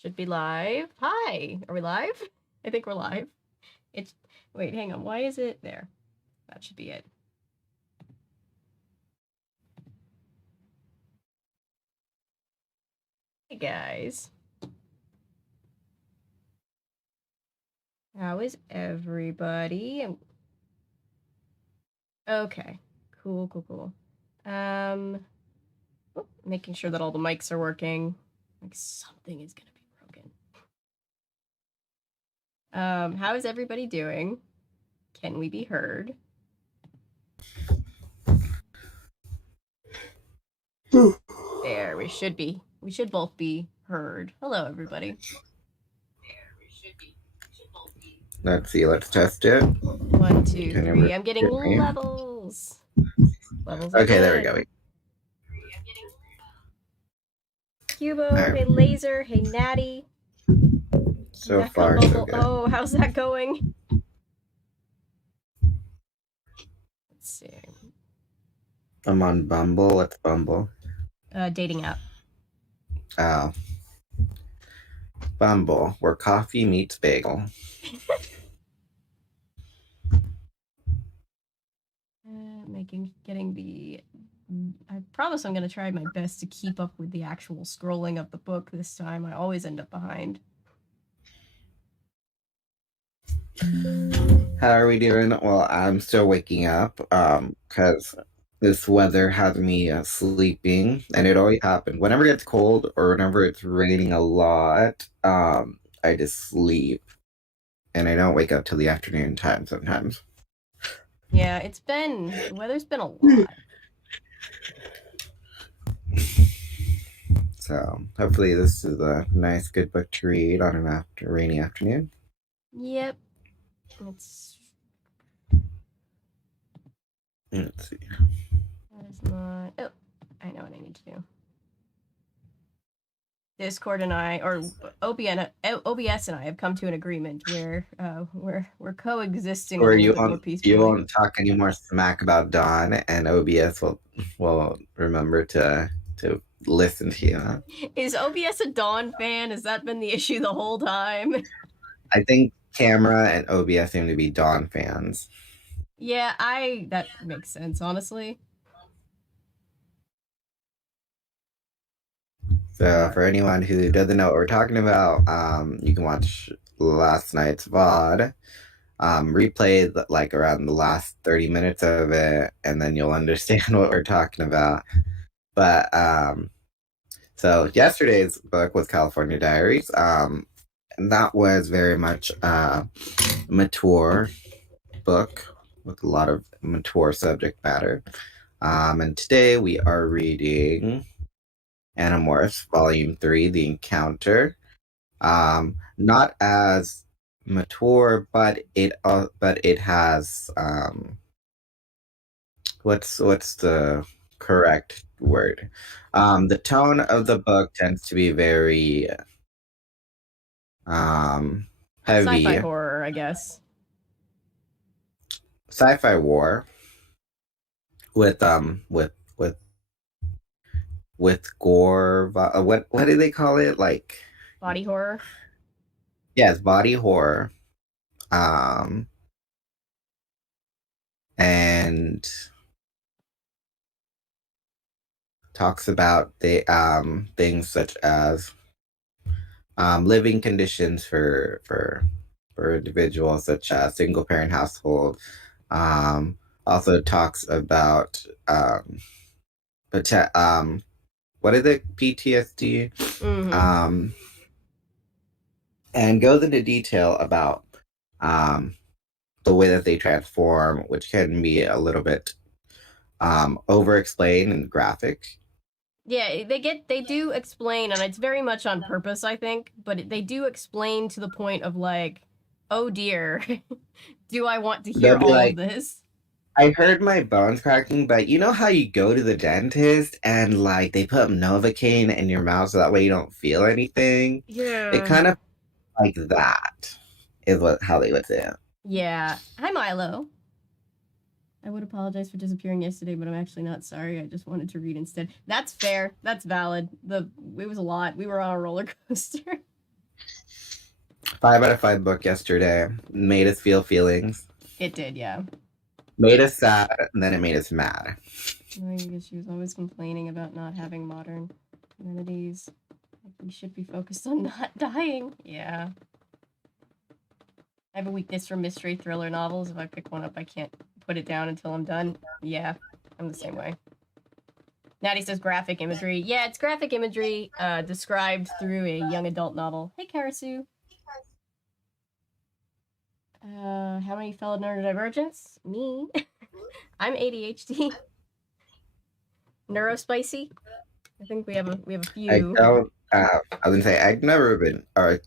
Should be live. Hi, are we live? I think we're live. It's, wait, hang on. Why is it there? That should be it. Hey guys. How is everybody? Okay, cool. Making sure that all the mics are working. Like something is gonna be broken. How is everybody doing? Can we be heard? There, we should be. We should both be heard. Hello, everybody. Let's see, let's test it. 1, 2, 3. I'm getting levels. Levels. Okay, there we go. Cubo, right. Hey Laser, hey Natty. So far, so good. Oh, how's that going? Let's see. I'm on Bumble. What's Bumble? Dating app. Oh. Bumble, where coffee meets bagel. Getting the... I promise I'm going to try my best to keep up with the actual scrolling of the book this time. I always end up behind. How are we doing? Well, I'm still waking up because this weather has me sleeping, and it always happens. Whenever it gets cold or whenever it's raining a lot, I just sleep, and I don't wake up till the afternoon time sometimes. Yeah, the weather's been a lot. So hopefully this is a nice, good book to read on an rainy afternoon. Yep. Let's see. That is not... Oh, I know what I need to do. Discord and I, or OBS and I have come to an agreement where we're coexisting. Or you won't talk any more smack about Dawn, and OBS will remember to listen to you. Huh? Is OBS a Dawn fan? Has that been the issue the whole time? I think Camera and OBS seem to be Dawn fans. Yeah, that makes sense, honestly. So for anyone who doesn't know what we're talking about, you can watch last night's VOD, replay like around the last 30 minutes of it, and then you'll understand what we're talking about. But so yesterday's book was California Diaries, and that was very much a mature book with a lot of mature subject matter. And today we are reading Animorphs, Volume 3, The Encounter. Not as mature, but it has what's the correct word? The tone of the book tends to be very heavy. Sci-fi horror, I guess. Sci-fi war with gore. What do they call it? Like body horror. Yes, body horror. And talks about the things such as living conditions for individuals, such as single parent household. Also talks about what is it? PTSD. Mm-hmm. And goes into detail about the way that they transform, which can be a little bit over-explained and graphic. Yeah, they do explain, and it's very much on purpose, I think, but they do explain to the point of like, oh dear, do I want to hear all of this? I heard my bones cracking, but you know how you go to the dentist and like they put Novocaine in your mouth so that way you don't feel anything? Yeah. It kind of like that is how they would say it. Yeah. Hi, Milo. I would apologize for disappearing yesterday, but I'm actually not sorry. I just wanted to read instead. That's fair. That's valid. It was a lot. We were on a roller coaster. 5 out of 5 book yesterday. Made us feel feelings. It did, yeah. Made us sad, and then it made us mad. Because she was always complaining about not having modern amenities. Like, we should be focused on not dying. Yeah. I have a weakness for mystery thriller novels. If I pick one up, I can't put it down until I'm done. Yeah, I'm the same way. Natty says graphic imagery. Yeah, it's graphic imagery described through a young adult novel. Hey, Karasu. How many fellow neurodivergents? Me. I'm ADHD. Neurospicy. I think we have a few. I don't. I was gonna say I've never been, or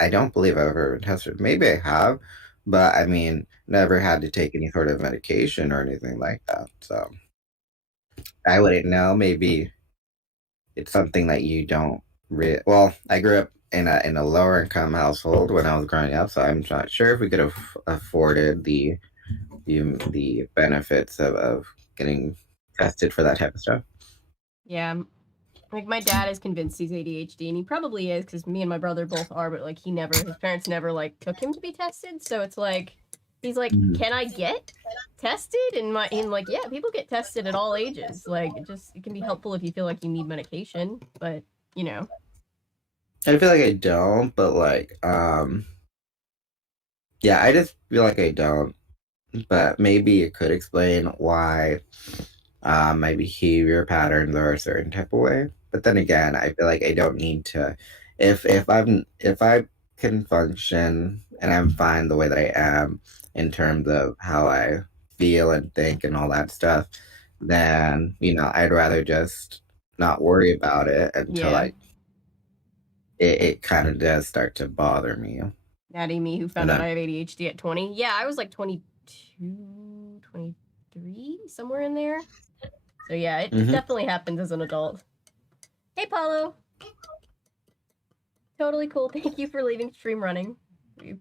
I don't believe I've ever been tested. Maybe I have, but I mean, never had to take any sort of medication or anything like that. So I wouldn't know. Maybe it's something that you don't. Well, I grew up in a lower income household when I was growing up, so I'm not sure if we could have afforded the benefits of getting tested for that type of stuff. Yeah. Like, my dad is convinced he's ADHD, and he probably is, because me and my brother both are, but, like, his parents never, like, took him to be tested, so it's like, he's like, can I get tested? And like, yeah, people get tested at all ages. Like, it can be helpful if you feel like you need medication, but, you know. I feel like I don't, but, like, yeah, I just feel like I don't, but maybe it could explain why my behavior patterns are a certain type of way. But then again, I feel like I don't need to. If I can function and I'm fine the way that I am in terms of how I feel and think and all that stuff, then I'd rather just not worry about it until like it kind of does start to bother me. Natty, me, who found out I have ADHD at 20. Yeah, I was like 22, 23, somewhere in there. So yeah, it definitely happens as an adult. Hey, Paulo. Totally cool. Thank you for leaving stream running.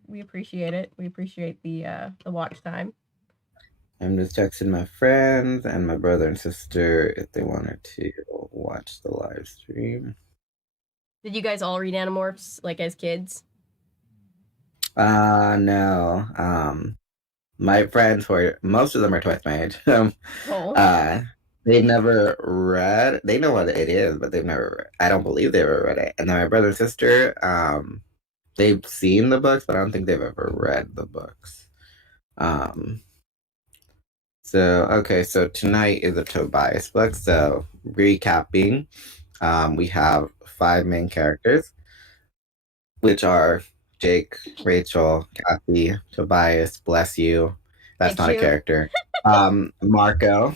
We appreciate it. We appreciate the watch time. I'm just texting my friends and my brother and sister if they wanted to watch the live stream. Did you guys all read Animorphs, like, as kids? No. My friends most of them are twice my age. They never read. They know what it is, but they've never read. I don't believe they ever read it. And then my brother and sister, they've seen the books, but I don't think they've ever read the books. So tonight is a Tobias book. So recapping, we have 5 main characters, which are Jake, Rachel, Cassie, Tobias, bless you. That's not a character. Marco.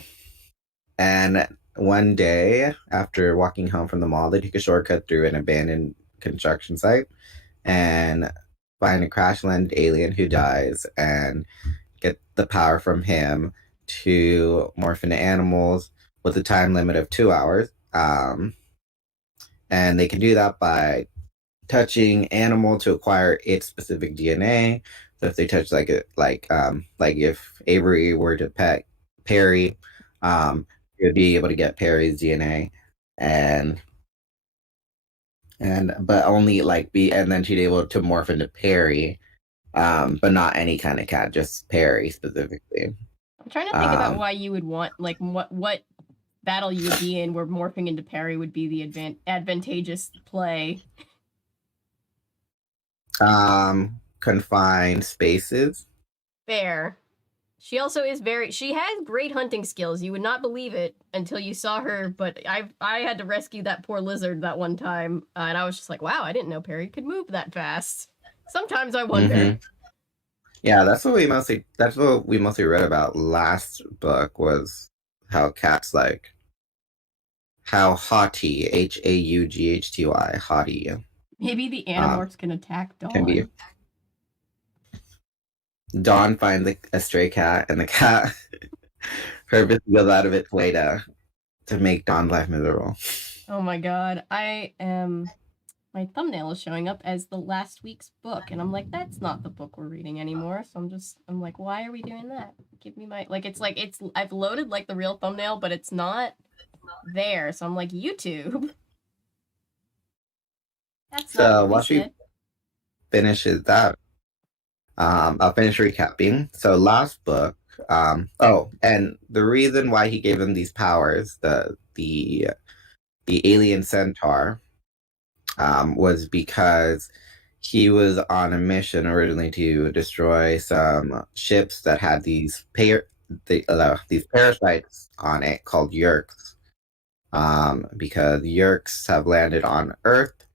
And one day, after walking home from the mall, they take a shortcut through an abandoned construction site and find a crash-landed alien who dies and get the power from him to morph into animals with a time limit of 2 hours. And they can do that by touching animal to acquire its specific DNA. So if they touch like if Avery were to pet Perry, you'd be able to get Perry's DNA, but only and then she'd be able to morph into Perry, but not any kind of cat, just Perry specifically. I'm trying to think about why you would want, like, what battle you would be in where morphing into Perry would be the advantageous play. Confined spaces. Fair. She also is she has great hunting skills. You would not believe it until you saw her, but I had to rescue that poor lizard that one time, and I was just like, wow, I didn't know Perry could move that fast. Sometimes I wonder. Yeah, that's what we mostly read about last book, was how cats how haughty, Haughty, haughty. Maybe the Animorphs can attack Dawn. Can be. Dawn finds a stray cat, and the cat purposely goes out of its way to make Dawn's life miserable. Oh my god, my thumbnail is showing up as the last week's book, and I'm like, that's not the book we're reading anymore. So I'm like, why are we doing that? Give me my, I've loaded like the real thumbnail, but it's not there. So I'm like, YouTube. That's not what we said. finishes that, I'll finish recapping. So last book, and the reason why he gave them these powers, the alien centaur, was because he was on a mission originally to destroy some ships that had these these parasites on it called Yerks, because Yerks have landed on Earth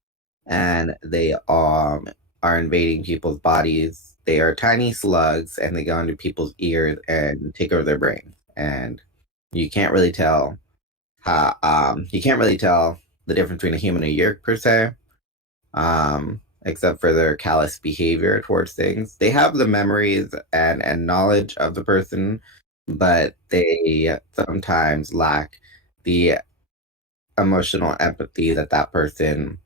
and they are invading people's bodies. They are tiny slugs and they go into people's ears and take over their brain. And you can't really tell the difference between a human and a Yerk per se, except for their callous behavior towards things. They have the memories and knowledge of the person, but they sometimes lack the emotional empathy that person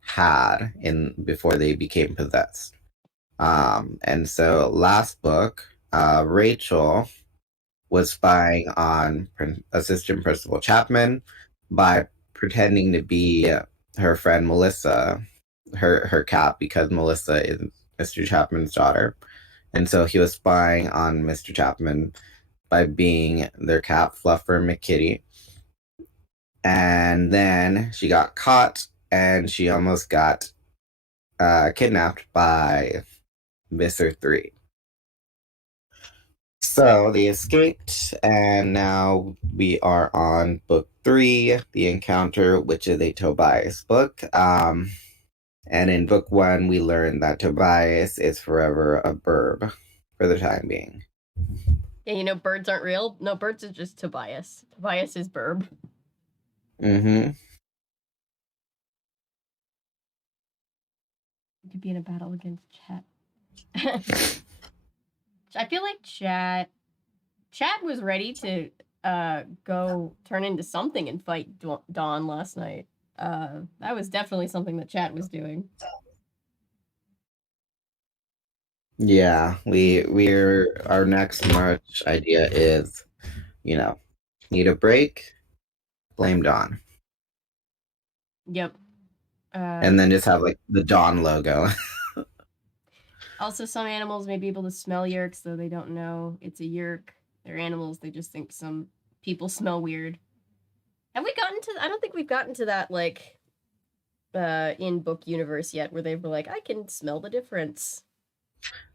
had in before they became possessed. And so last book, Rachel was spying on Assistant Principal Chapman by pretending to be her friend Melissa, her cat, because Melissa is Mr. Chapman's daughter. And so he was spying on Mr. Chapman by being their cat, Fluffer McKitty. And then she got caught and she almost got kidnapped by Mr. 3. So they escaped, and now we are on book 3, The Encounter, which is a Tobias book. And in book 1, we learn that Tobias is forever a burb for the time being. Yeah, birds aren't real. No, birds are just Tobias. Tobias is burb. Mm-hmm. You could be in a battle against Chat. I feel like Chat was ready to go turn into something and fight Dawn last night. That was definitely something that Chat was doing. Yeah, our next March idea is, need a break, blame Dawn. Yep. And then just have like the Dawn logo. Also, some animals may be able to smell yerks, though they don't know it's a yerk. They're animals, they just think some people smell weird. Have we gotten to... I don't think we've gotten to that, like, in book universe yet, where they were like, I can smell the difference.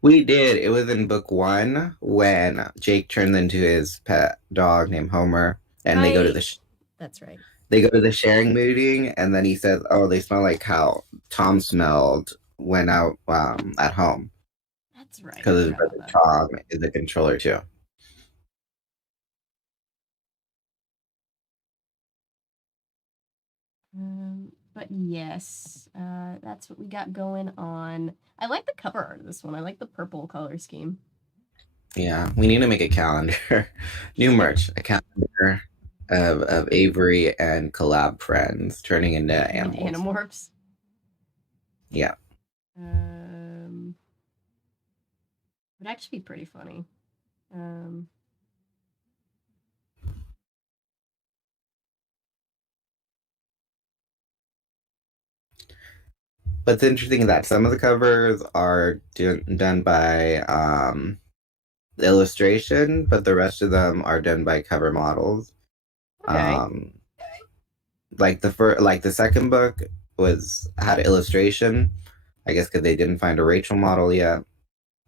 We did. It was in book 1 when Jake turned into his pet dog named Homer, and they go to the... That's right. They go to the sharing meeting, and then he says, oh, they smell like how Tom smelled when out at home. That's right. Because his brother Tom is the controller, too. But yes, that's what we got going on. I like the cover art of this one. I like the purple color scheme. Yeah, we need to make a calendar. New merch. A calendar of Avery and collab friends turning into animals. And Animorphs. Yeah. Would actually be pretty funny. But it's interesting that some of the covers are done by the illustration, but the rest of them are done by cover models. Okay. Like the second book had illustration, I guess because they didn't find a Rachel model yet.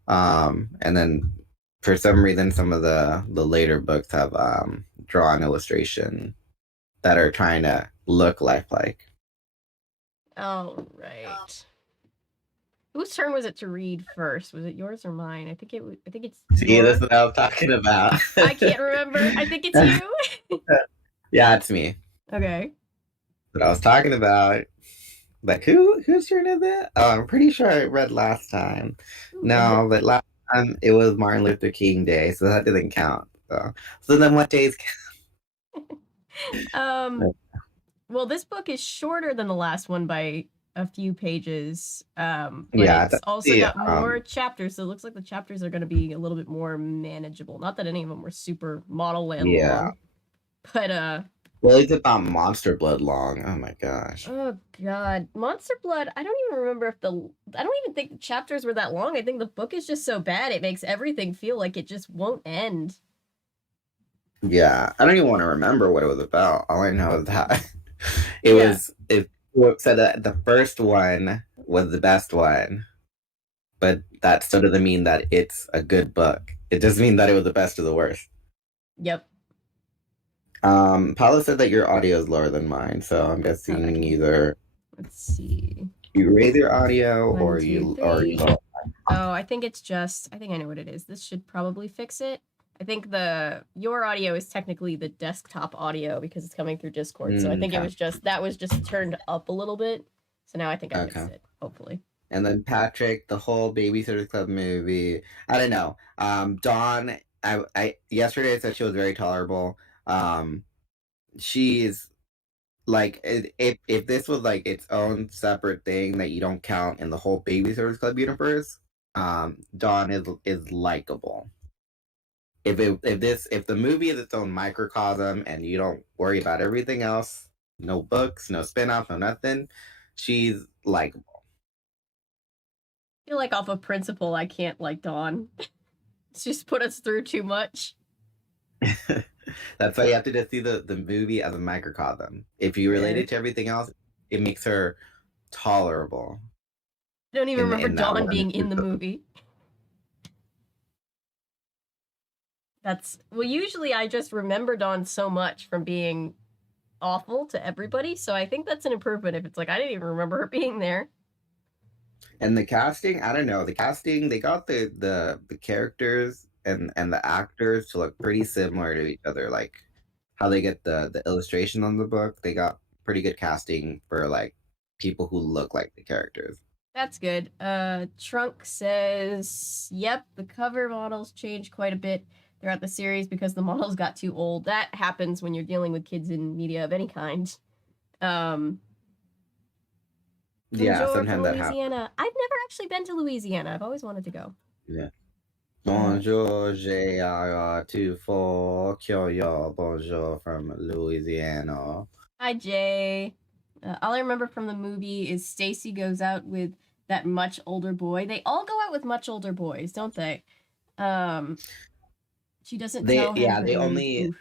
And then for some reason, some of the later books have drawn illustration that are trying to look lifelike. Oh, right. Whose turn was it to read first? Was it yours or mine? I think it's. See, that's what I was talking about. I can't remember. I think it's you. Yeah, it's me. Okay. What I was talking about. Like whose turn is it? Oh, I'm pretty sure I read last time. No, but last time it was Martin Luther King Day, so that didn't count. So then what days count? Well, this book is shorter than the last one by a few pages. But yeah, it's also got more chapters, so it looks like the chapters are going to be a little bit more manageable. Not that any of them were super model land long. But Well, it's about Monster Blood long. Oh my gosh. Oh god, Monster Blood. I don't even remember if the. I don't even think the chapters were that long. I think the book is just so bad it makes everything feel like it just won't end. Yeah, I don't even want to remember what it was about. All I know is that Yeah. it said that the first one was the best one, but that still doesn't mean that it's a good book. It just means that it was the best of the worst. Yep. Paula said that your audio is lower than mine, so I'm guessing Okay. either Let's see. you raise your audio One, or two, you three. lower. Oh, I think it's just. I think I know what it is. This should probably fix it. I think your audio is technically the desktop audio because it's coming through Discord. So I think it was just that was just turned up a little bit. So now I think I fixed it. Hopefully. And then Patrick, the whole Babysitters Club movie. I don't know. Dawn, I yesterday I said she was very tolerable. She's like if this was like its own separate thing that you don't count in the whole Babysitters Club universe, Dawn is likable. If the movie is its own microcosm and you don't worry about everything else, no books, no spin-off, no nothing, she's likable. I feel like off of principle, I can't like Dawn. It's just put us through too much. That's why you have to just see the movie as a microcosm. If you relate it to everything else, it makes her tolerable. I don't even remember Dawn being in the movie. Usually I just remember Dawn so much from being awful to everybody, so I think that's an improvement if it's like I didn't even remember her being there. And the casting, I don't know. The casting, they got the characters and the actors to look pretty similar to each other. Like how they get the illustration on the book, they got pretty good casting for like people who look like the characters. That's good. Trunk says, yep, the cover models changed quite a bit throughout the series because the models got too old. That happens when you're dealing with kids in media of any kind. Yeah, sometimes that happens. I've never actually been to Louisiana. I've always wanted to go. Yeah. Bonjour, J-R-R-24, Kyo, bonjour from Louisiana. Hi, Jay. All I remember from the movie is Stacy goes out with that much older boy. They all go out with much older boys, don't they? She doesn't tell him her age.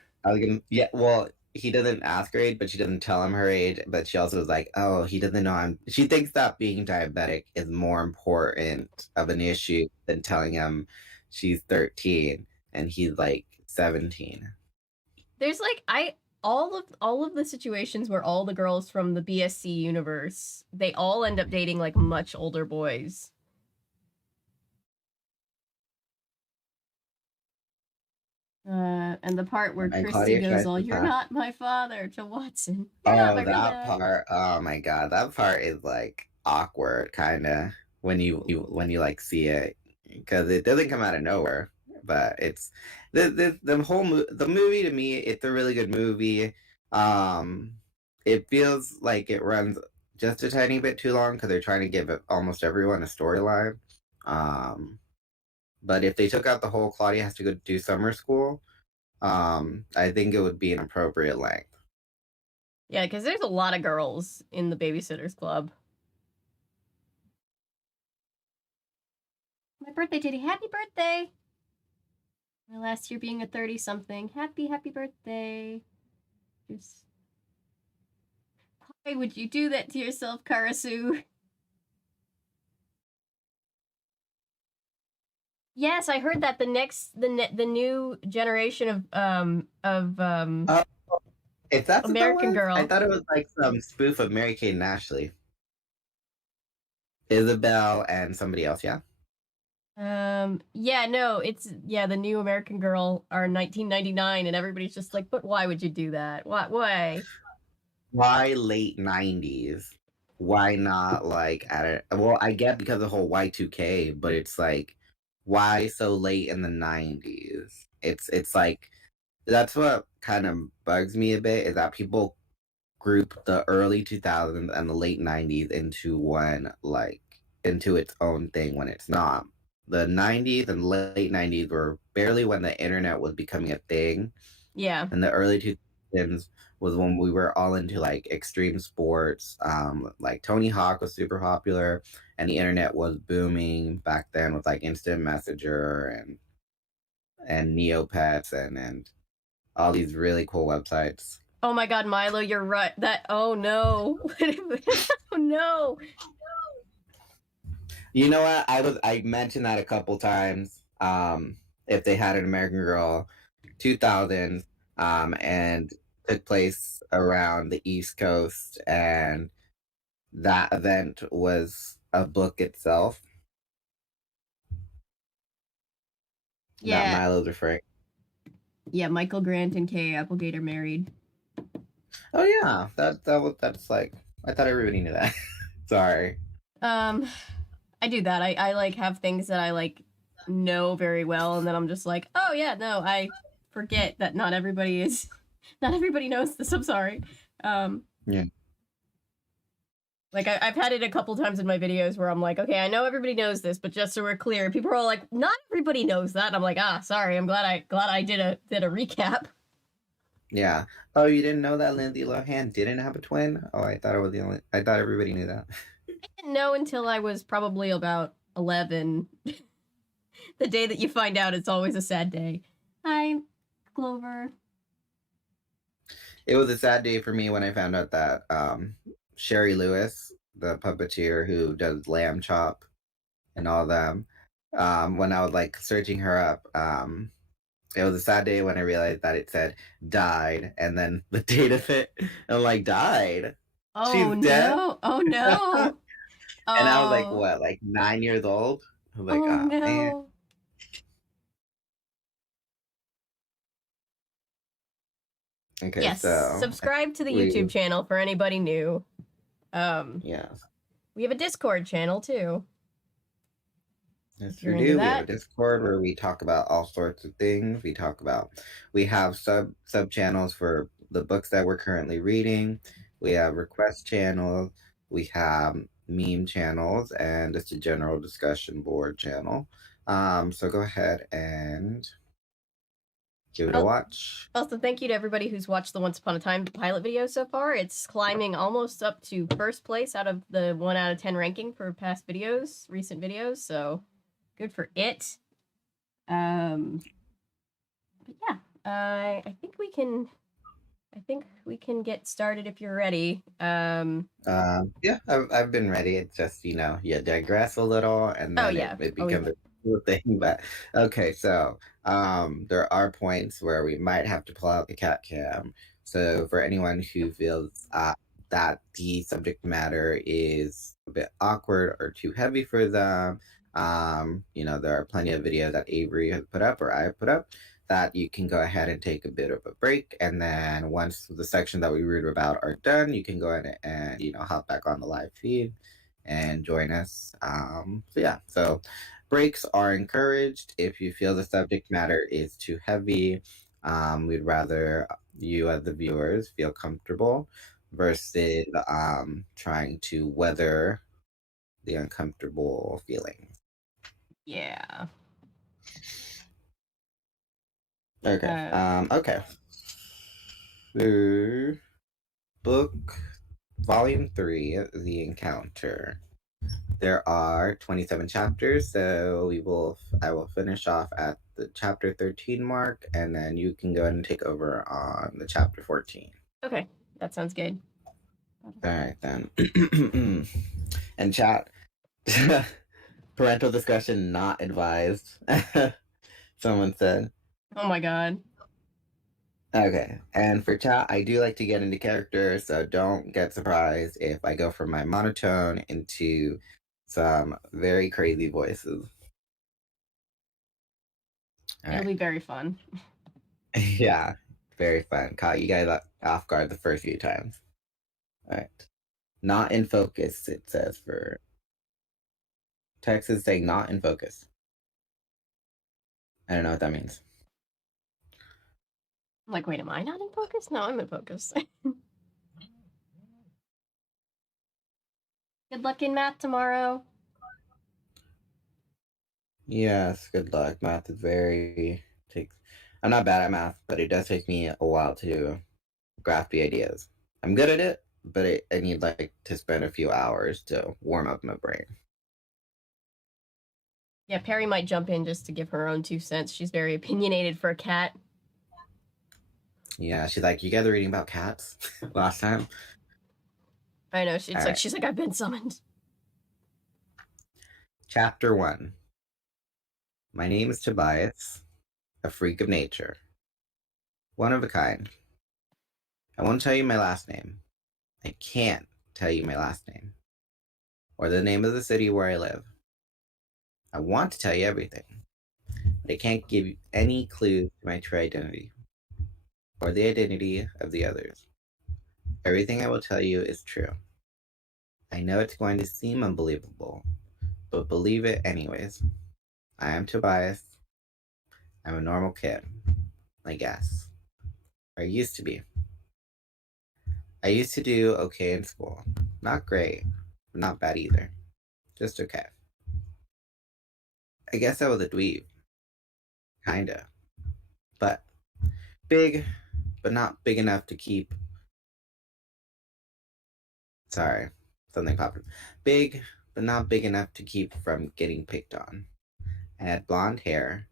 Well, he doesn't ask her age, but she doesn't tell him her age. But she also was like, oh, he doesn't know she thinks that being diabetic is more important of an issue than telling him she's 13 and he's like 17. There's like all of the situations where all the girls from the BSC universe, they all end up dating like much older boys. And the part where Christy goes, "Oh, you're not my father," to Watson. That part. Oh my god, that part is like awkward, kind of when you like see it because it doesn't come out of nowhere. But it's the movie to me. It's a really good movie. It feels like it runs just a tiny bit too long because they're trying to give almost everyone a storyline. But if they took out the whole Claudia has to go do summer school, I think it would be an appropriate length. Yeah, because there's a lot of girls in the Babysitters Club. My birthday, Titty. Happy birthday! My last year being a 30-something. Happy birthday. Just... Why would you do that to yourself, Karasu? Yes, I heard that the new generation of if that's American Girl. I thought it was like some spoof of Mary-Kate and Ashley. Isabel and somebody else, yeah? Yeah, no, it's the new American Girl are 1999 and everybody's just like, but why would you do that? Why? Why late 90s? Why not like at it? Well, I get because of the whole Y2K, but it's like why so late in the 90s? It's like that's what kind of bugs me a bit is that people group the early 2000s and the late 90s into its own thing when it's not. The 90s and late 90s were barely when the internet was becoming a thing. Yeah. And the early 2000s 2000s was when we were all into like extreme sports. Like Tony Hawk was super popular, and the internet was booming back then with like Instant Messenger and Neopets and all these really cool websites. Oh my God, Milo, you're right. Oh no. Oh no. You know what? I mentioned that a couple times. If they had an American Girl, 2000s, and took place around the East Coast, and that event was a book itself. That Yeah. Milo's referring. Yeah, Michael Grant and Kay Applegate are married. Oh yeah, that's like I thought everybody knew that. Sorry. I do that. I like have things that I like know very well, and then I'm just like, oh yeah, no, I forget that not everybody knows this. I'm sorry. Yeah. Like I've had it a couple times in my videos where I'm like, okay, I know everybody knows this, but just so we're clear, people are all like, not everybody knows that. And I'm like, sorry. I'm glad I did a recap. Yeah. Oh, you didn't know that Lindsay Lohan didn't have a twin? Oh, I thought I thought everybody knew that. I didn't know until I was probably about 11. The day that you find out, it's always a sad day. Hi, Clover. It was a sad day for me when I found out that Sherry Lewis, the puppeteer who does Lamb Chop and all them, when I was like searching her up, it was a sad day when I realized that it said died, and then the date of it, I'm like, died. Oh She's dead. no! Oh no! And I was like, Oh. what, like 9 years old? I was like, Oh oh man. no! Okay, Yes, so subscribe to the YouTube channel for anybody new. Yeah. We have a Discord channel too. Yes, You're we into do. We have a that? Discord where we talk about all sorts of things. We have sub channels for the books that we're currently reading. We have request channels. We have meme channels and just a general discussion board channel. So go ahead and give it a watch. Also, thank you to everybody who's watched the Once Upon a Time pilot video so far. It's climbing almost up to first place out of the 1 out of 10 ranking for past videos, recent videos. So good for it. But yeah, I think we can get started if you're ready. Yeah, I've been ready. It's just, you digress a little and then it becomes a cool thing. But okay, so there are points where we might have to pull out the cat cam. So for anyone who feels that the subject matter is a bit awkward or too heavy for them, there are plenty of videos that Avery has put up or I have put up that you can go ahead and take a bit of a break. And then once the section that we read about are done, you can go ahead and, hop back on the live feed and join us. So breaks are encouraged. If you feel the subject matter is too heavy, we'd rather you as the viewers feel comfortable versus trying to weather the uncomfortable feelings. Yeah. Okay. Okay. So, book volume 3, The Encounter. There are 27 chapters, so I will finish off at the chapter 13 mark, and then you can go ahead and take over on the chapter 14. Okay, that sounds good. All right then. And chat, parental discussion not advised. Someone said. Oh my god. Okay, and for chat, I do like to get into character, so don't get surprised if I go from my monotone into some very crazy voices. It'll be very fun. Yeah, very fun. Caught you guys off guard the first few times. All right. Not in focus, it says for text is saying not in focus. I don't know what that means. I'm like, wait, am I not in focus? No, I'm in focus. Good luck in math tomorrow. Yes, good luck. Math is I'm not bad at math, but it does take me a while to grasp the ideas. I'm good at it, but I need like to spend a few hours to warm up my brain. Yeah, Perry might jump in just to give her own 2 cents. She's very opinionated for a cat. Yeah, she's like, you guys are reading about cats last time? I know, she's like, I've been summoned. Chapter 1. My name is Tobias, a freak of nature. One of a kind. I won't tell you my last name. I can't tell you my last name. Or the name of the city where I live. I want to tell you everything, but I can't give you any clues to my true identity. Or the identity of the others. Everything I will tell you is true. I know it's going to seem unbelievable, but believe it anyways. I am Tobias. I'm a normal kid, I guess. Or I used to be. I used to do okay in school. Not great, but not bad either. Just okay. I guess I was a dweeb. Kinda. But big, but not big enough to keep. Sorry, something popped. Big, but not big enough to keep from getting picked on. I had blonde hair.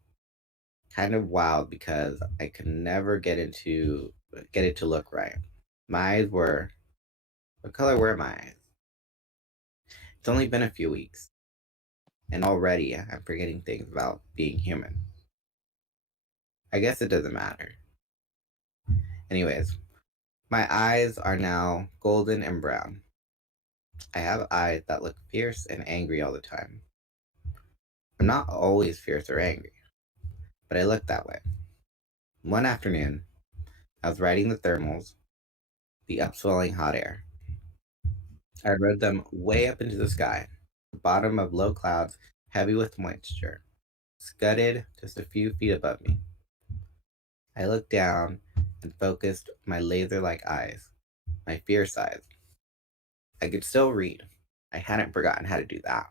Kind of wild because I could never get it to look right. My eyes were. What color were my eyes? It's only been a few weeks, and already I'm forgetting things about being human. I guess it doesn't matter. Anyways, my eyes are now golden and brown. I have eyes that look fierce and angry all the time. I'm not always fierce or angry, but I look that way. One afternoon, I was riding the thermals, the upswelling hot air. I rode them way up into the sky, the bottom of low clouds heavy with moisture, scudded just a few feet above me. I looked down and focused my laser-like eyes, my fierce eyes. I could still read. I hadn't forgotten how to do that.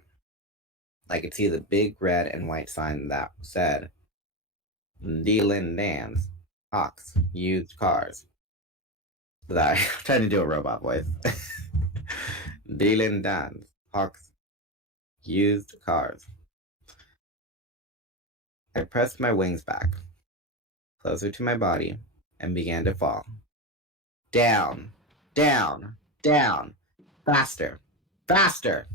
I could see the big red and white sign that said, Dealing Dan's, Hawks, Used Cars. I'm trying to do a robot voice. Dealing Dan's, Hawks, Used Cars. I pressed my wings back, closer to my body, and began to fall. Down, down, down, faster, faster.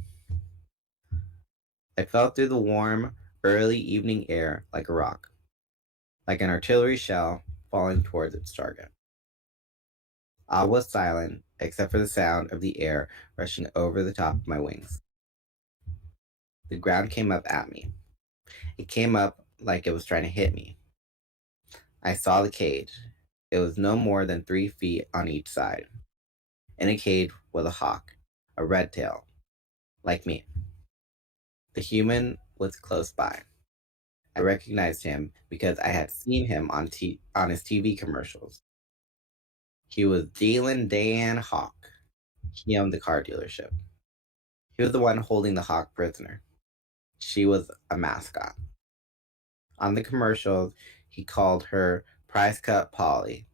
I fell through the warm, early evening air like a rock, like an artillery shell falling towards its target. All was silent except for the sound of the air rushing over the top of my wings. The ground came up at me. It came up like it was trying to hit me. I saw the cage. It was no more than 3 feet on each side. In a cage was a hawk, a red tail, like me. The human was close by. I recognized him because I had seen him on his TV commercials. He was Dylan Dan Hawk. He owned the car dealership. He was the one holding the hawk prisoner. She was a mascot. On the commercials, he called her Price Cut Polly.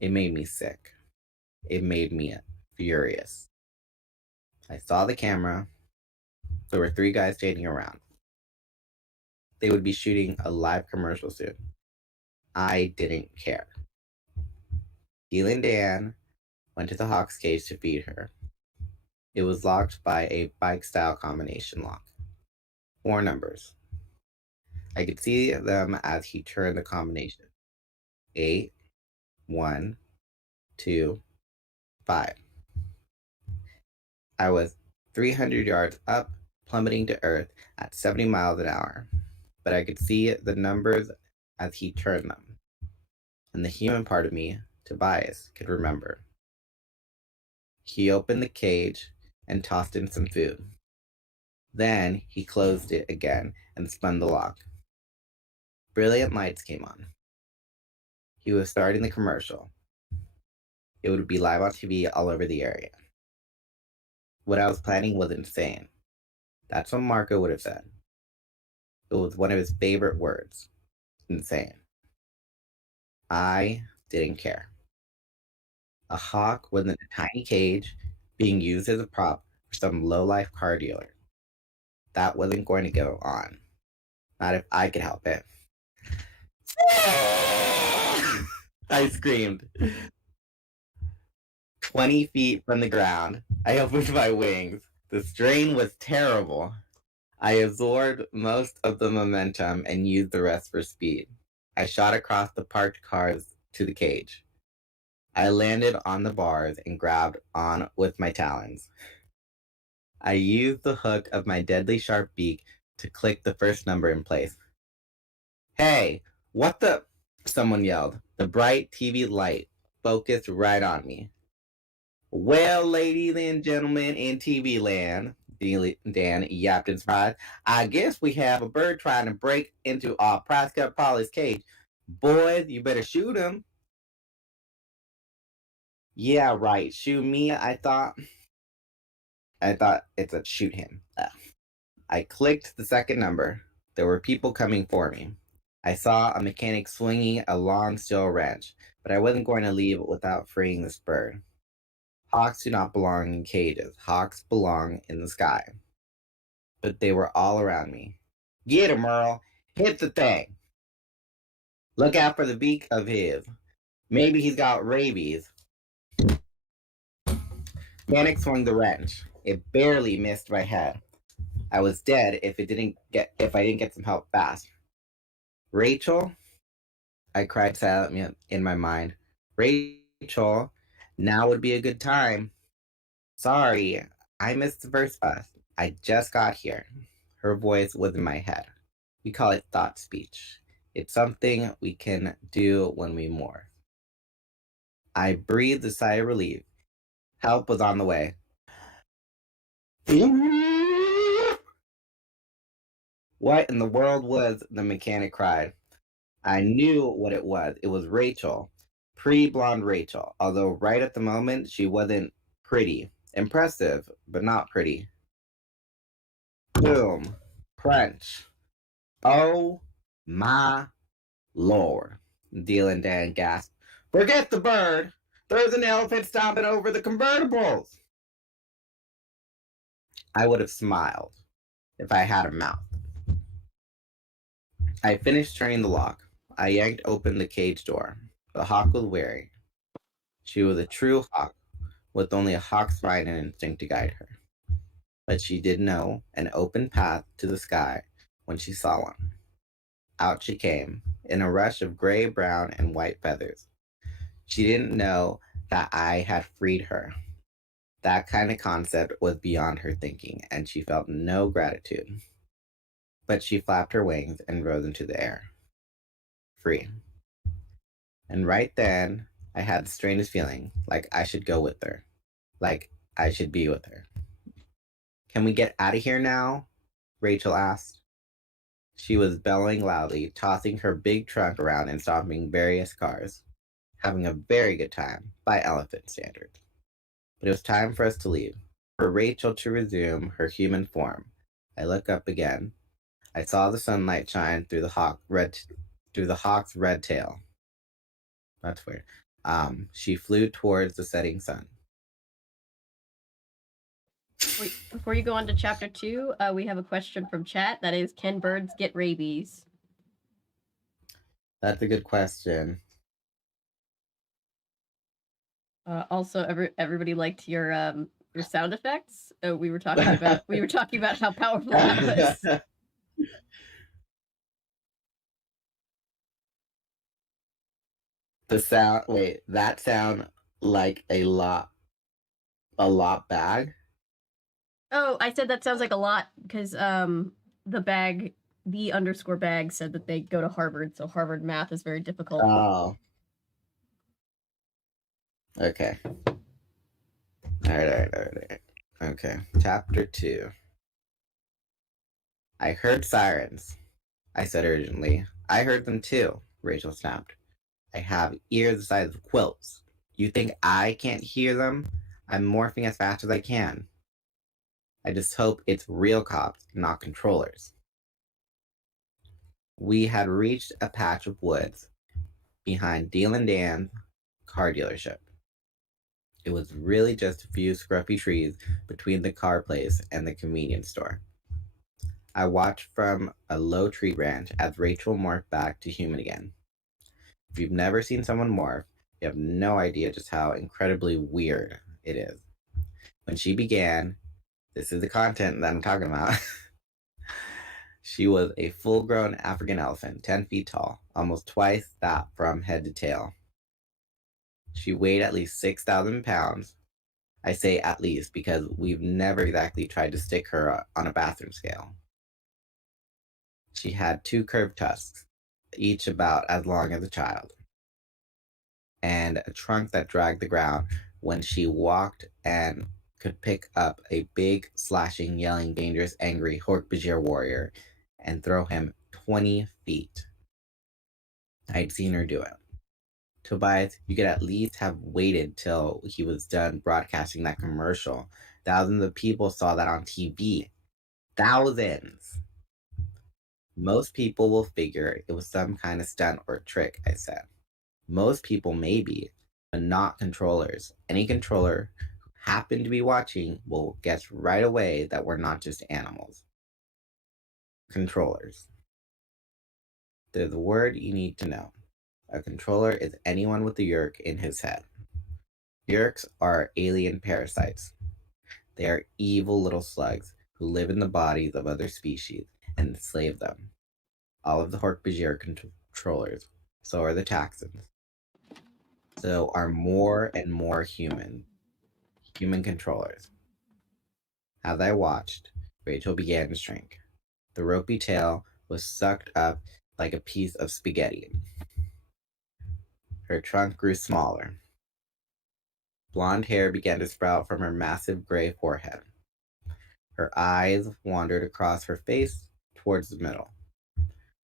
It made me sick. It made me furious. I saw the camera. There were 3 guys standing around. They would be shooting a live commercial soon. I didn't care. Dylan Dan went to the hawk's cage to feed her. It was locked by a bike-style combination lock. 4 numbers. I could see them as he turned the combination. 8, 1, 2, 5. I was 300 yards up, plummeting to earth at 70 miles an hour. But I could see the numbers as he turned them. And the human part of me, Tobias, could remember. He opened the cage and tossed in some food. Then he closed it again and spun the lock. Brilliant lights came on. He was starting the commercial. It would be live on TV all over the area. What I was planning was insane. That's what Marco would have said. It was one of his favorite words. Insane. I didn't care. A hawk was in a tiny cage being used as a prop for some low-life car dealer. That wasn't going to go on. Not if I could help it. I screamed. 20 feet from the ground, I opened my wings. The strain was terrible. I absorbed most of the momentum and used the rest for speed. I shot across the parked cars to the cage. I landed on the bars and grabbed on with my talons. I used the hook of my deadly sharp beak to click the first number in place. Hey, what the? Someone yelled. The bright TV light focused right on me. Well, ladies and gentlemen in TV land, Dan yapped in surprise, I guess we have a bird trying to break into our prize cut Polly's cage. Boys, you better shoot him. Yeah, right. Shoot me, I thought. I thought it's a shoot him. Ugh. I clicked the second number. There were people coming for me. I saw a mechanic swinging a long steel wrench, but I wasn't going to leave without freeing this bird. Hawks do not belong in cages. Hawks belong in the sky. But they were all around me. Get him, Merle. Hit the thing. Look out for the beak of his. Maybe he's got rabies. Panic swung the wrench. It barely missed my head. I was dead if I didn't get some help fast. Rachel, I cried silently in my mind. Rachel, now would be a good time. Sorry, I missed the first bus. I just got here. Her voice was in my head. We call it thought speech. It's something we can do when we morph. I breathed a sigh of relief. Help was on the way. What in the world was? The mechanic cried. I knew what it was. It was Rachel. Pre-blonde Rachel. Although right at the moment, she wasn't pretty. Impressive, but not pretty. Boom. Crunch. Oh my Lord. Deal and Dan gasped. Forget the bird. There's an elephant stomping over the convertibles. I would have smiled if I had a mouth. I finished turning the lock. I yanked open the cage door. The hawk was wary. She was a true hawk, with only a hawk's mind and instinct to guide her. But she did know an open path to the sky when she saw one. Out she came, in a rush of gray, brown, and white feathers. She didn't know that I had freed her. That kind of concept was beyond her thinking, and she felt no gratitude. But she flapped her wings and rose into the air. Free. And right then, I had the strangest feeling, like I should go with her. Like I should be with her. Can we get out of here now? Rachel asked. She was bellowing loudly, tossing her big trunk around and stomping various cars, having a very good time by elephant standards. But it was time for us to leave, for Rachel to resume her human form. I looked up again. I saw the sunlight shine through the hawk's red tail. That's weird. She flew towards the setting sun. Before you go on to chapter 2, we have a question from chat. That is, can birds get rabies? That's a good question. Also, everybody liked your sound effects. We were talking about how powerful that was. The sound. Wait, that sound like a lot bag. Oh, I said that sounds like a lot because the underscore bag said that they go to Harvard, so Harvard math is very difficult. Oh. Okay. All right. Okay. Chapter 2. I heard sirens, I said urgently. I heard them too, Rachel snapped. I have ears the size of quilts. You think I can't hear them? I'm morphing as fast as I can. I just hope it's real cops, not controllers. We had reached a patch of woods behind Deal and Dan's car dealership. It was really just a few scruffy trees between the car place and the convenience store. I watched from a low tree branch as Rachel morphed back to human again. If you've never seen someone morph, you have no idea just how incredibly weird it is. When she began, this is the content that I'm talking about. She was a full-grown African elephant, 10 feet tall, almost twice that from head to tail. She weighed at least 6,000 pounds. I say at least because we've never exactly tried to stick her on a bathroom scale. She had 2 curved tusks, each about as long as a child, and a trunk that dragged the ground when she walked and could pick up a big, slashing, yelling, dangerous, angry Hork-Bajir warrior and throw him 20 feet. I'd seen her do it. Tobias, you could at least have waited till he was done broadcasting that commercial. Thousands of people saw that on TV. Thousands! Most people will figure it was some kind of stunt or trick, I said. Most people maybe, but not controllers. Any controller who happened to be watching will guess right away that we're not just animals. Controllers. They're the word you need to know. A controller is anyone with a yerk in his head. Yerks are alien parasites. They are evil little slugs who live in the bodies of other species and enslave them. All of the Hork-Bajir are controllers. So are the Taxons. So are more and more human controllers. As I watched, Rachel began to shrink. The ropey tail was sucked up like a piece of spaghetti. Her trunk grew smaller. Blonde hair began to sprout from her massive gray forehead. Her eyes wandered across her face towards the middle.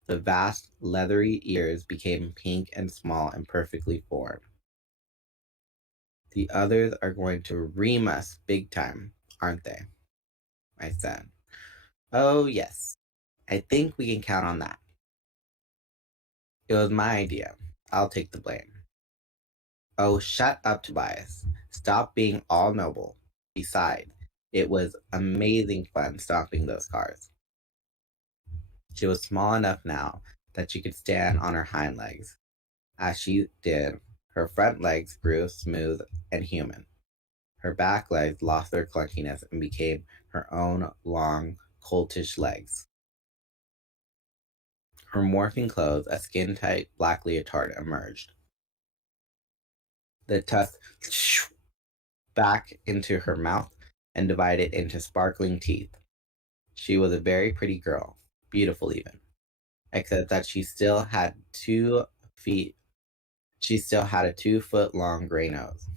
The vast, leathery ears became pink and small and perfectly formed. The others are going to ream us big time, aren't they? I said. Oh, yes. I think we can count on that. It was my idea. I'll take the blame. Oh, shut up, Tobias. Stop being all noble. Besides, it was amazing fun stomping those cars. She was small enough now that she could stand on her hind legs. As she did, her front legs grew smooth and human. Her back legs lost their clunkiness and became her own long, coltish legs. Her morphing clothes, a skin-tight black leotard, emerged. The tusks back into her mouth and divided into sparkling teeth. She was a very pretty girl, beautiful even, except that she still had 2 feet. She still had a 2-foot-long gray nose.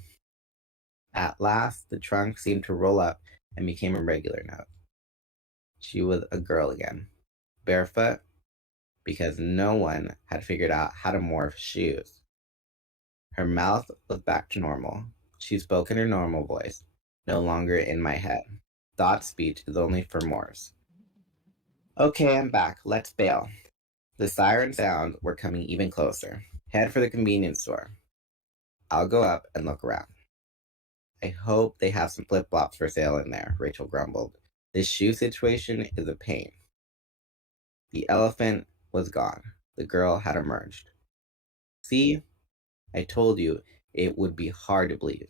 At last, the trunk seemed to roll up and became a regular nose. She was a girl again, barefoot, because no one had figured out how to morph shoes. Her mouth was back to normal. She spoke in her normal voice, no longer in my head. Thought speech is only for morphs. Okay, I'm back. Let's bail. The siren sounds were coming even closer. Head for the convenience store. I'll go up and look around. I hope they have some flip-flops for sale in there, Rachel grumbled. This shoe situation is a pain. The elephant was gone. The girl had emerged. See? I told you it would be hard to believe.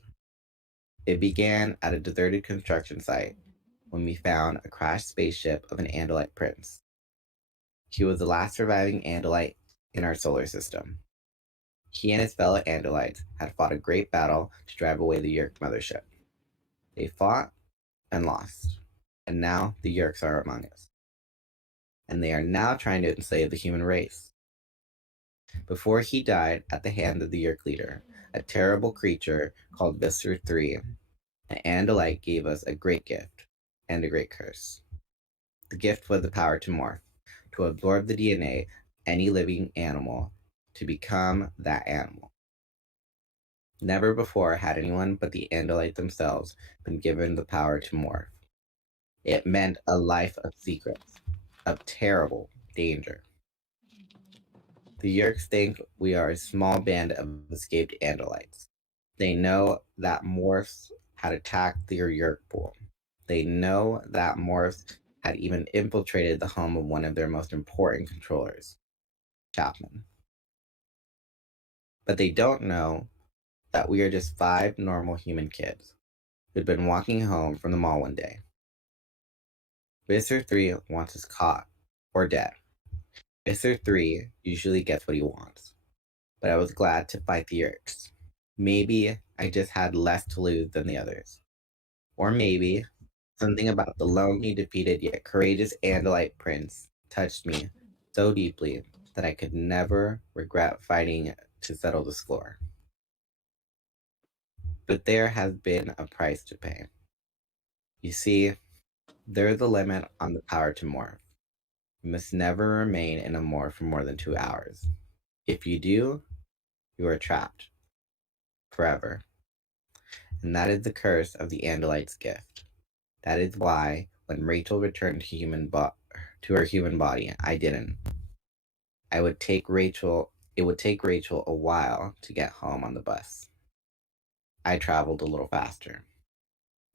It began at a deserted construction site when we found a crashed spaceship of an Andalite prince. He was the last surviving Andalite in our solar system. He and his fellow Andalites had fought a great battle to drive away the Yerk mothership. They fought and lost, and now the Yerks are among us. And they are now trying to enslave the human race. Before he died at the hand of the Yerk leader, a terrible creature called Visser III, an Andalite gave us a great gift and a great curse. The gift was the power to morph, to absorb the DNA of any living animal, to become that animal. Never before had anyone but the Andalite themselves been given the power to morph. It meant a life of secrets, of terrible danger. The Yerks think we are a small band of escaped Andalites. They know that morphs had attacked the Yerk pool. They know that morphs had even infiltrated the home of one of their most important controllers, Chapman. But they don't know that we are just 5 normal human kids who'd been walking home from the mall one day. Visitor 3 wants us caught or dead. Visitor 3 usually gets what he wants, but I was glad to fight the Yerks. Maybe I just had less to lose than the others. Or maybe something about the lonely, defeated, yet courageous Andalite prince touched me so deeply that I could never regret fighting to settle the score. But there has been a price to pay. You see, there's a limit on the power to morph. You must never remain in a morph for more than 2 hours. If you do, you are trapped forever. And that is the curse of the Andalite's gift. That is why when Rachel returned to her human body, I didn't. It would take Rachel a while to get home on the bus. I traveled a little faster,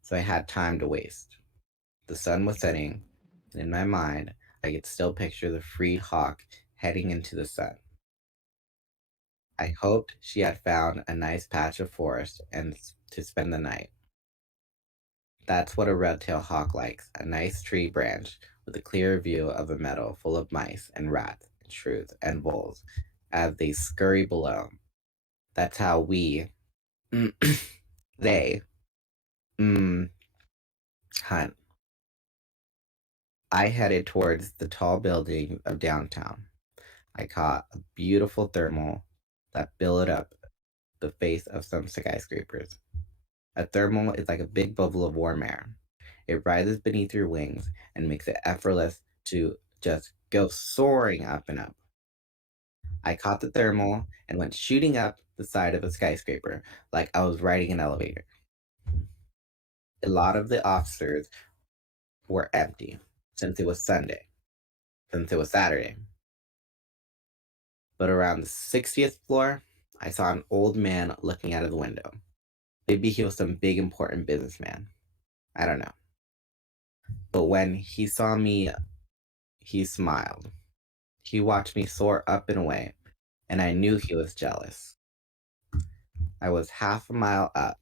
so I had time to waste. The sun was setting, and in my mind, I could still picture the freed hawk heading into the sun. I hoped she had found a nice patch of forest and to spend the night. That's what a red-tailed hawk likes, a nice tree branch with a clear view of a meadow full of mice and rats and shrews and voles as they scurry below. That's how they, hunt. I headed towards the tall building of downtown. I caught a beautiful thermal that billowed up the face of some skyscrapers. A thermal is like a big bubble of warm air. It rises beneath your wings and makes it effortless to just go soaring up and up. I caught the thermal and went shooting up the side of a skyscraper like I was riding an elevator. A lot of the officers were empty since it was Saturday. But around the 60th floor, I saw an old man looking out of the window. Maybe he was some big important businessman. I don't know. But when he saw me, he smiled. He watched me soar up and away, and I knew he was jealous. I was half a mile up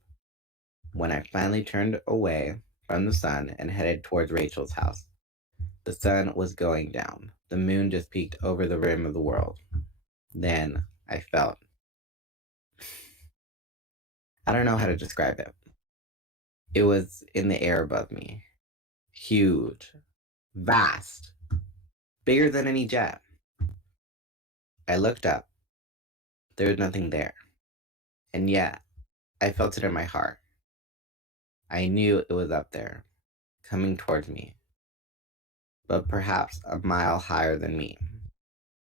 when I finally turned away from the sun and headed towards Rachel's house. The sun was going down. The moon just peeked over the rim of the world. Then I felt. I don't know how to describe it. It was in the air above me. Huge. Vast. Bigger than any jet. I looked up. There was nothing there. And yet, I felt it in my heart. I knew it was up there, coming towards me, but perhaps a mile higher than me.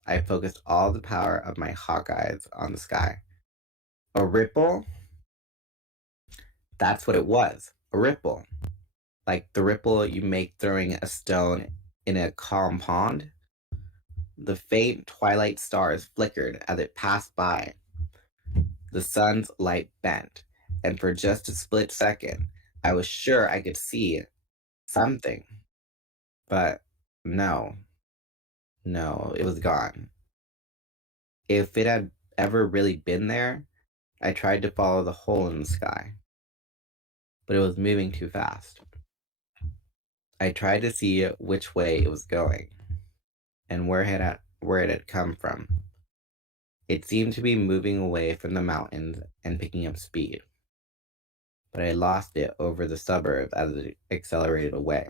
I focused all the power of my hawk eyes on the sky. A ripple? That's what it was. A ripple. Like the ripple you make throwing a stone in a calm pond. The faint twilight stars flickered as it passed by. The sun's light bent, and for just a split second, I was sure I could see something. But no, it was gone. If it had ever really been there, I tried to follow the hole in the sky, but it was moving too fast. I tried to see which way it was going and where it had come from. It seemed to be moving away from the mountains and picking up speed, but I lost it over the suburbs as it accelerated away.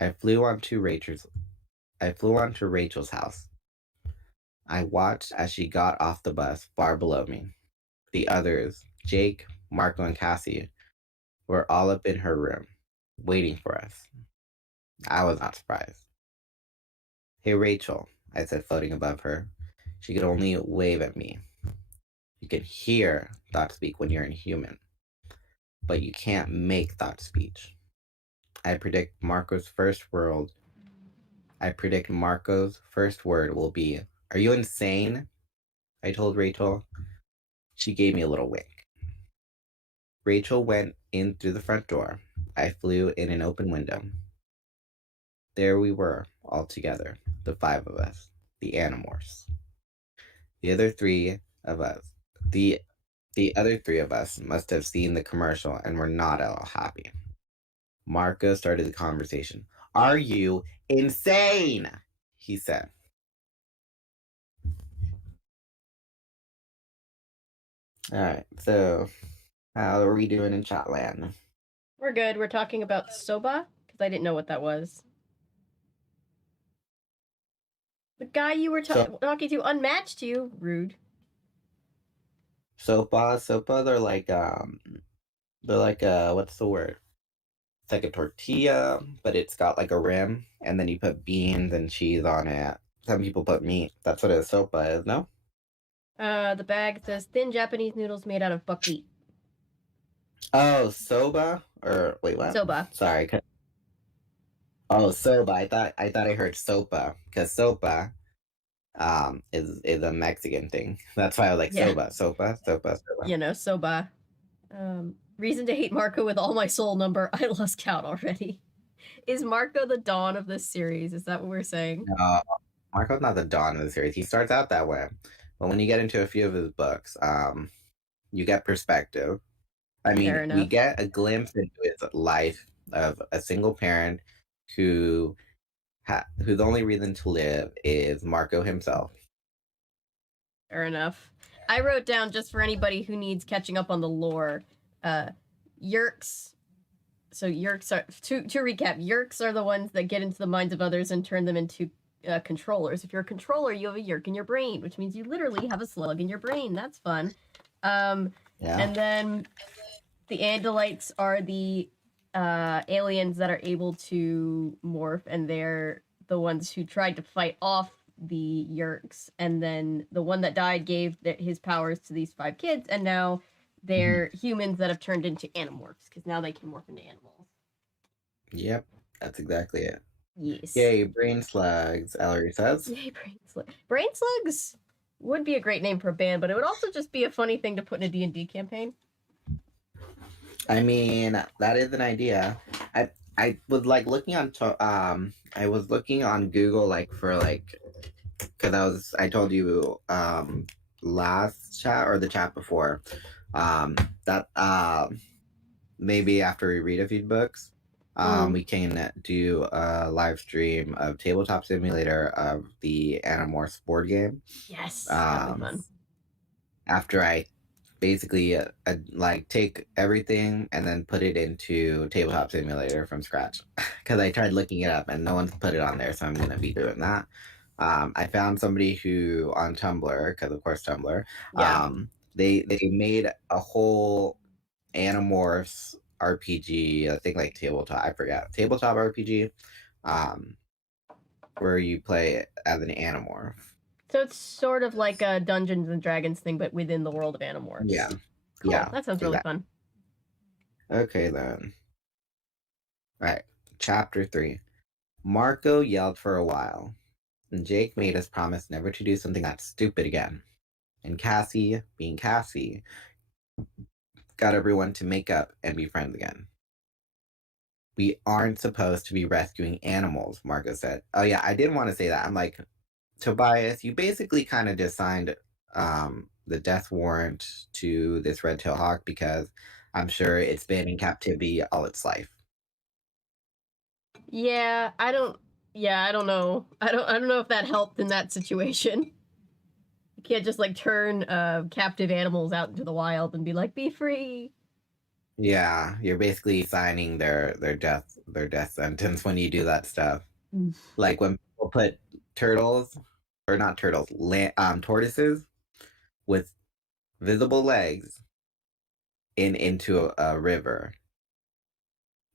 I flew onto Rachel's house. I watched as she got off the bus far below me. The others, Jake, Marco, and Cassie, were all up in her room, waiting for us. I was not surprised. Hey, Rachel, I said, floating above her. She could only wave at me. You can hear thought speak when you're in human, but you can't make thought speech. I predict Marco's first word will be, "Are you insane?" I told Rachel. She gave me a little wink. Rachel went in through the front door. I flew in an open window. There we were, all together, the five of us, the Animorphs. The other three of us, the other three of us must have seen the commercial and were not at all happy. Marco started the conversation. Are you insane? He said. All right, so how are we doing in Chatland? We're good. We're talking about Soba, because I didn't know what that was. The guy you were talking to unmatched you. Rude. Sopa, they're like what's the word? It's like a tortilla, but it's got like a rim, and then you put beans and cheese on it. Some people put meat. That's what a sopa is, no? The bag says thin Japanese noodles made out of buckwheat. Oh, soba? Or wait, what? Soba. Sorry. Oh, soba. I thought I heard sopa, because sopa is a Mexican thing. That's why I was like sopa. You know, soba. Reason to hate Marco with all my soul number. I lost count already. Is Marco the dawn of this series? Is that what we're saying? No, Marco's not the dawn of the series. He starts out that way, but when you get into a few of his books, you get perspective. I mean, we get a glimpse into his life of a single parent whose only reason to live is Marco himself. Fair enough. I wrote down, just for anybody who needs catching up on the lore, Yeerks. So Yeerks are, to recap, Yeerks are the ones that get into the minds of others and turn them into controllers. If you're a controller, you have a Yeerk in your brain, which means you literally have a slug in your brain. That's fun. And then the Andalites are the aliens that are able to morph, and they're the ones who tried to fight off the Yeerks, and then the one that died gave his powers to these 5 kids, and now they're humans that have turned into Animorphs, because now they can morph into animals. Yep, that's exactly it. Yes. Yay, brain slugs, Ellery says. Yay, brain slugs. Brain slugs would be a great name for a band, but it would also just be a funny thing to put in a D&D campaign. I mean, that is an idea. I was like looking on I was looking on Google like for like, because I told you last chat or the chat before that maybe after we read a few books we can do a live stream of Tabletop Simulator of the Animorphs board game. Yes, that'd be fun. After I basically like take everything and then put it into Tabletop Simulator from scratch, because I tried looking it up and no one's put it on there, so I'm gonna be doing that. I found somebody who on Tumblr, because of course Tumblr, they made a whole Animorphs RPG, I think like tabletop RPG, where you play as an Animorph. So it's sort of like a Dungeons and Dragons thing, but within the world of Animorphs. Yeah. Cool. Yeah. That sounds really fun. Okay, then. All right. Chapter 3. Marco yelled for a while, and Jake made us promise never to do something that stupid again. And Cassie, being Cassie, got everyone to make up and be friends again. We aren't supposed to be rescuing animals, Marco said. Oh, yeah, I didn't want to say that. I'm like, Tobias, you basically kind of just signed the death warrant to this red-tailed hawk because I'm sure it's been in captivity all its life. Yeah, I don't know. I don't know if that helped in that situation. You can't just like turn captive animals out into the wild and be like, be free. Yeah, you're basically signing their death sentence when you do that stuff. Like when people put tortoises with visible legs into a river.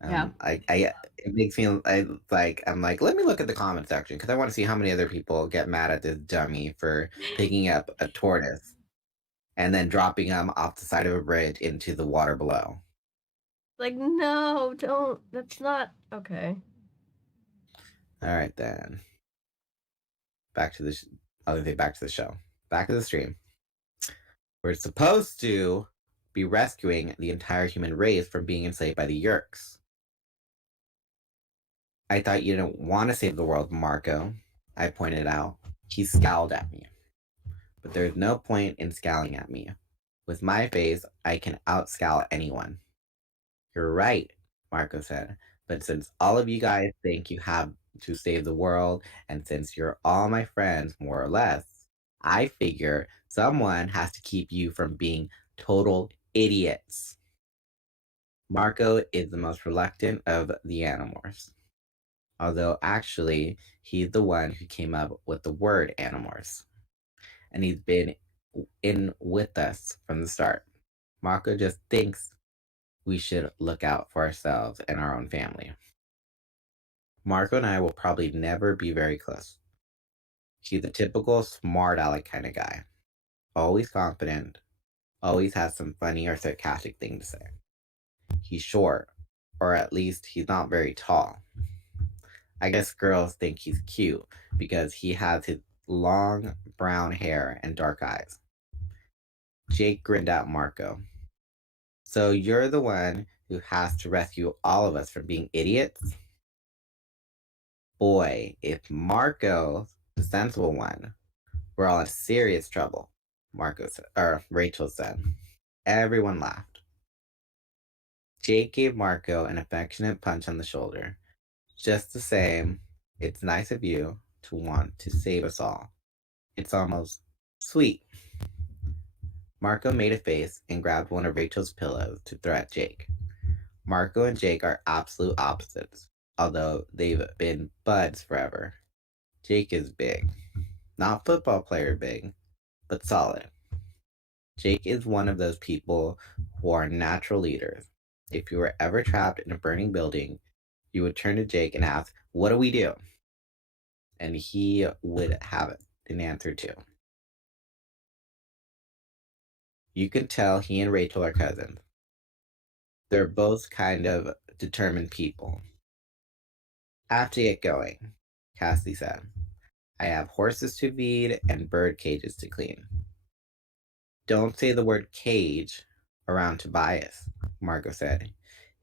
It makes me I'm like, let me look at the comment section because I want to see how many other people get mad at this dummy for picking up a tortoise and then dropping them off the side of a bridge into the water below. Like, no, don't. That's not okay. All right, then. Back to the show. Back to the stream. We're supposed to be rescuing the entire human race from being enslaved by the Yeerks. I thought you didn't want to save the world, Marco, I pointed out. He scowled at me. But there's no point in scowling at me. With my face, I can outscowl anyone. You're right, Marco said. But since all of you guys think you have to save the world, and since you're all my friends, more or less, I figure someone has to keep you from being total idiots. Marco is the most reluctant of the Animorphs. Although actually, he's the one who came up with the word Animorphs. And he's been in with us from the start. Marco just thinks we should look out for ourselves and our own family. Marco and I will probably never be very close. He's a typical smart aleck kind of guy. Always confident, always has some funny or sarcastic thing to say. He's short, or at least he's not very tall. I guess girls think he's cute because he has his long brown hair and dark eyes. Jake grinned at Marco. So you're the one who has to rescue all of us from being idiots? Boy, if Marco's the sensible one, we're all in serious trouble, Rachel said. Everyone laughed. Jake gave Marco an affectionate punch on the shoulder. Just the same, it's nice of you to want to save us all. It's almost sweet. Marco made a face and grabbed one of Rachel's pillows to throw at Jake. Marco and Jake are absolute opposites, although they've been buds forever. Jake is big. Not football player big, but solid. Jake is one of those people who are natural leaders. If you were ever trapped in a burning building, you would turn to Jake and ask, "What do we do?" And he would have an answer too. You can tell he and Rachel are cousins. They're both kind of determined people. I have to get going, Cassie said. I have horses to feed and bird cages to clean. Don't say the word cage around Tobias, Marco said.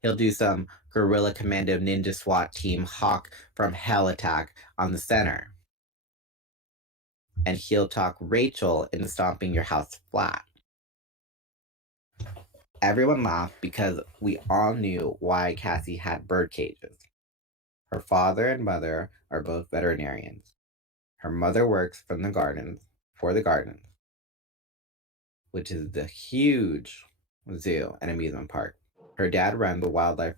He'll do some guerrilla commando ninja SWAT team hawk from hell attack on the center. And he'll talk Rachel into stomping your house flat. Everyone laughed because we all knew why Cassie had bird cages. Her father and mother are both veterinarians. Her mother works for the gardens, which is the huge zoo and amusement park. Her dad runs the wildlife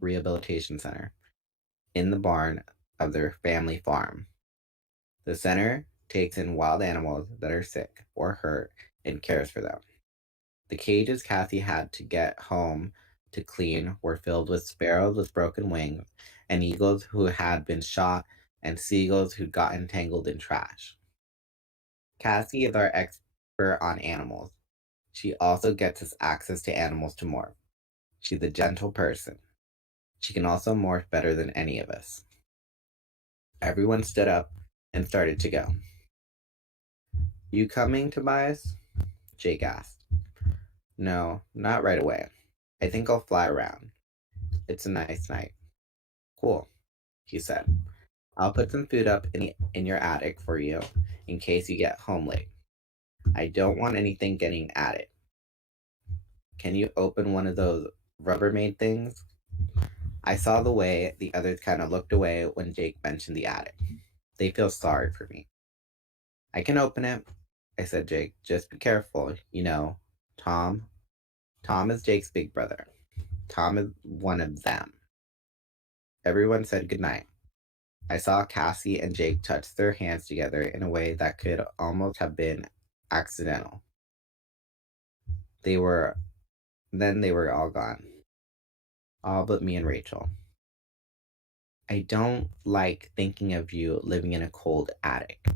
rehabilitation center in the barn of their family farm. The center takes in wild animals that are sick or hurt and cares for them. The cages Cassie had to get home to clean were filled with sparrows with broken wings and eagles who had been shot and seagulls who'd gotten tangled in trash. Cassie is our expert on animals. She also gets us access to animals to morph. She's a gentle person. She can also morph better than any of us. Everyone stood up and started to go. You coming, Tobias? Jake asked. No, not right away. I think I'll fly around. It's a nice night. Cool, he said. I'll put some food up in your attic for you in case you get home late. I don't want anything getting at it. Can you open one of those Rubbermaid things? I saw the way the others kind of looked away when Jake mentioned the attic. They feel sorry for me. I can open it, I said, Jake. Just be careful. You know, Tom. Tom is Jake's big brother. Tom is one of them. Everyone said goodnight. I saw Cassie and Jake touch their hands together in a way that could almost have been accidental. They were all gone. All but me and Rachel. I don't like thinking of you living in a cold attic,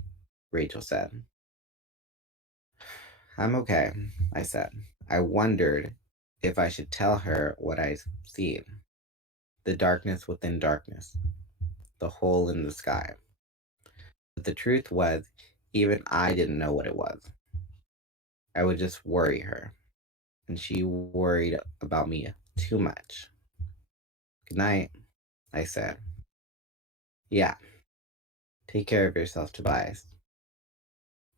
Rachel said. I'm okay, I said. I wondered if I should tell her what I see. The darkness within darkness. The hole in the sky. But the truth was, even I didn't know what it was. I would just worry her, and she worried about me too much. Good night, I said. Yeah, take care of yourself, Tobias.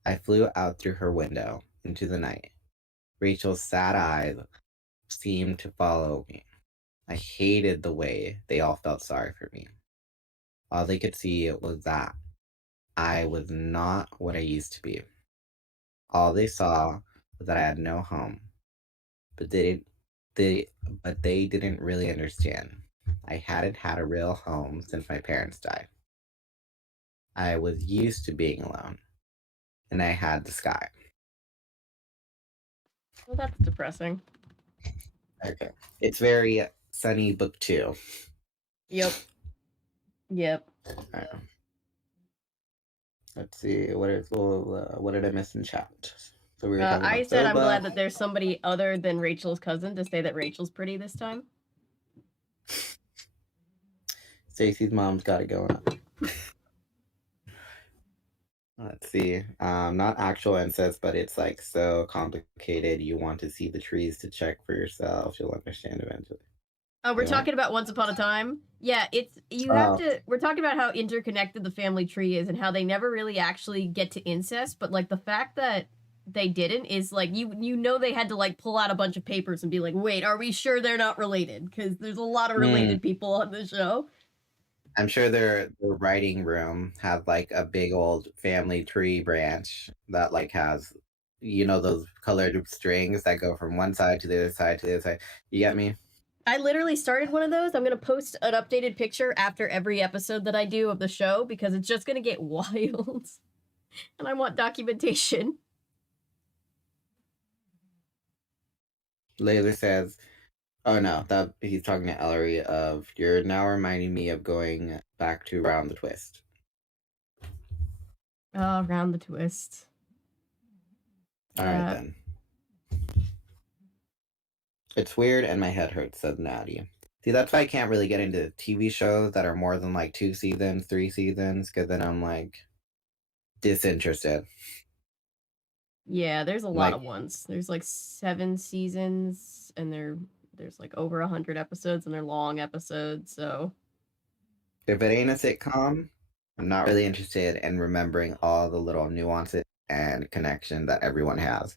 I flew out through her window into the night. Rachel's sad eyes seemed to follow me. I hated the way they all felt sorry for me. All they could see was that I was not what I used to be. All they saw was that I had no home, but they didn't really understand. I hadn't had a real home since my parents died. I was used to being alone, and I had the sky. Well, that's depressing. Okay. It's very Sunny Book 2. Yep. Yep. Right. Let's see, what did I miss in chat? So we were talking I about said I'm glad Boba. that there's somebody other than Rachel's cousin to say that Rachel's pretty this time. Stacy's mom's got it going on. Let's see. Not actual incest, but it's like so complicated. You want to see the trees to check for yourself. You'll understand eventually. Oh, we're What? talking about Once Upon a Time? Yeah, we're talking about how interconnected the family tree is and how they never really actually get to incest, but like the fact that they didn't is like you know they had to like pull out a bunch of papers and be like, wait, are we sure they're not related? Because there's a lot of related people on the show. I'm sure their writing room had like a big old family tree branch that like has, those colored strings that go from one side to the other side to the other side. You get me? I literally started one of those. I'm going to post an updated picture after every episode that I do of the show because it's just going to get wild. And I want documentation. Layla says, oh no, that he's talking to Ellery of, you're now reminding me of going back to Round the Twist. Oh, Round the Twist. Alright then. It's weird and my head hurts, said Natty. See, that's why I can't really get into TV shows that are more than like 2 seasons, 3 seasons, because then I'm like disinterested. Yeah, there's a lot of ones. There's like 7 seasons, and there's like over 100 episodes, and they're long episodes. So if it ain't a sitcom, I'm not really interested in remembering all the little nuances and connection that everyone has.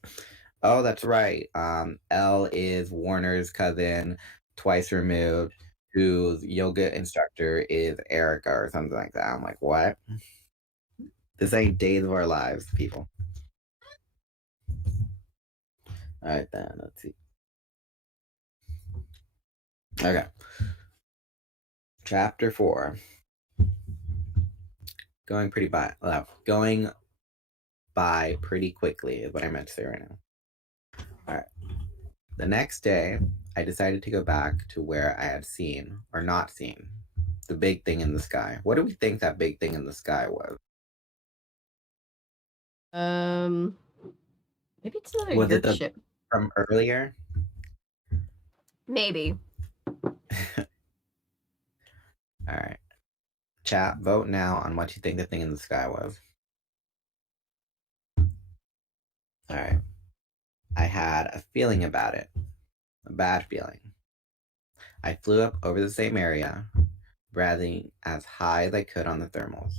Oh, that's right. Elle is Warner's cousin, twice removed, whose yoga instructor is Erica or something like that. I'm like, what? This ain't Days of Our Lives, people. All right, then. Let's see. Okay. Chapter 4. Going by pretty quickly is what I meant to say right now. All right. The next day, I decided to go back to where I had seen or not seen the big thing in the sky. What do we think that big thing in the sky was? Maybe it's another yurt ship from earlier. Maybe. All right. Chat, vote now on what you think the thing in the sky was. All right. I had a feeling about it. A bad feeling. I flew up over the same area, breathing as high as I could on the thermals.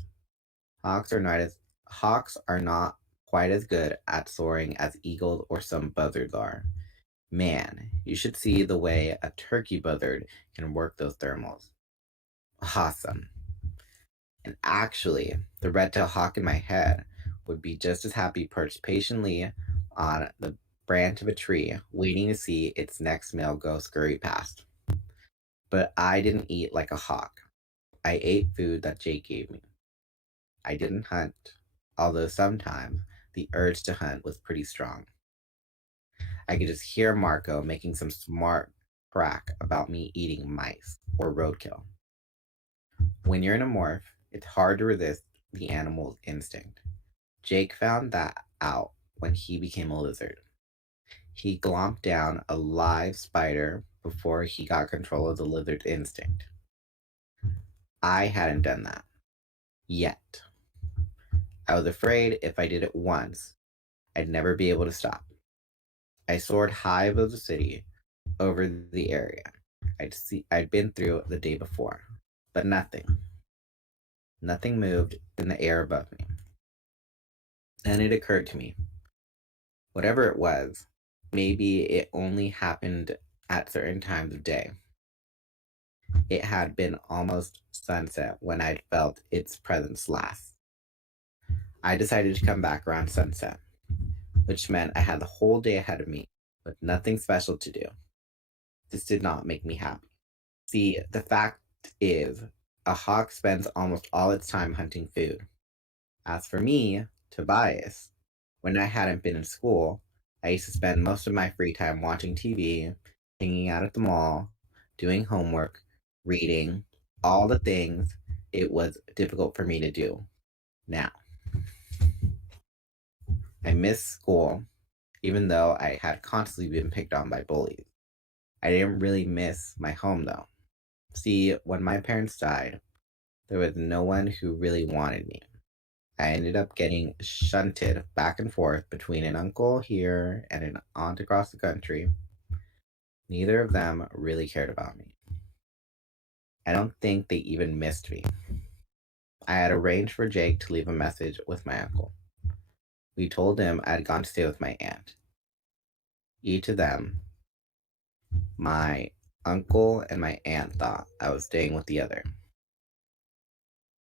Hawks are not quite as good at soaring as eagles or some buzzards are. Man, you should see the way a turkey buzzard can work those thermals. Awesome. And actually, the red-tailed hawk in my head would be just as happy perched patiently on the branch of a tree, waiting to see its next meal go scurry past. But I didn't eat like a hawk. I ate food that Jake gave me. I didn't hunt, although sometimes the urge to hunt was pretty strong. I could just hear Marco making some smart crack about me eating mice or roadkill. When you're in a morph, it's hard to resist the animal's instinct. Jake found that out when he became a lizard. He glomped down a live spider before he got control of the lizard's instinct. I hadn't done that. Yet. I was afraid if I did it once, I'd never be able to stop. I soared high above the city, over the area I'd been through the day before, but nothing moved in the air above me. Then it occurred to me, whatever it was, maybe it only happened at certain times of day. It had been almost sunset when I'd felt its presence last. I decided to come back around sunset, which meant I had the whole day ahead of me with nothing special to do. This did not make me happy. See, the fact is, a hawk spends almost all its time hunting food. As for me, Tobias, when I hadn't been in school, I used to spend most of my free time watching TV, hanging out at the mall, doing homework, reading, all the things it was difficult for me to do now. I missed school, even though I had constantly been picked on by bullies. I didn't really miss my home, though. See, when my parents died, there was no one who really wanted me. I ended up getting shunted back and forth between an uncle here and an aunt across the country. Neither of them really cared about me. I don't think they even missed me. I had arranged for Jake to leave a message with my uncle. We told him I had gone to stay with my aunt. Each of them, my uncle and my aunt, thought I was staying with the other.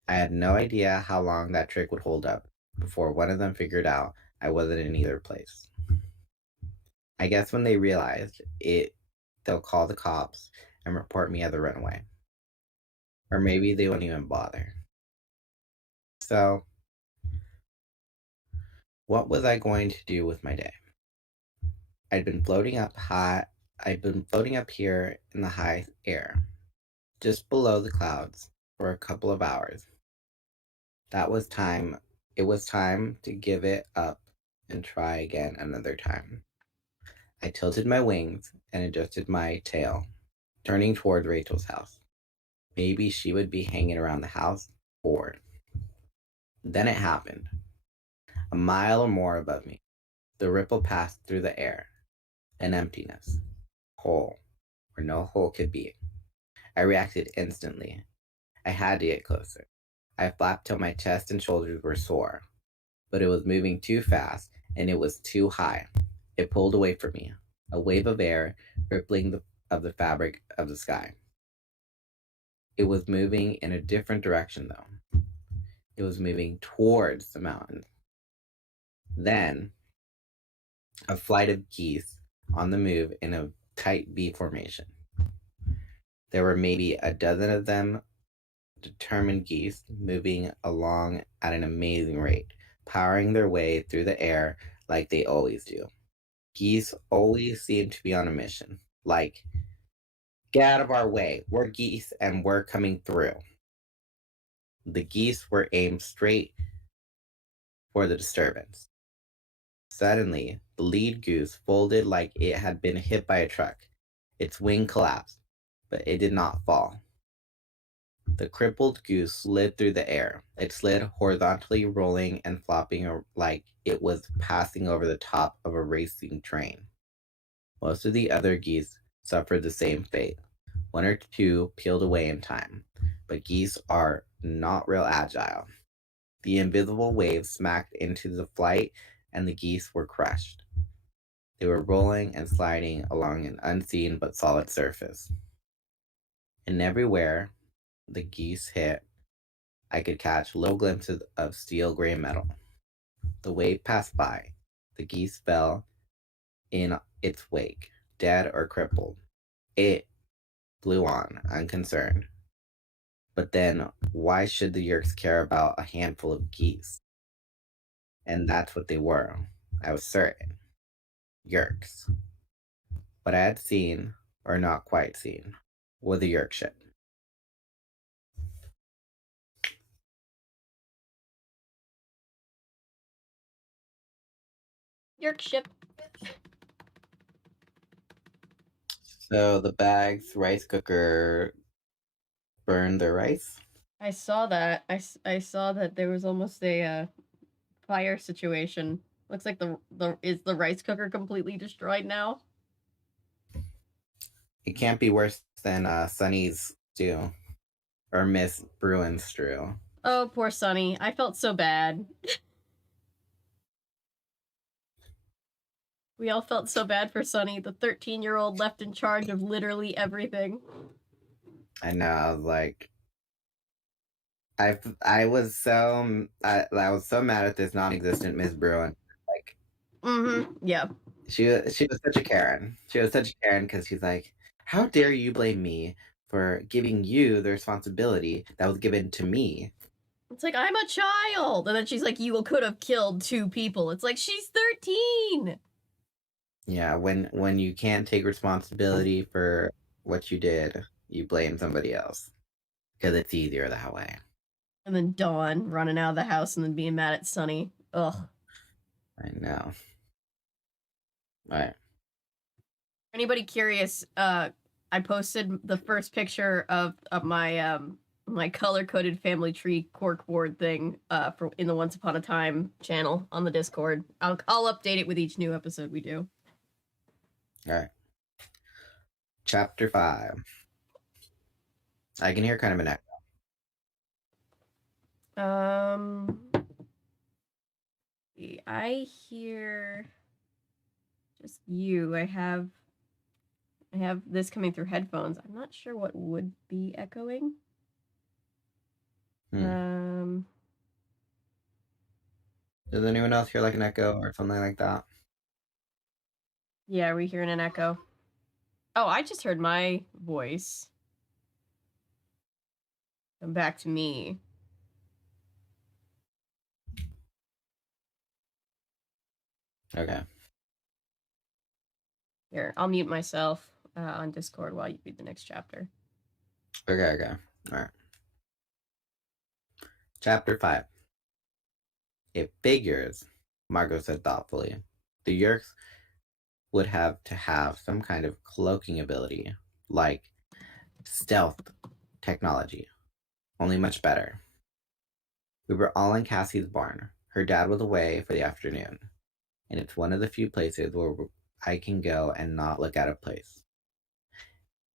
I had no idea how long that trick would hold up before one of them figured out I wasn't in either place. I guess when they realized it, they'll call the cops and report me as a runaway. Or maybe they won't even bother. So, what was I going to do with my day? I'd been floating up here in the high air, just below the clouds, for a couple of hours. That was time. It was time to give it up and try again another time. I tilted my wings and adjusted my tail, turning toward Rachel's house. Maybe she would be hanging around the house, bored. Then it happened. A mile or more above me, the ripple passed through the air. An emptiness. Hole. Where no hole could be. I reacted instantly. I had to get closer. I flapped till my chest and shoulders were sore. But it was moving too fast, and it was too high. It pulled away from me, a wave of air rippling of the fabric of the sky. It was moving in a different direction, though. It was moving towards the mountains. Then, a flight of geese on the move in a tight V formation. There were maybe a dozen of them, determined geese, moving along at an amazing rate, powering their way through the air like they always do. Geese always seem to be on a mission, like, get out of our way, we're geese and we're coming through. The geese were aimed straight for the disturbance. Suddenly, the lead goose folded like it had been hit by a truck. Its wing collapsed, but it did not fall. The crippled goose slid through the air. It slid horizontally, rolling and flopping like it was passing over the top of a racing train. Most of the other geese suffered the same fate. One or two peeled away in time, but geese are not real agile. The invisible waves smacked into the flight, and the geese were crushed. They were rolling and sliding along an unseen but solid surface. And everywhere the geese hit, I could catch little glimpses of steel gray metal. The wave passed by. The geese fell in its wake, dead or crippled. It flew on, unconcerned. But then, why should the Yerks care about a handful of geese? And that's what they were, I was certain. Yerks. What I had seen, or not quite seen, was a Yerk ship. Yerk ship. So the bag's rice cooker burned their rice? I saw that. I saw that there was almost a fire situation. Looks like the rice cooker completely destroyed now. It can't be worse than Sunny's stew or Miss Bruin's stew. Oh, poor Sunny. I felt so bad. We all felt so bad for Sunny, the 13-year-old left in charge of literally everything. I know. I was like, I was so mad at this non-existent Miss Bruin. Like, Yeah. she was such a Karen. She was such a Karen because she's like, how dare you blame me for giving you the responsibility that was given to me? It's like, I'm a child! And then she's like, you could have killed 2 people. It's like, she's 13! Yeah, when you can't take responsibility for what you did, you blame somebody else. Because it's easier that way. And then Dawn running out of the house and then being mad at Sunny. Ugh. I know. Alright. Anybody curious, I posted the first picture of my my color-coded family tree corkboard thing for in the Once Upon a Time channel on the Discord. I'll update it with each new episode we do. Alright. Chapter 5. I can hear kind of an echo. I hear just you. I have this coming through headphones. I'm not sure what would be echoing. Does anyone else hear like an echo or something like that? Yeah, are we hearing an echo? Oh, I just heard my voice. Come back to me. Okay. Here, I'll mute myself on Discord while you read the next chapter. Okay. Alright. Chapter 5. It figures, Margot said thoughtfully, the Yeerks would have to have some kind of cloaking ability, like stealth technology, only much better. We were all in Cassie's barn. Her dad was away for the afternoon, and it's one of the few places where I can go and not look out of place.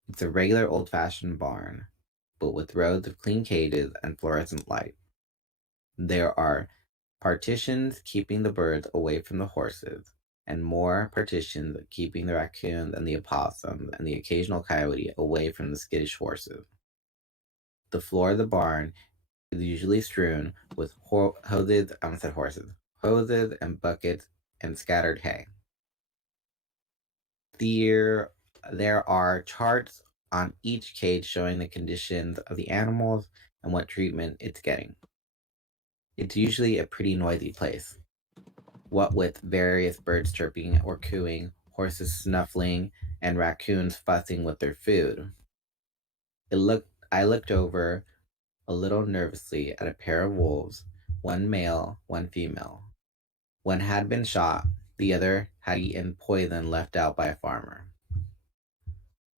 It's a regular old-fashioned barn, but with rows of clean cages and fluorescent light. There are partitions keeping the birds away from the horses, and more partitions keeping the raccoons and the opossums and the occasional coyote away from the skittish horses. The floor of the barn is usually strewn with hoses and buckets and scattered hay. There are charts on each cage showing the conditions of the animals and what treatment it's getting. It's usually a pretty noisy place, what with various birds chirping or cooing, horses snuffling, and raccoons fussing with their food. I looked over a little nervously at a pair of wolves, one male, one female. One had been shot, the other had eaten poison left out by a farmer.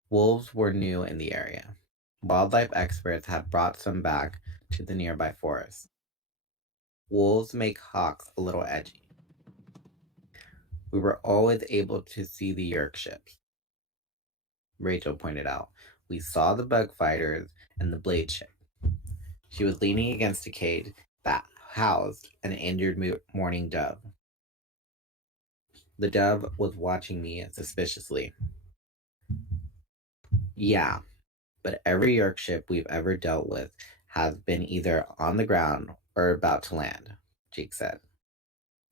Wolves were new in the area. Wildlife experts had brought some back to the nearby forest. Wolves make hawks a little edgy. We were always able to see the Yeerk ships, Rachel pointed out. We saw the bug fighters and the blade ship. She was leaning against a cage that housed an injured mourning dove. The dove was watching me suspiciously. Yeah, but every Yeerk ship we've ever dealt with has been either on the ground or about to land, Jake said.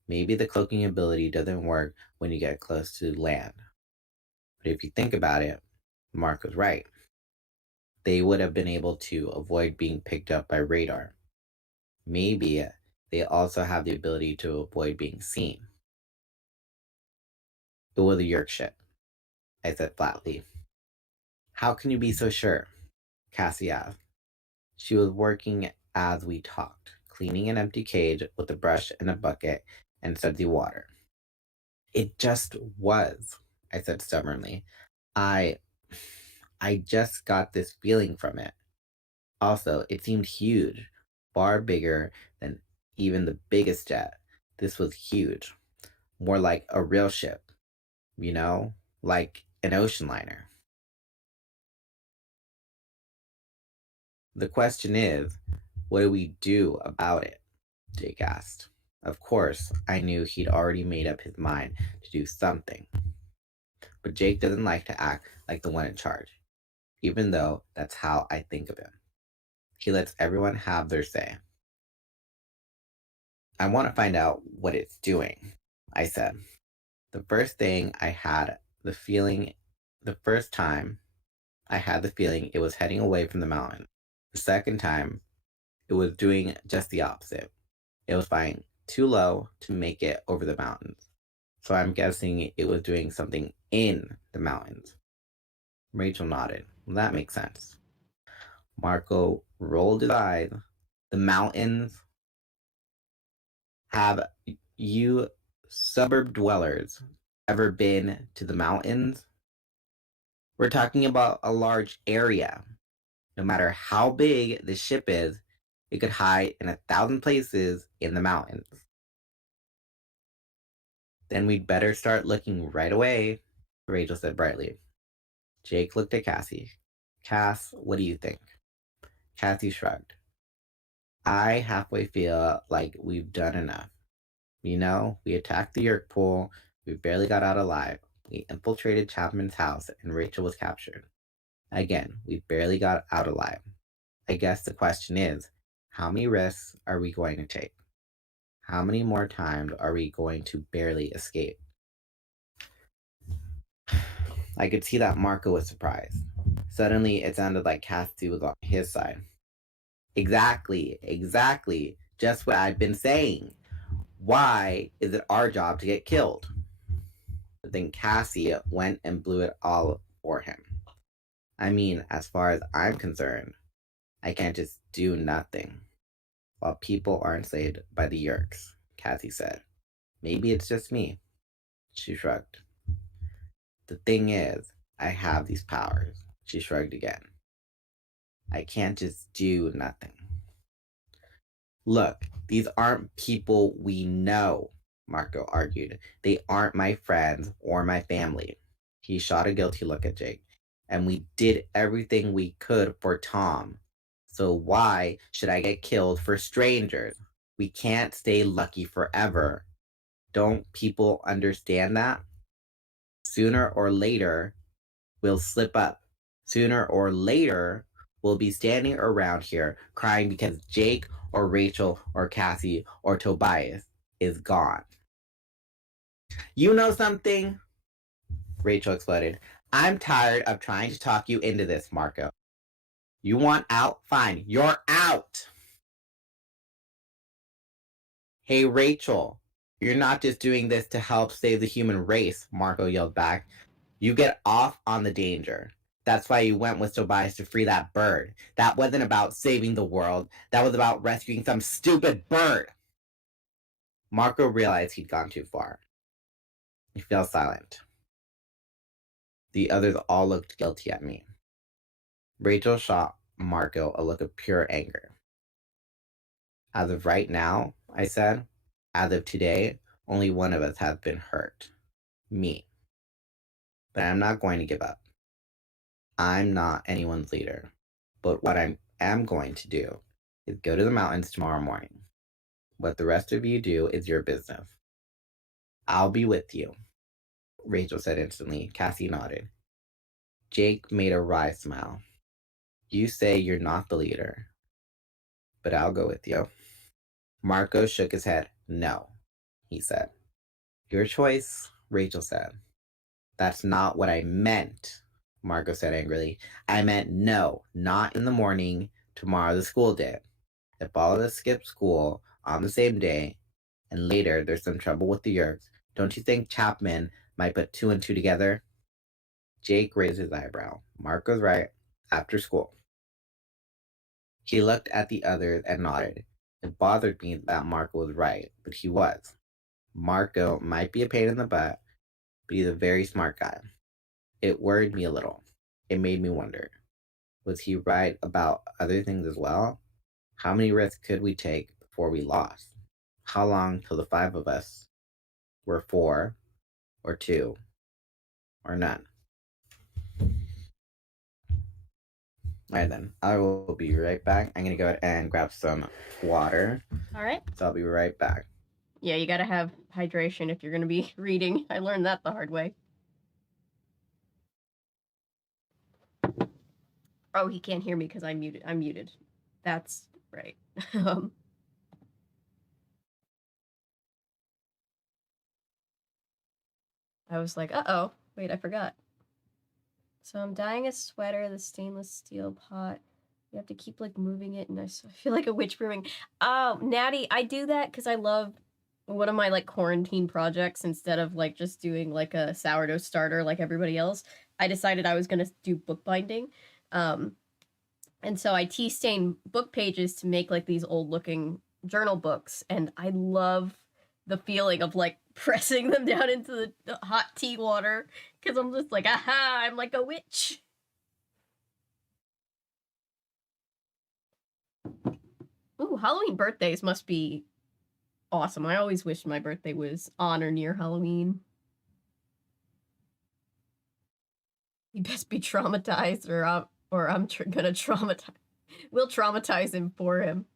Maybe the cloaking ability doesn't work when you get close to land. But if you think about it, Mark was right. They would have been able to avoid being picked up by radar. Maybe they also have the ability to avoid being seen. It was a Yeerk ship, I said flatly. How can you be so sure? Cassie asked. She was working as we talked, cleaning an empty cage with a brush and a bucket and sudsy water. It just was, I said stubbornly. I just got this feeling from it. Also, it seemed huge, far bigger than even the biggest jet. This was huge. More like a real ship, like an ocean liner. The question is, what do we do about it? Jake asked. Of course, I knew he'd already made up his mind to do something. But Jake doesn't like to act like the one in charge, even though that's how I think of him. He lets everyone have their say. I want to find out what it's doing, I said. The first time I had the feeling it was heading away from the mountain. The second time, it was doing just the opposite. It was flying too low to make it over the mountains. So I'm guessing it was doing something in the mountains. Rachel nodded. Well, that makes sense. Marco rolled his eyes. The mountains? Have you suburb dwellers ever been to the mountains? We're talking about a large area. No matter how big the ship is, it could hide in 1,000 places in the mountains. Then we'd better start looking right away, Rachel said brightly. Jake looked at Cassie. Cass, what do you think? Cassie shrugged. I halfway feel like we've done enough. We attacked the Yerk pool, we barely got out alive. We infiltrated Chapman's house and Rachel was captured. Again, we barely got out alive. I guess the question is, how many risks are we going to take? How many more times are we going to barely escape? I could see that Marco was surprised. Suddenly, it sounded like Cassie was on his side. Exactly. Just what I've been saying. Why is it our job to get killed? But then Cassie went and blew it all for him. I mean, as far as I'm concerned, I can't just do nothing while people are enslaved by the Yerks, Cassie said. Maybe it's just me. She shrugged. The thing is, I have these powers. She shrugged again. I can't just do nothing. Look, these aren't people we know, Marco argued. They aren't my friends or my family. He shot a guilty look at Jake. And we did everything we could for Tom. So why should I get killed for strangers? We can't stay lucky forever. Don't people understand that? Sooner or later, we'll slip up. Sooner or later, we'll be standing around here crying because Jake or Rachel or Cassie or Tobias is gone. You know something? Rachel exploded. I'm tired of trying to talk you into this, Marco. You want out? Fine, you're out. Hey, Rachel, you're not just doing this to help save the human race, Marco yelled back. You get off on the danger. That's why you went with Tobias to free that bird. That wasn't about saving the world. That was about rescuing some stupid bird. Marco realized he'd gone too far. He fell silent. The others all looked guilty at me. Rachel shot Marco a look of pure anger. As of right now, I said, as of today, only one of us has been hurt. Me. But I'm not going to give up. I'm not anyone's leader. But what I am going to do is go to the mountains tomorrow morning. What the rest of you do is your business. I'll be with you, Rachel said instantly. Cassie nodded. Jake made a wry smile. You say you're not the leader, but I'll go with you. Marco shook his head. No, he said. Your choice, Rachel said. That's not what I meant, Marco said angrily. I meant no, not in the morning, tomorrow the school day. If all of us skip school on the same day, and later there's some trouble with the Yerks, don't you think Chapman might put two and two together? Jake raised his eyebrow. Marco's right. After school. He looked at the others and nodded. It bothered me that Marco was right, but he was. Marco might be a pain in the butt, but he's a very smart guy. It worried me a little. It made me wonder, was he right about other things as well? How many risks could we take before we lost? How long till the five of us were 4 or 2 or none. All right, then. I will be right back. I'm going to go ahead and grab some water. All right. So I'll be right back. Yeah, you gotta have hydration if you're gonna be reading. I learned that the hard way. Oh, he can't hear me because I'm muted. I'm muted. That's right. I was like, uh-oh. Wait, I forgot. So I'm dyeing a sweater, the stainless steel pot. You have to keep, like, moving it, and I feel like a witch brewing. Oh, Natty, I do that because I love one of my, like, quarantine projects. Instead of, like, just doing, like, a sourdough starter like everybody else, I decided I was going to do bookbinding. And so I tea stain book pages to make, like, these old-looking journal books, and I love the feeling of, like, pressing them down into the hot tea water, because I'm just like, aha, I'm like a witch. Ooh, Halloween birthdays must be awesome. I always wished my birthday was on or near Halloween. He best be traumatized, or I'm gonna traumatize. We'll traumatize him for him.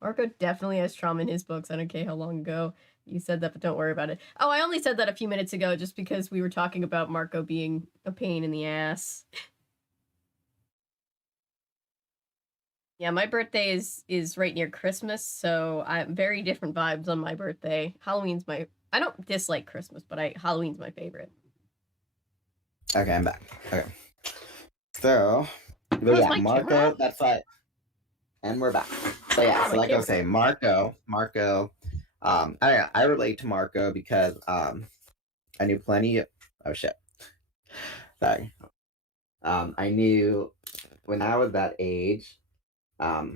Marco definitely has trauma in his books. I don't care how long ago you said that, but don't worry about it. Oh, I only said that a few minutes ago just because we were talking about Marco being a pain in the ass. Yeah, my birthday is right near Christmas, so I'm very different vibes on my birthday. Halloween's my... I don't dislike Christmas, but Halloween's my favorite. Okay, I'm back. Okay. So, but yeah, Marco, that's why... And we're back. So yeah, so like I was saying, Marco, I relate to Marco because I knew plenty of... Oh, shit. Sorry. I knew when I was that age... I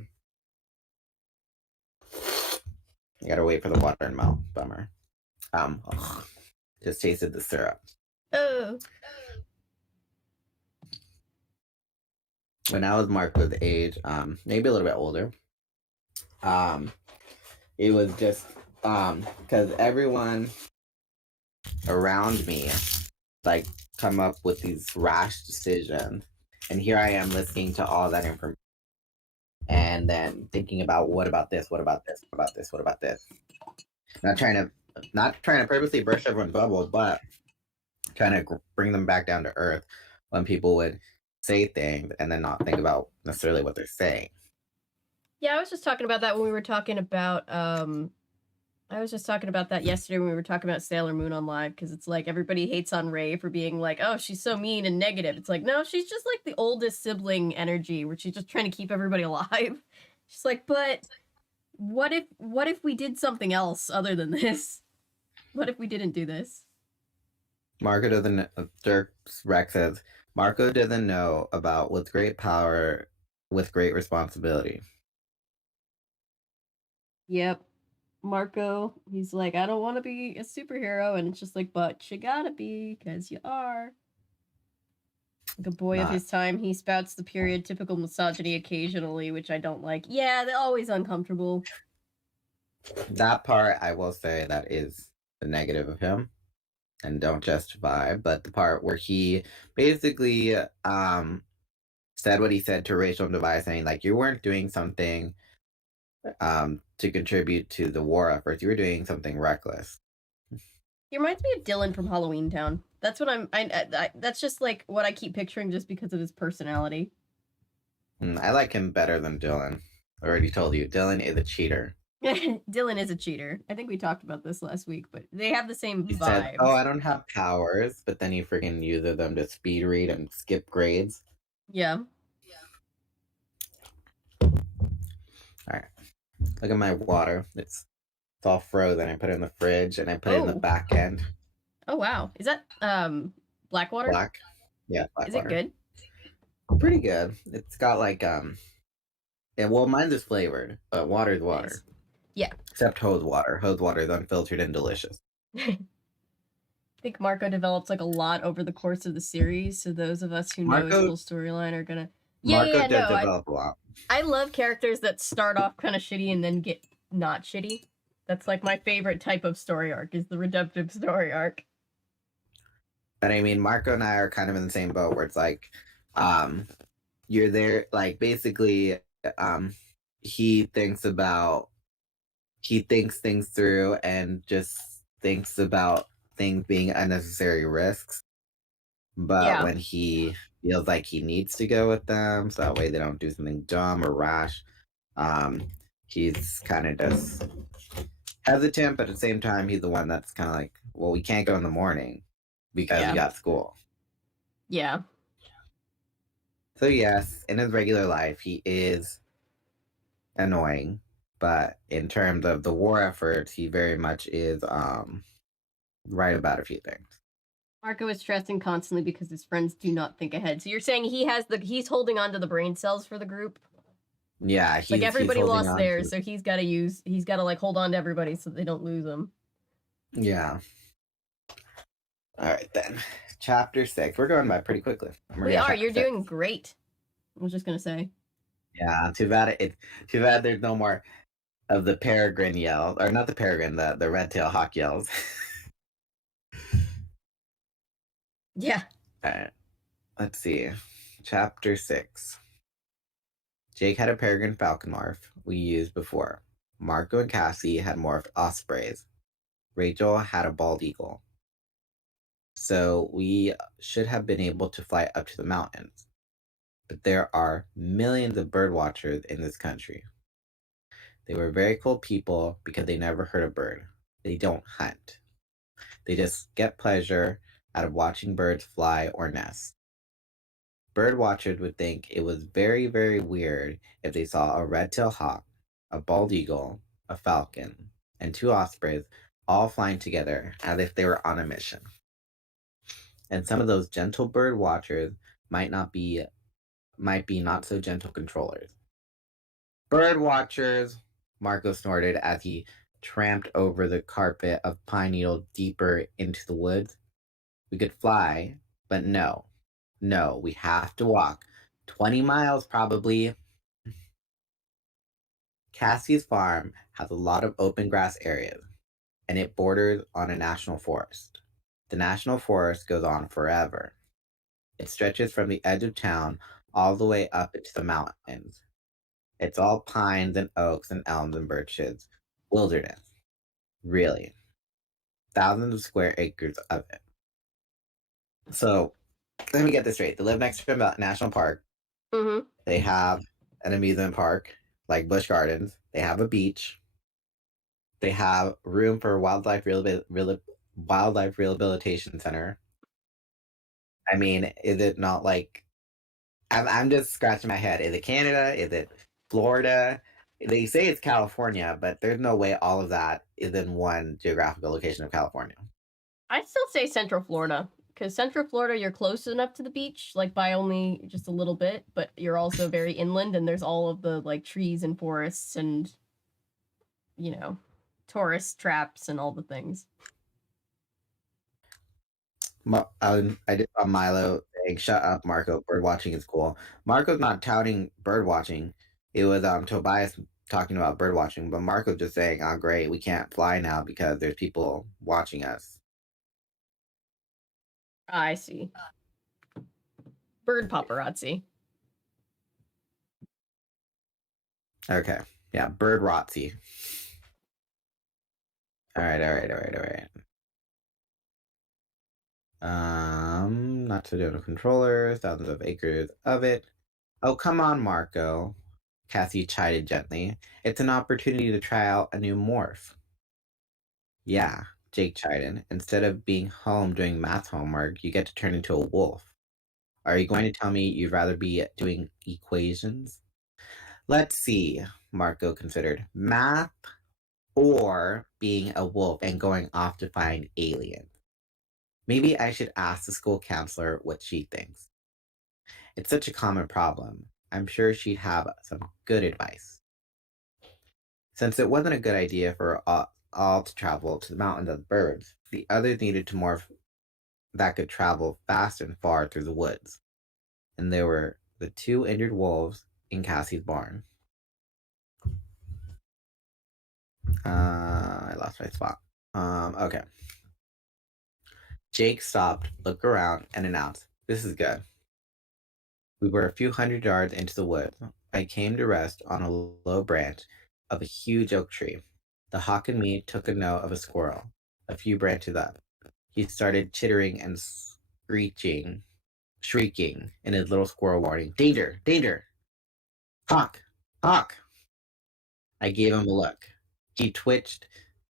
gotta wait for the water and melt. Bummer. Just tasted the syrup. Oh. When I was Marco's age, maybe a little bit older, it was just because everyone around me like come up with these rash decisions, and here I am listening to all that information. And then thinking about what about this, what about this, what about this, what about this. Not trying to purposely burst everyone's bubble, but trying to bring them back down to earth when people would say things and then not think about necessarily what they're saying. Yeah, I was just talking about that when we were talking about I was just talking about that yesterday when we were talking about Sailor Moon on live, because it's like everybody hates on Rei for being like, oh, she's so mean and negative. It's like, no, she's just like the oldest sibling energy where she's just trying to keep everybody alive. She's like, but what if we did something else other than this? What if we didn't do this? Marco doesn't... Rex says, Marco doesn't know about with great power, with great responsibility. Yep. Marco, he's like, I don't want to be a superhero, and it's just like, but you gotta be, because you are. Like a boy of his time, he spouts the period typical misogyny occasionally, which I don't like. Yeah, they're always uncomfortable. That part, I will say, that is the negative of him, and don't justify, but the part where he basically said what he said to Rachel and Tobias, saying, like, you weren't doing something to contribute to the war efforts. You were doing something reckless. He reminds me of Dylan from Halloween Town. That's what that's just like what I keep picturing just because of his personality. I like him better than Dylan. I already told you, Dylan is a cheater. Dylan is a cheater. I think we talked about this last week, but they have the same vibe. Said, oh, I don't have powers, but then he freaking uses them to speed read and skip grades. Yeah. Alright. Look at my water. It's all frozen. I put it in the fridge and I put it in the back end. Oh wow. Is that black water? Black. Yeah, black water. Is it good? Pretty good. It's got like yeah, well, mine's is flavored, but water's water. Nice. Yeah. Except hose water. Hose water is unfiltered and delicious. I think Marco develops like a lot over the course of the series, so those of us who know his full storyline are gonna... Marco does develop a lot. I love characters that start off kind of shitty and then get not shitty. That's like my favorite type of story arc is the redemptive story arc. But I mean, Marco and I are kind of in the same boat where it's like, you're there, like basically, um, he thinks about, he thinks things through and just thinks about things being unnecessary risks. But when he feels like he needs to go with them, so that way they don't do something dumb or rash, he's kind of just hesitant, but at the same time, he's the one that's kind of like, well, we can't go in the morning because we got school. Yeah. So yes, in his regular life, he is annoying, but in terms of the war efforts, he very much is right about a few things. Marco is stressing constantly because his friends do not think ahead. So you're saying he's holding on to the brain cells for the group? Yeah, he's like everybody lost theirs, so he's got to like hold on to everybody so they don't lose them. Yeah. All right then, chapter 6. We're going by pretty quickly. We are. You're doing great. I was just gonna say. Yeah, too bad too bad there's no more of the peregrine yell, or not the peregrine, the red tail hawk yells. Yeah. All right. Let's see. Chapter 6. Jake had a peregrine falcon morph we used before. Marco and Cassie had morphed ospreys. Rachel had a bald eagle. So we should have been able to fly up to the mountains. But there are millions of bird watchers in this country. They were very cool people because they never hurt a bird. They don't hunt. They just get pleasure out of watching birds fly or nest. Bird watchers would think it was very, very weird if they saw a red-tailed hawk, a bald eagle, a falcon, and 2 ospreys all flying together as if they were on a mission. And some of those gentle bird watchers might be not so gentle controllers. Bird watchers, Marco snorted as he tramped over the carpet of pine needle deeper into the woods. We could fly, but no, we have to walk 20 miles probably. Cassie's farm has a lot of open grass areas, and it borders on a national forest. The national forest goes on forever. It stretches from the edge of town all the way up into the mountains. It's all pines and oaks and elms and birches. Wilderness. Really. Thousands of square acres of it. So, let me get this straight. They live next to a national park. Mm-hmm. They have an amusement park, like Busch Gardens. They have a beach. They have room for wildlife rehabilitation center. I mean, is it not like... I'm just scratching my head. Is it Canada? Is it Florida? They say it's California, but there's no way all of that is in one geographical location of California. I'd still say Central Florida, because Central Florida, you're close enough to the beach, like by only just a little bit, but you're also very inland, and there's all of the like trees and forests and, you know, tourist traps and all the things. I just saw Milo saying, "Shut up, Marco. Bird watching is cool." Marco's not touting bird watching. It was Tobias talking about bird watching, but Marco's just saying, "Oh, great, we can't fly now because there's people watching us." I see. Bird paparazzi. Okay, yeah, bird rotsy. All right. Not so gentle controllers, thousands of acres of it. Oh, come on, Marco. Cassie chided gently. It's an opportunity to try out a new morph. Yeah, Jake chided. Instead of being home doing math homework, you get to turn into a wolf. Are you going to tell me you'd rather be doing equations? Let's see, Marco considered. Math or being a wolf and going off to find aliens? Maybe I should ask the school counselor what she thinks. It's such a common problem. I'm sure she'd have some good advice. Since it wasn't a good idea for all to travel to the mountains as birds, the others needed to morph that could travel fast and far through the woods. And there were the 2 injured wolves in Cassie's barn. I lost my spot. Okay. Jake stopped, looked around, and announced, "This is good." We were a few hundred yards into the woods. I came to rest on a low branch of a huge oak tree. The hawk and me took a note of a squirrel, a few branches up. He started chittering and shrieking in his little squirrel warning, "Danger! Danger! Hawk! Hawk!" I gave him a look. He twitched,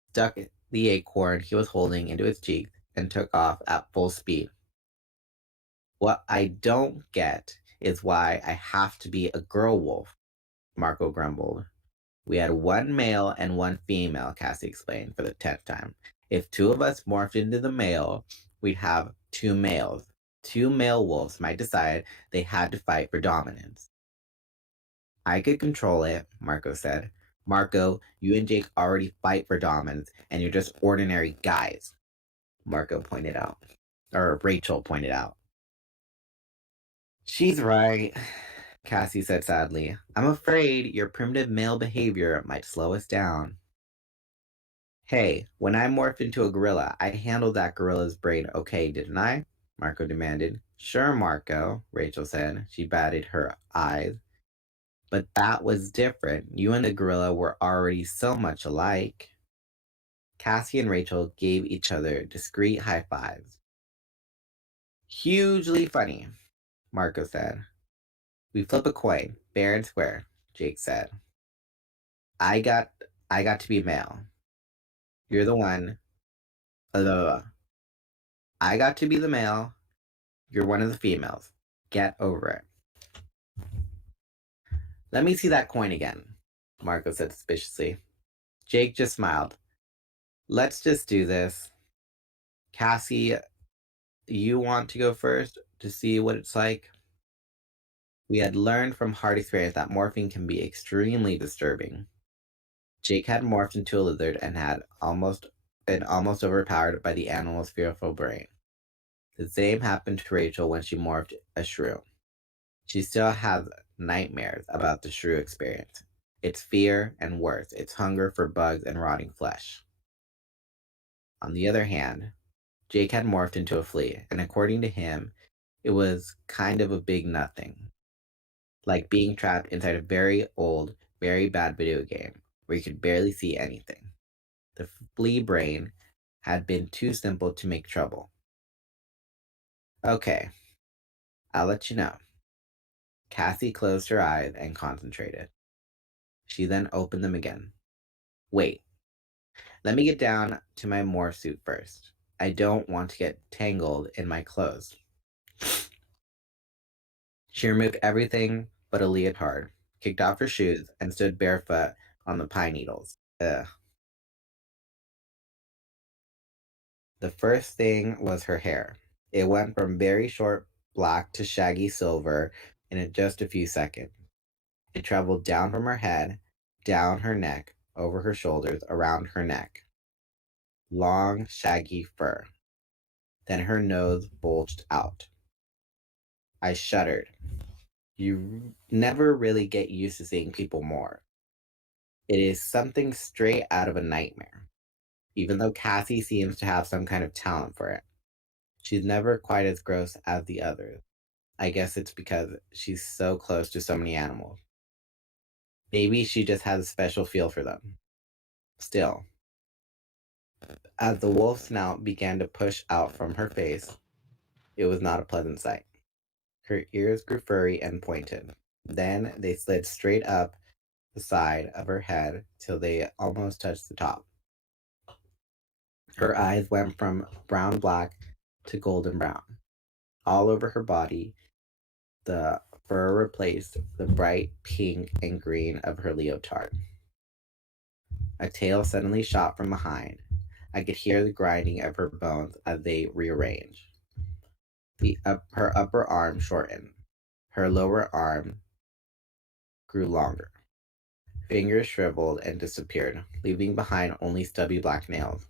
stuck the acorn he was holding into his cheek, and took off at full speed. "What I don't get is why I have to be a girl wolf," Marco grumbled. "We had one male and one female," Cassie explained for the 10th time. "If two of us morphed into the male, we'd have two males. Two male wolves might decide they had to fight for dominance." "I could control it," Marco said. "Marco, you and Jake already fight for dominance, and you're just ordinary guys," Marco pointed out. Or Rachel pointed out. "She's right," Cassie said sadly. "I'm afraid your primitive male behavior might slow us down." "Hey, when I morphed into a gorilla, I handled that gorilla's brain okay, didn't I?" Marco demanded. "Sure, Marco," Rachel said. She batted her eyes. "But that was different. You and the gorilla were already so much alike." Cassie and Rachel gave each other discreet high fives. "Hugely funny," Marco said. "We flip a coin, fair and square," Jake said. I got to be male. You're the one. I got to be the male. You're one of the females. Get over it." "Let me see that coin again," Marco said suspiciously. Jake just smiled. "Let's just do this. Cassie, you want to go first to see what it's like?" We had learned from hard experience that morphing can be extremely disturbing. Jake had morphed into a lizard and had been almost overpowered by the animal's fearful brain. The same happened to Rachel when she morphed a shrew. She still has nightmares about the shrew experience. Its fear, and worse, its hunger for bugs and rotting flesh. On the other hand, Jake had morphed into a flea, and according to him, it was kind of a big nothing. Like being trapped inside a very old, very bad video game where you could barely see anything. The flea brain had been too simple to make trouble. "Okay, I'll let you know." Cassie closed her eyes and concentrated. She then opened them again. "Wait, let me get down to my morph suit first. I don't want to get tangled in my clothes." She removed everything but a leotard, kicked off her shoes, and stood barefoot on the pine needles. Ugh. The first thing was her hair. It went from very short black to shaggy silver in just a few seconds. It traveled down from her head, down her neck, over her shoulders, around her neck. Long, shaggy fur. Then her nose bulged out. I shuddered. You never really get used to seeing people more. It is something straight out of a nightmare, even though Cassie seems to have some kind of talent for it. She's never quite as gross as the others. I guess it's because she's so close to so many animals. Maybe she just has a special feel for them. Still, as the wolf snout began to push out from her face, it was not a pleasant sight. Her ears grew furry and pointed. Then they slid straight up the side of her head till they almost touched the top. Her eyes went from brown black to golden brown. All over her body, the fur replaced the bright pink and green of her leotard. A tail suddenly shot from behind. I could hear the grinding of her bones as they rearranged. Her upper arm shortened. Her lower arm grew longer. Fingers shriveled and disappeared, leaving behind only stubby black nails.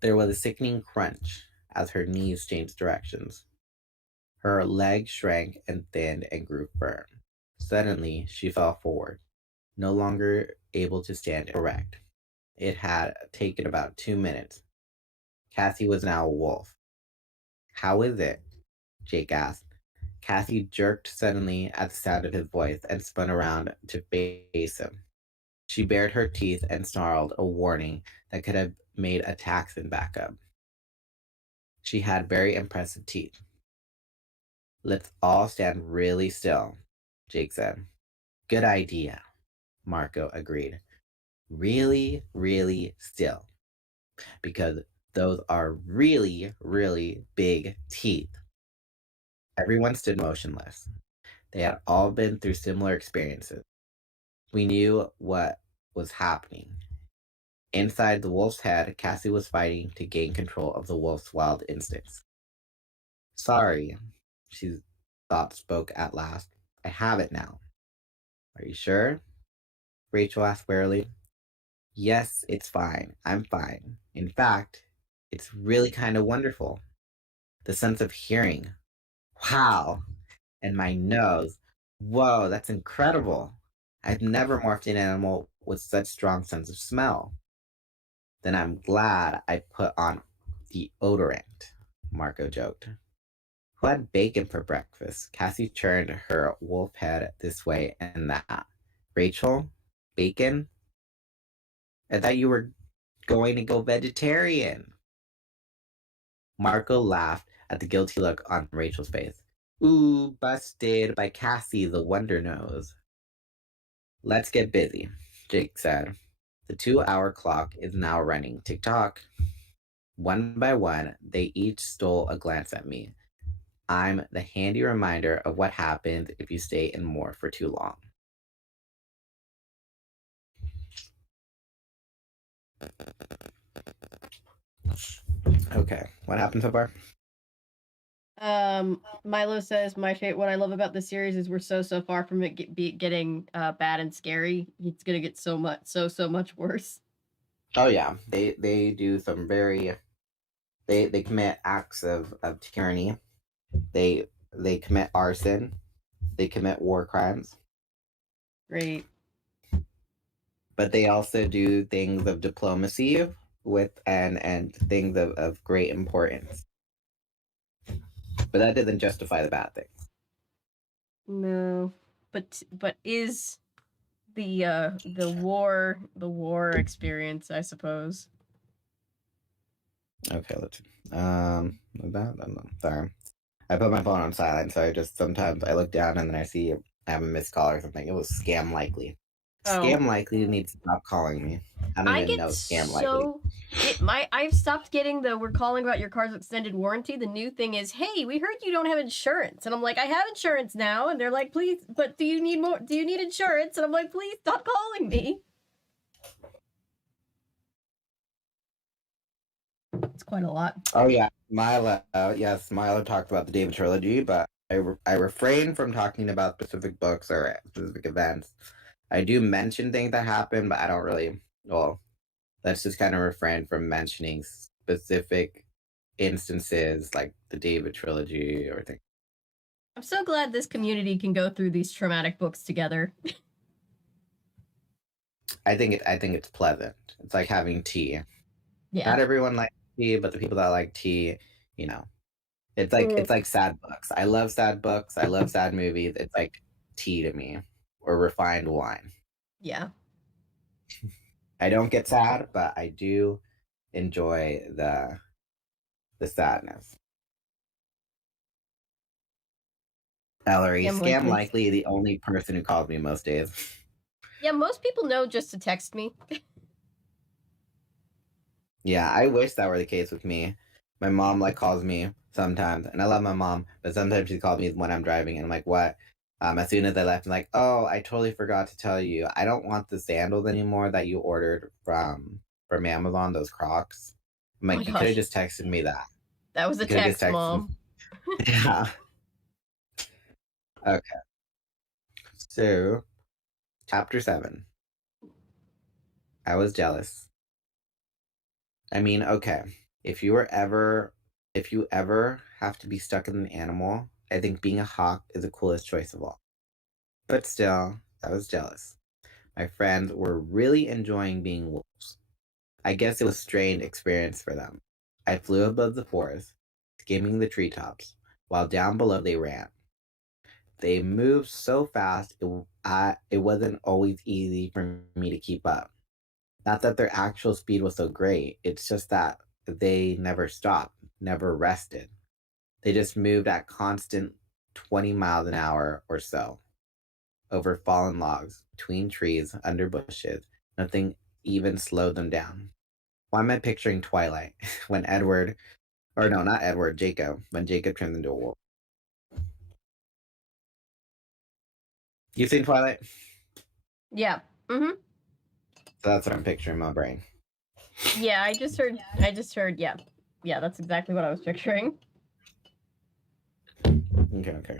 There was a sickening crunch as her knees changed directions. Her legs shrank and thinned and grew firm. Suddenly, she fell forward, no longer able to stand erect. It had taken about 2 minutes. Cassie was now a wolf. How is it? Jake asked. Cassie jerked suddenly at the sound of his voice and spun around to face him. She bared her teeth and snarled a warning that could have made a Texan back up. She had very impressive teeth. Let's all stand really still, Jake said. Good idea, Marco agreed. Really, really still. Because those are really, really big teeth. Everyone stood motionless. They had all been through similar experiences. We knew what was happening. Inside the wolf's head, Cassie was fighting to gain control of the wolf's wild instincts. Sorry, she spoke at last. I have it now. Are you sure? Rachel asked warily. Yes, it's fine. I'm fine. In fact, it's really kind of wonderful. The sense of hearing. Wow. And my nose. Whoa, that's incredible. I've never morphed an animal with such strong sense of smell. Then I'm glad I put on deodorant, Marco joked. Who had bacon for breakfast? Cassie turned her wolf head this way and that. Rachel? Bacon? I thought you were going to go vegetarian. Marco laughed at the guilty look on Rachel's face. Ooh, busted by Cassie the Wonder Nose. Let's get busy, Jake said. The 2-hour clock is now running tick-tock. One by one, they each stole a glance at me. I'm the handy reminder of what happens if you stay in more for too long. Okay, what happened so far? Milo says what I love about this series is we're so far from it getting bad and scary. It's gonna get so much worse. Oh yeah, they do some very they commit acts of tyranny. They commit arson. They commit war crimes. Great. But they also do things of diplomacy with and things of great importance. But that doesn't justify the bad things. No, but is the war experience, I suppose. Okay, let's sorry. I put my phone on silent, so I just sometimes I look down and then I see I have a missed call or something. It was Scam Likely. Oh. Scam Likely needs to stop calling me. I don't even know Scam Likely. I've stopped getting the "we're calling about your car's extended warranty." The new thing is, "Hey, we heard you don't have insurance," and I'm like, "I have insurance now," and they're like, "Please, but do you need more? Do you need insurance?" And I'm like, "Please stop calling me." It's quite a lot. Oh yeah, Milo. Yes, Milo talked about the David trilogy, but I refrain from talking about specific books or specific events. I do mention things that happen, but I don't really. Well, let's just kind of refrain from mentioning specific instances like the David trilogy or things. I'm so glad this community can go through these traumatic books together. I think it's pleasant. It's like having tea. Yeah. Not everyone likes tea, but the people that like tea, you know, it's like sad books. I love sad books. I love sad movies. It's like tea to me, or refined wine. Yeah. I don't get sad, but I do enjoy the sadness. Ellery, Scam Likely the only person who calls me most days. Yeah, most people know just to text me. Yeah, I wish that were the case with me. My mom like calls me sometimes, and I love my mom, but sometimes she calls me when I'm driving, and I'm like, "What?" As soon as I left, I'm like, "Oh, I totally forgot to tell you. I don't want the sandals anymore that you ordered from Amazon. Those Crocs." I'm like, "You could have just texted me that." That was a text, Mom. Yeah. Okay. So, chapter 7. I was jealous. I mean, okay. If you ever have to be stuck in an animal, I think being a hawk is the coolest choice of all. But still, I was jealous. My friends were really enjoying being wolves. I guess it was a strange experience for them. I flew above the forest, skimming the treetops, while down below they ran. They moved so fast, it wasn't always easy for me to keep up. Not that their actual speed was so great, it's just that they never stopped, never rested. They just moved at constant 20 miles an hour or so, over fallen logs, between trees, under bushes. Nothing even slowed them down. Why am I picturing Twilight when Edward, or no, not Edward, Jacob, when Jacob turns into a wolf? You seen Twilight? Yeah. Mm-hmm. So that's what I'm picturing in my brain. Yeah, I just heard, yeah. Yeah, that's exactly what I was picturing. Okay.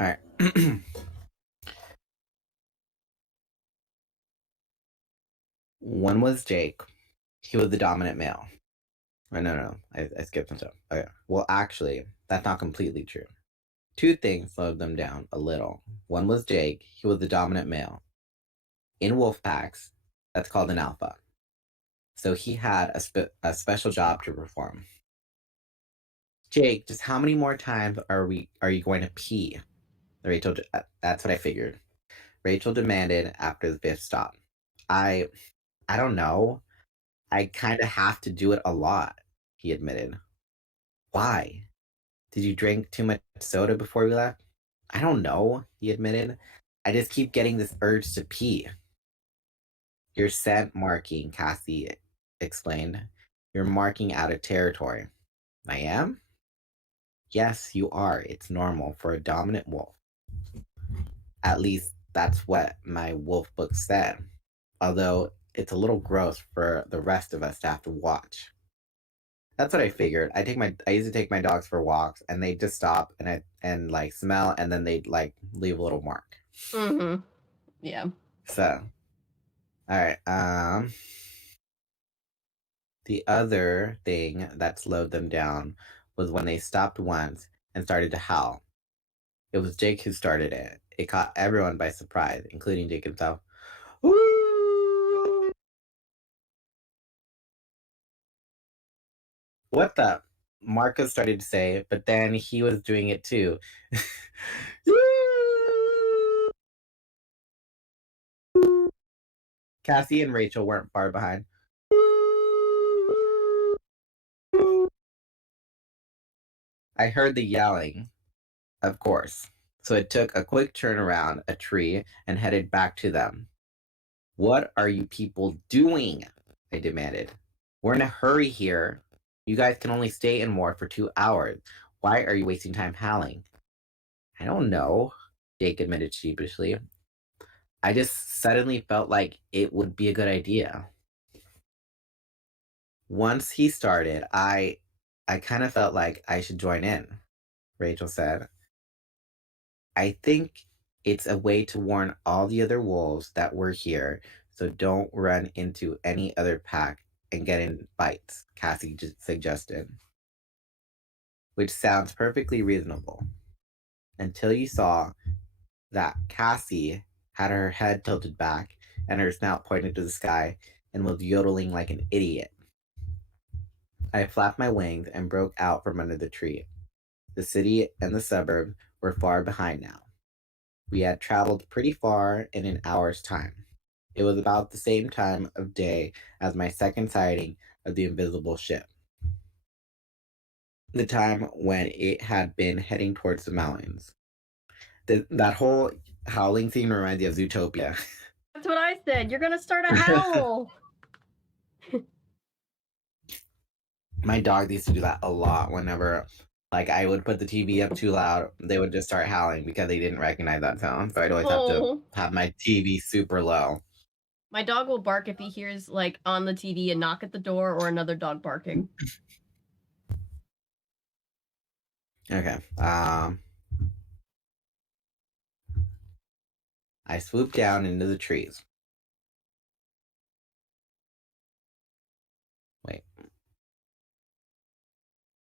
Alright. One was Jake. He was the dominant male. Oh, no. I skipped some stuff. Okay. Well, actually, that's not completely true. Two things slowed them down a little. One was Jake. He was the dominant male. In wolf packs, that's called an alpha. So he had a special job to perform. Jake, just how many more times are you going to pee? Rachel, that's what I figured. Rachel demanded after the fifth stop. I don't know. I kind of have to do it a lot, he admitted. Why? Did you drink too much soda before we left? I don't know, he admitted. I just keep getting this urge to pee. You're scent marking, Cassie explained. You're marking out of territory. I am? Yes, you are. It's normal for a dominant wolf. At least that's what my wolf book said. Although it's a little gross for the rest of us to have to watch. That's what I figured. I used to take my dogs for walks and they just stop and like smell and then they'd like leave a little mark. Mm-hmm. Yeah. So alright, the other thing that slowed them down was when they stopped once and started to howl. It was Jake who started it. It caught everyone by surprise, including Jake himself. Woo! What the? Marco started to say, but then he was doing it too. Cassie and Rachel weren't far behind. I heard the yelling, of course. So it took a quick turn around a tree and headed back to them. What are you people doing? I demanded. We're in a hurry here. You guys can only stay in more for 2 hours. Why are you wasting time howling? I don't know, Jake admitted sheepishly. I just suddenly felt like it would be a good idea. Once he started, I kind of felt like I should join in, Rachel said. I think it's a way to warn all the other wolves that we're here, so don't run into any other pack and get in fights, Cassie just suggested. Which sounds perfectly reasonable. Until you saw that Cassie had her head tilted back and her snout pointed to the sky and was yodeling like an idiot. I flapped my wings and broke out from under the tree. The city and the suburb were far behind now. We had traveled pretty far in an hour's time. It was about the same time of day as my second sighting of the invisible ship. The time when it had been heading towards the mountains. That whole howling scene reminds me of Zootopia. That's what I said. You're gonna start a howl. My dog used to do that a lot whenever like I would put the TV up too loud, they would just start howling because they didn't recognize that sound. So I'd always have to have my TV super low. My dog will bark if he hears like on the TV a knock at the door or another dog barking. Okay. I swooped down into the trees. Wait.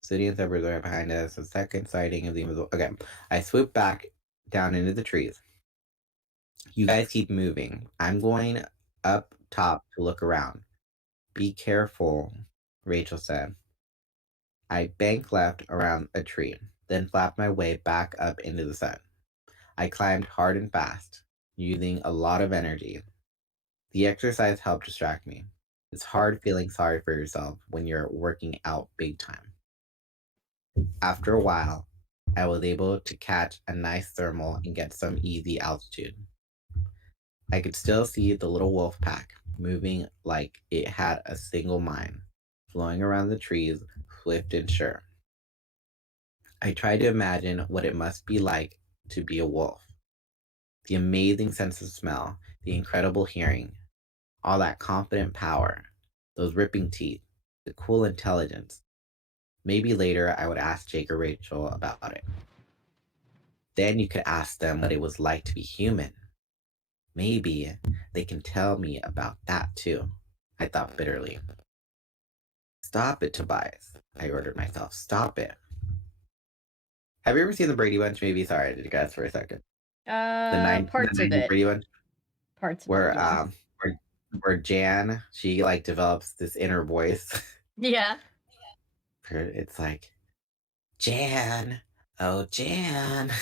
City and suburbs are right behind us. The second sighting of the invisible. Okay. I swooped back down into the trees. You guys keep moving. I'm going up top to look around. Be careful, Rachel said. I banked left around a tree, then flapped my way back up into the sun. I climbed hard and fast, using a lot of energy. The exercise helped distract me. It's hard feeling sorry for yourself when you're working out big time. After a while, I was able to catch a nice thermal and get some easy altitude. I could still see the little wolf pack moving like it had a single mind, flowing around the trees, swift and sure. I tried to imagine what it must be like to be a wolf. The amazing sense of smell, the incredible hearing, all that confident power, those ripping teeth, the cool intelligence. Maybe later I would ask Jake or Rachel about it. Then you could ask them what it was like to be human. Maybe they can tell me about that too, I thought bitterly. Stop it, Tobias, I ordered myself. Stop it. Have you ever seen the Brady Bunch movie? Sorry, I did you guys for a second. Parts of it. Brady Bunch? Parts of Where it, yeah. where Jan, she like develops this inner voice. Yeah. It's like, Jan, oh Jan.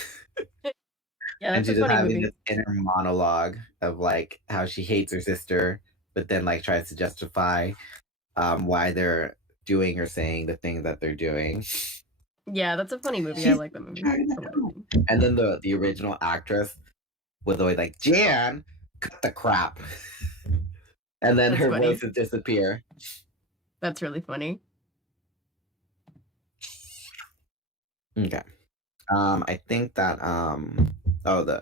Yeah, And that's a she's just funny having movie. this inner monologue of like how she hates her sister, but then like tries to justify why they're doing or saying the things that they're doing. Yeah, that's a funny movie. I She's like that movie. trying to help. And then the original actress was always like, Jan, cut the crap. And then That's her funny. voice would disappear. That's really funny. Okay. I think that the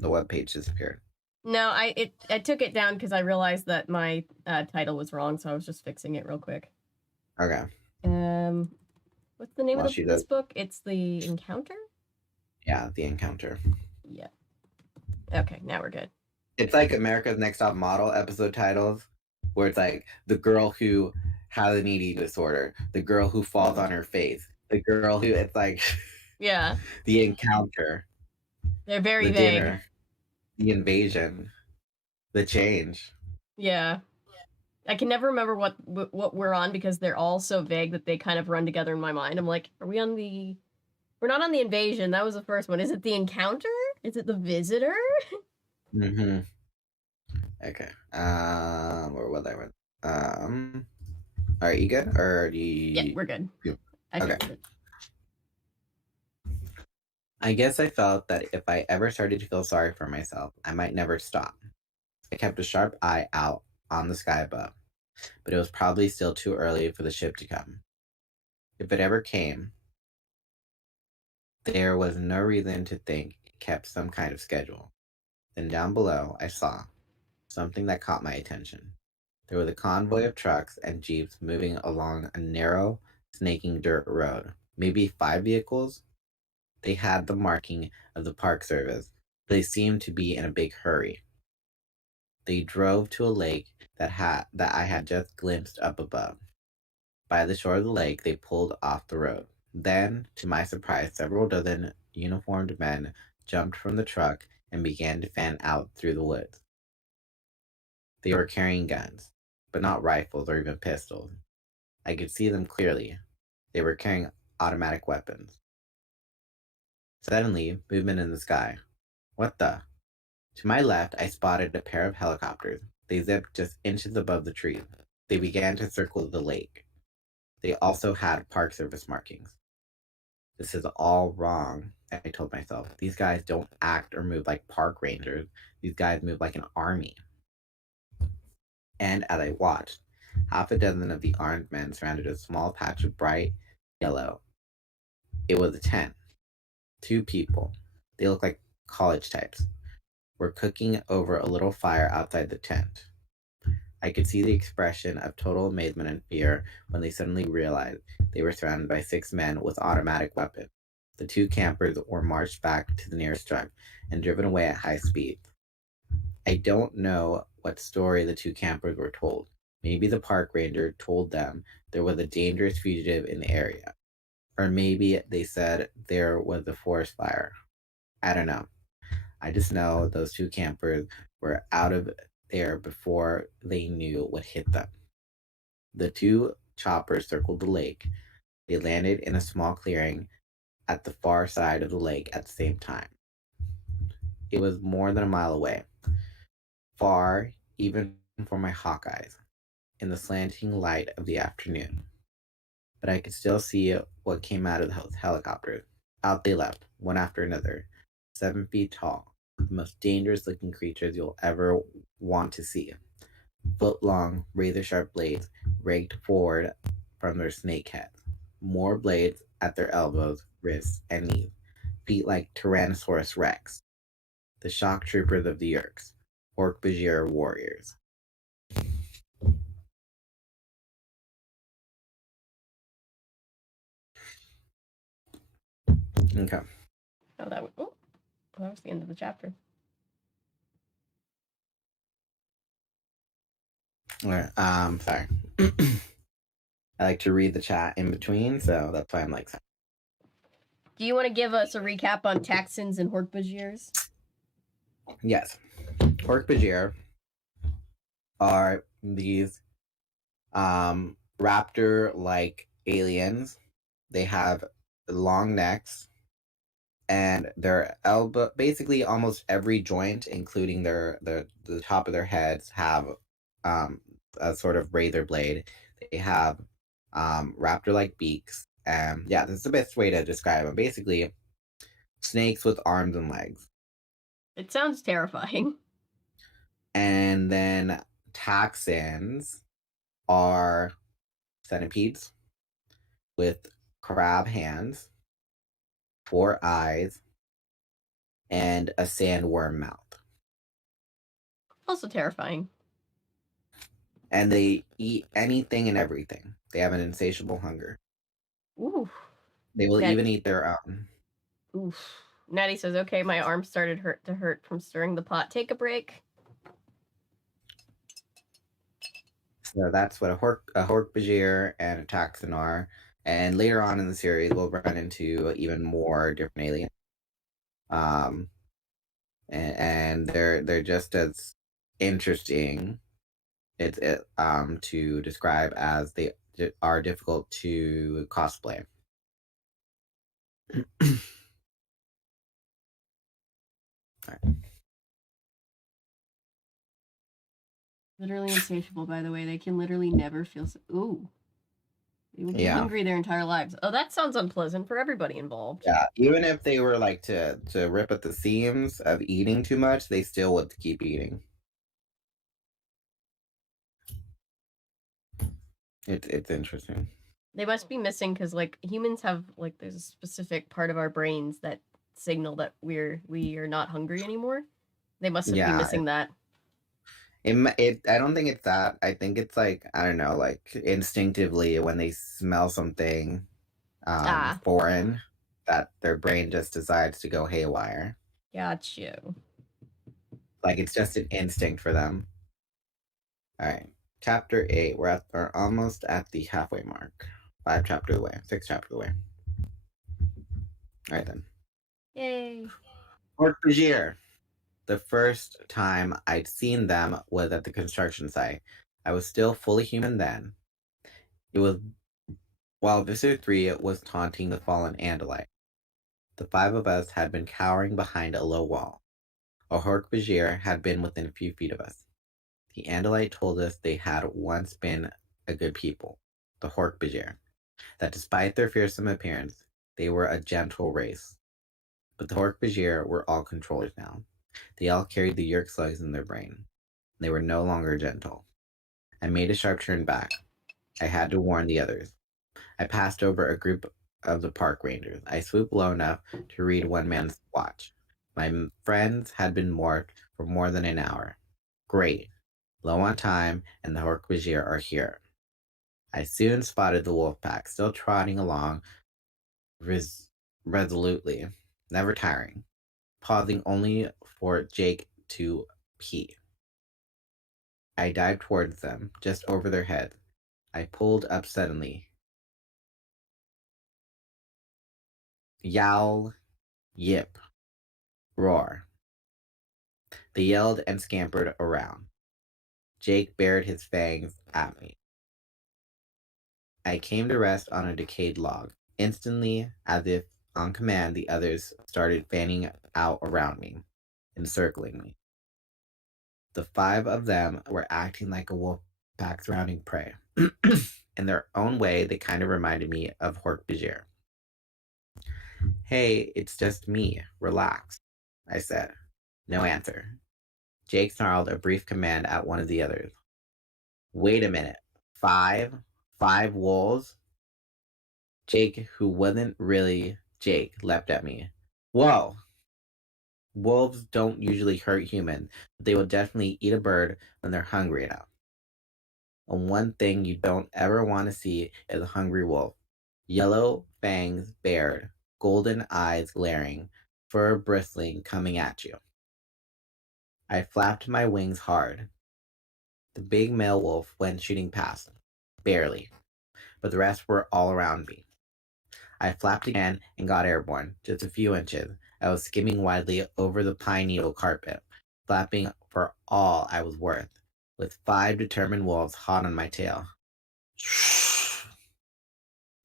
webpage disappeared. No, I took it down because I realized that my title was wrong, so I was just fixing it real quick. Okay. What's the name of this book? It's The Encounter? Yeah, The Encounter. Yeah. Okay, now we're good. It's like America's Next Top Model episode titles, where it's like the girl who has an eating disorder, the girl who falls on her face, the girl who, it's like, yeah, the encounter. They're very the vague. Dinner, the invasion, the change. Yeah. I can never remember what we're on because they're all so vague that they kind of run together in my mind. I'm like, are we on the... We're not on the invasion. That was the first one. Is it the encounter? Is it the visitor? Mm-hmm. Okay. Where was I? Are you good? Or do you... Yeah, we're good. Okay. I guess I felt that if I ever started to feel sorry for myself, I might never stop. I kept a sharp eye out on the sky above, but it was probably still too early for the ship to come. If it ever came, there was no reason to think it kept some kind of schedule. Then down below, I saw something that caught my attention. There was a convoy of trucks and jeeps moving along a narrow, snaking dirt road. Maybe 5 vehicles? They had the marking of the Park Service, but they seemed to be in a big hurry. They drove to a lake that I had just glimpsed up above. By the shore of the lake, they pulled off the road. Then, to my surprise, several dozen uniformed men jumped from the truck and began to fan out through the woods. They were carrying guns, but not rifles or even pistols. I could see them clearly. They were carrying automatic weapons. Suddenly, movement in the sky. What the? To my left, I spotted a pair of helicopters. They zipped just inches above the trees. They began to circle the lake. They also had Park Service markings. This is all wrong, I told myself. These guys don't act or move like park rangers. These guys move like an army. And as I watched, half a dozen of the armed men surrounded a small patch of bright yellow. It was a tent. 2 people. They looked like college types. Were cooking over a little fire outside the tent. I could see the expression of total amazement and fear when they suddenly realized they were surrounded by 6 men with automatic weapons. The 2 campers were marched back to the nearest truck and driven away at high speed. I don't know what story the 2 campers were told. Maybe the park ranger told them there was a dangerous fugitive in the area. Or maybe they said there was a forest fire. I don't know. I just know those two campers were out of there before they knew what hit them. The two choppers circled the lake. They landed in a small clearing at the far side of the lake at the same time. It was more than a mile away, far even for my hawk eyes, in the slanting light of the afternoon. But I could still see what came out of the helicopters. Out they leapt, one after another, 7 feet tall, the most dangerous looking creatures you'll ever want to see. Foot long, razor sharp blades raked forward from their snake heads. More blades at their elbows, wrists, and knees. Feet like Tyrannosaurus Rex. The shock troopers of the Yerks. Hork-Bajir warriors. Okay. Oh, that was the end of the chapter. All right. Sorry. I like to read the chat in between, so that's why I'm like. Do you want to give us a recap on Taxons and Hork-Bajirs? Yes. Hork-Bajir are these raptor-like aliens. They have long necks, and their elbow, basically almost every joint, including the top of their heads, have a sort of razor blade. They have raptor-like beaks. Yeah, this is the best way to describe them. Basically, snakes with arms and legs. It sounds terrifying. And then taxons are centipedes with crab hands, 4 eyes, and a sandworm mouth. Also terrifying. And they eat anything and everything. They have an insatiable hunger. Ooh. They will even eat their own. Oof. Natty says, okay, my arm started to hurt from stirring the pot. Take a break. So that's what a Hork-Bajir and a taxon are. And later on in the series, we'll run into even more different aliens. And they're just as interesting to describe as they are difficult to cosplay. Right. Literally insatiable, by the way. They can literally never feel ooh. They will be hungry their entire lives. Oh, that sounds unpleasant for everybody involved. Yeah, even if they were like to rip at the seams of eating too much, they still would keep eating. It's interesting. They must be missing because like humans have like there's a specific part of our brains that signal that we are not hungry anymore. They must be missing that. I don't think it's that. I think it's like, I don't know, like instinctively when they smell something foreign, that their brain just decides to go haywire. Got you. Like it's just an instinct for them. All right, chapter 8. We're almost at the halfway mark. 5 chapters away. 6 chapters away. All right then. Yay. Hork-Bajir. The first time I'd seen them was at the construction site. I was still fully human then. It was while Visitor 3 was taunting the fallen Andalite. The 5 of us had been cowering behind a low wall. A Hork-Bajir had been within a few feet of us. The Andalite told us they had once been a good people, the Hork-Bajir, that despite their fearsome appearance, they were a gentle race. But the Hork-Bajir were all controllers now. They all carried the Yerk slugs in their brain. They were no longer gentle. I made a sharp turn back. I had to warn the others. I passed over a group of the park rangers. I swooped low enough to read one man's watch. My friends had been morphed for more than an hour. Great. Low on time, and the Hork-Bajir are here. I soon spotted the wolf pack, still trotting along resolutely, never tiring, pausing only for Jake to pee. I dived towards them, just over their heads. I pulled up suddenly. Yowl, yip, roar. They yelled and scampered around. Jake bared his fangs at me. I came to rest on a decayed log. Instantly, as if on command, the others started fanning out around me, encircling me. The 5 of them were acting like a wolf pack surrounding prey. In their own way, they kind of reminded me of Hork-Bajir. Hey, it's just me. Relax, I said. No answer. Jake snarled a brief command at one of the others. Wait a minute. 5? 5 wolves? Jake, who wasn't really Jake, leapt at me. Whoa! Wolves don't usually hurt humans, but they will definitely eat a bird when they're hungry enough. And one thing you don't ever want to see is a hungry wolf. Yellow fangs bared, golden eyes glaring, fur bristling, coming at you. I flapped my wings hard. The big male wolf went shooting past, barely, but the rest were all around me. I flapped again and got airborne, just a few inches. I was skimming widely over the pine needle carpet, flapping for all I was worth, with 5 determined wolves hot on my tail.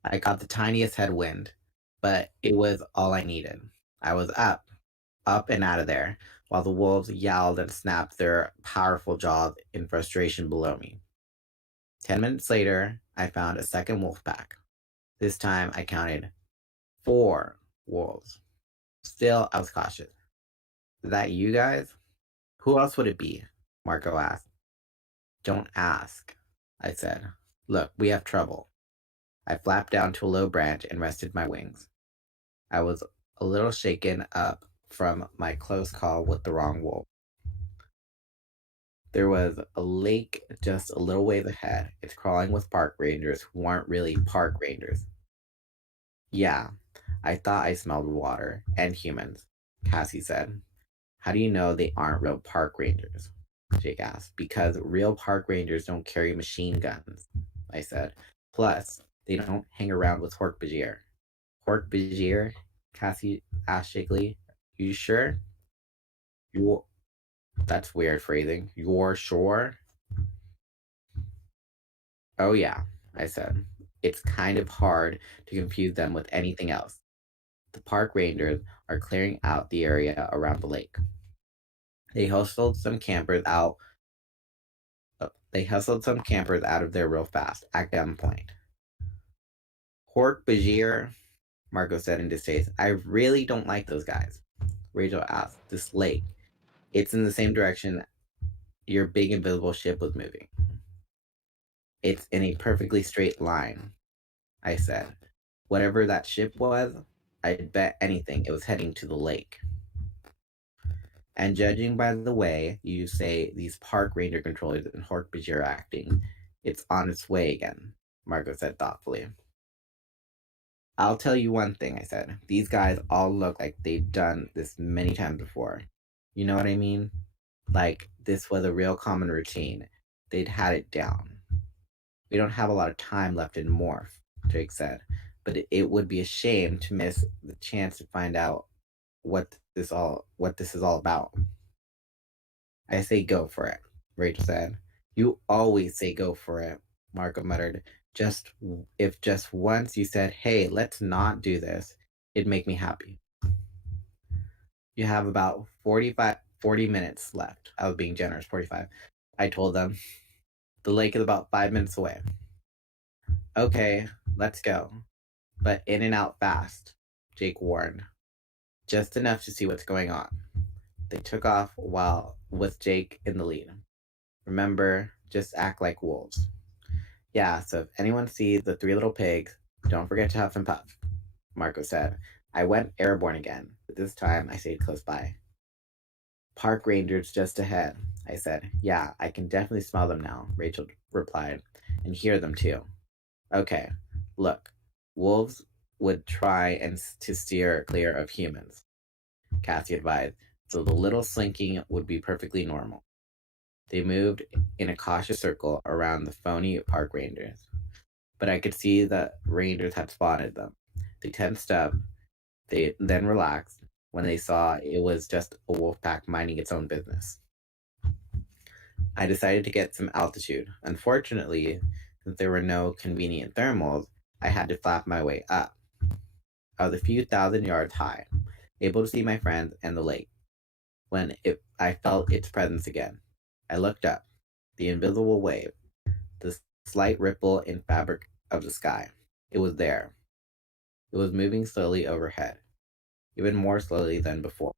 I caught the tiniest headwind, but it was all I needed. I was up and out of there, while the wolves yowled and snapped their powerful jaws in frustration below me. 10 minutes later, I found a second wolf pack. This time I counted 4 wolves. Still, I was cautious. Is that you guys? Who else would it be? Marco asked. Don't ask, I said. Look, we have trouble. I flapped down to a low branch and rested my wings. I was a little shaken up from my close call with the wrong wolf. There was a lake just a little ways ahead. It's crawling with park rangers who aren't really park rangers. Yeah, I thought I smelled water and humans, Cassie said. How do you know they aren't real park rangers? Jake asked. Because real park rangers don't carry machine guns, I said. Plus, they don't hang around with Hork-Bajir. Hork-Bajir? Cassie asked shakily. You sure? You That's weird phrasing. You're sure? Oh yeah, I said. It's kind of hard to confuse them with anything else. The park rangers are clearing out the area around the lake. They hustled some campers out. They hustled some campers out of there real fast, at gunpoint. Hork-Bajir, Marco said in distaste. I really don't like those guys. Rachel asked. This lake. It's in the same direction your big invisible ship was moving. It's in a perfectly straight line, I said. Whatever that ship was, I'd bet anything it was heading to the lake. And judging by the way you say these park ranger controllers and Hork-Bajir are acting, it's on its way again, Marco said thoughtfully. I'll tell you one thing, I said. These guys all look like they've done this many times before. You know what I mean? Like, this was a real common routine. They'd had it down. We don't have a lot of time left in Morph, Jake said, but it would be a shame to miss the chance to find out what this is all about. I say go for it, Rachel said. You always say go for it, Marco muttered. If just once you said, hey, let's not do this, it'd make me happy. You have about 40 minutes left. I was being generous, 45. I told them. The lake is about 5 minutes away. Okay, let's go. But in and out fast, Jake warned. Just enough to see what's going on. They took off with Jake in the lead. Remember, just act like wolves. Yeah, so if anyone sees the 3 little pigs, don't forget to huff and puff, Marco said. I went airborne again, but this time I stayed close by. Park rangers just ahead, I said. Yeah, I can definitely smell them now, Rachel replied, and hear them too. Okay, look, wolves would try to steer clear of humans, Cassie advised, so the little slinking would be perfectly normal. They moved in a cautious circle around the phony park rangers, but I could see that rangers had spotted them. They tensed up, they then relaxed when they saw it was just a wolf pack minding its own business. I decided to get some altitude. Unfortunately, since there were no convenient thermals, I had to flap my way up. I was a few thousand yards high, able to see my friends and the lake, when I felt its presence again. I looked up. The invisible wave, the slight ripple in fabric of the sky. It was there. It was moving slowly overhead, even more slowly than before.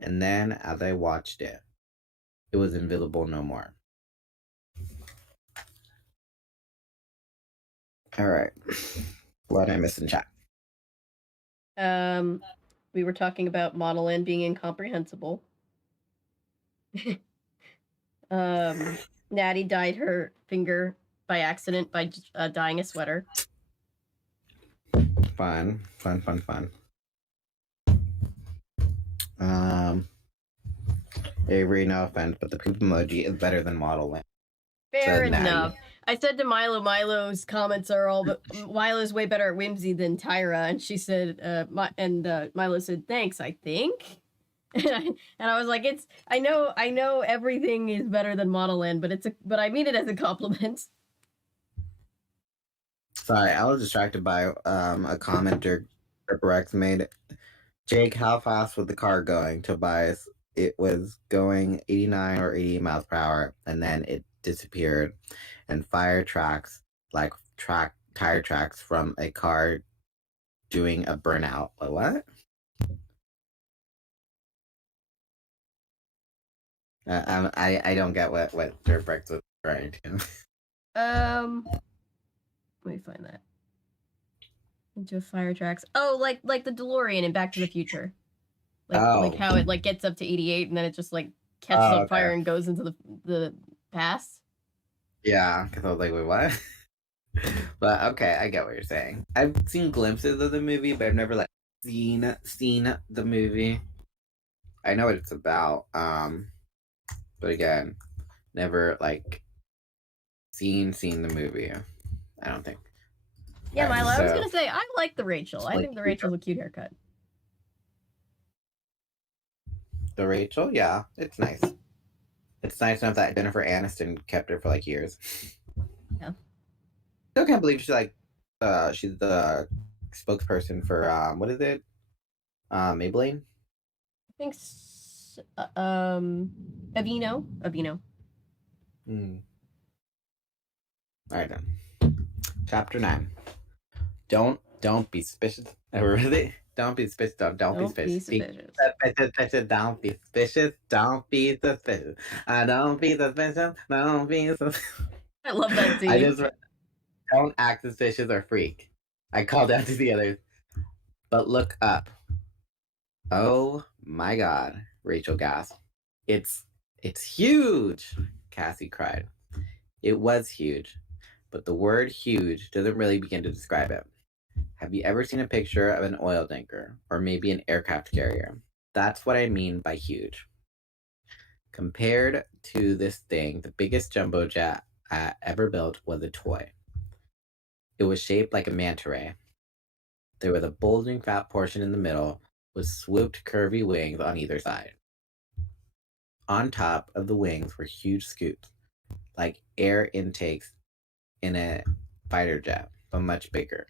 And then, as I watched it, it was invisible no more. Alright. What did I miss in chat? We were talking about Model N being incomprehensible. Natty dyed her finger by accident by dyeing a sweater. Fun. Avery, no offense, but the poop emoji is better than Model N. Fair enough. I said to Milo's comments are all, but Milo's way better at whimsy than Tyra, and she said, Milo said, thanks, I think. And I was like, I know everything is better than Model N, but I mean it as a compliment. Sorry, I was distracted by a commenter Rex made. Jake, how fast was the car going? Tobias, it was going 89 or 80 miles per hour, and then it disappeared. And fire tracks, like tire tracks from a car doing a burnout. What? I don't get what Dirtbrex was referring to. Let me find that. Into fire tracks. Oh, like the DeLorean in Back to the Future. Like how it like gets up to 88 and then it just like catches on fire and goes into the past. Yeah, because I was like, wait, what? But okay, I get what you're saying. I've seen glimpses of the movie, but I've never like seen the movie. I know what it's about. But again, never like seen the movie. I don't think. Yeah, Milo, I was gonna say I like the Rachel. I think the Rachel's a cute haircut. The Rachel, yeah, it's nice. It's nice enough that Jennifer Aniston kept her for like years. Yeah. I still can't believe she's the spokesperson for what is it? Maybelline? I think Aveeno. Alright then. Chapter 9. Don't be suspicious. Really? Don't be suspicious. Don't be suspicious. Don't be suspicious. Don't be suspicious. Don't be suspicious. Don't be suspicious. I love that scene. Don't act suspicious or freak. I called out to the others. But look up. Oh my god, Rachel gasped. It's huge, Cassie cried. It was huge, but the word huge doesn't really begin to describe it. Have you ever seen a picture of an oil tanker, or maybe an aircraft carrier? That's what I mean by huge. Compared to this thing, the biggest jumbo jet ever built was a toy. It was shaped like a manta ray. There was a bulging fat portion in the middle with swooped curvy wings on either side. On top of the wings were huge scoops, like air intakes in a fighter jet, but much bigger.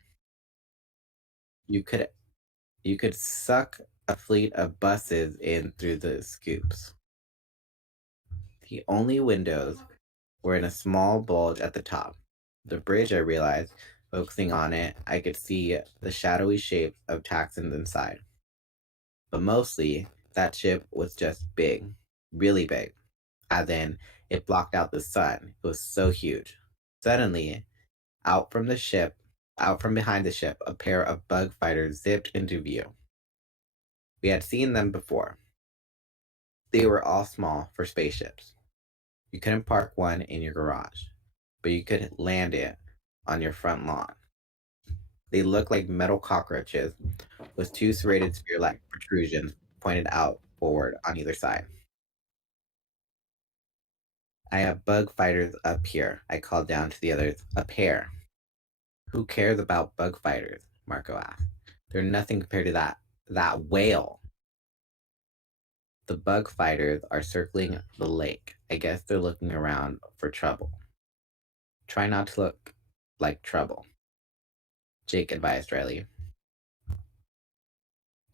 You could suck a fleet of buses in through the scoops. The only windows were in a small bulge at the top. The bridge, I realized, focusing on it, I could see the shadowy shapes of Texans inside. But mostly, that ship was just big, really big. As in, it blocked out the sun. It was so huge. Suddenly, out from behind the ship, a pair of bug fighters zipped into view. We had seen them before. They were all small for spaceships. You couldn't park one in your garage, but you could land it on your front lawn. They looked like metal cockroaches with two serrated spear-like protrusions pointed out forward on either side. I have bug fighters up here, I called down to the others. A pair. Who cares about bug fighters? Marco asked. They're nothing compared to that whale. The bug fighters are circling the lake. I guess they're looking around for trouble. Try not to look like trouble, Jake advised Riley.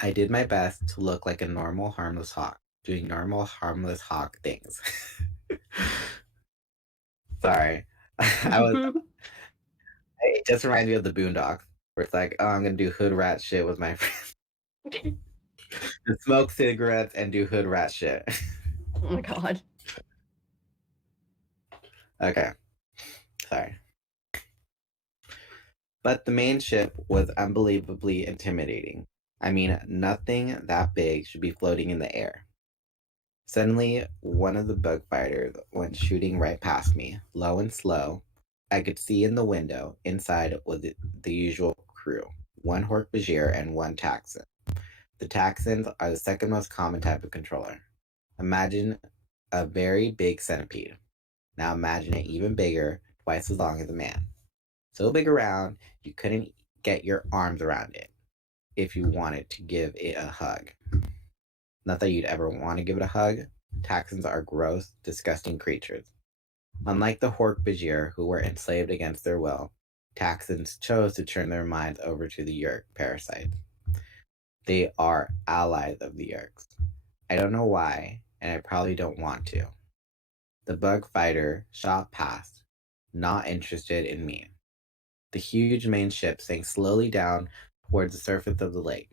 I did my best to look like a normal, harmless hawk, doing normal, harmless hawk things. Sorry. It just reminds me of the Boondocks, where it's like, oh, I'm gonna do hood rat shit with my friends. Smoke cigarettes and do hood rat shit. Oh my god. Okay. Sorry. But the main ship was unbelievably intimidating. I mean, nothing that big should be floating in the air. Suddenly, one of the bug fighters went shooting right past me, low and slow. I could see in the window. Inside was the usual crew, one Hork-Bajir and one Taxon. The Taxons are the second most common type of controller. Imagine a very big centipede. Now imagine it even bigger, twice as long as a man. So big around, you couldn't get your arms around it if you wanted to give it a hug. Not that you'd ever want to give it a hug. Taxons are gross, disgusting creatures. Unlike the Hork-Bajir, who were enslaved against their will, Taxons chose to turn their minds over to the Yeerk parasites. They are allies of the Yeerks. I don't know why, and I probably don't want to. The bug fighter shot past, not interested in me. The huge main ship sank slowly down towards the surface of the lake.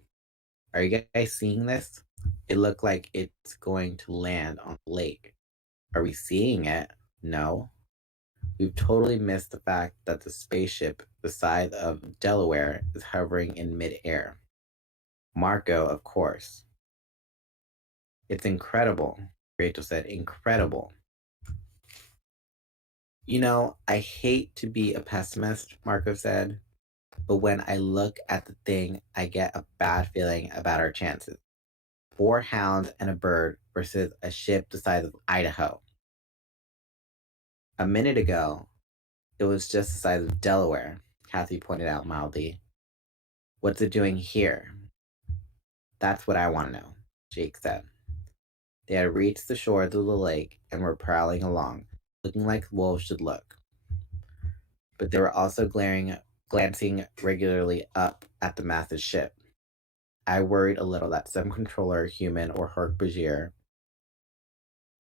Are you guys seeing this? It looked like it's going to land on the lake. Are we seeing it? No. We've totally missed the fact that the spaceship the size of Delaware is hovering in midair. Marco, of course. It's incredible, Rachel said. Incredible. You know, I hate to be a pessimist, Marco said, but when I look at the thing, I get a bad feeling about our chances. 4 hounds and a bird versus a ship the size of Idaho. A minute ago, it was just the size of Delaware, Cassie pointed out mildly. What's it doing here? That's what I want to know, Jake said. They had reached the shores of the lake and were prowling along, looking like wolves should look. But they were also glancing regularly up at the massive ship. I worried a little that some controller, human or Hork-Bajir,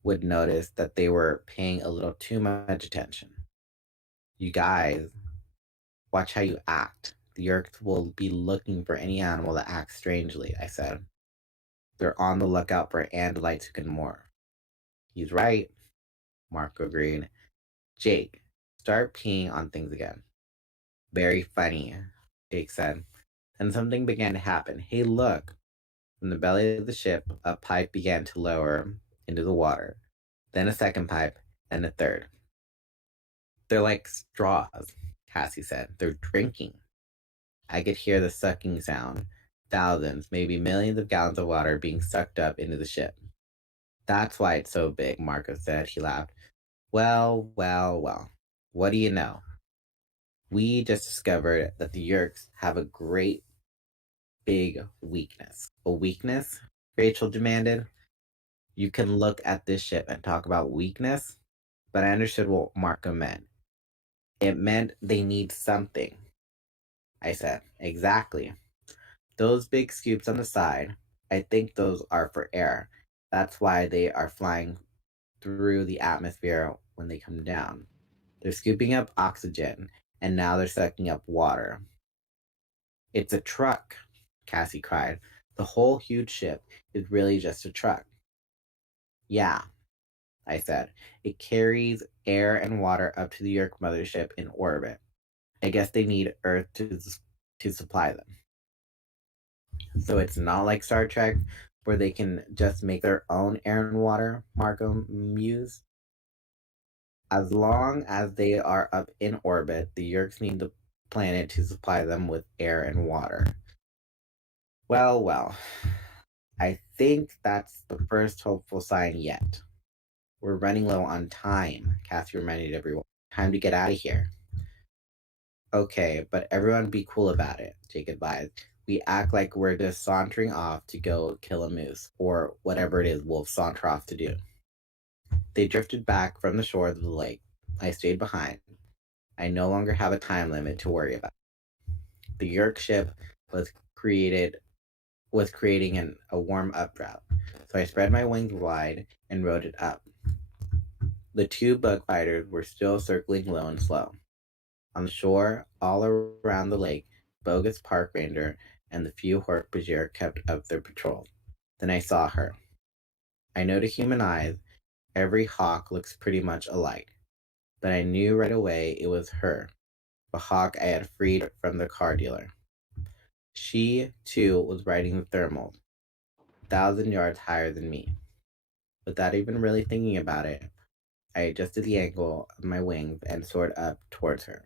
would notice that they were paying a little too much attention. You guys, watch how you act. The Yeerks will be looking for any animal that acts strangely, I said. They're on the lookout for Andalites who can morph. He's right, Mark agreed. Jake, start peeing on things again. Very funny, Jake said. Then something began to happen. Hey, look! From the belly of the ship, a pipe began to lower into the water. Then a second pipe, and a third. They're like straws, Cassie said. They're drinking. I could hear the sucking sound. Thousands, maybe millions of gallons of water being sucked up into the ship. That's why it's so big, Marco said. He laughed. Well, well, well. What do you know? We just discovered that the Yeerks have a great big weakness. A weakness? Rachel demanded. You can look at this ship and talk about weakness, but I understood what Marco meant. It meant they need something. I said, exactly. Those big scoops on the side, I think those are for air. That's why they are flying through the atmosphere when they come down. They're scooping up oxygen, and now they're sucking up water. It's a truck, Cassie cried. The whole huge ship is really just a truck. Yeah, I said. It carries air and water up to the Yeerk mothership in orbit. I guess they need Earth to supply them. So it's not like Star Trek, where they can just make their own air and water, Marco mused. As long as they are up in orbit, the Yeerks need the planet to supply them with air and water. Well, well. I think that's the first hopeful sign yet. We're running low on time, Cassie reminded everyone. Time to get out of here. Okay, but everyone be cool about it, Jake advised. We act like we're just sauntering off to go kill a moose, or whatever it is wolves saunter off to do. They drifted back from the shore of the lake. I stayed behind. I no longer have a time limit to worry about. The York ship was creating a warm updraft, so I spread my wings wide and rode it up. The two bug fighters were still circling low and slow. On the shore, all around the lake, Bogus Park Ranger and the few Hork-Bajir kept up their patrol. Then I saw her. I know to human eyes, every hawk looks pretty much alike, but I knew right away it was her, the hawk I had freed from the car dealer. She, too, was riding the thermals, 1,000 yards higher than me. Without even really thinking about it, I adjusted the angle of my wings and soared up towards her.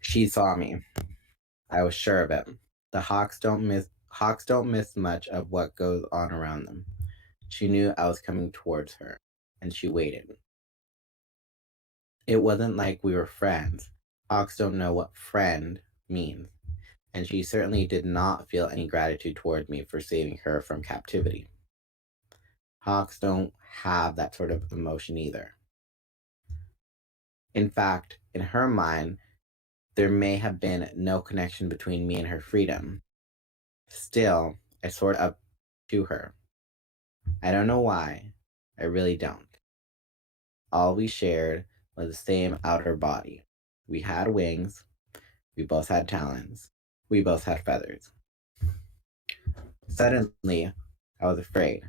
She saw me. I was sure of it. The hawks don't miss much of what goes on around them. She knew I was coming towards her, and she waited. It wasn't like we were friends. Hawks don't know what friend means, and she certainly did not feel any gratitude toward me for saving her from captivity. Hawks don't have that sort of emotion either. In fact, in her mind, there may have been no connection between me and her freedom. Still, I soared up to her. I don't know why. I really don't. All we shared was the same outer body. We had wings. We both had talons. We both had feathers. Suddenly, I was afraid.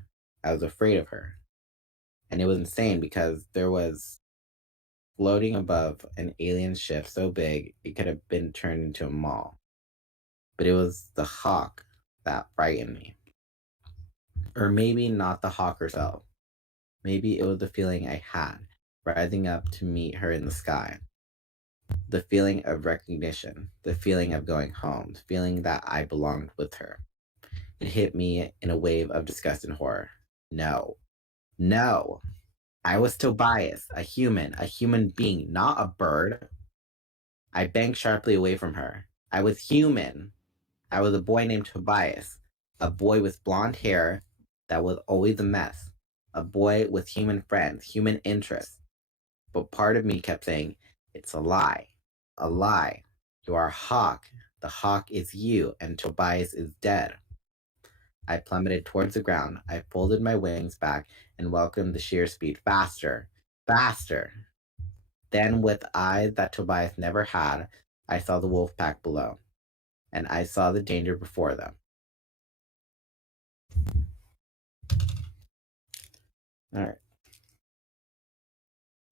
I was afraid of her. And it was insane because there was floating above an alien ship so big it could have been turned into a mall. But it was the hawk that frightened me. Or maybe not the hawk herself. Maybe it was the feeling I had, rising up to meet her in the sky. The feeling of recognition, the feeling of going home, the feeling that I belonged with her. It hit me in a wave of disgust and horror. No. No. I was Tobias, a human being, not a bird. I banged sharply away from her. I was human. I was a boy named Tobias, a boy with blonde hair that was always a mess, a boy with human friends, human interests. But part of me kept saying, it's a lie, a lie. You are a hawk. The hawk is you, and Tobias is dead. I plummeted towards the ground. I folded my wings back and welcomed the sheer speed. Faster, faster. Then, with eyes that Tobias never had, I saw the wolf pack below, and I saw the danger before them. All right.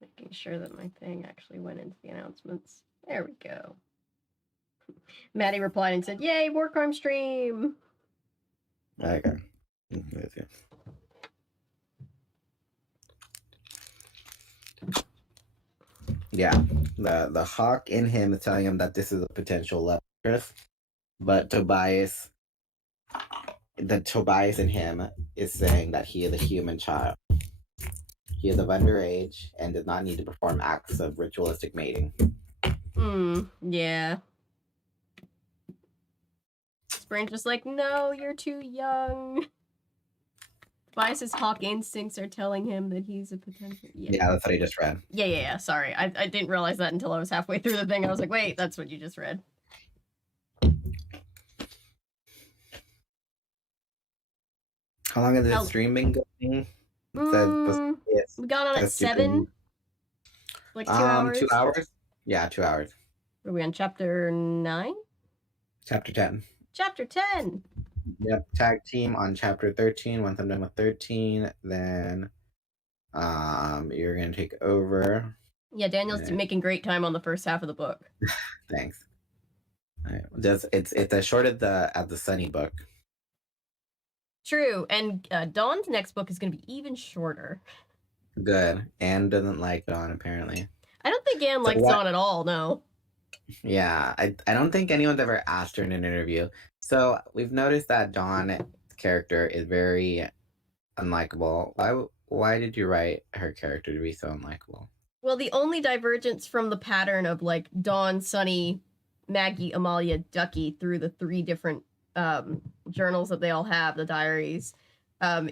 Making sure that my thing actually went into the announcements. There we go. Maddie replied and said, "Yay, war crime stream!" Okay. Yeah, the hawk in him is telling him that this is a potential love interest, but the Tobias in him is saying that he is a human child. He is of underage and does not need to perform acts of ritualistic mating. Yeah. Sprain's just like, no, you're too young. Tobias's hawk instincts are telling him that he's a potential. Yeah, that's what I just read. Yeah. Sorry, I didn't realize that until I was halfway through the thing. I was like, wait, that's what you just read. How long has this stream been going? We got on at 7. Like 2 hours. 2 hours? Yeah, 2 hours. Are we on chapter 9? Chapter 10. Chapter 10. Yep, tag team on chapter 13. Once I'm done with 13, then you're gonna take over. Yeah, Daniel's making great time on the first half of the book. Thanks. All right. It's as short as the Sunny book. True, and Dawn's next book is going to be even shorter. Good. Anne doesn't like Dawn, apparently. I don't think Anne likes Dawn at all, no. Yeah, I don't think anyone's ever asked her in an interview. So we've noticed that Dawn's character is very unlikable. Why did you write her character to be so unlikable? Well, the only divergence from the pattern of like Dawn, Sunny, Maggie, Amalia, Ducky through the 3 different journals that they all have, the diaries,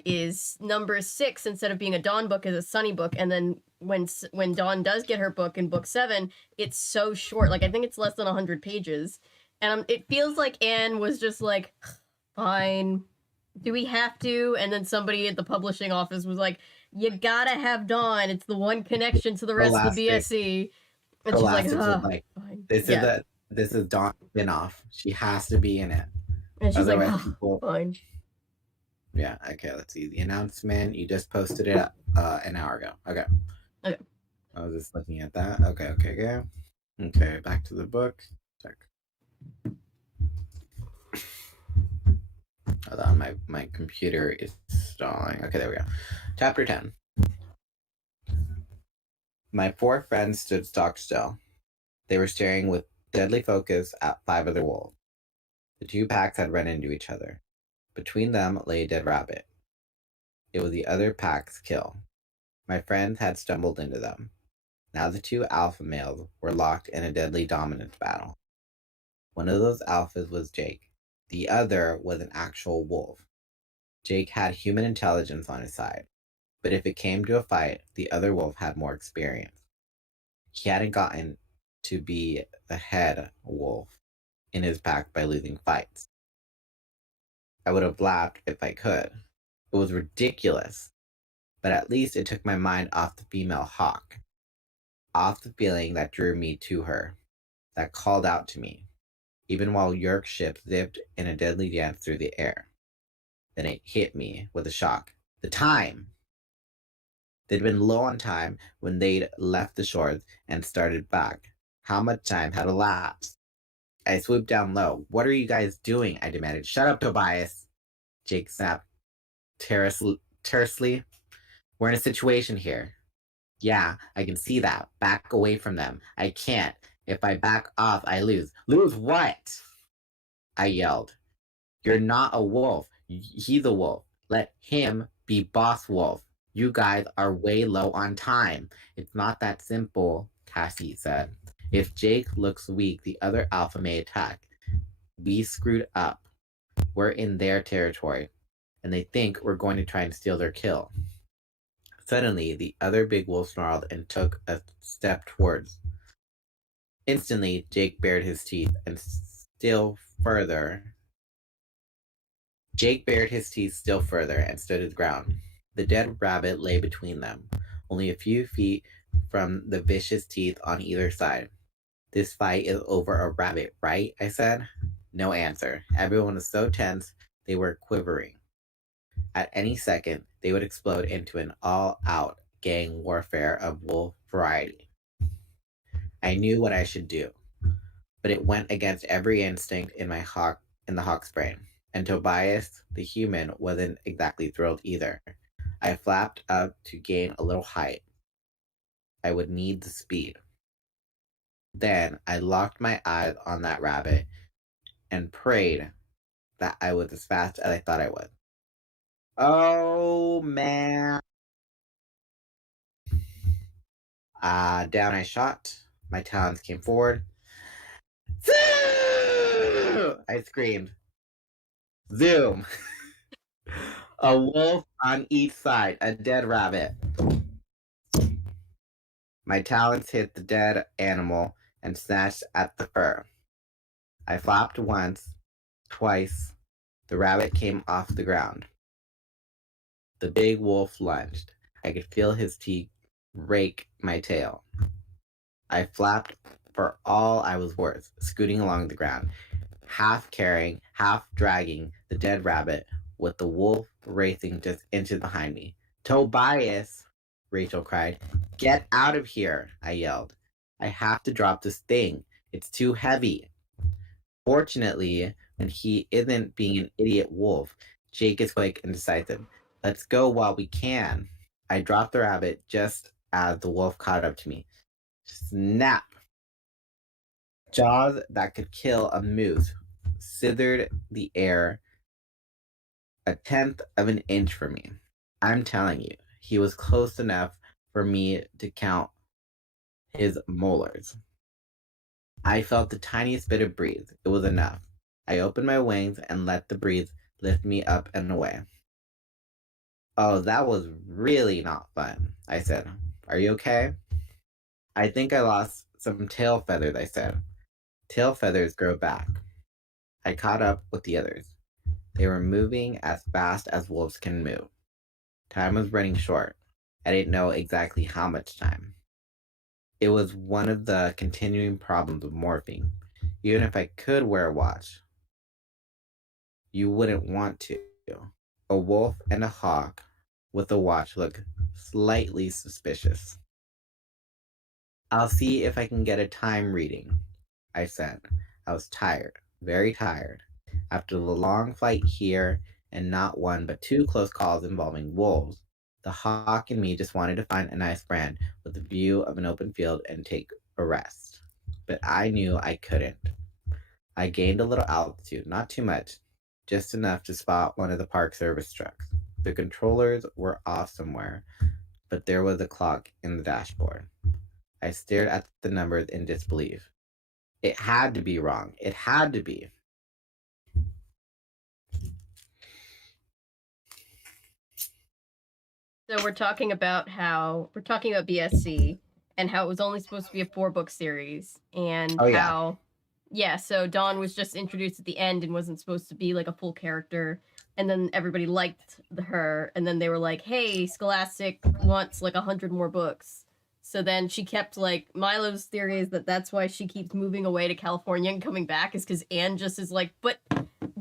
is number 6 instead of being a Dawn book is a Sunny book, and then when Dawn does get her book in book 7, it's so short. Like I think it's less than 100 pages, and it feels like Anne was just like, fine, do we have to? And then somebody at the publishing office was like, you gotta have Dawn. It's the one connection to the rest of the BSC. And she's like, like, fine. This is Dawn spinoff. She has to be in it. And she's like, fine. Yeah, okay, let's see. The announcement, you just posted it an hour ago. Okay. I was just looking at that. Okay. Okay, back to the book. Check. Hold on, my computer is stalling. Okay, there we go. Chapter 10. My 4 friends stood stock still. They were staring with deadly focus at 5 other wolves. The 2 packs had run into each other. Between them lay a dead rabbit. It was the other pack's kill. My friends had stumbled into them. Now the 2 alpha males were locked in a deadly dominance battle. One of those alphas was Jake. The other was an actual wolf. Jake had human intelligence on his side, but if it came to a fight, the other wolf had more experience. He hadn't gotten to be the head wolf in his pack by losing fights. I would have laughed if I could. It was ridiculous, but at least it took my mind off the female hawk, off the feeling that drew me to her, that called out to me, even while York's ship zipped in a deadly dance through the air. Then it hit me with a shock. The time! They'd been low on time when they'd left the shores and started back. How much time had elapsed? I swooped down low. What are you guys doing? I demanded. Shut up, Tobias! Jake snapped tersely. We're in a situation here. Yeah, I can see that. Back away from them. I can't. If I back off, I lose. Lose what? I yelled. You're not a wolf. He's a wolf. Let him be boss wolf. You guys are way low on time. It's not that simple, Cassie said. If Jake looks weak, the other alpha may attack. We screwed up. We're in their territory, and they think we're going to try and steal their kill. Suddenly, the other big wolf snarled and took a step towards. Instantly, Jake bared his teeth still further and stood his ground. The dead rabbit lay between them, only a few feet from the vicious teeth on either side. This fight is over a rabbit, right? I said. No answer. Everyone was so tense, they were quivering. At any second, they would explode into an all-out gang warfare of wolf variety. I knew what I should do, but it went against every instinct in the hawk's brain. And Tobias, the human, wasn't exactly thrilled either. I flapped up to gain a little height. I would need the speed. Then I locked my eyes on that rabbit and prayed that I was as fast as I thought I was. Oh, man. Down I shot. My talons came forward. I screamed. Zoom! A wolf on each side, a dead rabbit. My talons hit the dead animal and snatched at the fur. I flopped once, twice. The rabbit came off the ground. The big wolf lunged. I could feel his teeth rake my tail. I flapped for all I was worth, scooting along the ground, half carrying, half dragging the dead rabbit, with the wolf racing just inches behind me. Tobias, Rachel cried. Get out of here, I yelled. I have to drop this thing. It's too heavy. Fortunately, when he isn't being an idiot wolf, Jake is quick and decisive. Let's go while we can. I dropped the rabbit just as the wolf caught up to me. Snap! Jaws that could kill a moose slithered the air a tenth of an inch from me. I'm telling you, he was close enough for me to count his molars. I felt the tiniest bit of breeze. It was enough. I opened my wings and let the breeze lift me up and away. Oh, that was really not fun, I said. Are you okay? I think I lost some tail feathers, I said. Tail feathers grow back. I caught up with the others. They were moving as fast as wolves can move. Time was running short. I didn't know exactly how much time. It was one of the continuing problems of morphing. Even if I could wear a watch, you wouldn't want to. A wolf and a hawk with a watch look slightly suspicious. I'll see if I can get a time reading, I said. I was tired, very tired. After the long flight here, and not one but two close calls involving wolves, the hawk and me just wanted to find a nice brand with a view of an open field and take a rest. But I knew I couldn't. I gained a little altitude, not too much, just enough to spot one of the Park Service trucks. The controllers were off somewhere, but there was a clock in the dashboard. I stared at the numbers in disbelief. It had to be wrong. It had to be. So we're talking about BSC and how it was only supposed to be a 4-book series, and so Dawn was just introduced at the end and wasn't supposed to be like a full character, and then everybody liked her, and then they were like, hey, Scholastic wants like 100 more books. So then she kept like, Milo's theory is that that's why she keeps moving away to California and coming back, is because Anne just is like, but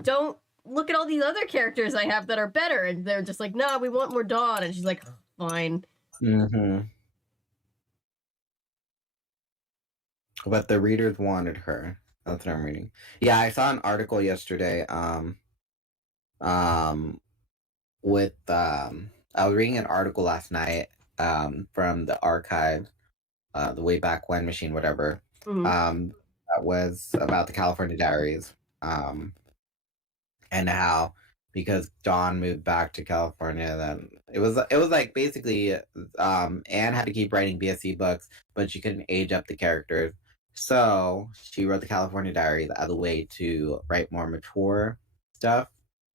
don't look at all these other characters I have that are better. And they're just like, nah, we want more Dawn. And she's like, fine. Mm-hmm. But the readers wanted her. That's what I'm reading. Yeah, I saw an article yesterday. With I was reading an article last night. From the archive, the way back when machine, whatever. Mm-hmm. That was about the California Diaries. And how because Dawn moved back to California, then it was like basically Anne had to keep writing BSC books, but she couldn't age up the characters. So she wrote the California Diaries as a way to write more mature stuff.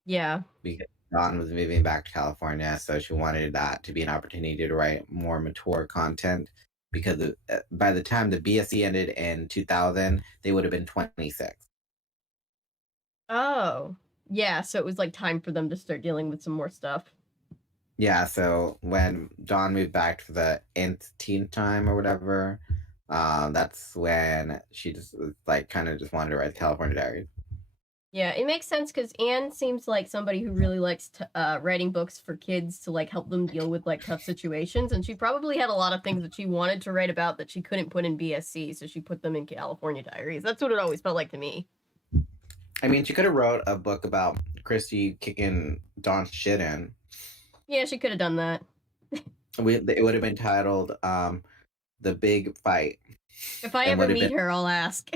Yeah. Because Dawn was moving back to California, so she wanted that to be an opportunity to write more mature content. Because by the time the BSC ended in 2000, they would have been 26. Oh. Yeah, so it was like time for them to start dealing with some more stuff. Yeah, so when Dawn moved back to the nth teen time or whatever, that's when she just like kind of just wanted to write the California Diaries. Yeah, it makes sense because Anne seems like somebody who really likes writing books for kids to like help them deal with like tough situations, and she probably had a lot of things that she wanted to write about that she couldn't put in BSC, so she put them in California Diaries. That's what it always felt like to me. I mean, she could have wrote a book about Christy kicking Dawn's shit in. Yeah, she could have done that. It would have been titled "The Big Fight." If I ever meet her, I'll ask.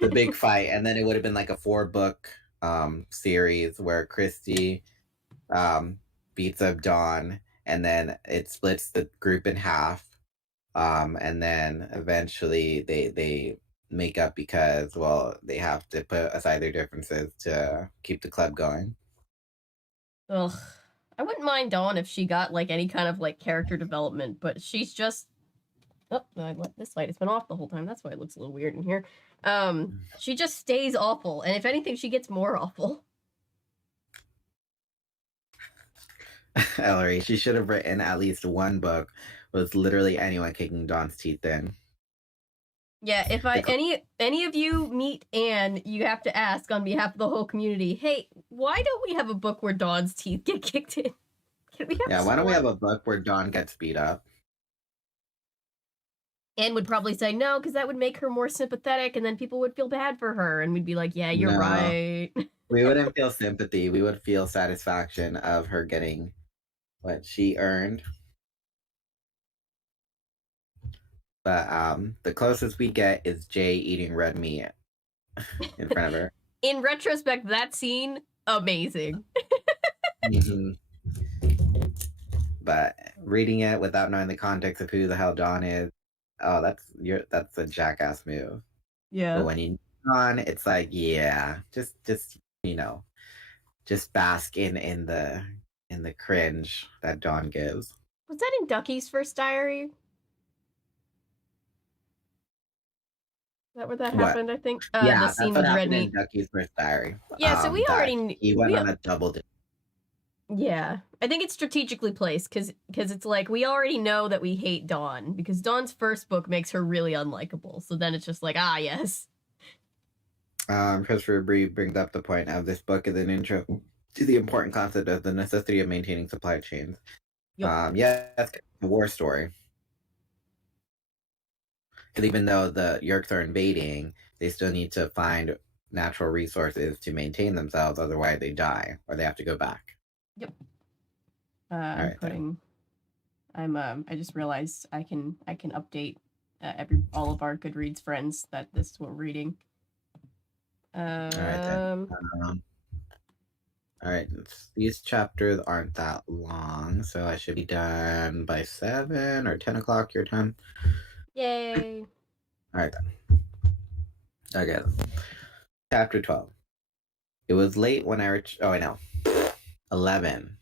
The Big Fight, and then it would have been like a 4-book series where Christy beats up Dawn, and then it splits the group in half, and then eventually they make up because, well, they have to put aside their differences to keep the club going. Ugh. I wouldn't mind Dawn if she got like any kind of like character development, but she's just this light has been off the whole time. That's why it looks a little weird in here. She just stays awful, and if anything, she gets more awful. Ellery, she should have written at least one book with literally anyone kicking Dawn's teeth in. Yeah, if any of you meet Anne, you have to ask on behalf of the whole community, hey, why don't we have a book where Dawn's teeth get kicked in? Why don't we have a book where Dawn gets beat up? Anne would probably say no, because that would make her more sympathetic, and then people would feel bad for her, and we'd be like, yeah, you're right. We wouldn't feel sympathy. We would feel satisfaction of her getting what she earned. But the closest we get is Jay eating red meat in front of her. In retrospect, that scene, amazing. Mm-hmm. But reading it without knowing the context of who the hell Dawn is, oh, that's a jackass move. Yeah. But when you on, it's like, yeah, just just bask in the cringe that Dawn gives. Was that in Ducky's first diary? Is that where that What? happened? I think the Yeah, scene that's what with Red happened in Meat. Ducky's first diary. Yeah, so we That already he went we on a double date. yeah. I think it's strategically placed because it's like we already know that we hate Dawn because Dawn's first book makes her really unlikable. So then it's just like yes. Christopher Bree brings up the point of this book is an intro to the important concept of the necessity of maintaining supply chains. Yep. Yeah, that's a war story. Because even though the Yerks are invading, they still need to find natural resources to maintain themselves, otherwise they die or they have to go back. Yep. All I'm right, putting. I just realized I can update all of our Goodreads friends that this is what we're reading. All right then. All right, these chapters aren't that long, so I should be done by 7 or 10 o'clock your time. Yay! All right then. Okay. Chapter 12. It was late when I oh, I know. 11.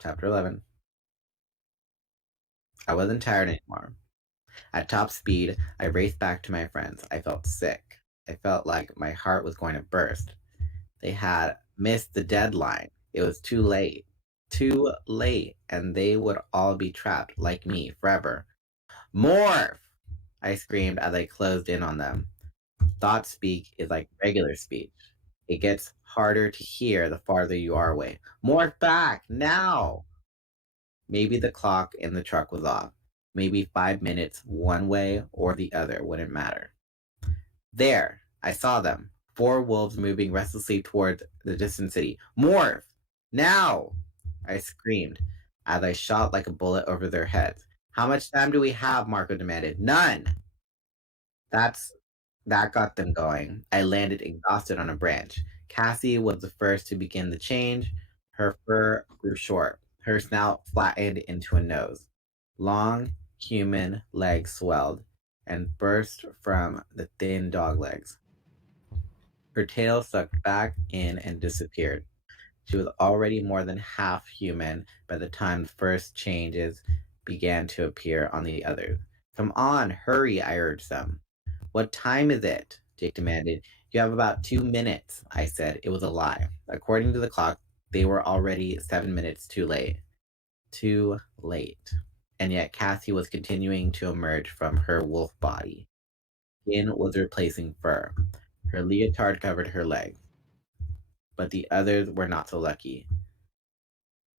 Chapter 11. I wasn't tired anymore. At top speed, I raced back to my friends. I felt sick. I felt like my heart was going to burst. They had missed the deadline. It was too late. Too late, and they would all be trapped, like me, forever. Morph! I screamed as I closed in on them. Thought speak is like regular speech. It gets harder to hear the farther you are away. Morph back! Now! Maybe the clock in the truck was off. Maybe 5 minutes one way or the other wouldn't matter. There! I saw them. 4 wolves moving restlessly toward the distant city. Morph! Now! I screamed as I shot like a bullet over their heads. How much time do we have? Marco demanded. None! That got them going. I landed exhausted on a branch. Cassie was the first to begin the change. Her fur grew short. Her snout flattened into a nose. Long, human legs swelled and burst from the thin dog legs. Her tail sucked back in and disappeared. She was already more than half human by the time the first changes began to appear on the others. Come on, hurry, I urged them. What time is it? Jake demanded. You have about 2 minutes, I said. It was a lie. According to the clock, they were already 7 minutes too late. Too late. And yet Cassie was continuing to emerge from her wolf body. Skin was replacing fur. Her leotard covered her legs. But the others were not so lucky.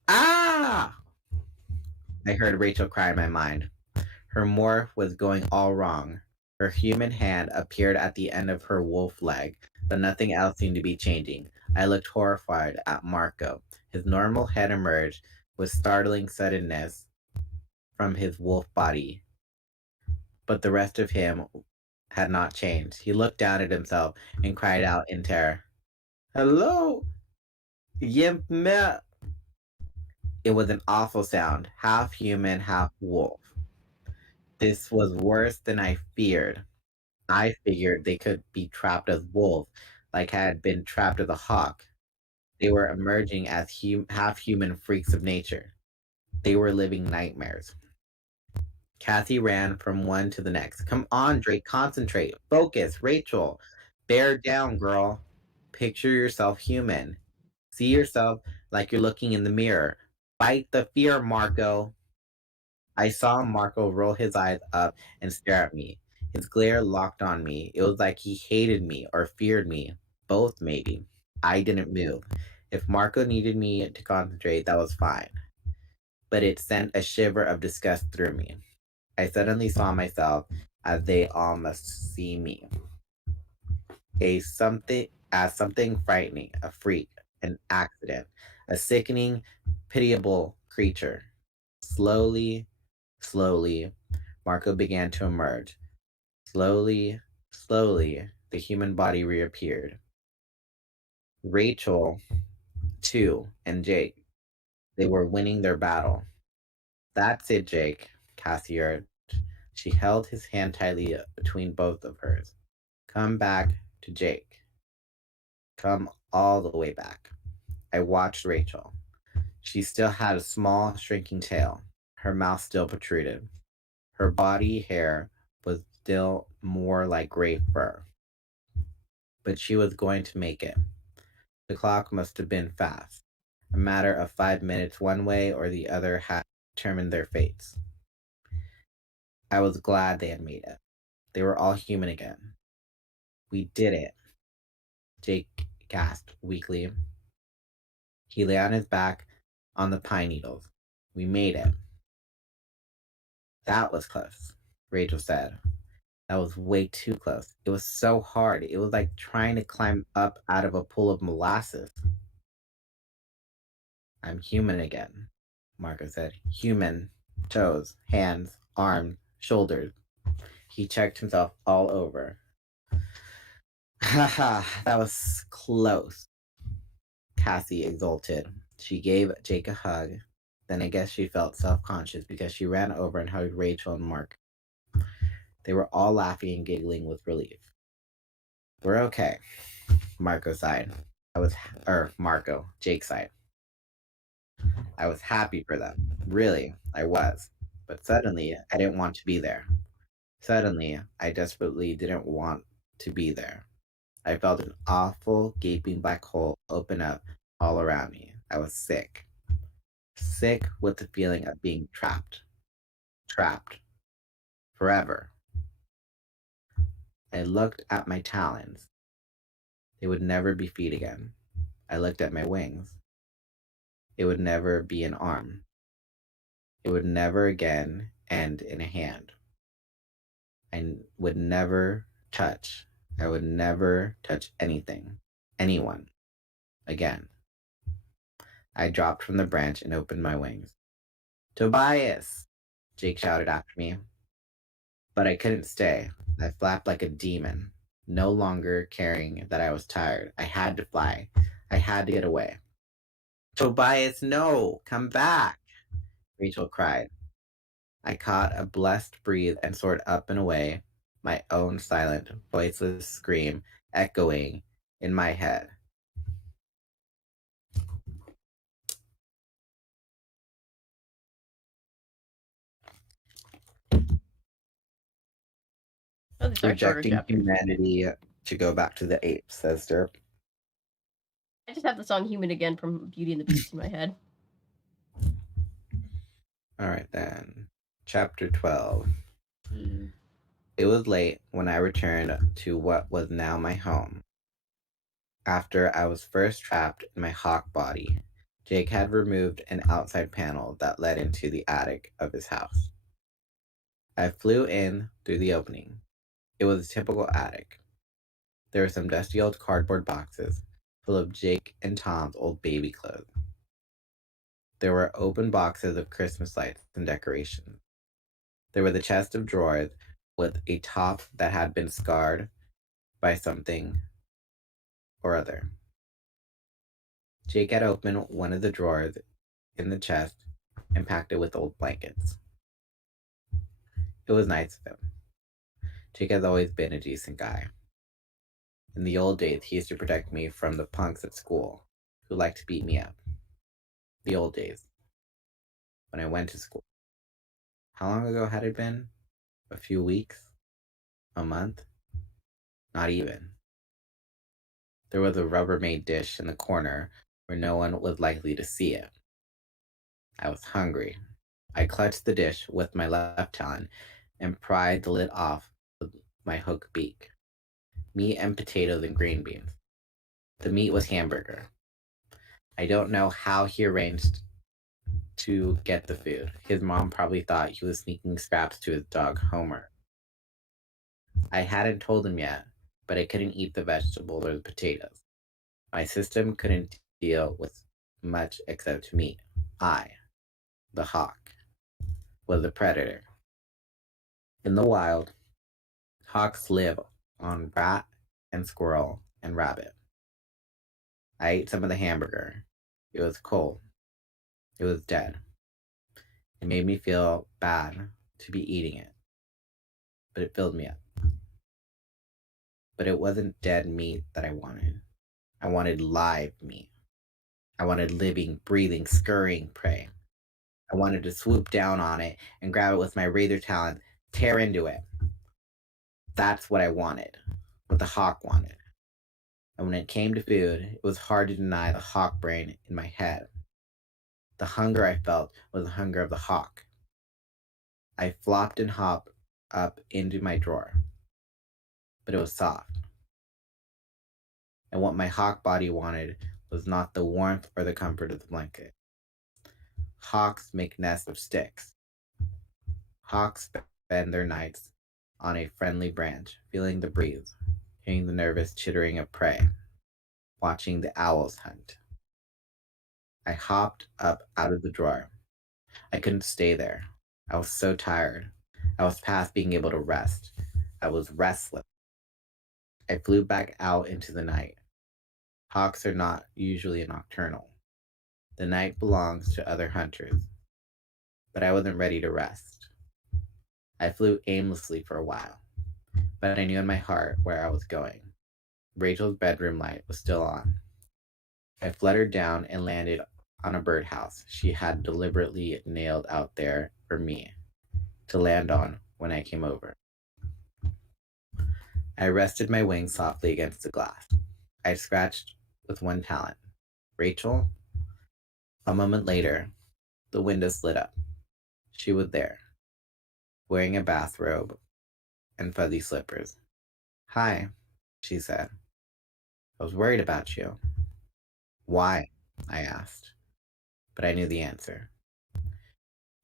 Ah! I heard Rachel cry in my mind. Her morph was going all wrong. Her human hand appeared at the end of her wolf leg, but nothing else seemed to be changing. I looked horrified at Marco. His normal head emerged with startling suddenness from his wolf body, but the rest of him had not changed. He looked down at himself and cried out in terror. Hello? Yimp me. It was an awful sound, half human, half wolf. This was worse than I feared. I figured they could be trapped as wolves, like I had been trapped as a hawk. They were emerging as half human freaks of nature. They were living nightmares. Cassie ran from one to the next. Come on, Drake, concentrate. Focus, Rachel. Bear down, girl. Picture yourself human. See yourself like you're looking in the mirror. Fight the fear, Marco. I saw Marco roll his eyes up and stare at me. His glare locked on me. It was like he hated me or feared me. Both, maybe. I didn't move. If Marco needed me to concentrate, that was fine. But it sent a shiver of disgust through me. I suddenly saw myself as they all must see me. Something frightening, a freak, an accident, a sickening, pitiable creature. Slowly, slowly, Marco began to emerge. Slowly, slowly, the human body reappeared. Rachel, too, and Jake. They were winning their battle. That's it, Jake, Cassie urged. She held his hand tightly between both of hers. Come back to Jake. Come all the way back. I watched Rachel. She still had a small, shrinking tail. Her mouth still protruded. Her body hair was still more like gray fur. But she was going to make it. The clock must have been fast. A matter of 5 minutes one way or the other had determined their fates. I was glad they had made it. They were all human again. We did it, Jake gasped weakly. He lay on his back on the pine needles. We made it. That was close, Rachel said. That was way too close. It was so hard. It was like trying to climb up out of a pool of molasses. I'm human again, Marco said. Human. Toes, hands, arms, shoulders. He checked himself all over. Haha, that was close. Cassie exulted. She gave Jake a hug. Then I guess she felt self-conscious because she ran over and hugged Rachel and Mark. They were all laughing and giggling with relief. We're okay, Marco sighed. Jake sighed. I was happy for them. Really, I was. But suddenly, I didn't want to be there. Suddenly, I desperately didn't want to be there. I felt an awful, gaping black hole open up all around me. I was sick. Sick with the feeling of being trapped. Trapped. Forever. I looked at my talons. They would never be feet again. I looked at my wings. It would never be an arm. It would never again end in a hand. I would never touch. I would never touch anything, anyone, again. I dropped from the branch and opened my wings. Tobias! Jake shouted after me. But I couldn't stay. I flapped like a demon, no longer caring that I was tired. I had to fly. I had to get away. Tobias, no! Come back! Rachel cried. I caught a blessed breath and soared up and away, my own silent, voiceless scream echoing in my head. Oh, these are shorter Rejecting chapters. humanity to go back to the apes, says Derp. I just have the song Human Again from Beauty and the Beast in my head. Alright then. Chapter 12. It was late when I returned to what was now my home. After I was first trapped in my hawk body, Jake had removed an outside panel that led into the attic of his house. I flew in through the opening. It was a typical attic. There were some dusty old cardboard boxes full of Jake and Tom's old baby clothes. There were open boxes of Christmas lights and decorations. There were the chest of drawers with a top that had been scarred by something or other. Jake had opened one of the drawers in the chest and packed it with old blankets. It was nice of him. Jake has always been a decent guy. In the old days, he used to protect me from the punks at school who liked to beat me up. The old days. When I went to school. How long ago had it been? A few weeks? A month? Not even. There was a Rubbermaid dish in the corner where no one was likely to see it. I was hungry. I clutched the dish with my left talon and pried the lid off with my hook beak. Meat and potatoes and green beans. The meat was hamburger. I don't know how he arranged to get the food. His mom probably thought he was sneaking scraps to his dog Homer. I hadn't told him yet, but I couldn't eat the vegetables or the potatoes. My system couldn't deal with much except meat. I, the hawk, was a predator. In the wild, hawks live on rat and squirrel and rabbit. I ate some of the hamburger. It was cold. It was dead. It made me feel bad to be eating it, but it filled me up. But it wasn't dead meat that I wanted. I wanted live meat. I wanted living, breathing, scurrying prey. I wanted to swoop down on it and grab it with my razor talons, tear into it. That's what I wanted, what the hawk wanted. And when it came to food, it was hard to deny the hawk brain in my head. The hunger I felt was the hunger of the hawk. I flopped and hopped up into my drawer, but it was soft. And what my hawk body wanted was not the warmth or the comfort of the blanket. Hawks make nests of sticks. Hawks spend their nights on a friendly branch, feeling the breeze, hearing the nervous chittering of prey, watching the owls hunt. I hopped up out of the drawer. I couldn't stay there. I was so tired. I was past being able to rest. I was restless. I flew back out into the night. Hawks are not usually nocturnal. The night belongs to other hunters. But I wasn't ready to rest. I flew aimlessly for a while, but I knew in my heart where I was going. Rachel's bedroom light was still on. I fluttered down and landed on a birdhouse she had deliberately nailed out there for me to land on when I came over. I rested my wings softly against the glass. I scratched with one talon. Rachel? A moment later, the window slid up. She was there, wearing a bathrobe and fuzzy slippers. Hi, she said. I was worried about you. Why? I asked, but I knew the answer.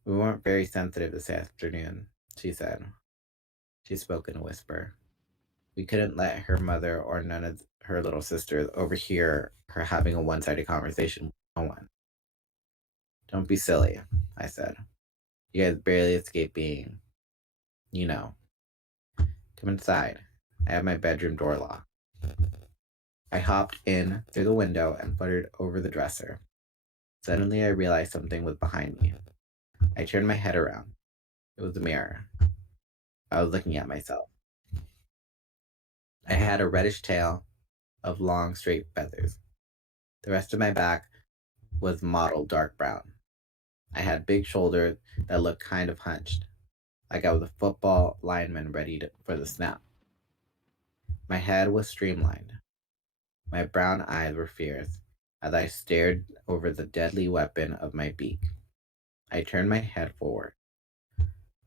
We weren't very sensitive this afternoon, she said. She spoke in a whisper. We couldn't let her mother or none of her little sisters overhear her having a one-sided conversation with no one. Don't be silly, I said. You guys barely escaped being, you know. Come inside. I have my bedroom door locked. I hopped in through the window and fluttered over the dresser. Suddenly I realized something was behind me. I turned my head around. It was a mirror. I was looking at myself. I had a reddish tail of long, straight feathers. The rest of my back was mottled dark brown. I had big shoulders that looked kind of hunched, like I was a football lineman ready for the snap. My head was streamlined. My brown eyes were fierce as I stared over the deadly weapon of my beak. I turned my head forward,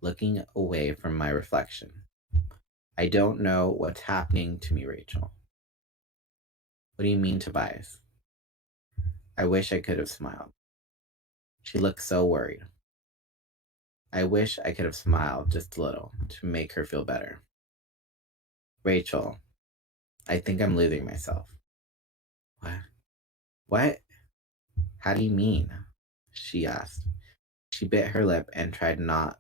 looking away from my reflection. I don't know what's happening to me, Rachel. What do you mean, Tobias? I wish I could have smiled. She looked so worried. I wish I could have smiled just a little to make her feel better. Rachel, I think I'm losing myself. What? What? How do you mean? She asked. She bit her lip and tried not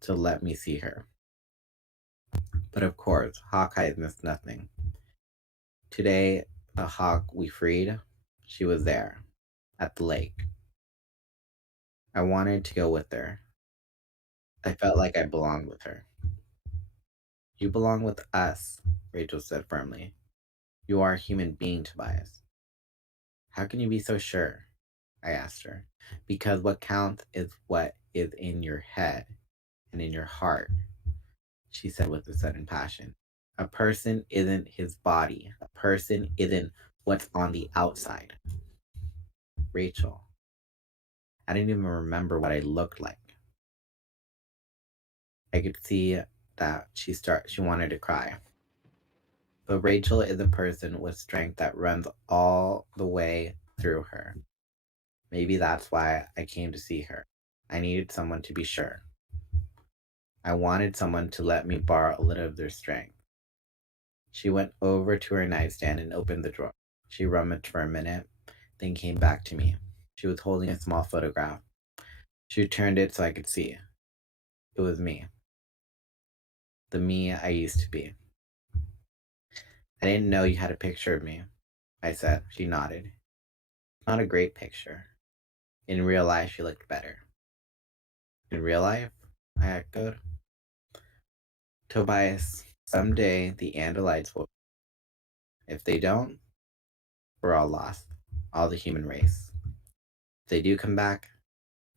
to let me see her. But of course, Hawkeye missed nothing. Today, the hawk we freed, she was there, at the lake. I wanted to go with her. I felt like I belonged with her. You belong with us, Rachel said firmly. You are a human being, Tobias. How can you be so sure? I asked her. Because what counts is what is in your head and in your heart, she said with a sudden passion. A person isn't his body. A person isn't what's on the outside. Rachel, I didn't even remember what I looked like. I could see that she wanted to cry. But Rachel is a person with strength that runs all the way through her. Maybe that's why I came to see her. I needed someone to be sure. I wanted someone to let me borrow a little of their strength. She went over to her nightstand and opened the drawer. She rummaged for a minute, then came back to me. She was holding a small photograph. She turned it so I could see. It was me. The me I used to be. I didn't know you had a picture of me, I said. She nodded. Not a great picture. In real life, she looked better. In real life? I echoed. Tobias, someday the Andalites will If they don't, we're all lost. All the human race. If they do come back,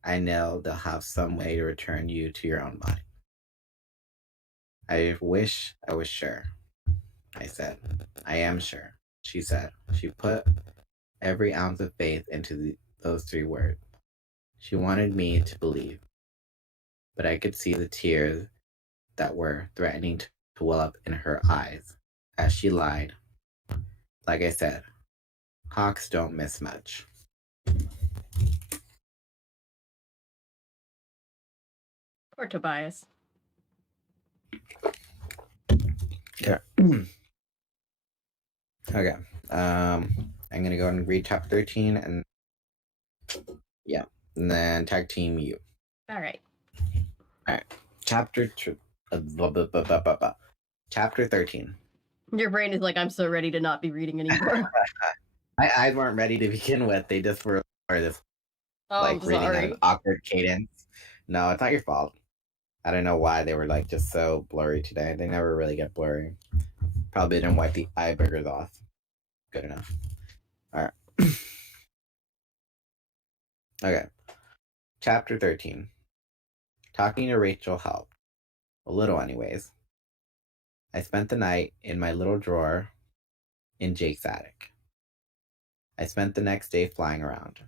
I know they'll have some way to return you to your own body. I wish I was sure, I said. I am sure, she said. She put every ounce of faith into those 3 words. She wanted me to believe, but I could see the tears that were threatening to well up in her eyes as she lied. Like I said, hawks don't miss much. Poor Tobias. Yeah. Okay. I'm gonna go and read chapter 13 and yeah. And then tag team you. Alright. Alright. Chapter 13. Your brain is like, I'm so ready to not be reading anymore. My eyes weren't ready to begin with. They just were this I'm reading sorry. an awkward cadence. No, it's not your fault. I don't know why they were just so blurry today. They never really get blurry. Probably didn't wipe the eye boogers off. Good enough. Alright. Okay. Chapter 13. Talking to Rachel helped. A little anyways. I spent the night in my little drawer in Jake's attic. I spent the next day flying around,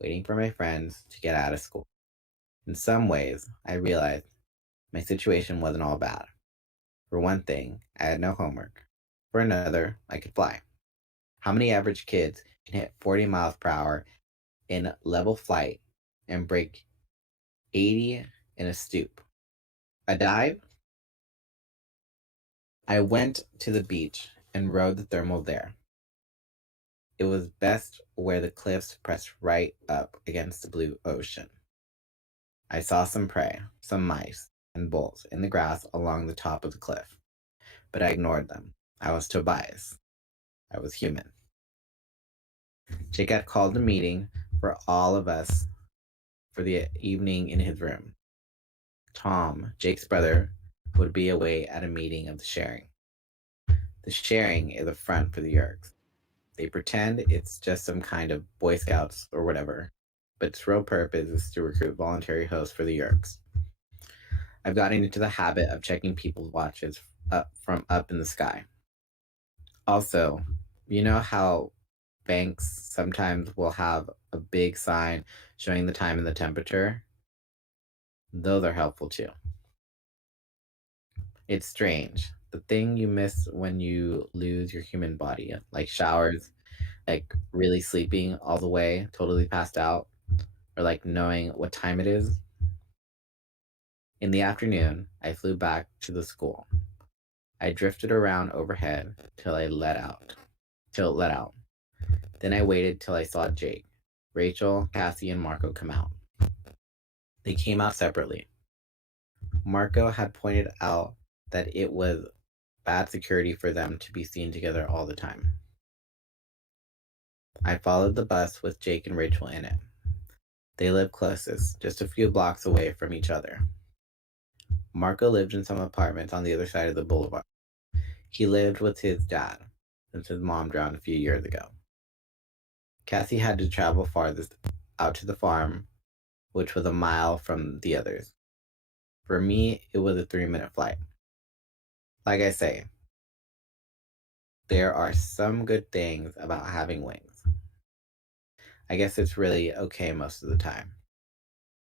waiting for my friends to get out of school. In some ways, I realized my situation wasn't all bad. For one thing, I had no homework. For another, I could fly. How many average kids can hit 40 miles per hour in level flight and break 80 in a stoop? A dive? I went to the beach and rode the thermal there. It was best where the cliffs pressed right up against the blue ocean. I saw some prey, some mice, and bulls in the grass along the top of the cliff, but I ignored them. I was Tobias. I was human. Jake had called a meeting for all of us for the evening in his room. Tom, Jake's brother, would be away at a meeting of the sharing. The sharing is a front for the Yerks. They pretend it's just some kind of Boy Scouts or whatever, but its real purpose is to recruit voluntary hosts for the Yerks. I've gotten into the habit of checking people's watches from up in the sky. Also, you know how banks sometimes will have a big sign showing the time and the temperature? Those are helpful too. It's strange. The thing you miss when you lose your human body, like showers, like really sleeping all the way, totally passed out, or like knowing what time it is. In the afternoon, I flew back to the school. I drifted around overhead till it let out. Then I waited till I saw Jake, Rachel, Cassie, and Marco come out. They came out separately. Marco had pointed out that it was bad security for them to be seen together all the time. I followed the bus with Jake and Rachel in it. They lived closest, just a few blocks away from each other. Marco lived in some apartments on the other side of the boulevard. He lived with his dad, since his mom drowned a few years ago. Cassie had to travel farthest out to the farm, which was a mile from the others. For me, it was a 3-minute flight. Like I say, there are some good things about having wings. I guess it's really okay most of the time.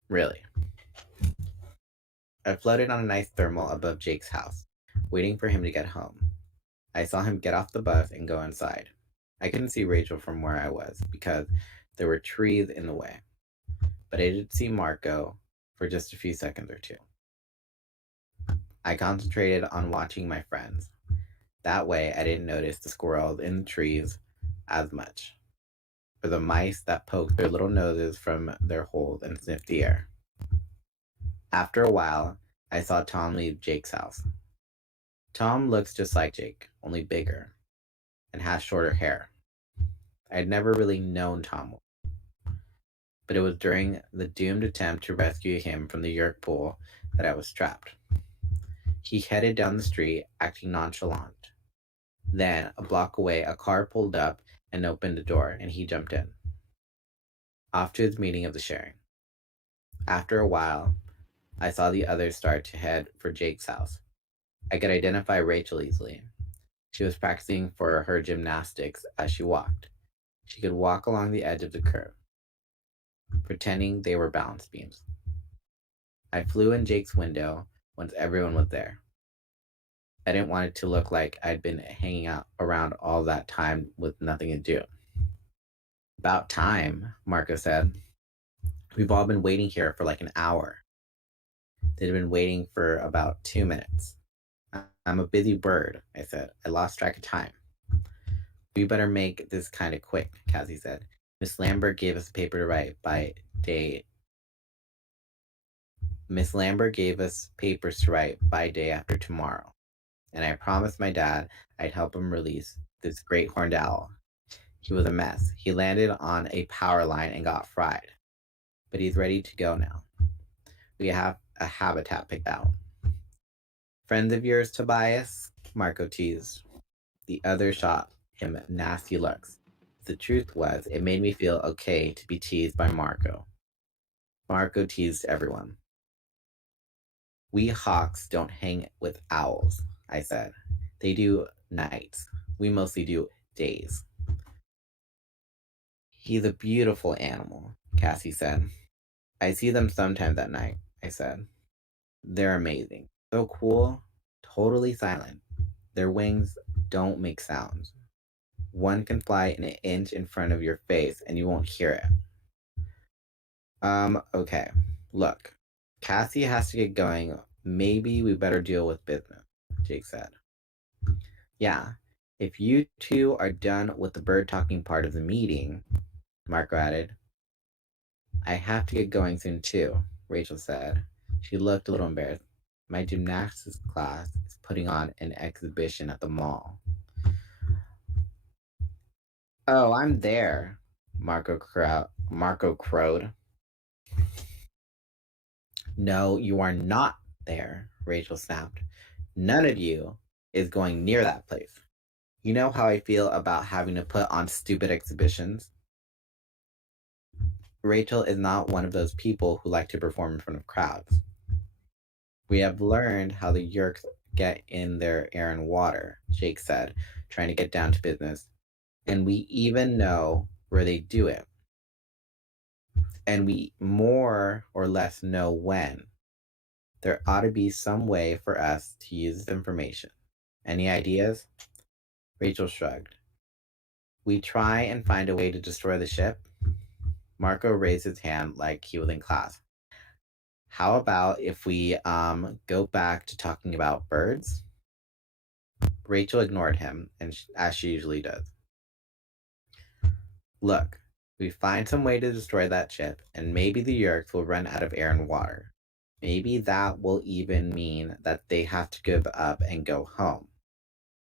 Really. I floated on a nice thermal above Jake's house, waiting for him to get home. I saw him get off the bus and go inside. I couldn't see Rachel from where I was because there were trees in the way, but I did see Marco for just a few seconds or two. I concentrated on watching my friends. That way I didn't notice the squirrels in the trees as much, or the mice that poked their little noses from their holes and sniffed the air. After a while, I saw Tom leave Jake's house. Tom looks just like Jake, only bigger, and has shorter hair. I had never really known Tom, but it was during the doomed attempt to rescue him from the Yerk pool that I was trapped. He headed down the street, acting nonchalant. Then, a block away, a car pulled up and opened the door, and he jumped in. Off to his meeting of the sharing. After a while, I saw the others start to head for Jake's house. I could identify Rachel easily. She was practicing for her gymnastics as she walked. She could walk along the edge of the curb, pretending they were balance beams. I flew in Jake's window once everyone was there. I didn't want it to look like I'd been hanging out around all that time with nothing to do. About time, Marco said. We've all been waiting here for like an hour. They'd been waiting for about 2 minutes. I'm a busy bird, I said. I lost track of time. We better make this kind of quick, Cassie said. Miss Lambert gave us a paper to write by day. Miss Lambert gave us papers to write by day after tomorrow. And I promised my dad I'd help him release this great horned owl. He was a mess. He landed on a power line and got fried. But he's ready to go now. We have a habitat picked out. Friends of yours, Tobias? Marco teased. The other shot him nasty looks. The truth was, it made me feel okay to be teased by Marco. Marco teased everyone. We hawks don't hang with owls, I said. They do nights. We mostly do days. He's a beautiful animal, Cassie said. I see them sometimes at night, I said. They're amazing. So cool, totally silent. Their wings don't make sounds. One can fly an inch in front of your face and you won't hear it. Okay. Look, Cassie has to get going. Maybe we better deal with business, Jake said. Yeah, if you two are done with the bird talking part of the meeting, Marco added. I have to get going soon too, Rachel said. She looked a little embarrassed. My gymnastics class is putting on an exhibition at the mall. Oh, I'm there, Marco crowed. No, you are not there, Rachel snapped. None of you is going near that place. You know how I feel about having to put on stupid exhibitions? Rachel is not one of those people who like to perform in front of crowds. We have learned how the Yerks get in their air and water, Jake said, trying to get down to business. And we even know where they do it. And we more or less know when. There ought to be some way for us to use this information. Any ideas? Rachel shrugged. We try and find a way to destroy the ship? Marco raised his hand like he was in class. How about if we go back to talking about birds? Rachel ignored him, as she usually does. Look, we find some way to destroy that ship, and maybe the Yerks will run out of air and water. Maybe that will even mean that they have to give up and go home.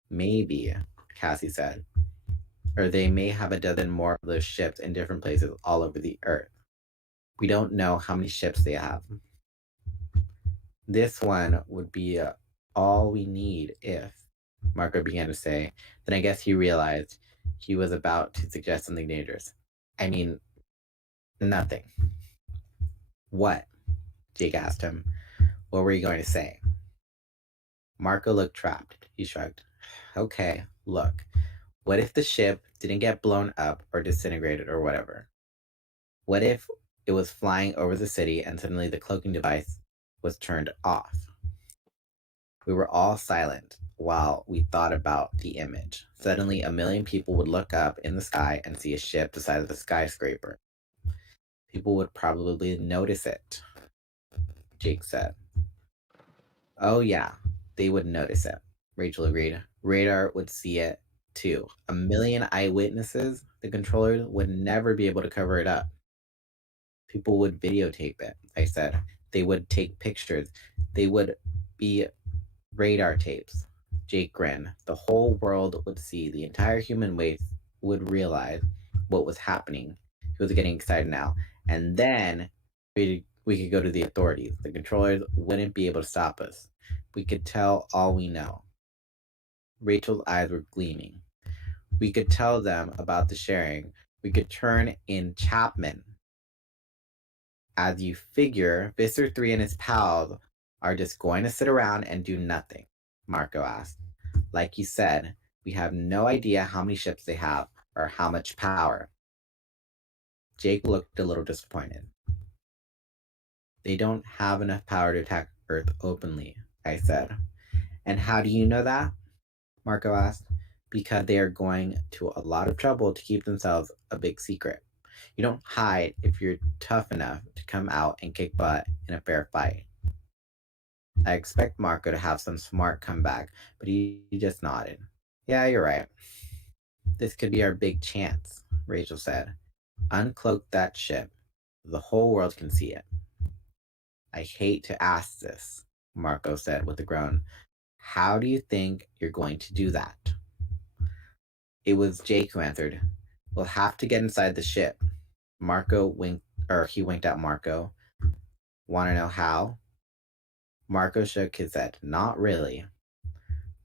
Maybe, Cassie said. Or they may have a dozen more of those ships in different places all over the Earth. We don't know how many ships they have. This one would be all we need if, Marco began to say. Then I guess he realized he was about to suggest something dangerous. I mean, nothing. What? Jake asked him. What were you going to say? Marco looked trapped. He shrugged. Okay, look. What if the ship didn't get blown up or disintegrated or whatever? What if it was flying over the city and suddenly the cloaking device was turned off? We were all silent while we thought about the image. Suddenly, a million people would look up in the sky and see a ship the size of a skyscraper. People would probably notice it, Jake said. Oh yeah, they would notice it, Rachel agreed. Radar would see it too. A million eyewitnesses, the controllers would never be able to cover it up. People would videotape it, I said. They would take pictures. They would be radar tapes. Jake grinned. The whole world would see. The entire human race would realize what was happening. He was getting excited now. And then we could go to the authorities. The controllers wouldn't be able to stop us. We could tell all we know. Rachel's eyes were gleaming. We could tell them about the sharing. We could turn in Chapman. As you figure, Visser 3 and his pals are just going to sit around and do nothing, Marco asked. Like you said, we have no idea how many ships they have or how much power. Jake looked a little disappointed. They don't have enough power to attack Earth openly, I said. And how do you know that? Marco asked. Because they are going to a lot of trouble to keep themselves a big secret. You don't hide if you're tough enough to come out and kick butt in a fair fight. I expect Marco to have some smart comeback, but he just nodded. Yeah, you're right. This could be our big chance, Rachel said. Uncloak that ship. The whole world can see it. I hate to ask this, Marco said with a groan. How do you think you're going to do that? It was Jake who answered. We'll have to get inside the ship. He winked at Marco. Want to know how? Marco shook his head. Not really.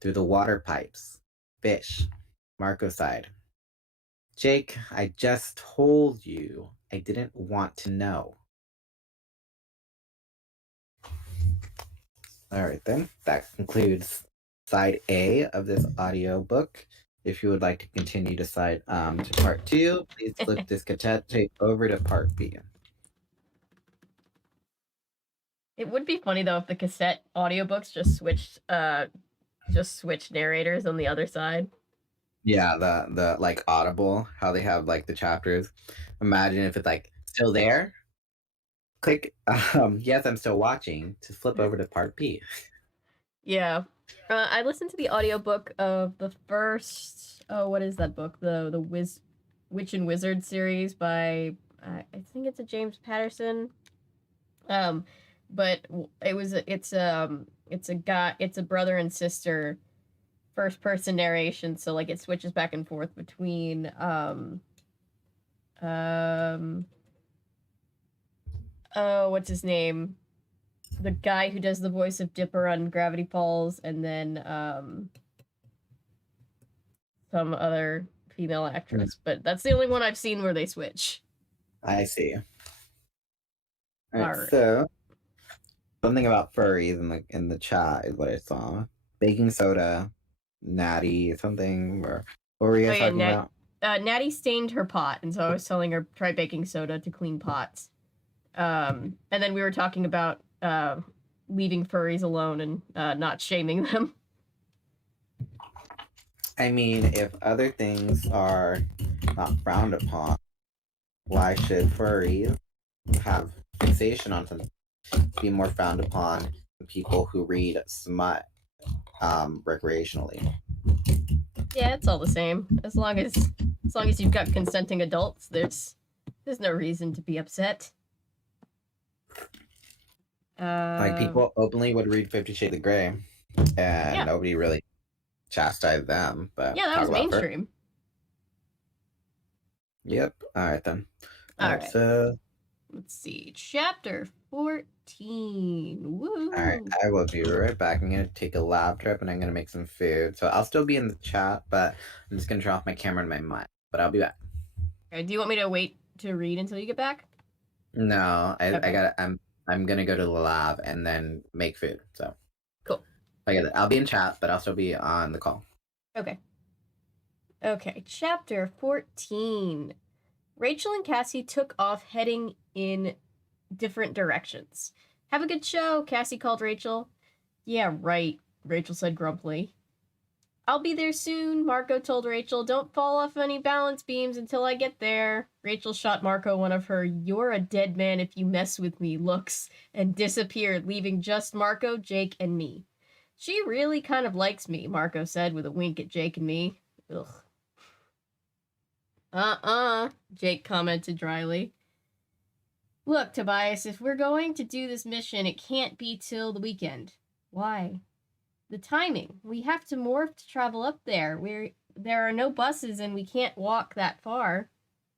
Through the water pipes. Fish. Marco sighed. Jake, I just told you I didn't want to know. All right, then. That concludes side A of this audio book. If you would like to continue to part 2, please flip this cassette tape over to part B. It would be funny though if the cassette audiobooks just switched narrators on the other side. Yeah, the like Audible, how they have like the chapters. Imagine if it's like still there. Click yes, I'm still watching to flip over to part B. Yeah. I listened to the audiobook of the first what is that book? The Witch and Wizard series by I think it's a James Patterson. But it's a brother and sister first person narration, so like it switches back and forth between what's his name? The guy who does the voice of Dipper on Gravity Falls, and then some other female actress. But that's the only one I've seen where they switch. I see. All right. So something about furries in the chat is what I saw. Baking soda, Natty, something. What were you guys talking about? Natty stained her pot, and so I was telling her try baking soda to clean pots. And then we were talking about leaving furries alone and not shaming them. I mean, if other things are not frowned upon, why should furries have fixation on something be more frowned upon than people who read smut recreationally? Yeah, it's all the same. As long as you've got consenting adults, there's no reason to be upset. Like people openly would read 50 Shades of Grey, and nobody really chastised them. But yeah, that was mainstream. Yep. All right then. All right. So let's see. Chapter 14. Woo. All right. I will be right back. I'm gonna take a lab trip and I'm gonna make some food. So I'll still be in the chat, but I'm just gonna turn off my camera and my mic. But I'll be back. Okay, do you want me to wait to read until you get back? No, I'm gonna go to the lab and then make food. So cool. I'll be in chat, but I'll still be on the call. Okay. Okay, chapter 14. Rachel and Cassie took off heading in different directions. Have a good show, Cassie called Rachel. Yeah, right, Rachel said grumpily. I'll be there soon, Marco told Rachel. Don't fall off any balance beams until I get there. Rachel shot Marco one of her "you're a dead man if you mess with me" looks and disappeared, leaving just Marco, Jake, and me. She really kind of likes me, Marco said with a wink at Jake and me. Ugh. Jake commented dryly. Look, Tobias, if we're going to do this mission, it can't be till the weekend. Why? The timing. We have to morph to travel up there. There are no buses and we can't walk that far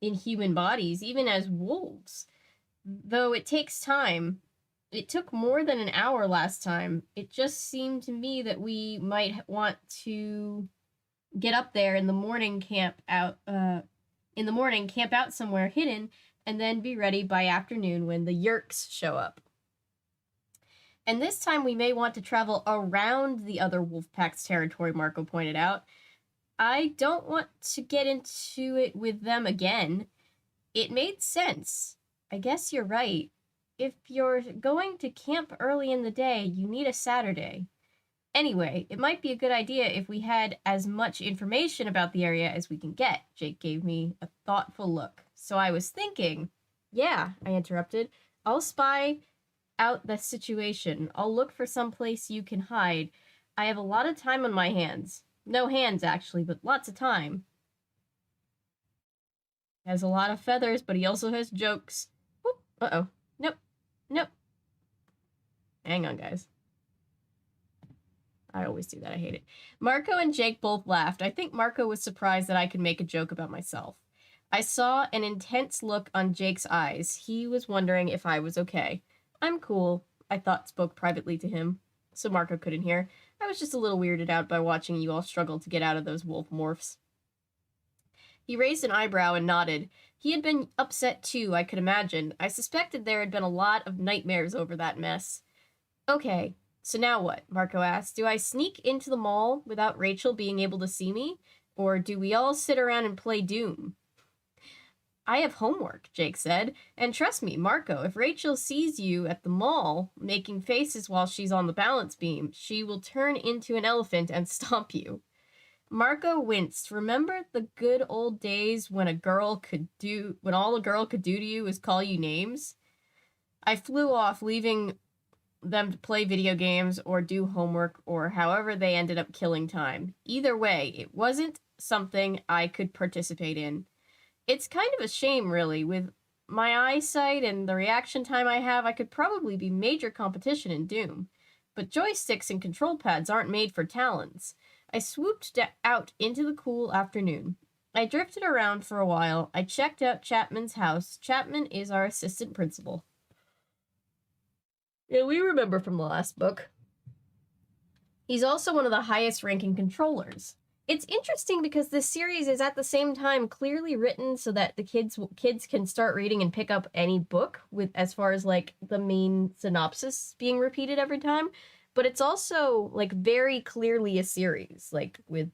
in human bodies, even as wolves. Though it takes time. It took more than an hour last time. It just seemed to me that we might want to get up there in the morning, camp out somewhere hidden, and then be ready by afternoon when the Yerks show up. And this time we may want to travel around the other wolf pack's territory, Marco pointed out. I don't want to get into it with them again. It made sense. I guess you're right. If you're going to camp early in the day, you need a Saturday. Anyway, it might be a good idea if we had as much information about the area as we can get. Jake gave me a thoughtful look. So I was thinking, yeah, I interrupted. I'll spy out the situation. I'll look for some place you can hide. I have a lot of time on my hands. No hands, actually, but lots of time. He has a lot of feathers, but he also has jokes. Whoop. Uh-oh. Nope. Hang on, guys. I always do that. I hate it. Marco and Jake both laughed. I think Marco was surprised that I could make a joke about myself. I saw an intense look on Jake's eyes. He was wondering if I was okay. I'm cool, I thought, spoke privately to him, so Marco couldn't hear. I was just a little weirded out by watching you all struggle to get out of those wolf morphs. He raised an eyebrow and nodded. He had been upset too, I could imagine. I suspected there had been a lot of nightmares over that mess. Okay, so now what? Marco asked. Do I sneak into the mall without Rachel being able to see me? Or do we all sit around and play Doom? I have homework, Jake said. And trust me, Marco, if Rachel sees you at the mall making faces while she's on the balance beam, she will turn into an elephant and stomp you. Marco winced. Remember the good old days when all a girl could do to you was call you names? I flew off, leaving them to play video games or do homework or however they ended up killing time. Either way, it wasn't something I could participate in. It's kind of a shame, really. With my eyesight and the reaction time I have, I could probably be major competition in Doom. But joysticks and control pads aren't made for talons. I swooped out into the cool afternoon. I drifted around for a while. I checked out Chapman's house. Chapman is our assistant principal. Yeah, we remember from the last book. He's also one of the highest-ranking controllers. It's interesting because this series is at the same time clearly written so that the kids can start reading and pick up any book with as far as like the main synopsis being repeated every time, but it's also like very clearly a series, like with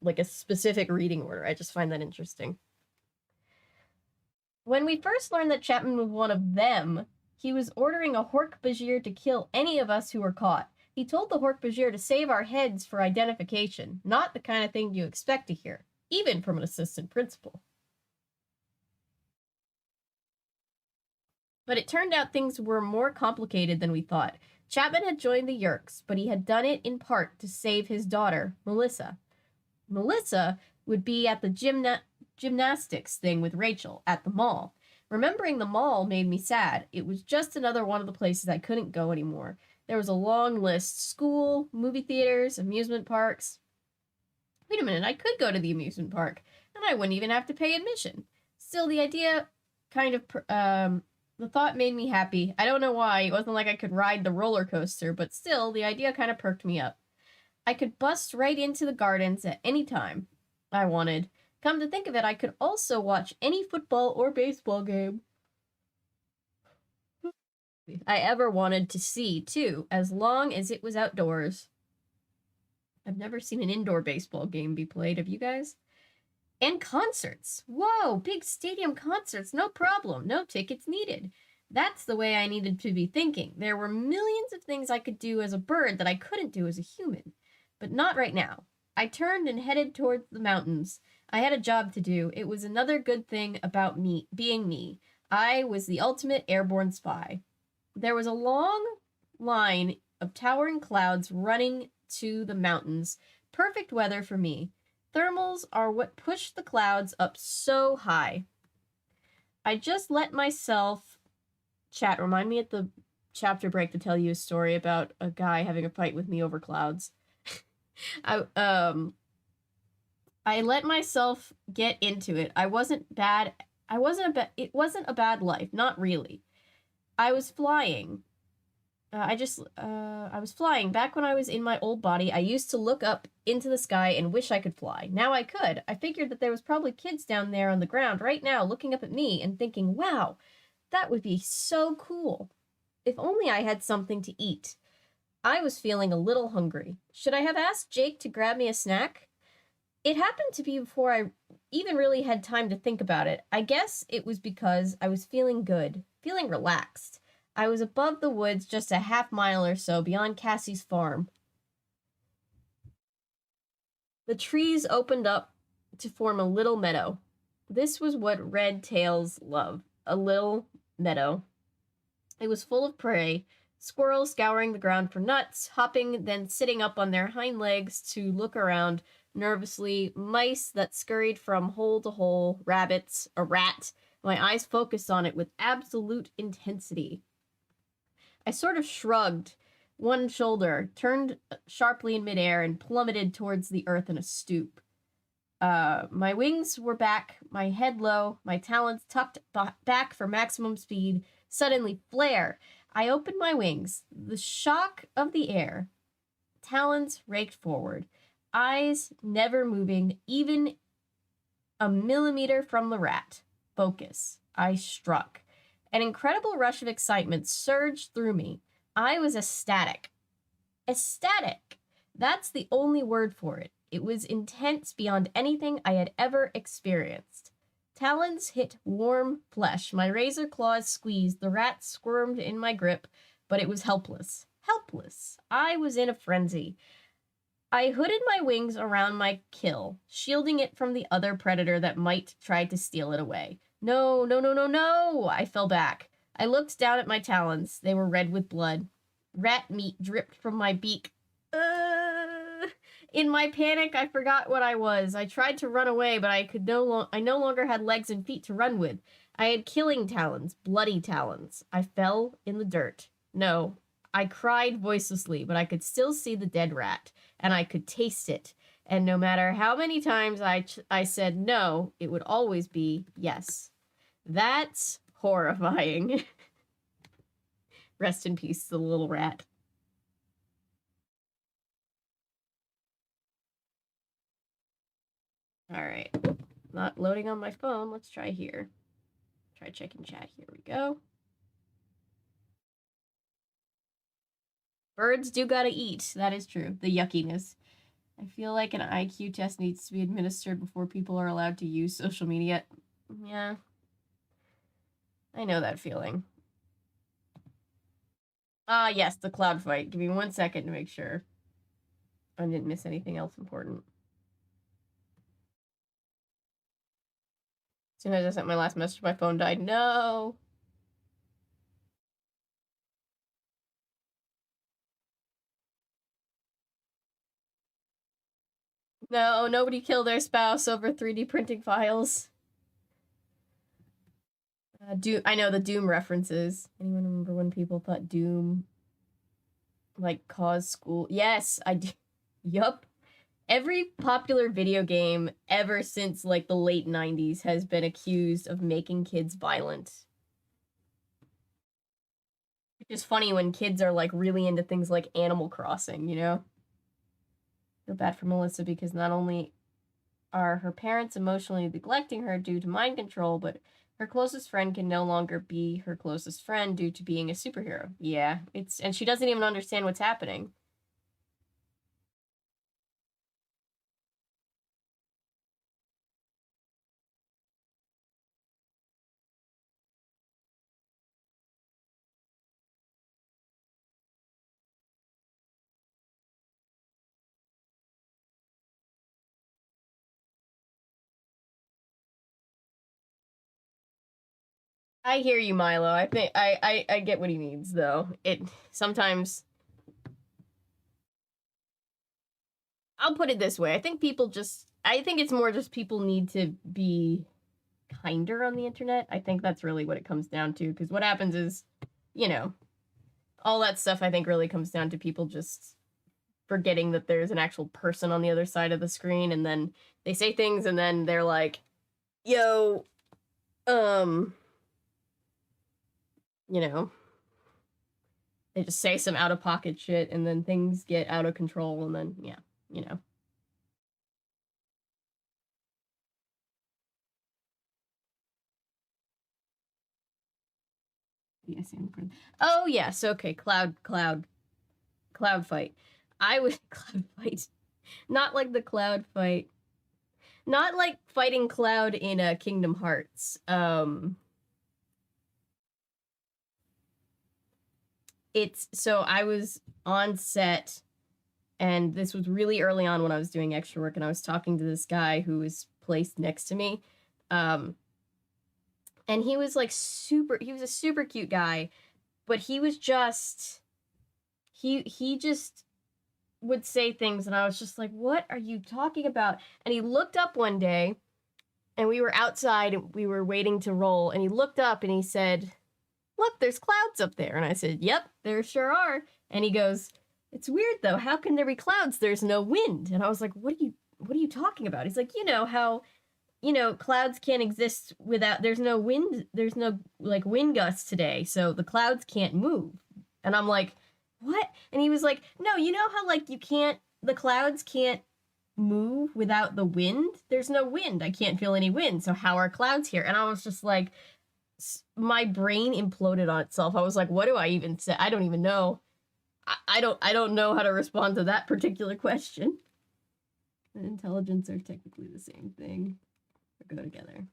like a specific reading order. I just find that interesting. When we first learned that Chapman was one of them, he was ordering a Hork-Bajir to kill any of us who were caught. He told the Hork-Bajir to save our heads for identification, not the kind of thing you expect to hear, even from an assistant principal. But it turned out things were more complicated than we thought. Chapman had joined the Yerks, but he had done it in part to save his daughter, Melissa. Melissa would be at the gymnastics thing with Rachel at the mall. Remembering the mall made me sad. It was just another one of the places I couldn't go anymore. There was a long list: school, movie theaters, amusement parks. Wait a minute, I could go to the amusement park, and I wouldn't even have to pay admission. Still, the idea kind of, the thought made me happy. I don't know why. It wasn't like I could ride the roller coaster, but still, the idea kind of perked me up. I could bust right into the gardens at any time I wanted. Come to think of it, I could also watch any football or baseball game I ever wanted to see, too, as long as it was outdoors. I've never seen an indoor baseball game be played, have you guys? And concerts. Whoa, big stadium concerts, no problem, no tickets needed. That's the way I needed to be thinking. There were millions of things I could do as a bird that I couldn't do as a human. But not right now. I turned and headed towards the mountains. I had a job to do. It was another good thing about me, being me. I was the ultimate airborne spy. There was a long line of towering clouds running to the mountains. Perfect weather for me. Thermals are what pushed the clouds up so high. I just let myself... Chat, remind me at the chapter break to tell you a story about a guy having a fight with me over clouds. I let myself get into it. It wasn't a bad life, not really. I was flying. I was flying. Back when I was in my old body, I used to look up into the sky and wish I could fly. Now I could. I figured that there was probably kids down there on the ground right now looking up at me and thinking, wow, that would be so cool. If only I had something to eat. I was feeling a little hungry. Should I have asked Jake to grab me a snack? It happened to be before I even really had time to think about it. I guess it was because I was feeling good, feeling relaxed. I was above the woods just a half-mile or so beyond Cassie's farm. The trees opened up to form a little meadow. This was what red tails love, a little meadow. It was full of prey, squirrels scouring the ground for nuts, hopping, then sitting up on their hind legs to look around nervously, mice that scurried from hole to hole, rabbits, a rat. My eyes focused on it with absolute intensity. I sort of shrugged one shoulder, turned sharply in midair, and plummeted towards the earth in a stoop. My wings were back, my head low, my talons tucked back for maximum speed. Suddenly, flare! I opened my wings. The shock of the air. Talons raked forward. Eyes never moving, even a millimeter from the rat. Focus. I struck. An incredible rush of excitement surged through me. I was ecstatic. Ecstatic! That's the only word for it. It was intense beyond anything I had ever experienced. Talons hit warm flesh. My razor claws squeezed. The rat squirmed in my grip, but it was helpless. Helpless. I was in a frenzy. I hooded my wings around my kill, shielding it from the other predator that might try to steal it away. No, no, no, no, no! I fell back. I looked down at my talons. They were red with blood. Rat meat dripped from my beak. In my panic, I forgot what I was. I tried to run away, but I no longer had legs and feet to run with. I had killing talons, bloody talons. I fell in the dirt. No, I cried voicelessly, but I could still see the dead rat, and I could taste it. And no matter how many times I said no, it would always be yes. That's horrifying. Rest in peace, the little rat. All right. Not loading on my phone. Let's try here. Try checking chat. Here we go. Birds do gotta eat. That is true. The yuckiness. I feel like an IQ test needs to be administered before people are allowed to use social media. Yeah. I know that feeling. Ah, yes, the cloud fight. Give me 1 second to make sure I didn't miss anything else important. As soon as I sent my last message, my phone died. No. No, nobody killed their spouse over 3D printing files. I know the Doom references. Anyone remember when people thought Doom, like, caused school? Yes, I do. Yup. Every popular video game ever since, like, the late 90s has been accused of making kids violent. Which is funny when kids are, like, really into things like Animal Crossing, you know? Feel bad for Melissa because not only are her parents emotionally neglecting her due to mind control, but her closest friend can no longer be her closest friend due to being a superhero. Yeah, and she doesn't even understand what's happening. I hear you, Milo. I think I get what he means though. It sometimes I'll put it this way. I think it's more just people need to be kinder on the internet. I think that's really what it comes down to, because what happens is, you know, all that stuff I think really comes down to people just forgetting that there's an actual person on the other side of the screen, and then they say things and then they're like, yo, you know, They just say some out of pocket shit, and then things get out of control, and then yeah, you know. Yes, oh yes, okay, cloud fight. I was cloud fight, not like the cloud fight, not like fighting Cloud in Kingdom Hearts. It's so I was on set, and this was really early on when I was doing extra work, and I was talking to this guy who was placed next to me, and he was like he was a super cute guy, but he was just he just would say things, and I was just like, what are you talking about? And he looked up one day, and we were outside and we were waiting to roll, and he looked up and he said, look, there's clouds up there. And I said, yep, there sure are. And he goes, it's weird though, how can there be clouds? There's no wind. And I was like, what are you talking about? He's like, you know how, you know, clouds can't exist without, there's no wind, there's no like wind gusts today, so the clouds can't move. And I'm like, what? And he was like, no, you know how like the clouds can't move without the wind? There's no wind. I can't feel any wind. So how are clouds here? And I was just like, my brain imploded on itself. I was like, what do I even say? I don't even know. I don't know how to respond to that particular question. And intelligence are technically the same thing. Or go together.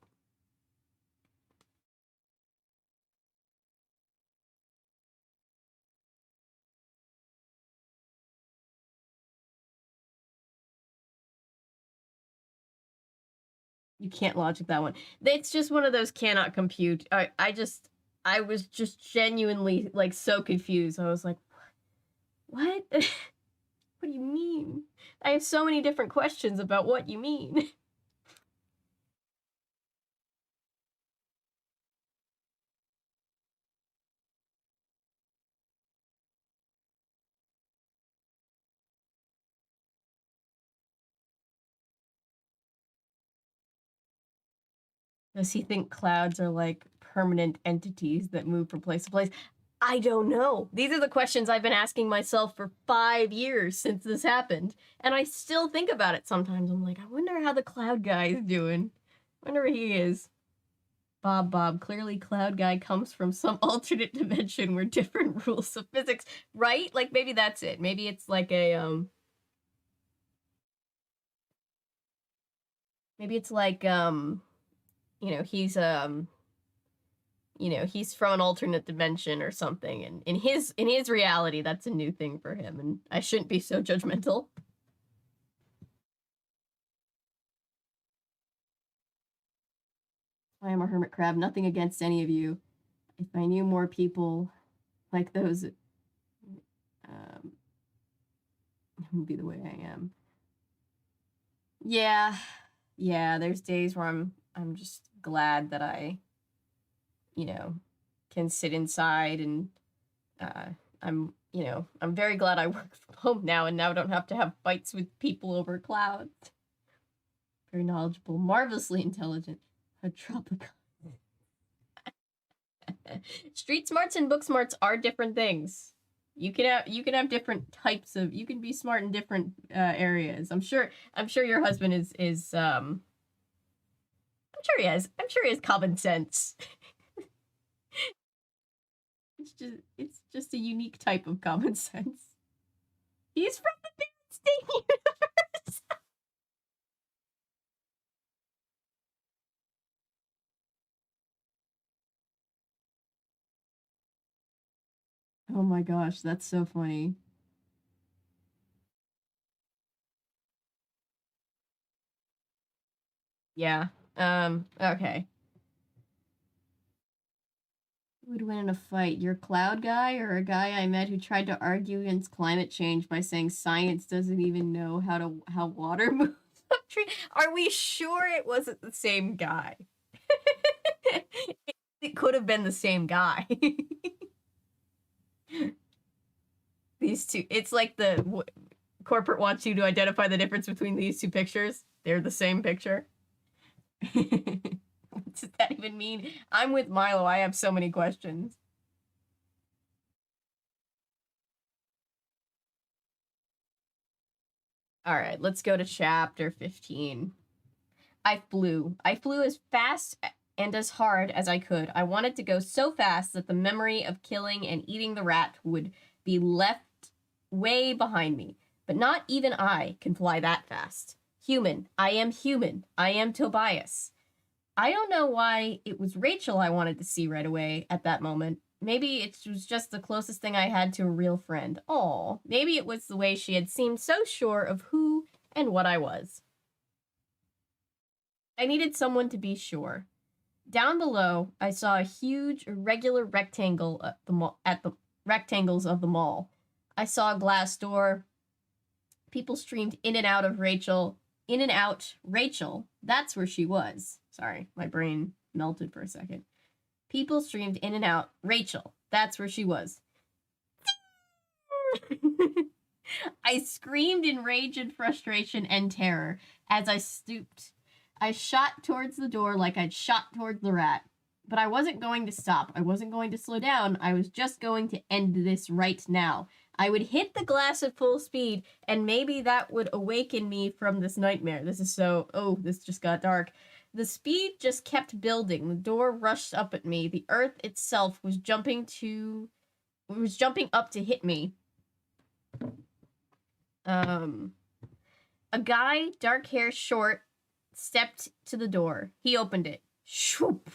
You can't logic that one. It's just one of those cannot compute. I was just genuinely like so confused. I was like, what? What do you mean? I have so many different questions about what you mean. Does he think clouds are like permanent entities that move from place to place? I don't know. These are the questions I've been asking myself for 5 years since this happened. And I still think about it sometimes. I'm like, I wonder how the cloud guy is doing. I wonder where he is. Bob, clearly cloud guy comes from some alternate dimension where different rules of physics, right? Like maybe that's it. Maybe it's like a, maybe it's like, you know, he's from an alternate dimension or something, and in his reality that's a new thing for him, and I shouldn't be so judgmental. I am a hermit crab, nothing against any of you. If I knew more people like those, it would be the way I am. Yeah, there's days where I'm just glad that I, you know, can sit inside, and I'm very glad I work from home now, and now don't have to have fights with people over clouds. Very knowledgeable, marvelously intelligent, a tropical. Street smarts and book smarts are different things. You can have different types of. You can be smart in different areas. I'm sure your husband is. I'm sure he has common sense. It's just a unique type of common sense. He's from the State universe. Oh my gosh, that's so funny. Yeah. Okay. Who would win in a fight? Your cloud guy or a guy I met who tried to argue against climate change by saying science doesn't even know how water moves up tree? Are we sure it wasn't the same guy? It could have been the same guy. These two, it's like the corporate wants you to identify the difference between these two pictures. They're the same picture. What does that even mean? I'm with Milo. I have so many questions. All right, let's go to chapter 15. I flew. I flew as fast and as hard as I could. I wanted to go so fast that the memory of killing and eating the rat would be left way behind me. But not even I can fly that fast. Human. I am human. I am Tobias. I don't know why it was Rachel I wanted to see right away at that moment. Maybe it was just the closest thing I had to a real friend. Aw, maybe it was the way she had seemed so sure of who and what I was. I needed someone to be sure. Down below, I saw a huge, irregular rectangle at the rectangles of the mall. I saw a glass door. People streamed in and out of Rachel. In and out. Rachel. That's where she was. Sorry, my brain melted for a second. People streamed in and out. Rachel. That's where she was. I screamed in rage and frustration and terror as I stooped. I shot towards the door like I'd shot towards the rat. But I wasn't going to stop. I wasn't going to slow down. I was just going to end this right now. I would hit the glass at full speed, and maybe that would awaken me from this nightmare. This is so... Oh, this just got dark. The speed just kept building. The door rushed up at me. The earth itself was jumping up to hit me. A guy, dark hair, short, stepped to the door. He opened it. Shoop.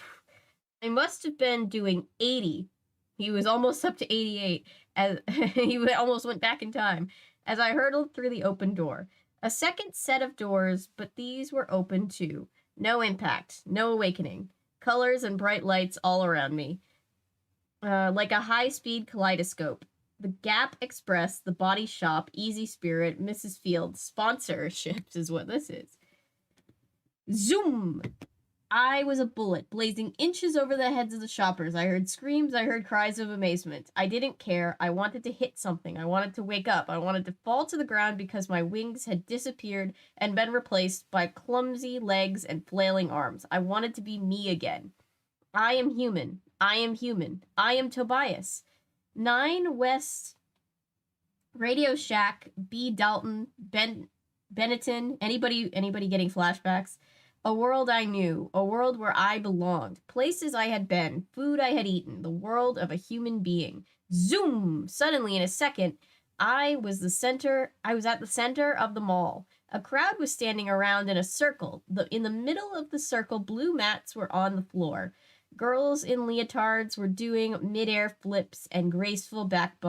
I must have been doing 80. He was almost up to 88 as he almost went back in time as I hurtled through the open door. A second set of doors, but these were open too. No impact, no awakening. Colors and bright lights all around me. Like a high-speed kaleidoscope. The Gap Express, the Body Shop, Easy Spirit, Mrs. Field, sponsorships is what this is. Zoom! I was a bullet, blazing inches over the heads of the shoppers. I heard screams, I heard cries of amazement. I didn't care. I wanted to hit something. I wanted to wake up. I wanted to fall to the ground because my wings had disappeared and been replaced by clumsy legs and flailing arms. I wanted to be me again. I am human. I am human. I am Tobias. 9 West, Radio Shack, B. Dalton, Benetton, anybody getting flashbacks? A world I knew, a world where I belonged, places I had been, food I had eaten, the world of a human being. Zoom! Suddenly, in a second, I was at the center of the mall. A crowd was standing around in a circle. In the middle of the circle, blue mats were on the floor. Girls in leotards were doing midair flips and graceful back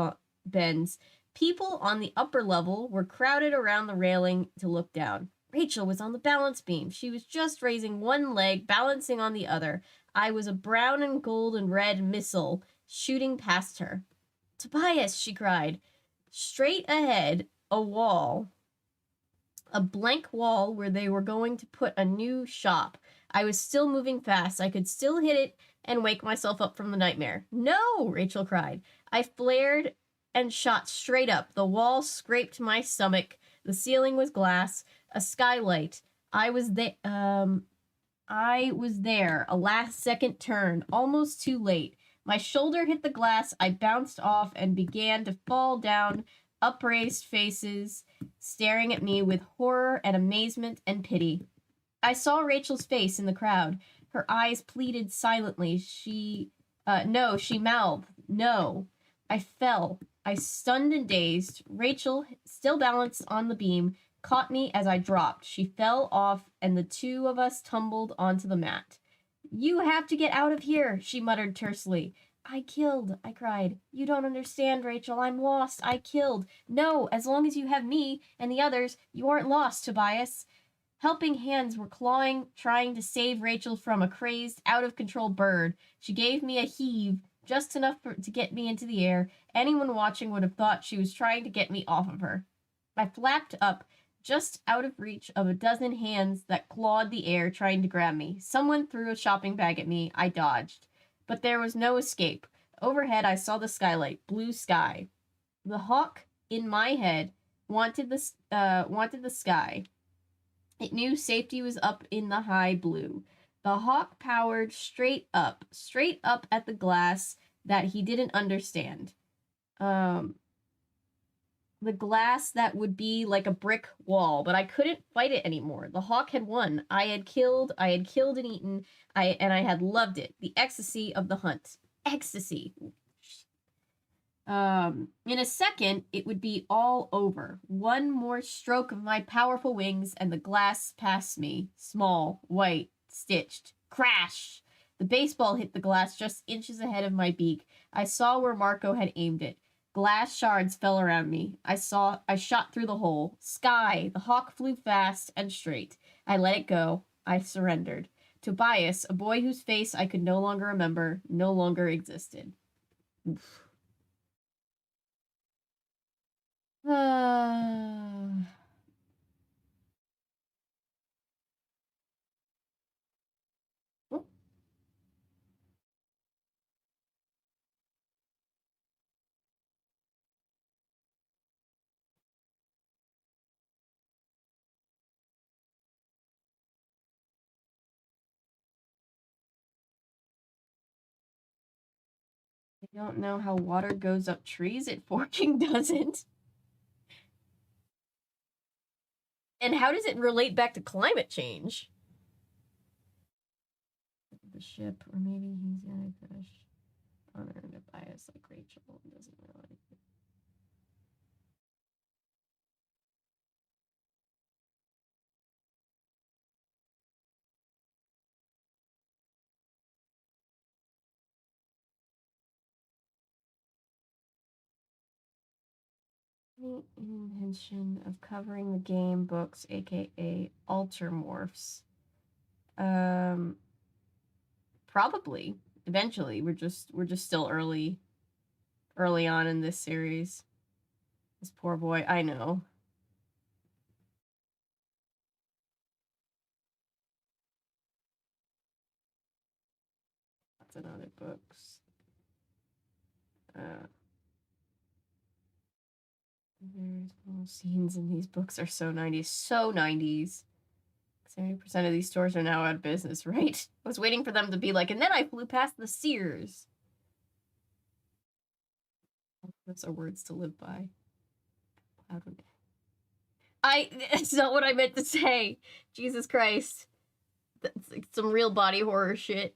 bends. People on the upper level were crowded around the railing to look down. Rachel was on the balance beam. She was just raising one leg, balancing on the other. I was a brown and gold and red missile shooting past her. Tobias, she cried. Straight ahead, a wall. A blank wall where they were going to put a new shop. I was still moving fast. I could still hit it and wake myself up from the nightmare. No, Rachel cried. I flared and shot straight up. The wall scraped my stomach. The ceiling was glass. A skylight. I was there. A last-second turn, almost too late. My shoulder hit the glass. I bounced off and began to fall down. Upraised faces staring at me with horror and amazement and pity. I saw Rachel's face in the crowd. Her eyes pleaded silently. She mouthed, no. I fell. I stunned and dazed. Rachel, still balanced on the beam, caught me as I dropped. She fell off, and the two of us tumbled onto the mat. You have to get out of here, she muttered tersely. I killed, I cried. You don't understand, Rachel. I'm lost. I killed. No, as long as you have me and the others, you aren't lost, Tobias. Helping hands were clawing, trying to save Rachel from a crazed, out-of-control bird. She gave me a heave, just enough to get me into the air. Anyone watching would have thought she was trying to get me off of her. I flapped up, just out of reach of a dozen hands that clawed the air trying to grab me. Someone threw a shopping bag at me. I dodged. But there was no escape. Overhead, I saw the skylight, blue sky. The hawk in my head wanted the sky. It knew safety was up in the high blue. The hawk powered straight up at the glass that he didn't understand. the glass that would be like a brick wall, but I couldn't fight it anymore. The hawk had won. I had killed and eaten, and I had loved it. The ecstasy of the hunt. Ecstasy. In a second, it would be all over. One more stroke of my powerful wings, and the glass passed me. Small, white, stitched. Crash! The baseball hit the glass just inches ahead of my beak. I saw where Marco had aimed it. Glass shards fell around me. I shot through the hole. Sky! The hawk flew fast and straight. I let it go. I surrendered. Tobias, a boy whose face I could no longer remember, no longer existed. Oof. I don't know how water goes up trees. It forking doesn't. And how does it relate back to climate change? The ship, or maybe he's gonna crush on her to bias like Rachel doesn't realize it. Any intention of covering the game books, aka Altermorphs? Probably. Eventually. We're just still early on in this series. This poor boy, I know. Lots of other books. There's little scenes in these books are so 90s. So 90s. 70% of these stores are now out of business, right? I was waiting for them to be like, and then I flew past the Sears. Those are words to live by. That's not what I meant to say. Jesus Christ. That's like some real body horror shit.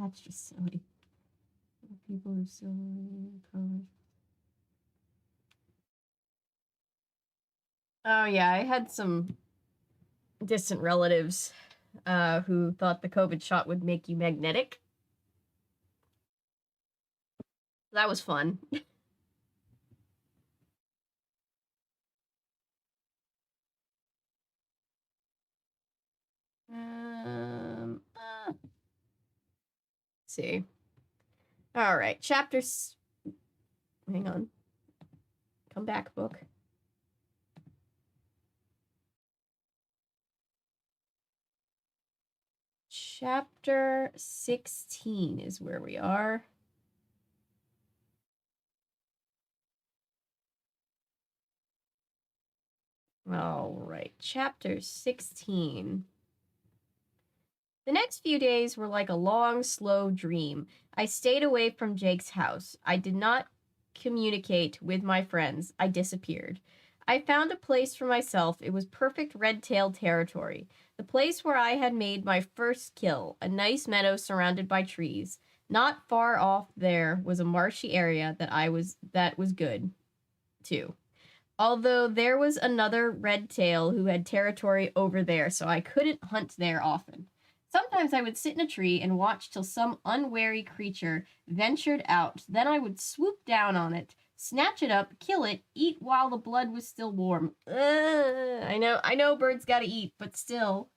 That's just silly. People who still college. Oh yeah, I had some distant relatives who thought the COVID shot would make you magnetic. That was fun. Let's see. All right, chapters. Hang on. Come back, book. Chapter 16 is where we are. All right, chapter 16. The next few days were like a long, slow dream. I stayed away from Jake's house. I did not communicate with my friends. I disappeared. I found a place for myself. It was perfect red-tailed territory. The place where I had made my first kill, a nice meadow surrounded by trees. Not far off there was a marshy area that was good, too. Although there was another red tail who had territory over there, so I couldn't hunt there often. Sometimes I would sit in a tree and watch till some unwary creature ventured out. Then I would swoop down on it, snatch it up, kill it, eat while the blood was still warm. I know birds gotta eat, but still.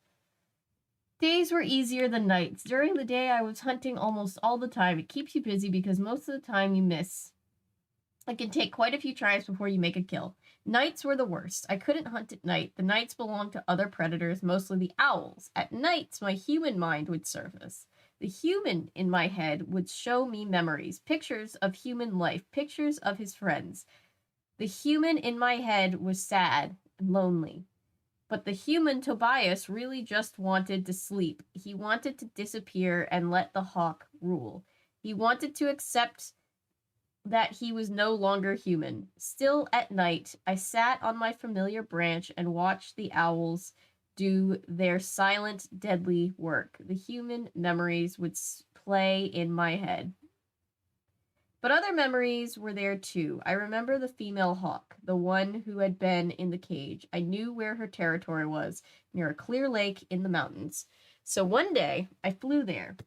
Days were easier than nights. During the day, I was hunting almost all the time. It keeps you busy because most of the time you miss. It can take quite a few tries before you make a kill. Nights were the worst. I couldn't hunt at night. The nights belonged to other predators, mostly the owls. At nights, my human mind would surface. The human in my head would show me memories, pictures of human life, pictures of his friends. The human in my head was sad. and lonely. But the human Tobias really just wanted to sleep. He wanted to disappear and let the hawk rule. He wanted to accept that he was no longer human. Still at night, I sat on my familiar branch and watched the owls do their silent, deadly work. The human memories would play in my head. But other memories were there too. I remember the female hawk, the one who had been in the cage. I knew where her territory was, near a clear lake in the mountains. So one day, I flew there,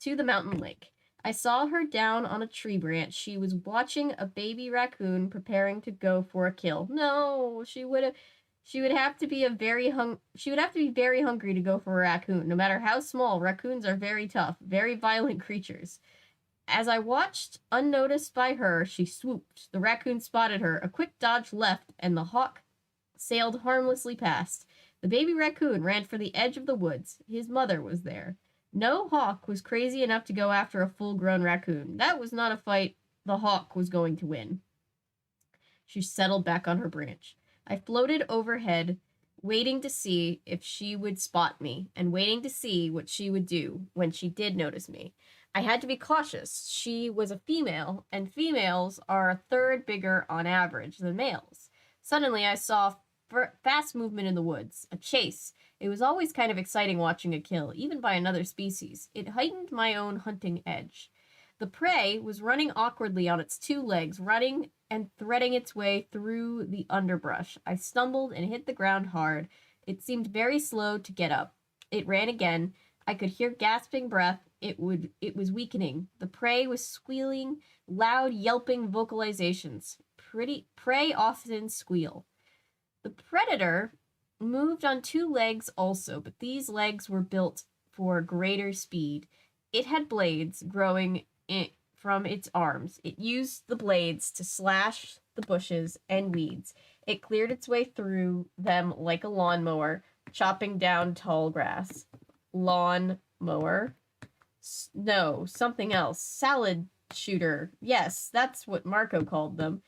to the mountain lake. I saw her down on a tree branch. She was watching a baby raccoon preparing to go for a kill. No, she would have to be very hungry to go for a raccoon. No matter how small, raccoons are very tough, very violent creatures. As I watched, unnoticed by her, she swooped. The raccoon spotted her. A quick dodge left, and the hawk sailed harmlessly past. The baby raccoon ran for the edge of the woods. His mother was there. No hawk was crazy enough to go after a full-grown raccoon. That was not a fight the hawk was going to win. She settled back on her branch. I floated overhead, waiting to see if she would spot me, and waiting to see what she would do when she did notice me. I had to be cautious. She was a female, and females are a third bigger on average than males. Suddenly, I saw fast movement in the woods, a chase. It was always kind of exciting watching a kill, even by another species. It heightened my own hunting edge. The prey was running awkwardly on its two legs, running and threading its way through the underbrush. I stumbled and hit the ground hard. It seemed very slow to get up. It ran again. I could hear gasping breath. It was weakening. The prey was squealing, loud, yelping vocalizations. Prey often squeal. The predator moved on two legs also, but these legs were built for greater speed. It had blades growing from its arms. It used the blades to slash the bushes and weeds. It cleared its way through them like a lawnmower, chopping down tall grass. Lawn mower? No, something else. Salad shooter. Yes, that's what Marco called them.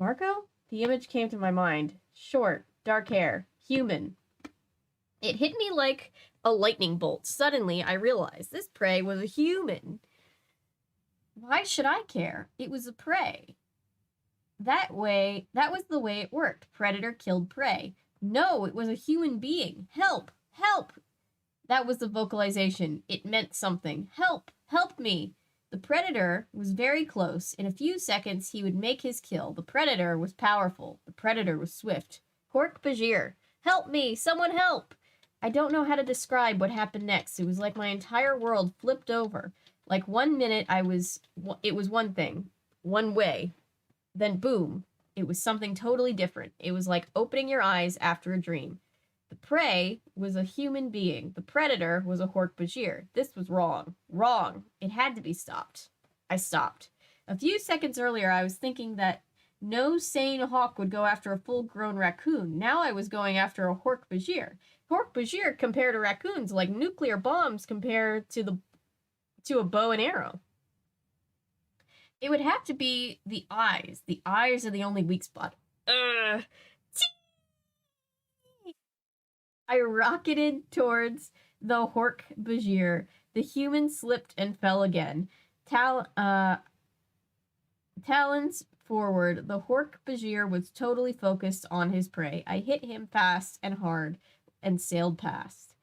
Marco? The image came to my mind. Short, dark hair, human. It hit me like a lightning bolt. Suddenly, I realized this prey was a human. Why should I care? It was a prey. That was the way it worked. Predator killed prey. No, it was a human being. Help! Help! That was the vocalization. It meant something. Help! Help me! The predator was very close. In a few seconds, he would make his kill. The predator was powerful. The predator was swift. Hork Bajir. Help me! Someone help! I don't know how to describe what happened next. It was like my entire world flipped over. Like 1 minute it was one thing, one way. Then boom, it was something totally different. It was like opening your eyes after a dream. The prey was a human being. The predator was a Hork Bajir. This was wrong. Wrong. It had to be stopped. I stopped. A few seconds earlier, I was thinking that no sane hawk would go after a full-grown raccoon. Now I was going after a Hork Bajir. Hork Bajir compared to raccoons like nuclear bombs compared to a bow and arrow. It would have to be the eyes. The eyes are the only weak spot. I rocketed towards the Hork Bajir. The human slipped and fell again. Talons forward. The Hork Bajir was totally focused on his prey. I hit him fast and hard and sailed past.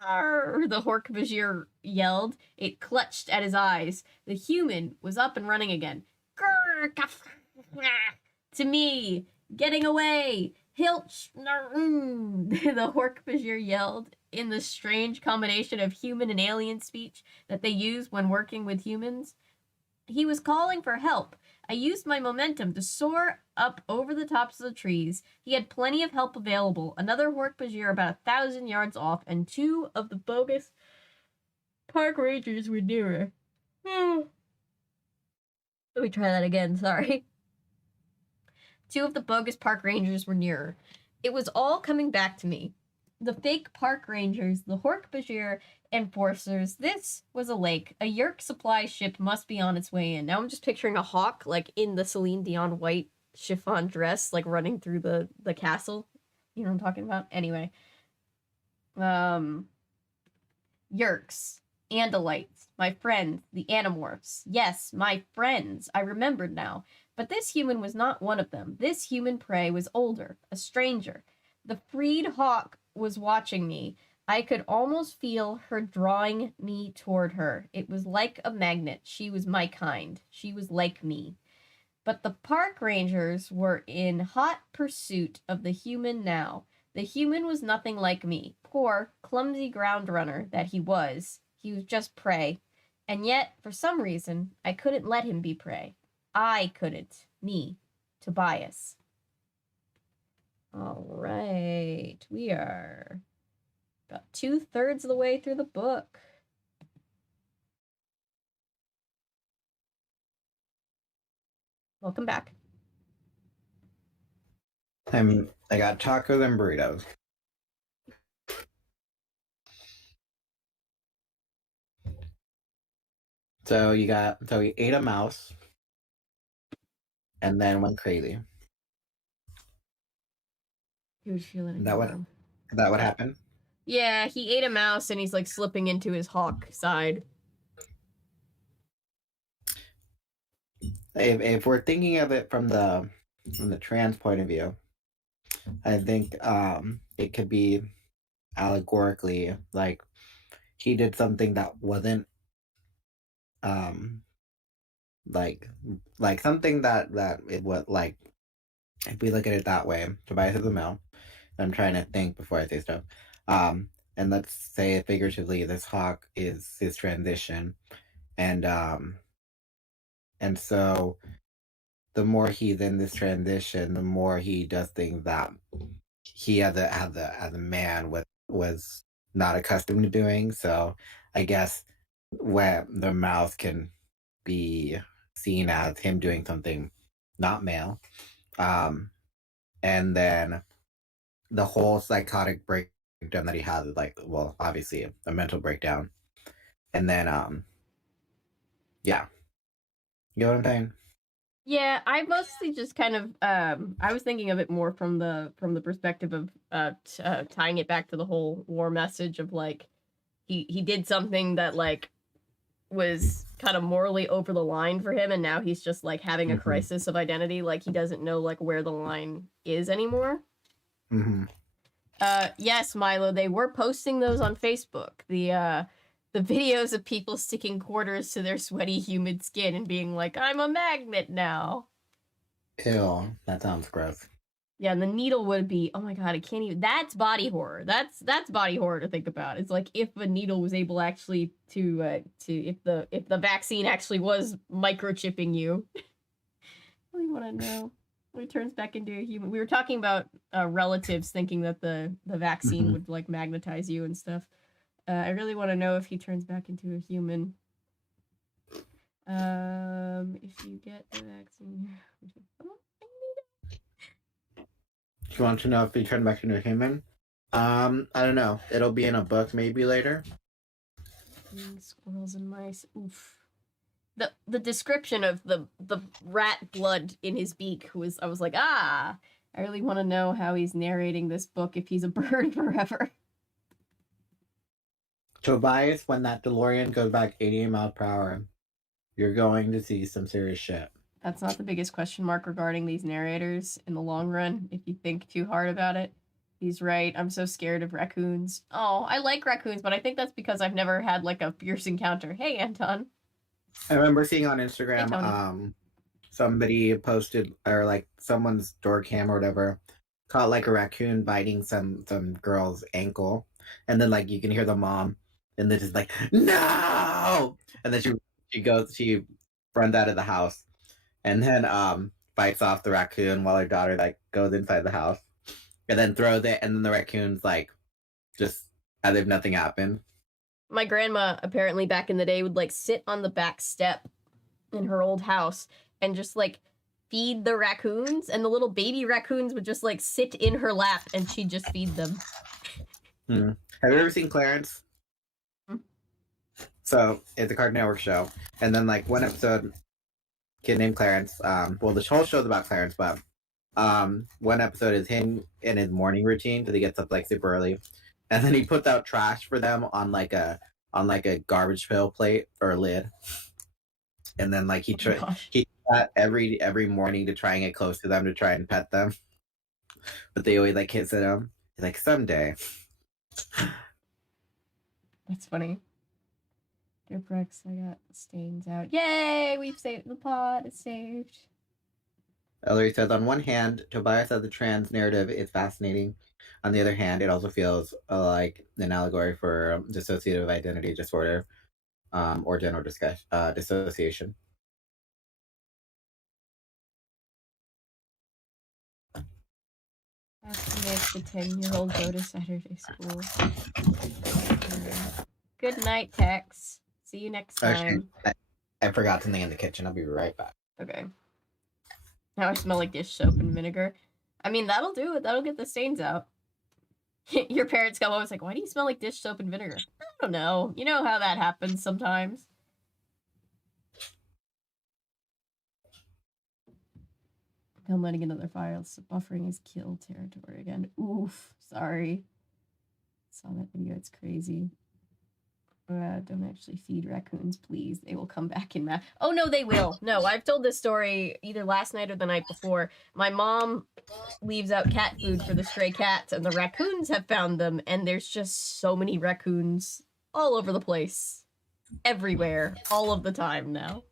The Hork Bajir yelled. It clutched at his eyes. The human was up and running again. To me! Getting away! Hilch! The Hork Bajir yelled in the strange combination of human and alien speech that they use when working with humans. He was calling for help. I used my momentum to soar up over the tops of the trees. He had plenty of help available. Another Hork Bajir about 1,000 yards off, and 2 of the bogus park rangers were nearer. Let me try that again, sorry. 2 of the bogus park rangers were nearer. It was all coming back to me. The fake park rangers, the Hork Bajir enforcers. This was a lake. A Yerk supply ship must be on its way in. Now I'm just picturing a hawk, like in the Celine Dion white chiffon dress, like running through the castle. You know what I'm talking about? Anyway. Yerks. Andalites. My friends, the Animorphs. Yes, my friends. I remembered now. But this human was not one of them. This human prey was older, a stranger. The freed hawk was watching me. I could almost feel her drawing me toward her. It was like a magnet. She was my kind. She was like me. But the park rangers were in hot pursuit of the human now. The human was nothing like me. Poor, clumsy ground runner that he was. He was just prey. And yet, for some reason, I couldn't let him be prey. I couldn't. Me. Tobias. All right. We are about 2/3 of the way through the book. Welcome back. I got tacos and burritos. So he ate a mouse and then went crazy. He was feeling it. That what happened? Yeah, he ate a mouse and he's like slipping into his hawk side. If we're thinking of it from the trans point of view, I think it could be allegorically like he did something that wasn't like something that it was like, if we look at it that way, Tobias is a male. I'm trying to think before I say stuff. And let's say figuratively this hawk is his transition, and so the more he's in this transition, the more he does things that he as a man was not accustomed to doing. So I guess when the mouse can be seen as him doing something not male. And then the whole psychotic breakdown that he has is like, well, obviously a mental breakdown. And then yeah. You know what I'm saying? Yeah, I mostly just kind of I was thinking of it more from the perspective of tying it back to the whole war message of like he did something that like was kind of morally over the line for him, and now he's just like having a crisis of identity, like he doesn't know like where the line is anymore. Yes, Milo, they were posting those on Facebook. The videos of people sticking quarters to their sweaty, humid skin and being like, I'm a magnet now. Ew, that sounds gross. Yeah, and the needle would be, oh my god, I can't even, that's body horror. That's body horror to think about. It's like if a needle was able actually to if the vaccine actually was microchipping you. I really want to know. When it turns back into a human. We were talking about relatives thinking that the vaccine would like magnetize you and stuff. I really want to know if he turns back into a human. If you get the vaccine. You want to know if he turned back into a human? I don't know. It'll be in a book maybe later. Squirrels and mice. Oof. The description of the rat blood in his beak was, I was like, I really want to know how he's narrating this book if he's a bird forever. Tobias, when that DeLorean goes back 88 miles per hour, you're going to see some serious shit. That's not the biggest question mark regarding these narrators in the long run, if you think too hard about it. He's right. I'm so scared of raccoons. Oh, I like raccoons, but I think that's because I've never had like a fierce encounter. Hey, Anton. I remember seeing on Instagram, somebody posted, or like someone's door cam or whatever, caught like a raccoon biting some girl's ankle, and then like you can hear the mom, and then just like no, and then she runs out of the house, and then bites off the raccoon while her daughter like goes inside the house, and then throws it, and then the raccoon's like just as if nothing happened. My grandma apparently back in the day would like sit on the back step in her old house and just like feed the raccoons, and the little baby raccoons would just like sit in her lap and she'd just feed them. Have you ever seen Clarence? So it's a Cartoon Network show, and then like one episode kid named Clarence. Well, the whole show's about Clarence, but one episode is him in his morning routine because he gets up like super early, and then he puts out trash for them on like a garbage pail plate or lid, and then like he every morning to try and get close to them to try and pet them, but they always like hiss at him. He's like, someday. That's funny. Dear Brooks, I got stains out. Yay! We've saved the pot. It's saved. Ellery says, on one hand, Tobias as the trans narrative is fascinating. On the other hand, it also feels like an allegory for dissociative identity disorder or general dissociation. After makes the 10-year-old go to Saturday school. Good night, Tex. See you next time. I forgot something in the kitchen. I'll be right back. Okay. Now I smell like dish soap and vinegar. I mean, that'll do it. That'll get the stains out. Your parents come home and like, why do you smell like dish soap and vinegar? I don't know. You know how that happens sometimes. I'm letting another file. So buffering is kill territory again. Oof. Sorry. Saw that video. It's crazy. Don't actually feed raccoons, please. They will come back in mass. Oh, no, they will. No, I've told this story either last night or the night before. My mom leaves out cat food for the stray cats, and the raccoons have found them, and there's just so many raccoons all over the place. Everywhere. All of the time now.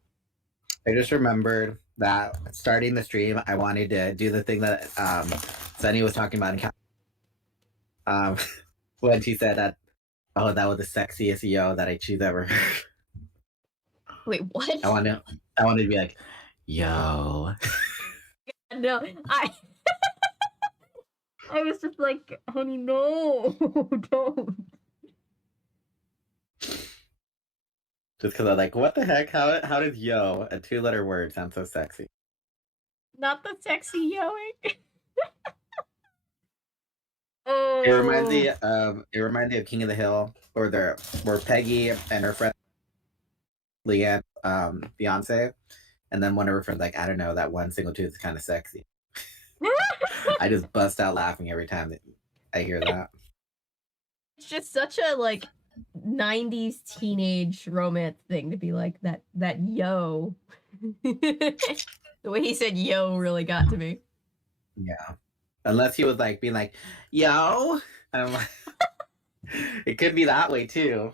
I just remembered that starting the stream, I wanted to do the thing that Sunny was talking about in when she said that, oh, that was the sexiest yo that I choose ever heard. Wait, what? I wanted to be like, yo. No, I was just like, honey, no, don't. Just because I'm like, what the heck? How does yo, a 2-letter word, sound so sexy? Not the sexy yoing. It reminds me of King of the Hill, where Peggy and her friend Leanne, Beyonce, and then one of her friends like, I don't know, that one single tooth is kind of sexy. I just bust out laughing every time that I hear that. It's just such a like 90s teenage romance thing to be like that yo. The way he said yo really got to me. Yeah. Unless he was like being like, yo. I'm like, it could be that way too.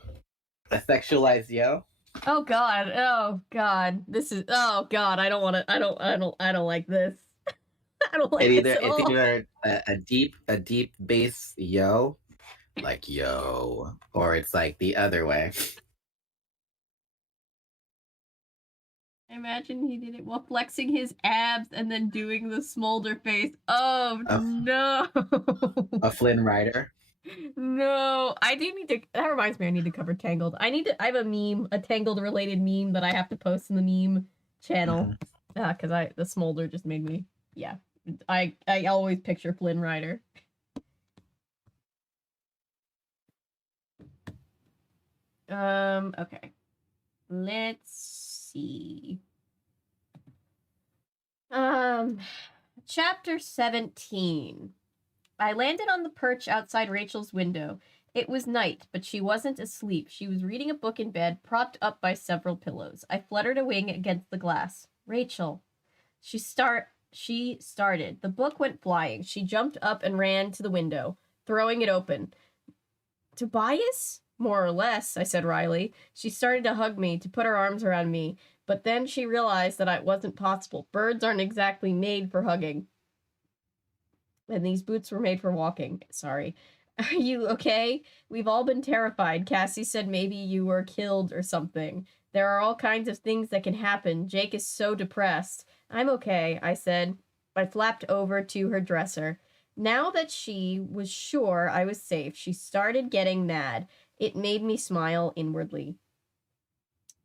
A sexualized yo. Oh god. This is I don't want to I don't like this. I don't like this at all. It's either a deep bass yo, like yo, or it's like the other way. I imagine he did it while flexing his abs and then doing the smolder face. Oh no. A Flynn Rider. No, I do need to. That reminds me, I need to cover Tangled. I have a meme, a Tangled related meme that I have to post in the meme channel. Because the smolder just made me. Yeah, I always picture Flynn Rider. Okay. Let's see. Chapter 17. I landed on the perch outside Rachel's window. It was night, but she wasn't asleep. She was reading a book in bed, propped up by several pillows. I fluttered a wing against the glass. Rachel. She started. The book went flying. She jumped up and ran to the window, throwing it open. Tobias? More or less, I said wryly. She started to hug me, to put her arms around me, but then she realized that it wasn't possible. Birds aren't exactly made for hugging. And these boots were made for walking. Sorry. Are you okay? We've all been terrified. Cassie said maybe you were killed or something. There are all kinds of things that can happen. Jake is so depressed. I'm okay, I said. I flapped over to her dresser. Now that she was sure I was safe, she started getting mad. It made me smile inwardly.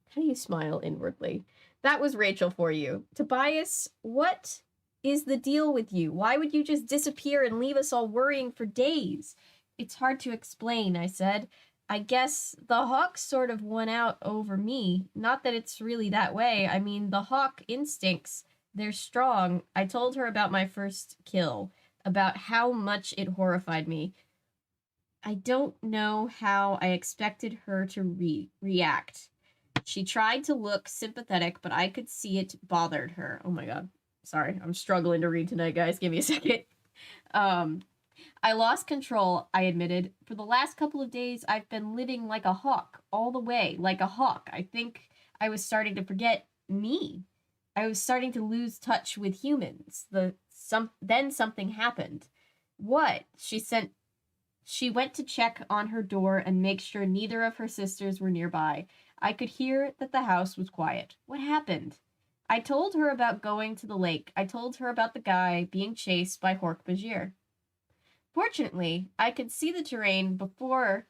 How do you smile inwardly? That was Rachel for you. Tobias, what is the deal with you? Why would you just disappear and leave us all worrying for days? It's hard to explain, I said. I guess the hawk sort of won out over me. Not that it's really that way. I mean, the hawk instincts, they're strong. I told her about my first kill, about how much it horrified me. I don't know how I expected her to react. She tried to look sympathetic, but I could see it bothered her. Oh my god. Sorry, I'm struggling to read tonight, guys. Give me a second. I lost control, I admitted. For the last couple of days, I've been living like a hawk, all the way, like a hawk. I think I was starting to forget me. I was starting to lose touch with humans. Then something happened. What? She went to check on her door and make sure neither of her sisters were nearby. I could hear that the house was quiet. What happened? I told her about going to the lake. I told her about the guy being chased by Hork-Bajir. Fortunately, I could see the terrain better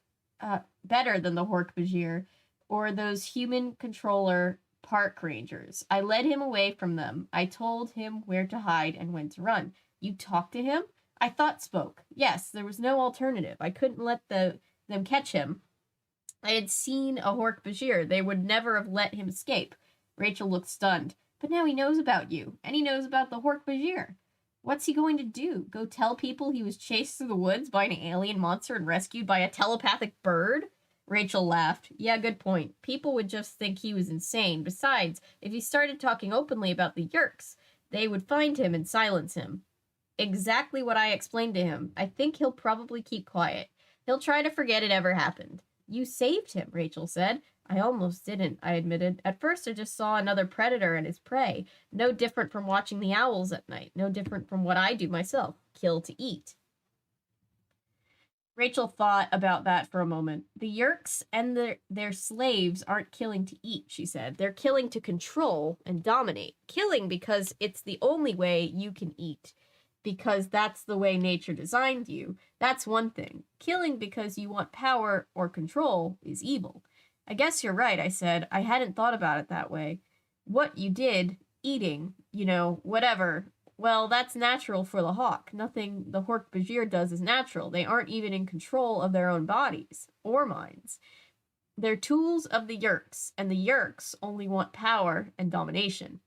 than the Hork-Bajir or those human controller park rangers. I led him away from them. I told him where to hide and when to run. You talked to him? I thought spoke. Yes, there was no alternative. I couldn't let them catch him. I had seen a Hork-Bajir. They would never have let him escape. Rachel looked stunned. But now he knows about you, and he knows about the Hork-Bajir. What's he going to do? Go tell people he was chased through the woods by an alien monster and rescued by a telepathic bird? Rachel laughed. Yeah, good point. People would just think he was insane. Besides, if he started talking openly about the Yeerks, they would find him and silence him. Exactly what I explained to him. I think he'll probably keep quiet. He'll try to forget it ever happened. You saved him, Rachel said. I almost didn't, I admitted. At first I just saw another predator and his prey. No different from watching the owls at night. No different from what I do myself. Kill to eat. Rachel thought about that for a moment. The Yeerks and their slaves aren't killing to eat, she said. They're killing to control and dominate. Killing because it's the only way you can eat. Because that's the way nature designed you. That's one thing. Killing because you want power or control is evil. I guess you're right, I said. I hadn't thought about it that way. What you did, eating, whatever, well, that's natural for the hawk. Nothing the Hork-Bajir does is natural. They aren't even in control of their own bodies or minds. They're tools of the Yeerks, and the Yeerks only want power and domination.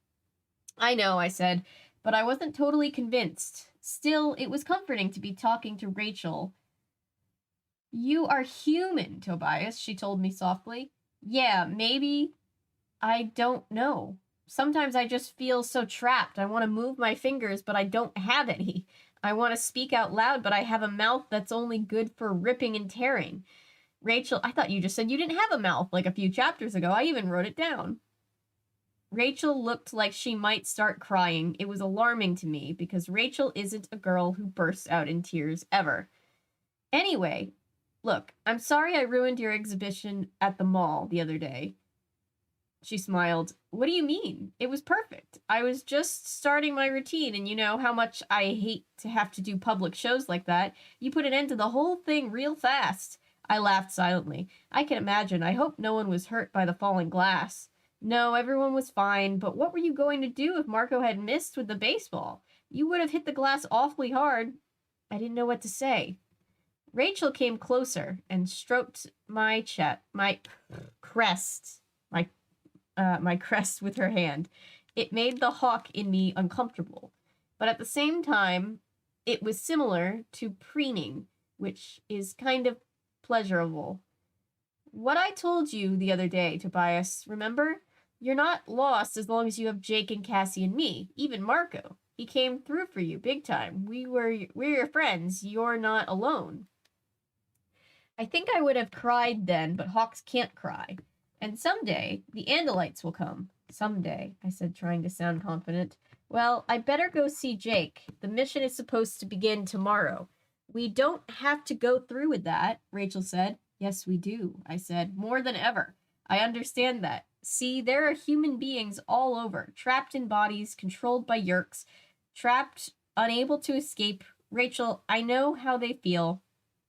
I know, I said, but I wasn't totally convinced. Still, it was comforting to be talking to Rachel. You are human, Tobias, she told me softly. Yeah, maybe. I don't know. Sometimes I just feel so trapped. I want to move my fingers, but I don't have any. I want to speak out loud, but I have a mouth that's only good for ripping and tearing. Rachel, I thought you just said you didn't have a mouth like a few chapters ago. I even wrote it down. Rachel looked like she might start crying. It was alarming to me because Rachel isn't a girl who bursts out in tears ever. Anyway, look, I'm sorry I ruined your exhibition at the mall the other day. She smiled. What do you mean? It was perfect. I was just starting my routine, and you know how much I hate to have to do public shows like that. You put an end to the whole thing real fast. I laughed silently. I can imagine. I hope no one was hurt by the falling glass. No, everyone was fine, but what were you going to do if Marco had missed with the baseball? You would have hit the glass awfully hard. I didn't know what to say. Rachel came closer and stroked my crest with her hand. It made the hawk in me uncomfortable, but at the same time, it was similar to preening, which is kind of pleasurable. What I told you the other day, Tobias, remember? You're not lost as long as you have Jake and Cassie and me, even Marco. He came through for you big time. We're your friends. You're not alone. I think I would have cried then, but hawks can't cry. And someday, the Andalites will come. Someday, I said, trying to sound confident. Well, I better go see Jake. The mission is supposed to begin tomorrow. We don't have to go through with that, Rachel said. Yes, we do, I said, more than ever. I understand that. See, there are human beings all over, trapped in bodies, controlled by Yeerks, trapped, unable to escape. Rachel, I know how they feel.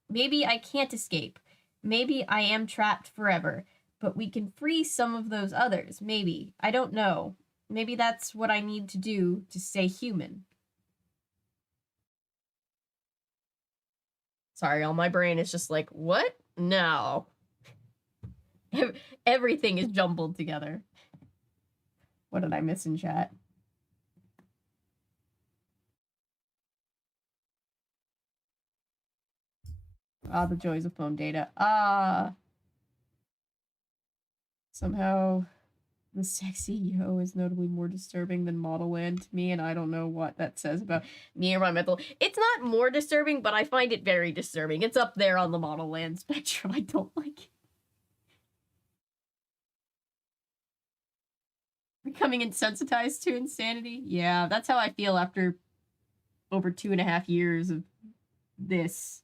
Maybe I can't escape. Maybe I am trapped forever. But we can free some of those others, maybe. I don't know. Maybe that's what I need to do to stay human. Sorry, all my brain is just like, what? No. Everything is jumbled together. What did I miss in chat? Ah, the joys of phone data. Ah. Somehow, the sexy yo is notably more disturbing than Model Land to me, and I don't know what that says about me or my mental. It's not more disturbing, but I find it very disturbing. It's up there on the Model Land spectrum. I don't like it. Becoming insensitized to insanity? Yeah, that's how I feel after over 2.5 years of this.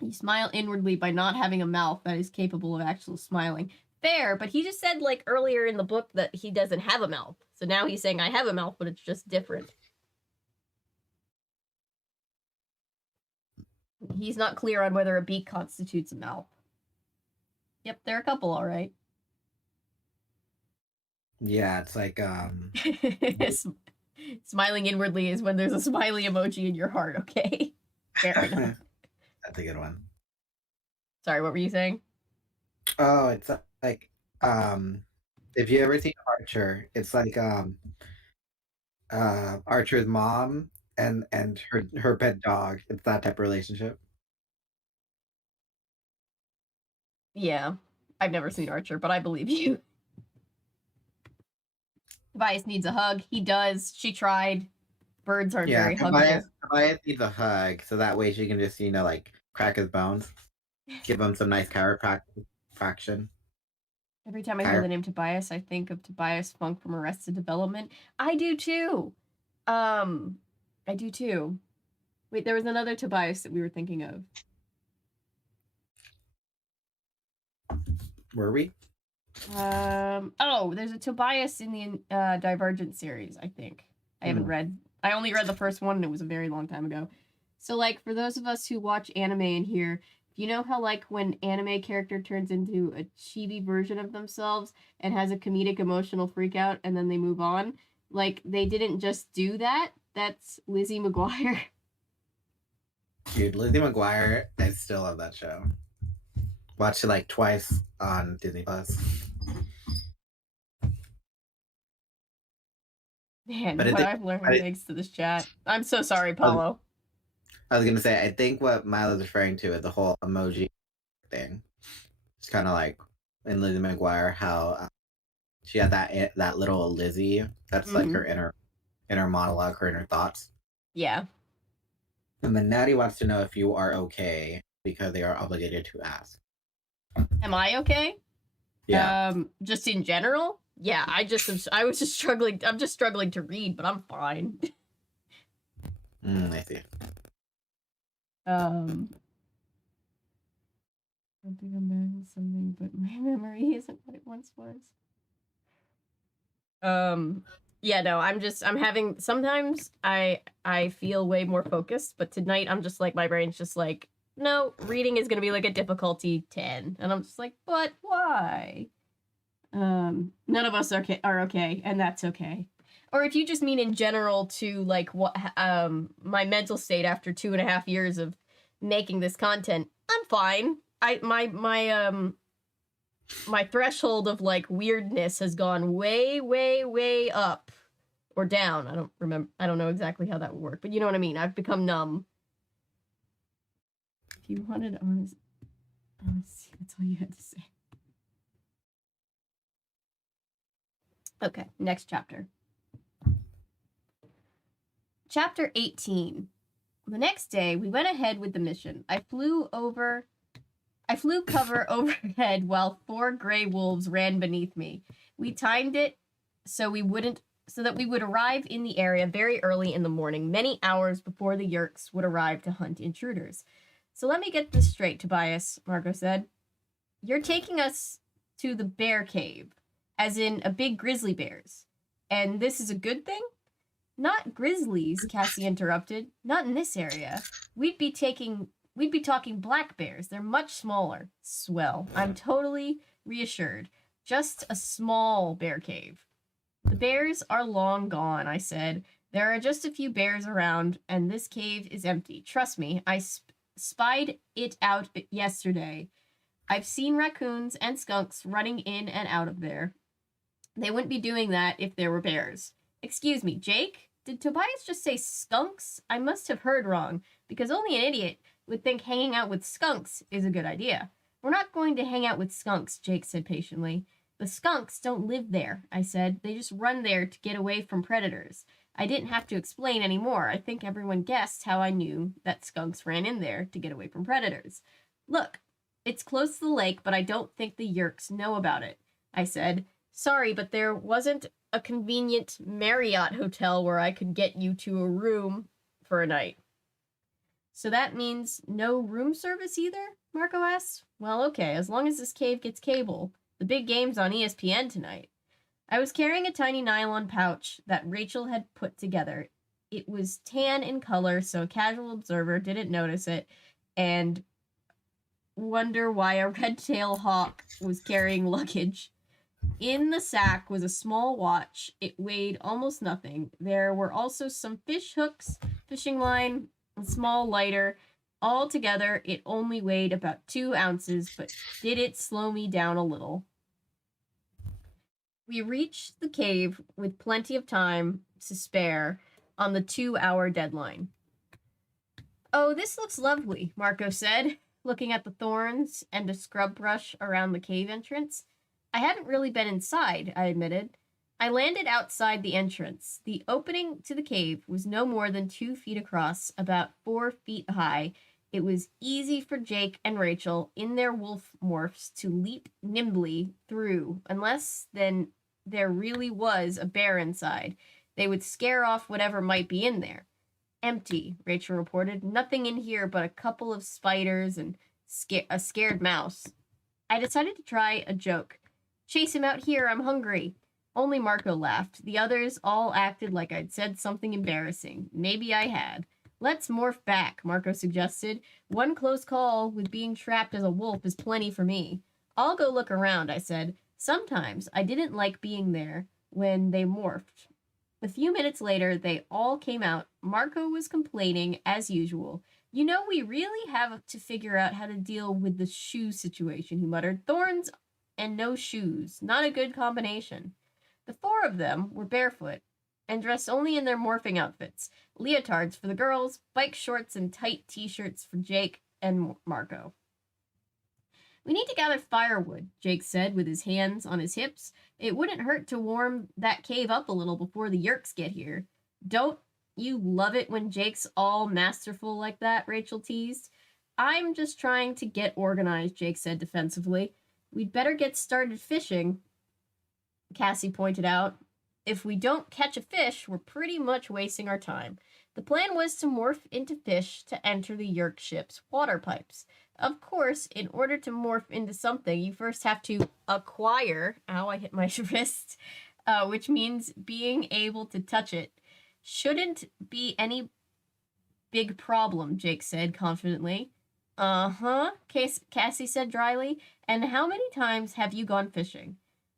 You smile inwardly by not having a mouth that is capable of actual smiling. Fair, but he just said, like, earlier in the book that he doesn't have a mouth. So now he's saying, I have a mouth, but it's just different. He's not clear on whether a beak constitutes a mouth. Yep, they're a couple, all right. Yeah, it's like, Smiling inwardly is when there's a smiley emoji in your heart, okay? Fair enough. That's a good one. Sorry, what were you saying? Oh, it's like, if you ever seen Archer, it's like, Archer's mom and her pet dog. It's that type of relationship. Yeah, I've never seen Archer, but I believe you. Tobias needs a hug. He does. She tried. Birds aren't very huggable. Tobias needs a hug, so that way she can just, like, crack his bones. Give him some nice chiropraction. Every time I hear the name Tobias, I think of Tobias Funk from Arrested Development. I do too. I do too. Wait, there was another Tobias that we were thinking of. Were we? Oh, there's a Tobias in the Divergent series, I think. I haven't read. I only read the first one, and it was a very long time ago. So, like, for those of us who watch anime in here, you know how, like, when anime character turns into a chibi version of themselves and has a comedic emotional freakout and then they move on? Like, they didn't just do that. That's Lizzie McGuire. Dude, Lizzie McGuire, I still love that show. Watched it, like, twice on Disney+. Man, what I've learned thanks to this chat. I'm so sorry, Paulo. I was gonna say, I think what Milo's referring to is the whole emoji thing. It's kind of like in Lizzie McGuire, how she had that little Lizzie. That's like her inner monologue, her inner thoughts. Yeah. And then Natty wants to know if you are okay because they are obligated to ask. Am I okay? Yeah. Just in general? Yeah, I was just struggling. I'm just struggling to read, but I'm fine. I see. I think I'm back something, but my memory isn't what it once was. Yeah, no, I'm having, sometimes I feel way more focused, but tonight I'm just like, my brain's just like, no, reading is gonna be like a difficulty 10. And I'm just like, but why? None of us are okay, and that's okay. Or if you just mean in general to like what my mental state after 2.5 years of making this content, I'm fine. My threshold of like weirdness has gone way up or down. I don't know exactly how that would work, but you know what I mean. I've become numb. If you wanted honesty, that's all you had to say. Okay, next chapter. Chapter 18. The next day, we went ahead with the mission. I flew cover overhead while 4 gray wolves ran beneath me. We timed it so that we would arrive in the area very early in the morning, many hours before the Yeerks would arrive to hunt intruders. So let me get this straight, Tobias, Marco said. You're taking us to the bear cave, as in a big grizzly bears. And this is a good thing? Not grizzlies, Cassie interrupted. Not in this area. We'd be talking black bears. They're much smaller. Swell. I'm totally reassured. Just a small bear cave. The bears are long gone, I said. There are just a few bears around, and this cave is empty. Trust me, I spied it out yesterday. I've seen raccoons and skunks running in and out of there. They wouldn't be doing that if there were bears. Excuse me, Jake? Did Tobias just say skunks? I must have heard wrong, because only an idiot would think hanging out with skunks is a good idea. We're not going to hang out with skunks, Jake said patiently. The skunks don't live there, I said. They just run there to get away from predators. I didn't have to explain any more. I think everyone guessed how I knew that skunks ran in there to get away from predators. Look, it's close to the lake, but I don't think the Yerks know about it, I said. Sorry, but there wasn't a convenient Marriott hotel where I could get you to a room for a night. So that means no room service either? Marco asked. Well, okay, as long as this cave gets cable. The big game's on ESPN tonight. I was carrying a tiny nylon pouch that Rachel had put together. It was tan in color, so a casual observer didn't notice it and wonder why a red-tailed hawk was carrying luggage. In the sack was a small watch. It weighed almost nothing. There were also some fish hooks, fishing line, a small lighter. Altogether, it only weighed about 2 ounces, but did it slow me down a little. We reached the cave with plenty of time to spare on the 2-hour deadline. Oh, this looks lovely, Marco said, looking at the thorns and a scrub brush around the cave entrance. I haven't really been inside, I admitted. I landed outside the entrance. The opening to the cave was no more than 2 feet across, about 4 feet high. It was easy for Jake and Rachel, in their wolf morphs, to leap nimbly through, unless then there really was a bear inside. They would scare off whatever might be in there. Empty, Rachel reported. Nothing in here but a couple of spiders and a scared mouse. I decided to try a joke. Chase him out here, I'm hungry. Only Marco laughed. The others all acted like I'd said something embarrassing. Maybe I had. Let's morph back, Marco suggested. One close call with being trapped as a wolf is plenty for me. I'll go look around, I said. Sometimes I didn't like being there when they morphed. A few minutes later, they all came out. Marco was complaining, as usual. You know, we really have to figure out how to deal with the shoe situation, he muttered. Thorns and no shoes. Not a good combination. The 4 of them were barefoot and dressed only in their morphing outfits. Leotards for the girls, bike shorts and tight t-shirts for Jake and Marco. We need to gather firewood, Jake said with his hands on his hips. It wouldn't hurt to warm that cave up a little before the Yerks get here. Don't you love it when Jake's all masterful like that, Rachel teased. I'm just trying to get organized, Jake said defensively. We'd better get started fishing, Cassie pointed out. If we don't catch a fish, we're pretty much wasting our time. The plan was to morph into fish to enter the Yerk ship's water pipes. Of course, in order to morph into something, you first have to acquire, ow, I hit my wrist, which means being able to touch it. Shouldn't be any big problem, Jake said confidently. Uh-huh, Cassie said dryly. And how many times have you gone fishing?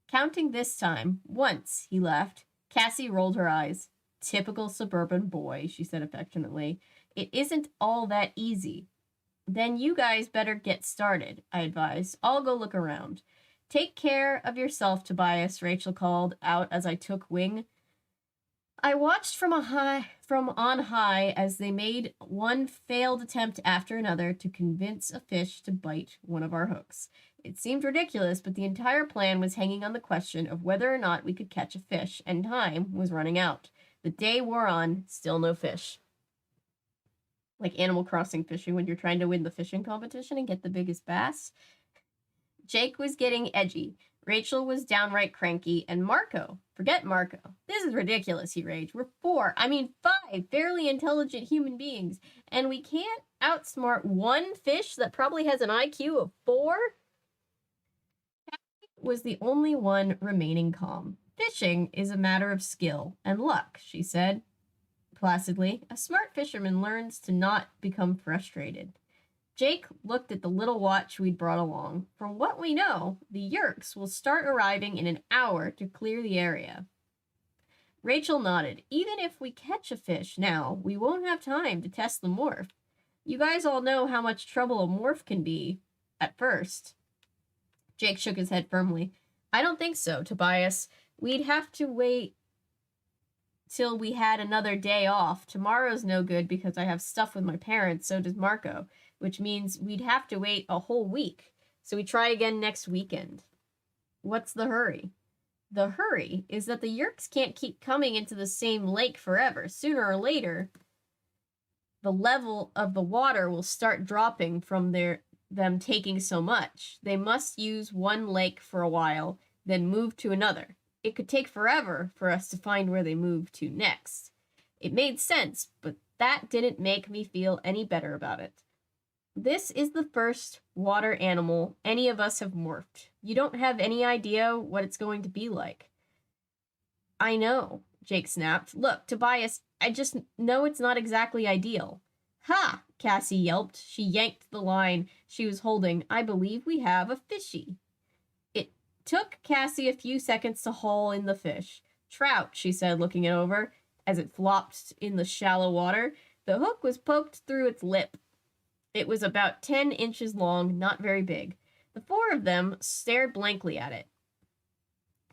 Counting this time, once, he laughed. Cassie rolled her eyes. Typical suburban boy, she said affectionately. It isn't all that easy. Then you guys better get started, I advised. I'll go look around. Take care of yourself, Tobias, Rachel called out as I took wing. I watched from on high as they made one failed attempt after another to convince a fish to bite one of our hooks. It seemed ridiculous, but the entire plan was hanging on the question of whether or not we could catch a fish, and time was running out. The day wore on, still no fish. Like Animal Crossing fishing when you're trying to win the fishing competition and get the biggest bass. Jake was getting edgy. Rachel was downright cranky, and Marco, forget Marco. This is ridiculous, he raged. We're 5 fairly intelligent human beings, and we can't outsmart one fish that probably has an IQ of 4? Cassie was the only one remaining calm. Fishing is a matter of skill and luck, she said placidly. A smart fisherman learns to not become frustrated. Jake looked at the little watch we'd brought along. From what we know, the Yerks will start arriving in an hour to clear the area. Rachel nodded. Even if we catch a fish now, we won't have time to test the morph. You guys all know how much trouble a morph can be at first. Jake shook his head firmly. I don't think so, Tobias. We'd have to wait till we had another day off. Tomorrow's no good because I have stuff with my parents, so does Marco, which means we'd have to wait a whole week. So we try again next weekend. What's the hurry? The hurry is that the Yerks can't keep coming into the same lake forever. Sooner or later, the level of the water will start dropping from them taking so much. They must use one lake for a while, then move to another. It could take forever for us to find where they move to next. It made sense, but that didn't make me feel any better about it. This is the first water animal any of us have morphed. You don't have any idea what it's going to be like. I know, Jake snapped. Look, Tobias, I just know it's not exactly ideal. Ha! Cassie yelped. She yanked the line she was holding. I believe we have a fishy. It took Cassie a few seconds to haul in the fish. Trout, she said, looking it over. As it flopped in the shallow water, the hook was poked through its lip. It was about 10 inches long, not very big. The four of them stared blankly at it.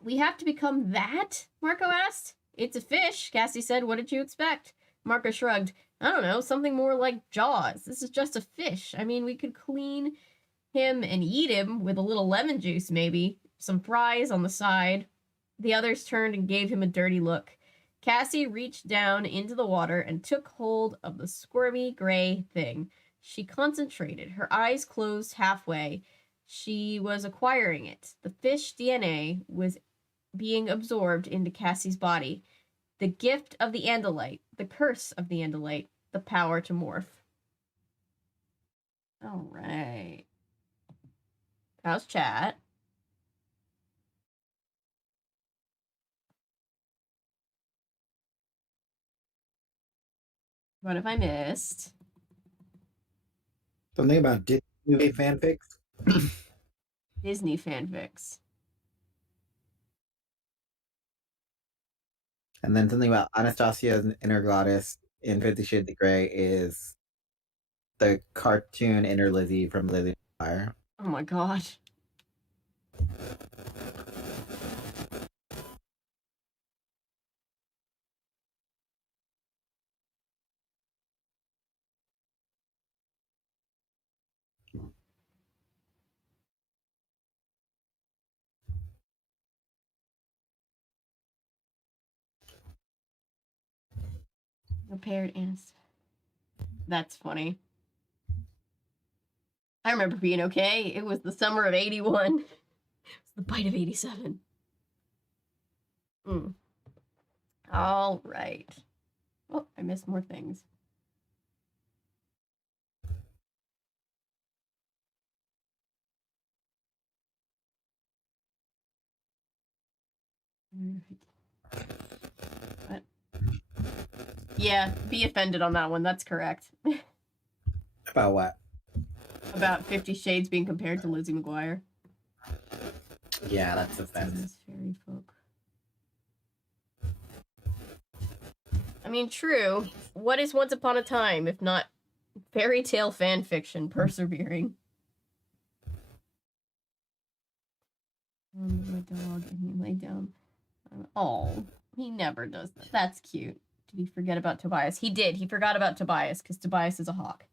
We have to become that? Marco asked. It's a fish, Cassie said. What did you expect? Marco shrugged. I don't know, something more like Jaws. This is just a fish. I mean, we could clean him and eat him with a little lemon juice, maybe. Some fries on the side. The others turned and gave him a dirty look. Cassie reached down into the water and took hold of the squirmy gray thing. She concentrated, her eyes closed halfway. She was acquiring it. The fish DNA was being absorbed into Cassie's body. The gift of the Andalite, the curse of the Andalite, the power to morph. All right. How's chat? What have I missed? Something about Disney movie fanfics. Disney fanfics. And then something about Anastasia's inner goddess in 50 Shades of Grey is the cartoon inner Lizzie from Lizzie McGuire. Oh my god. Repaired Anast. That's funny. I remember being okay. It was the summer of 81. It's the bite of 87. All right. Oh, I missed more things. What? Yeah, be offended on that one. That's correct. About what? About 50 Shades being compared to Lizzie McGuire. Yeah, that's offensive. Fairy folk. I mean, true. What is Once Upon a Time if not fairy tale fan fiction persevering? My dog and he lay down. Oh, he never does that. That's cute. Did he forget about Tobias? He did. He forgot about Tobias because Tobias is a hawk.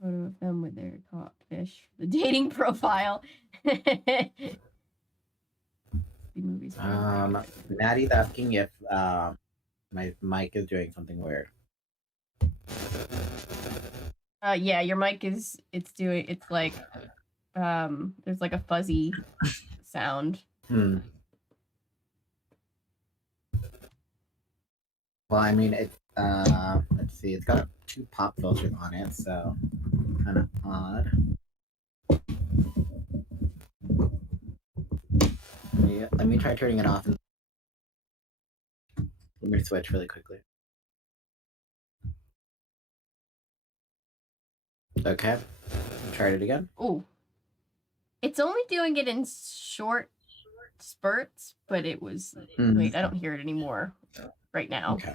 Photo of them with their caught fish. The dating profile. Movies. Maddie's asking if my mic is doing something weird. Yeah, your mic is. It's like there's like a fuzzy sound. Well, I mean, it's let's see, it's got 2 pop filters on it, so kind of odd. Let me try turning it off. Let me switch really quickly. Okay, tried it again. Oh, it's only doing it in short spurts, but it was. Wait, I don't hear it anymore right now. Okay.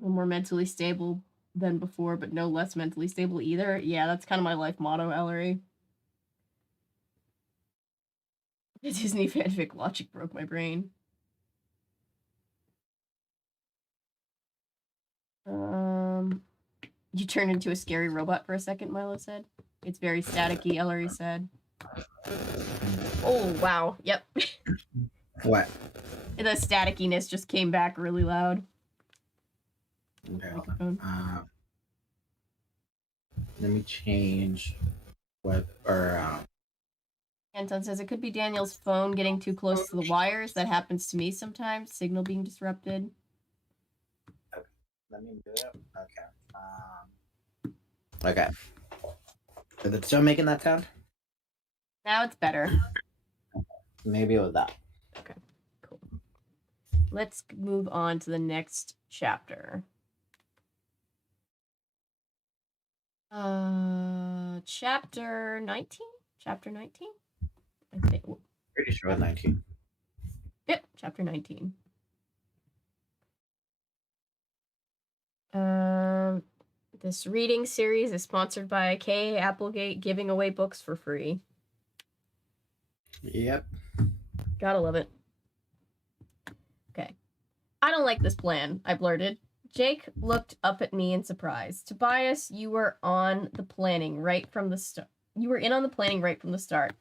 more mentally stable than before, but no less mentally stable either. Yeah, that's kind of my life motto, Ellery. The Disney fanfic logic broke my brain. You turned into a scary robot for a second, Milo said. It's very staticky, Ellery said. Oh, wow. Yep. What? The staticiness just came back really loud. Okay, let me change Anton says it could be Daniel's phone getting too close to the wires. That happens to me sometimes. Signal being disrupted. Okay. Let me do it. Okay. Okay. Is it still making that sound? Now it's better. Maybe it was that. Okay, cool. Let's move on to the next chapter. Chapter 19? Chapter 19? I think. Pretty sure it was 19. Yep, chapter 19. This reading series is sponsored by K. Applegate, giving away books for free. Yep. Gotta love it. Okay. I don't like this plan, I blurted. Jake looked up at me in surprise. Tobias, you were on the planning right from the start. You were in on the planning right from the start.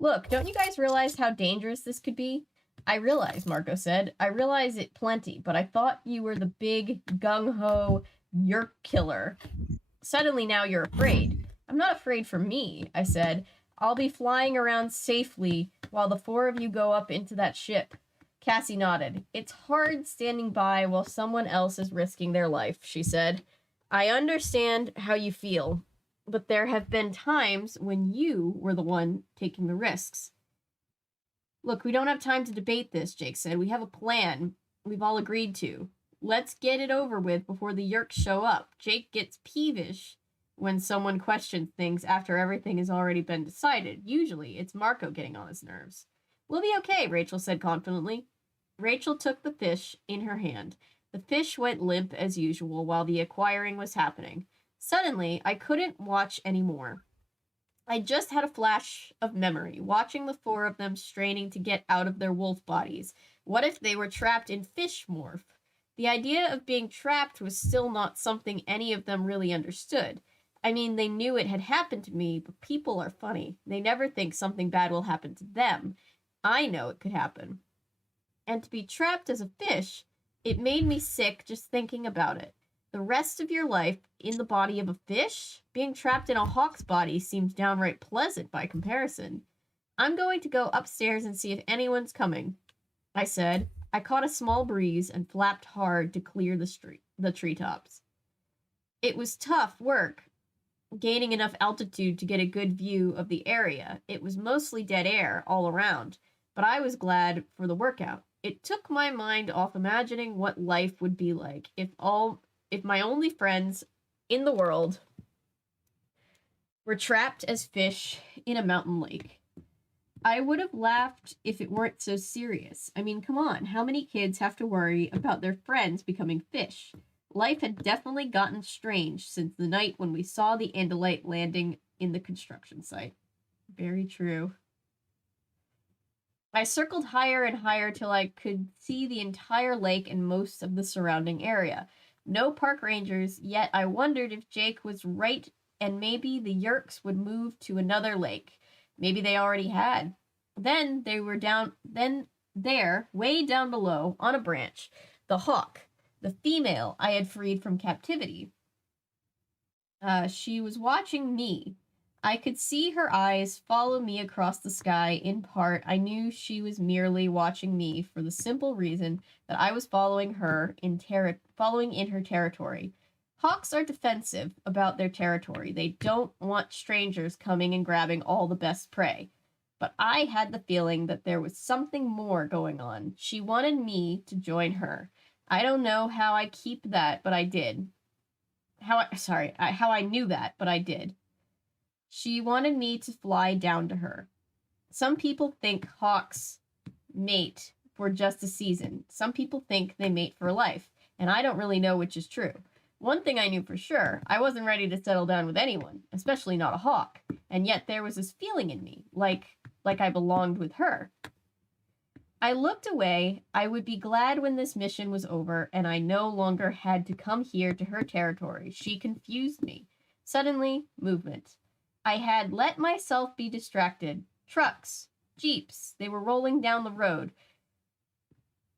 Look, don't you guys realize how dangerous this could be? I realize, Marco said. I realize it plenty, but I thought you were the big, gung-ho yerk killer. Suddenly now you're afraid. I'm not afraid for me, I said. I'll be flying around safely while the four of you go up into that ship. Cassie nodded. It's hard standing by while someone else is risking their life, she said. I understand how you feel, but there have been times when you were the one taking the risks. Look, we don't have time to debate this, Jake said. We have a plan we've all agreed to. Let's get it over with before the Yerks show up. Jake gets peevish when someone questions things after everything has already been decided. Usually, it's Marco getting on his nerves. We'll be okay, Rachel said confidently. Rachel took the fish in her hand. The fish went limp as usual while the acquiring was happening. Suddenly, I couldn't watch anymore. I just had a flash of memory, watching the four of them straining to get out of their wolf bodies. What if they were trapped in fish morph? The idea of being trapped was still not something any of them really understood. I mean, they knew it had happened to me, but people are funny. They never think something bad will happen to them. I know it could happen. And to be trapped as a fish, it made me sick just thinking about it. The rest of your life in the body of a fish? Being trapped in a hawk's body seems downright pleasant by comparison. I'm going to go upstairs and see if anyone's coming, I said. I caught a small breeze and flapped hard to clear the treetops. It was tough work, gaining enough altitude to get a good view of the area. It was mostly dead air all around, but I was glad for the workout. It took my mind off imagining what life would be like if my only friends in the world were trapped as fish in a mountain lake. I would have laughed if it weren't so serious. I mean, come on, how many kids have to worry about their friends becoming fish? Life had definitely gotten strange since the night when we saw the Andalite landing in the construction site. Very true. I circled higher and higher till I could see the entire lake and most of the surrounding area. No park rangers, yet I wondered if Jake was right and maybe the Yerks would move to another lake. Maybe they already had. Then way down below, on a branch, the hawk, the female I had freed from captivity. She was watching me. I could see her eyes follow me across the sky. In part, I knew she was merely watching me for the simple reason that I was following in her territory. Hawks are defensive about their territory. They don't want strangers coming and grabbing all the best prey. But I had the feeling that there was something more going on. She wanted me to join her. I don't know how I keep that, but I did. How I knew that, but I did. She wanted me to fly down to her. Some people think hawks mate for just a season. Some people think they mate for life. and I don't really know which is true. One thing I knew for sure, I wasn't ready to settle down with anyone, especially not a hawk, and yet there was this feeling in me, like I belonged with her. I looked away. I would be glad when this mission was over, and I no longer had to come here to her territory. She confused me. Suddenly, movement. I had let myself be distracted. Trucks, jeeps, they were rolling down the road.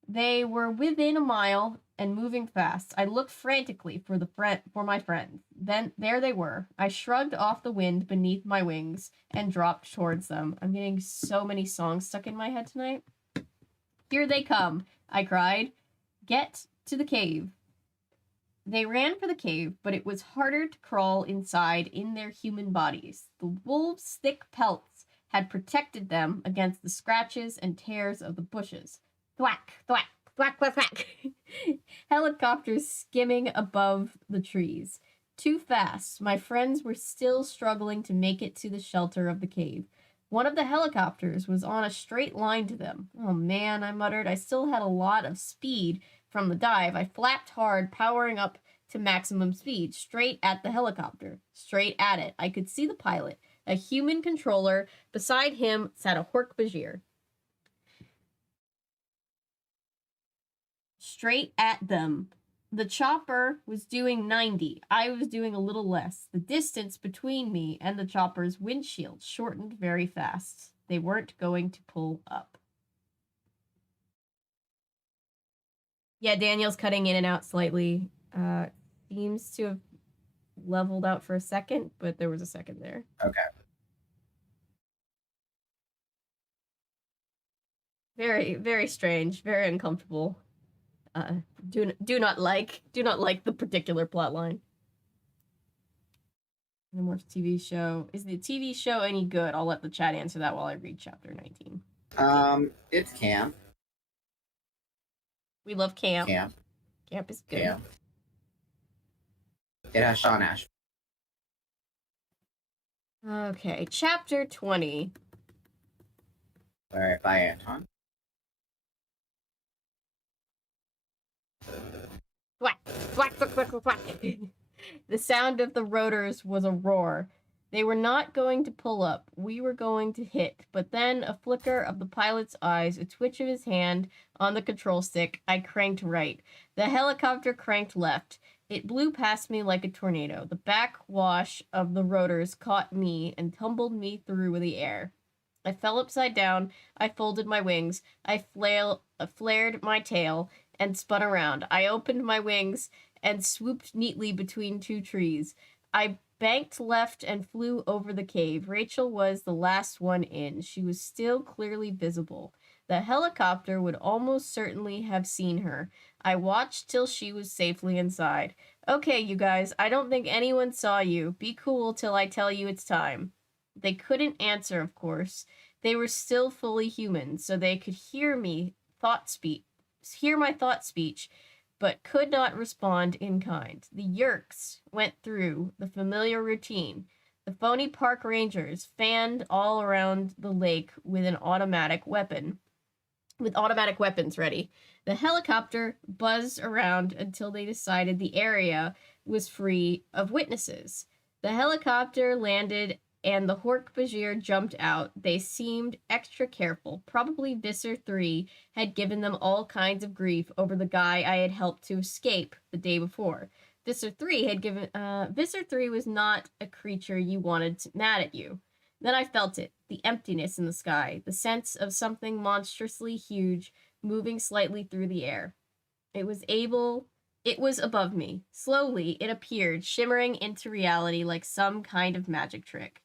They were within a mile and moving fast. I looked frantically for my friends. Then there they were. I shrugged off the wind beneath my wings and dropped towards them. I'm getting so many songs stuck in my head tonight. Here they come, I cried. Get to the cave. They ran for the cave, but it was harder to crawl inside in their human bodies. The wolves' thick pelts had protected them against the scratches and tears of the bushes. Thwack, thwack, thwack, thwack, thwack. Helicopters skimming above the trees. Too fast. My friends were still struggling to make it to the shelter of the cave. One of the helicopters was on a straight line to them. Oh man, I muttered. I still had a lot of speed from the dive. I flapped hard, powering up to maximum speed, straight at the helicopter. Straight at it. I could see the pilot, a human controller. Beside him sat a Hork-Bajir. Straight at them. The chopper was doing 90. I was doing a little less. The distance between me and the chopper's windshield shortened very fast. They weren't going to pull up. Yeah, Daniel's cutting in and out slightly. Seems to have leveled out for a second, but there was a second there. Okay. Very, very strange. Very uncomfortable. Do not like the particular plot line. Animorphs TV show. Is the TV show any good? I'll let the chat answer that while I read chapter 19. It's camp. We love camp. Camp. Camp is good. Camp. It has Sean Ash. Okay, chapter 20. Alright, bye, Anton. Whack, whack, whack, whack, whack. The sound of the rotors was a roar. They were not going to pull up. We were going to hit. But then a flicker of the pilot's eyes, a twitch of his hand on the control stick. I cranked right. The helicopter cranked left. It blew past me like a tornado. The backwash of the rotors caught me and tumbled me through the air. I fell upside down. I folded my wings. I flared my tail and spun around. I opened my wings and swooped neatly between two trees. I banked left and flew over the cave. Rachel was the last one in. She was still clearly visible. The helicopter would almost certainly have seen her. I watched till she was safely inside. Okay, you guys, I don't think anyone saw you. Be cool till I tell you it's time. They couldn't answer, of course. They were still fully human, so they could hear my thought speech, but could not respond in kind. The Yerks went through the familiar routine. The phony park rangers fanned all around the lake with automatic weapons ready. The helicopter buzzed around until they decided the area was free of witnesses. The helicopter landed and the Hork-Bajir jumped out. They seemed extra careful. Probably Visser 3 had given them all kinds of grief over the guy I had helped to escape the day before. Visser 3 was not a creature you wanted mad at you. Then I felt it, the emptiness in the sky, the sense of something monstrously huge moving slightly through the air. It was above me. Slowly, it appeared, shimmering into reality like some kind of magic trick.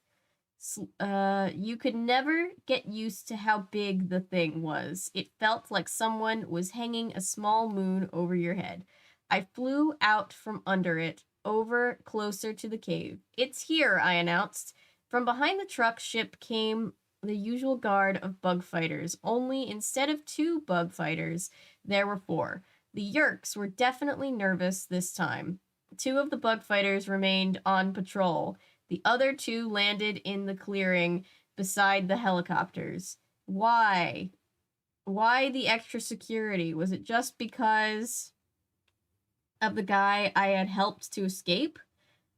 You could never get used to how big the thing was. It felt like someone was hanging a small moon over your head. I flew out from under it, over closer to the cave. It's here, I announced. From behind the truck ship came the usual guard of bug fighters, only instead of 2 bug fighters, there were 4. The Yerks were definitely nervous this time. 2 of the bug fighters remained on patrol. The other 2 landed in the clearing beside the helicopters. Why? Why the extra security? Was it just because of the guy I had helped to escape,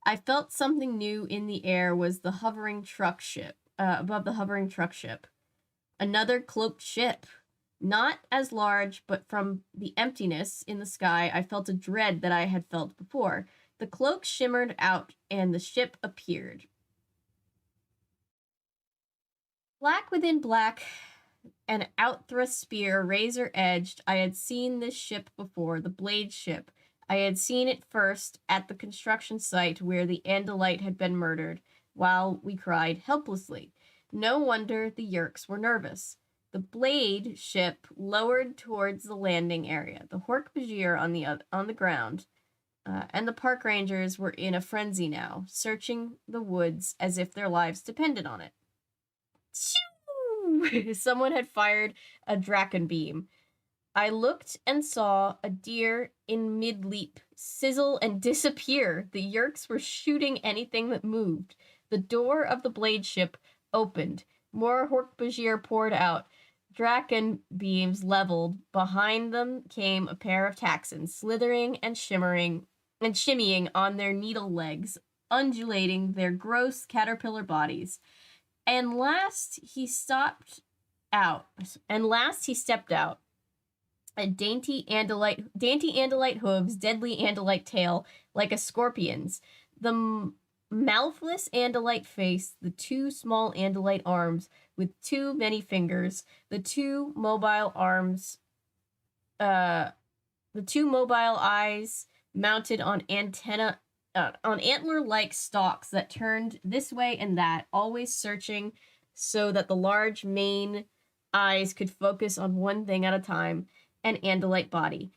I felt something new in the air was the hovering truck ship, above the hovering truck ship. Another cloaked ship. Not as large, but from the emptiness in the sky, I felt a dread that I had felt before. The cloak shimmered out, and the ship appeared. Black within black, an outthrust spear, razor-edged. I had seen this ship before, the blade ship. I had seen it first at the construction site where the Andalite had been murdered, while we cried helplessly. No wonder the Yerks were nervous. The blade ship lowered towards the landing area. The Hork-Bajir on the ground, and the park rangers were in a frenzy now, searching the woods as if their lives depended on it. Someone had fired a Draken beam. I looked and saw a deer in mid-leap sizzle and disappear. The Yerks were shooting anything that moved. The door of the blade ship opened. More Hork-Bajir poured out. Draken beams leveled. Behind them came a pair of Taxons, slithering and shimmering and shimmying on their needle legs, undulating their gross caterpillar bodies. And last he stepped out. A dainty Andalite hooves, deadly Andalite tail, like a scorpion's. The mouthless Andalite face, the two small Andalite arms with too many fingers, the two mobile eyes mounted on antler-like stalks that turned this way and that, always searching so that the large main eyes could focus on one thing at a time, an Andalite body.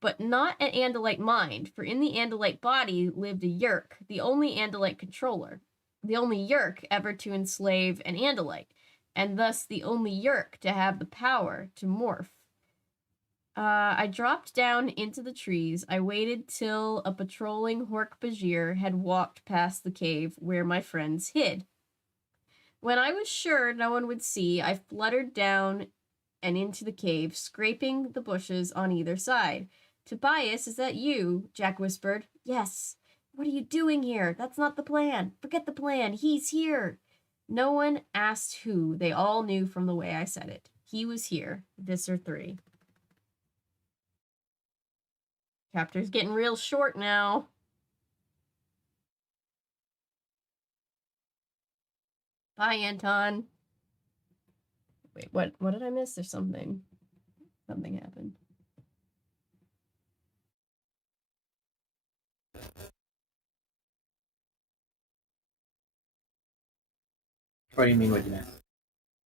But not an Andalite mind, for in the Andalite body lived a Yerk, the only Andalite controller, the only Yerk ever to enslave an Andalite, and thus the only Yerk to have the power to morph. I dropped down into the trees. I waited till a patrolling Hork-Bajir had walked past the cave where my friends hid. When I was sure no one would see, I fluttered down and into the cave, scraping the bushes on either side. Tobias, is that you? Jack whispered. Yes. What are you doing here? That's not the plan. Forget the plan. He's here. No one asked who. They all knew from the way I said it. He was here. Visser 3. Chapter's getting real short now. Bye, Anton. Wait, what did I miss? There's something. Something happened. What do you mean, what you missed?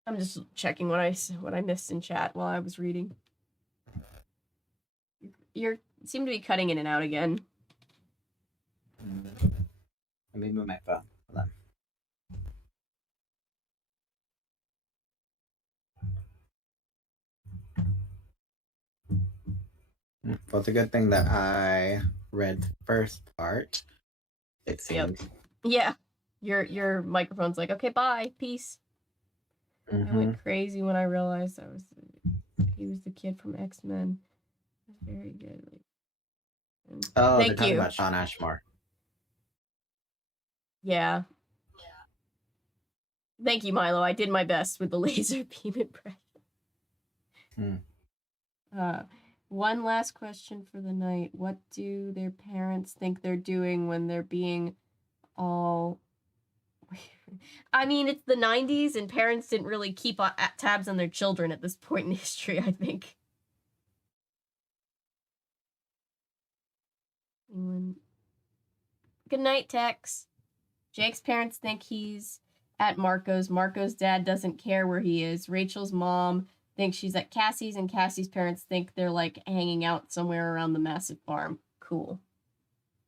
I'm just checking what I missed in chat while I was reading. You seem to be cutting in and out again. Let me move my phone. Hold on. Well, it's a good thing that I read the first part. It seems. Yep. Yeah. Your microphone's like, okay, bye, peace. I went crazy when I realized he was the kid from X-Men. Very good. Oh, thank they're talking you about Shawn Ashmore. Yeah. Thank you, Milo. I did my best with the laser beam impression. One last question for the night. What do their parents think they're doing when they're being all... I mean, it's the 90s, and parents didn't really keep tabs on their children at this point in history, I think. Good night, Tex. Jake's parents think he's at Marco's. Marco's dad doesn't care where he is. Rachel's mom thinks she's at Cassie's, and Cassie's parents think they're, like, hanging out somewhere around the massive farm. Cool.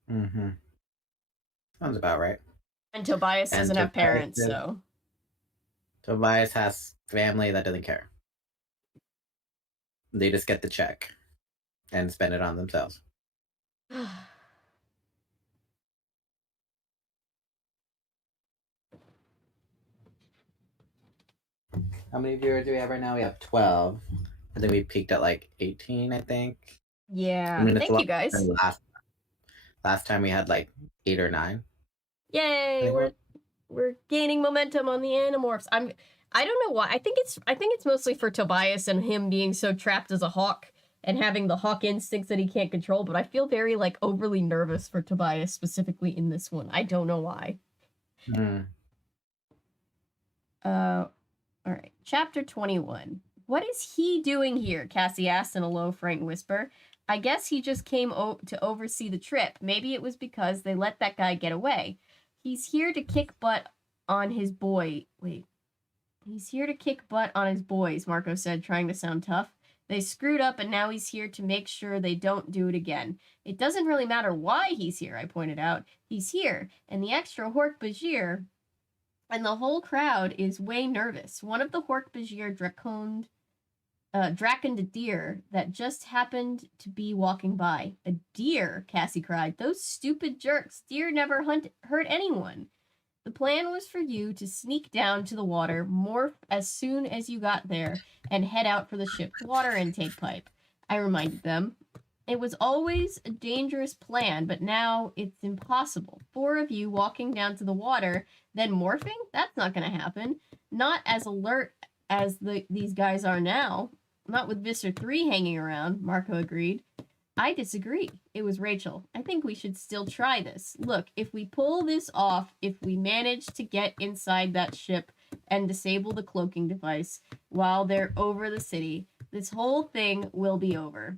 Sounds about right. And Tobias doesn't have parents, so... Tobias has family that doesn't care. They just get the check and spend it on themselves. How many viewers do we have right now? We have 12. I think we peaked at like 18, I think. Yeah. Thank you, guys. Last time we had like 8 or 9. Yay! We're gaining momentum on the Animorphs. I don't know why. I think it's mostly for Tobias and him being so trapped as a hawk and having the hawk instincts that he can't control, but I feel very like overly nervous for Tobias specifically in this one. I don't know why. All right. Chapter 21. What is he doing here? Cassie asked in a low, frightened whisper. I guess he just came to oversee the trip. Maybe it was because they let that guy get away. He's here to kick butt on his boy. Wait. He's here to kick butt on his boys, Marco said, trying to sound tough. They screwed up and now he's here to make sure they don't do it again. It doesn't really matter why he's here, I pointed out. He's here, and the extra Hork-Bajir and the whole crowd is way nervous. One of the Hork-Bajir drakened a deer that just happened to be walking by. A deer, Cassie cried. Those stupid jerks. Deer never hurt anyone. The plan was for you to sneak down to the water, morph as soon as you got there, and head out for the ship's water intake pipe. I reminded them. It was always a dangerous plan, but now it's impossible. 4 of you walking down to the water, then morphing? That's not going to happen. Not as alert as these guys are now. Not with Visser 3 hanging around, Marco agreed. I disagree. It was Rachel. I think we should still try this. Look, if we pull this off, if we manage to get inside that ship and disable the cloaking device while they're over the city, this whole thing will be over.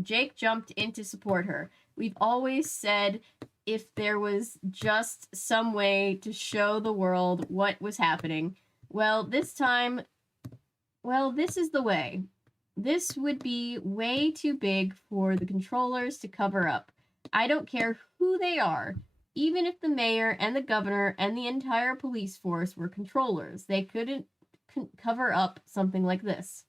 Jake jumped in to support her. We've always said if there was just some way to show the world what was happening. Well, this time, this is the way. This would be way too big for the controllers to cover up. I don't care who they are. Even if the mayor and the governor and the entire police force were controllers, they couldn't cover up something like this.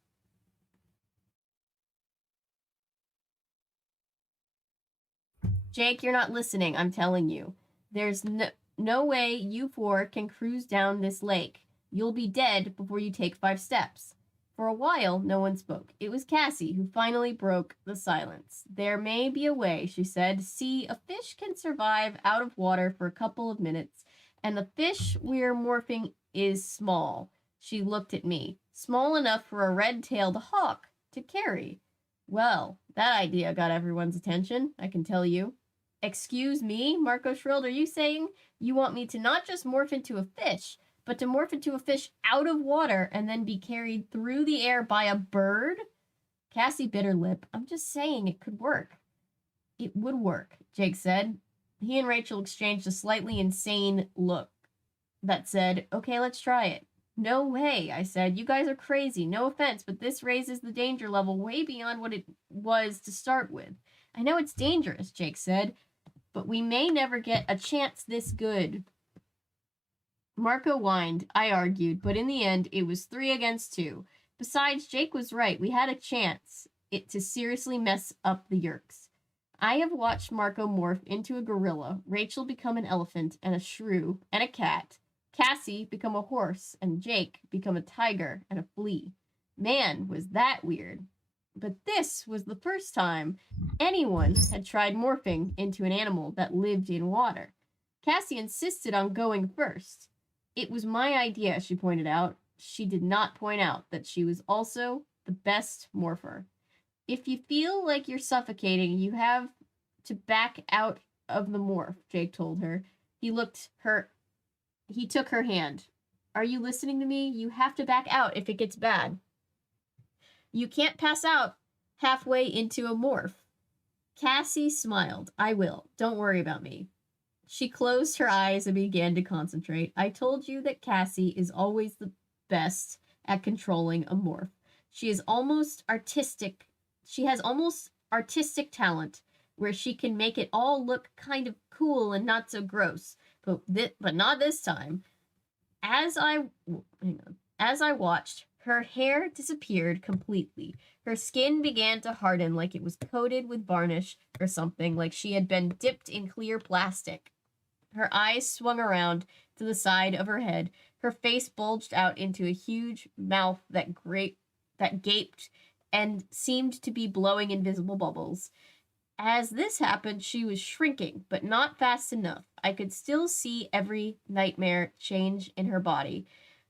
Jake, you're not listening, I'm telling you. There's no way you 4 can cruise down this lake. You'll be dead before you take 5 steps. For a while, no one spoke. It was Cassie who finally broke the silence. There may be a way, she said. See, a fish can survive out of water for a couple of minutes, and the fish we're morphing is small. She looked at me. Small enough for a red-tailed hawk to carry. Well, that idea got everyone's attention, I can tell you. Excuse me, Marco shrilled. Are you saying you want me to not just morph into a fish, but to morph into a fish out of water and then be carried through the air by a bird? Cassie bit her lip. I'm just saying it could work. It would work, Jake said. He and Rachel exchanged a slightly insane look that said, okay, let's try it. No way, I said. You guys are crazy. No offense, but this raises the danger level way beyond what it was to start with. I know it's dangerous, Jake said, but we may never get a chance this good. Marco whined. I argued, but in the end, it was 3 against 2. Besides, Jake was right. We had a chance to seriously mess up the Yerks. I have watched Marco morph into a gorilla, Rachel become an elephant and a shrew and a cat, Cassie become a horse, and Jake become a tiger and a flea. Man, was that weird. But this was the first time anyone had tried morphing into an animal that lived in water. Cassie insisted on going first. It was my idea, she pointed out. She did not point out that she was also the best morpher. If you feel like you're suffocating, you have to back out of the morph, Jake told her. He took her hand. Are you listening to me? You have to back out if it gets bad. You can't pass out halfway into a morph. Cassie smiled. I will. Don't worry about me. She closed her eyes and began to concentrate. I told you that Cassie is always the best at controlling a morph. She has almost artistic talent where she can make it all look kind of cool and not so gross. But not this time. As I watched, her hair disappeared completely. Her skin began to harden like it was coated with varnish or something, like she had been dipped in clear plastic. Her eyes swung around to the side of her head. Her face bulged out into a huge mouth that gaped and seemed to be blowing invisible bubbles. As this happened, she was shrinking, but not fast enough. I could still see every nightmare change in her body.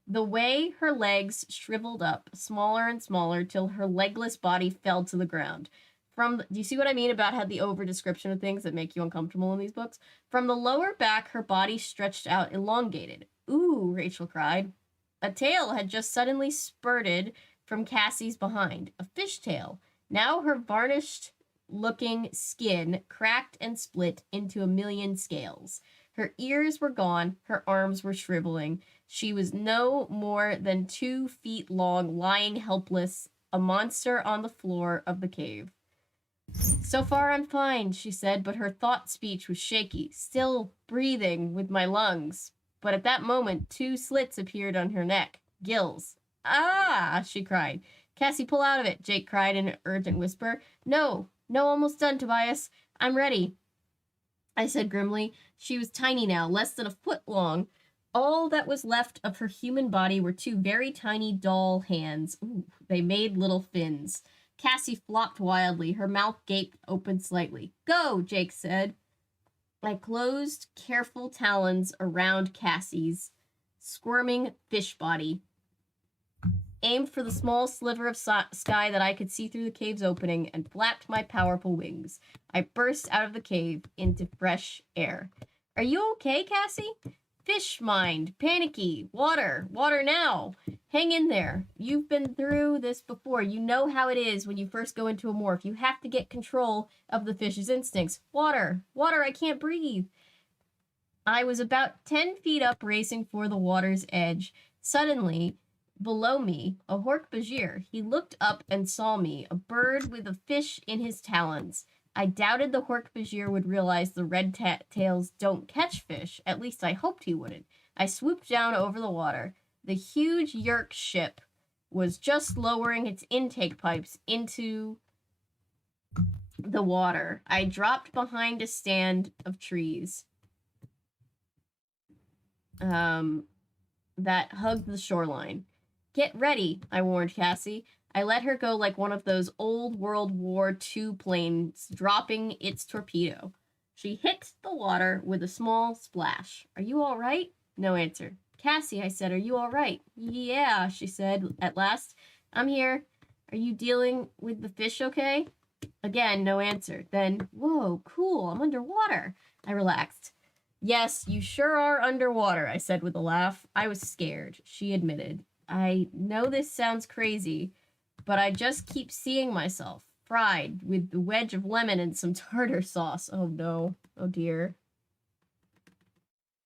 The way her legs shriveled up, smaller and smaller, till her legless body fell to the ground. Do you see what I mean about how the over description of things that make you uncomfortable in these books? From the lower back, her body stretched out, elongated. Ooh, Rachel cried. A tail had just suddenly spurted from Cassie's behind. A fishtail. Now her varnished-looking skin cracked and split into a million scales. Her ears were gone. Her arms were shriveling. She was no more than 2 feet long, lying helpless, a monster on the floor of the cave. So far I'm fine, she said, but her thought speech was shaky, still breathing with my lungs. But at that moment, 2 slits appeared on her neck. Gills. Ah, she cried. Cassie, pull out of it, Jake cried in an urgent whisper. No, almost done, Tobias. I'm ready, I said grimly. She was tiny now, less than a foot long. All that was left of her human body were 2 very tiny doll hands. Ooh, they made little fins. Cassie flopped wildly. Her mouth gaped open slightly. Go, Jake said. I closed careful talons around Cassie's squirming fish body, aimed for the small sliver of sky that I could see through the cave's opening, and flapped my powerful wings. I burst out of the cave into fresh air. Are you okay, Cassie? Fish mind, panicky, water now. Hang in there. You've been through this before. You know how it is when you first go into a morph. You have to get control of the fish's instincts. Water, I can't breathe. I was about 10 feet up, racing for the water's edge. Suddenly, below me, a hork-bajir. He looked up and saw me, a bird with a fish in his talons. I doubted the hork-bajir would realize the red tails don't catch fish. At least I hoped he wouldn't. I swooped down over the water. The huge Yerk ship was just lowering its intake pipes into the water. I dropped behind a stand of trees that hugged the shoreline. Get ready, I warned Cassie. I let her go like one of those old World War II planes dropping its torpedo. She hit the water with a small splash. Are you all right? No answer. Cassie, I said, are you all right? Yeah, she said at last. I'm here. Are you dealing with the fish okay? Again, no answer. Then, whoa, cool, I'm underwater. I relaxed. Yes, you sure are underwater, I said with a laugh. I was scared, she admitted. I know this sounds crazy, but I just keep seeing myself, fried with the wedge of lemon and some tartar sauce. Oh no. Oh dear.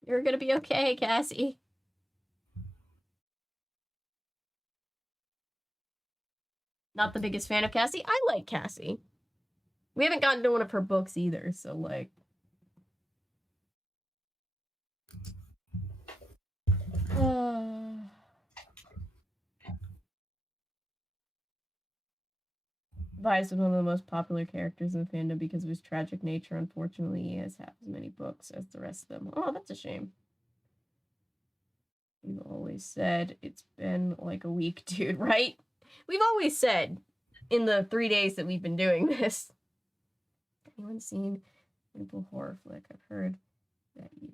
You're gonna be okay, Cassie. Not the biggest fan of Cassie. I like Cassie. We haven't gotten to one of her books either, so like... Tobias is one of the most popular characters in the fandom because of his tragic nature. Unfortunately, he has half as many books as the rest of them. Oh, that's a shame. We've always said it's been like a week, dude, right? We've always said in the 3 days that we've been doing this. Anyone seen Nipple Horror Flick? I've heard that you...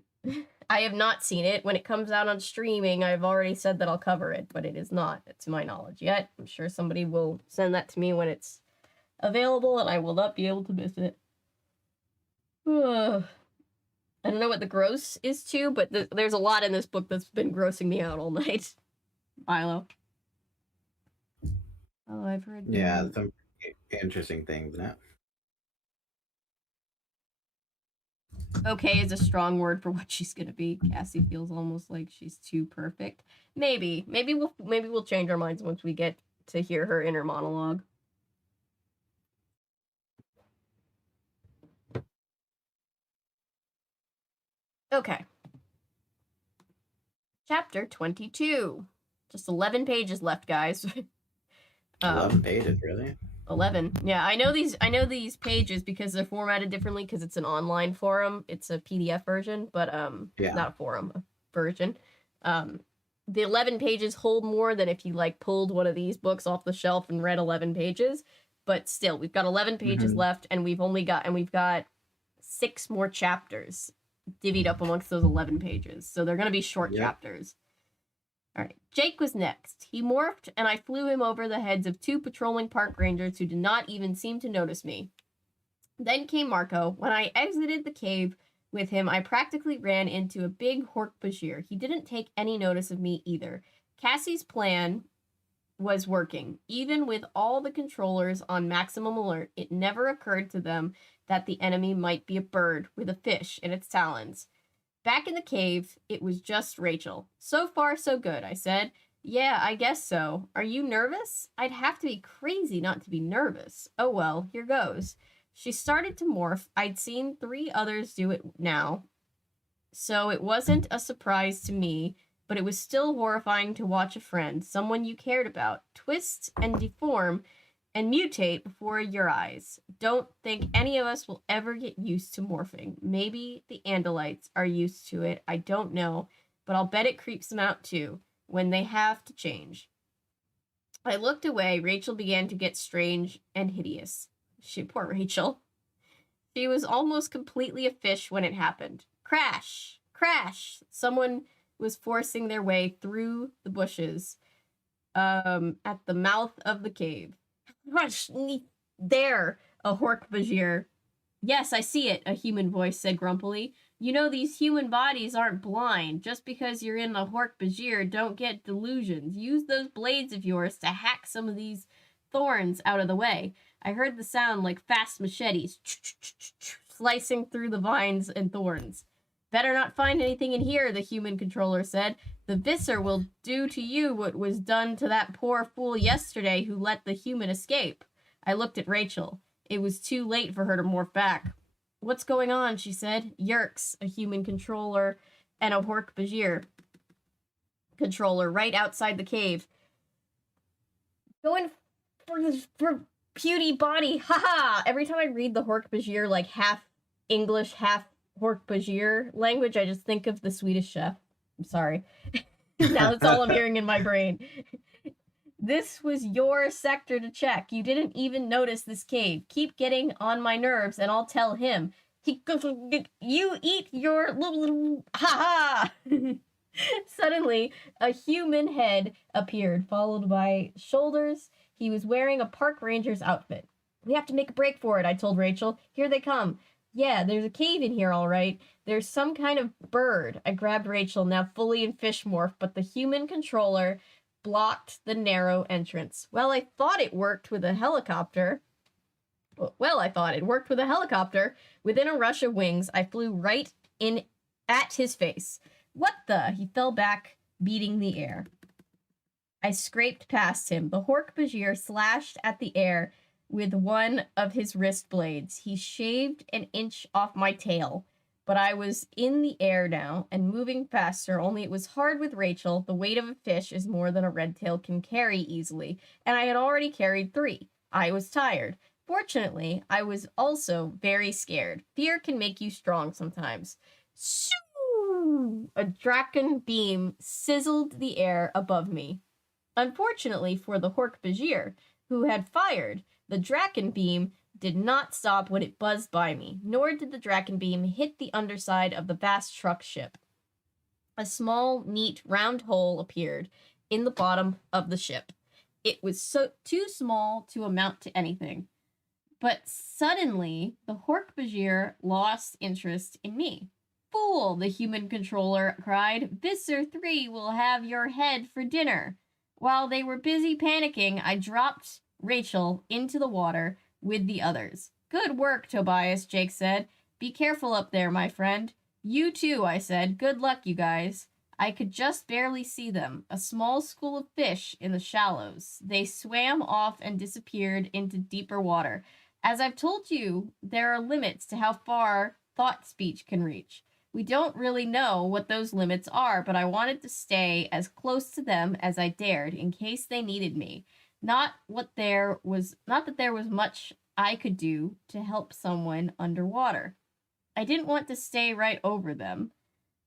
I have not seen it. When it comes out on streaming, I've already said that I'll cover it, but it is not, to my knowledge, yet. I'm sure somebody will send that to me when it's available, and I will not be able to miss it. I don't know what the gross is too, but there's a lot in this book that's been grossing me out all night. Milo. Oh, I've heard. Yeah, some interesting things, no? Okay is a strong word for what she's gonna be. Cassie feels almost like she's too perfect. Maybe we'll change our minds once we get to hear her inner monologue. Okay. Chapter 22. Just 11 pages left, guys. 11 pages, really? 11. Yeah, I know these pages because they're formatted differently because it's an online forum. It's a PDF version, but yeah. Not a forum, a version. The 11 pages hold more than if you like pulled one of these books off the shelf and read 11 pages, but still, we've got 11 pages left, and we've got 6 more chapters divvied up amongst those 11 pages. So they're going to be short chapters. All right, Jake was next. He morphed, and I flew him over the heads of 2 patrolling park rangers who did not even seem to notice me. Then came Marco. When I exited the cave with him, I practically ran into a big Hork-Bajir. He didn't take any notice of me either. Cassie's plan was working. Even with all the controllers on maximum alert, it never occurred to them that the enemy might be a bird with a fish in its talons. Back in the cave, it was just Rachel. So far, so good, I said. Yeah, I guess so. Are you nervous? I'd have to be crazy not to be nervous. Oh well, here goes. She started to morph. I'd seen 3 others do it now, so it wasn't a surprise to me, but it was still horrifying to watch a friend, someone you cared about, twist and deform and mutate before your eyes. Don't think any of us will ever get used to morphing. Maybe the Andalites are used to it, I don't know, but I'll bet it creeps them out too, when they have to change. I looked away. Rachel began to get strange and hideous. Poor Rachel. She was almost completely a fish when it happened. Crash! Crash! Someone was forcing their way through the bushes at the mouth of the cave. There! A Hork-Bajir. Yes, I see it, a human voice said grumpily. You know, these human bodies aren't blind. Just because you're in a Hork-Bajir, don't get delusions. Use those blades of yours to hack some of these thorns out of the way. I heard the sound like fast machetes, slicing through the vines and thorns. Better not find anything in here, the human controller said. The Visser will do to you what was done to that poor fool yesterday who let the human escape. I looked at Rachel. It was too late for her to morph back. What's going on, she said. Yerks, a human controller, and a Hork-Bajir controller right outside the cave. Going for Pewdie body, haha! Every time I read the Hork-Bajir, like half English, half Hork-Bajir language, I just think of the Swedish Chef. I'm sorry. Now that's all I'm hearing in my brain. This was your sector to check. You didn't even notice this cave. Keep getting on my nerves and I'll tell him. You eat your ha-ha! Suddenly, a human head appeared, followed by shoulders. He was wearing a park ranger's outfit. We have to make a break for it, I told Rachel. Here they come. Yeah, there's a cave in here, all right. There's some kind of bird. I grabbed Rachel, now fully in fish morph, but the human controller blocked the narrow entrance. Well, I thought it worked with a helicopter. Within a rush of wings, I flew right in at his face. What the? He fell back, beating the air. I scraped past him. The Hork-Bajir slashed at the air with one of his wrist blades. He shaved an inch off my tail, but I was in the air now and moving faster, only it was hard with Rachel. The weight of a fish is more than a red tail can carry easily, and I had already carried 3. I was tired. Fortunately, I was also very scared. Fear can make you strong sometimes. Shoo! A Draken beam sizzled the air above me. Unfortunately for the Hork-Bajir, who had fired, the Draken beam did not stop when it buzzed by me, nor did the Draken beam hit the underside of the vast truck ship. A small, neat, round hole appeared in the bottom of the ship. It was too small to amount to anything. But suddenly, the Hork-Bajir lost interest in me. Fool, the human controller cried. Visser 3 will have your head for dinner. While they were busy panicking, I dropped Rachel into the water with the others. Good work, Tobias, Jake said. Be careful up there, my friend. You too, I said. Good luck, you guys. I could just barely see them, a small school of fish in the shallows. They swam off and disappeared into deeper water. As I've told you, there are limits to how far thought speech can reach. We don't really know what those limits are, but I wanted to stay as close to them as I dared in case they needed me. Not that there was much I could do to help someone underwater. I didn't want to stay right over them.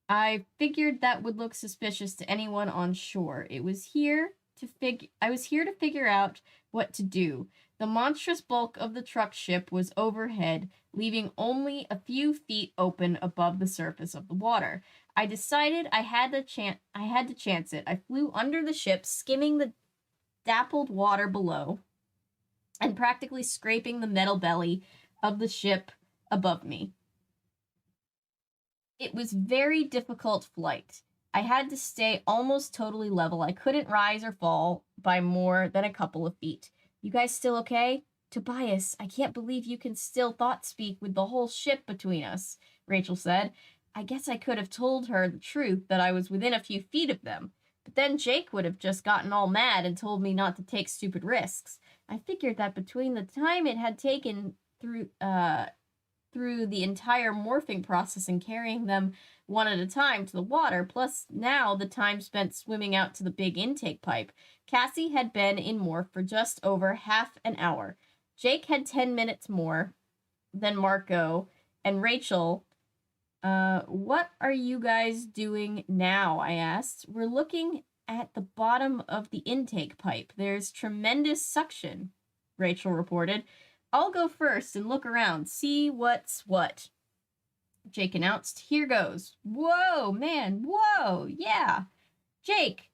I figured that would look suspicious to anyone on shore. I was here to figure out what to do. The monstrous bulk of the truck ship was overhead, leaving only a few feet open above the surface of the water. I decided I had to chance it. I flew under the ship, skimming the dappled water below and practically scraping the metal belly of the ship above me. It was very difficult flight. I had to stay almost totally level. I couldn't rise or fall by more than a couple of feet. You guys still okay? Tobias, I can't believe you can still thought speak with the whole ship between us, Rachel said. I guess I could have told her the truth that I was within a few feet of them. But then Jake would have just gotten all mad and told me not to take stupid risks. I figured that between the time it had taken through the entire morphing process and carrying them one at a time to the water, plus now the time spent swimming out to the big intake pipe, Cassie had been in morph for just over half an hour. Jake had 10 minutes more than Marco, and Rachel, what are you guys doing now? I asked. We're looking at the bottom of the intake pipe. There's tremendous suction, Rachel reported. I'll go first and look around, see what's what. Jake announced. Here goes. Whoa, man, whoa, yeah. Jake.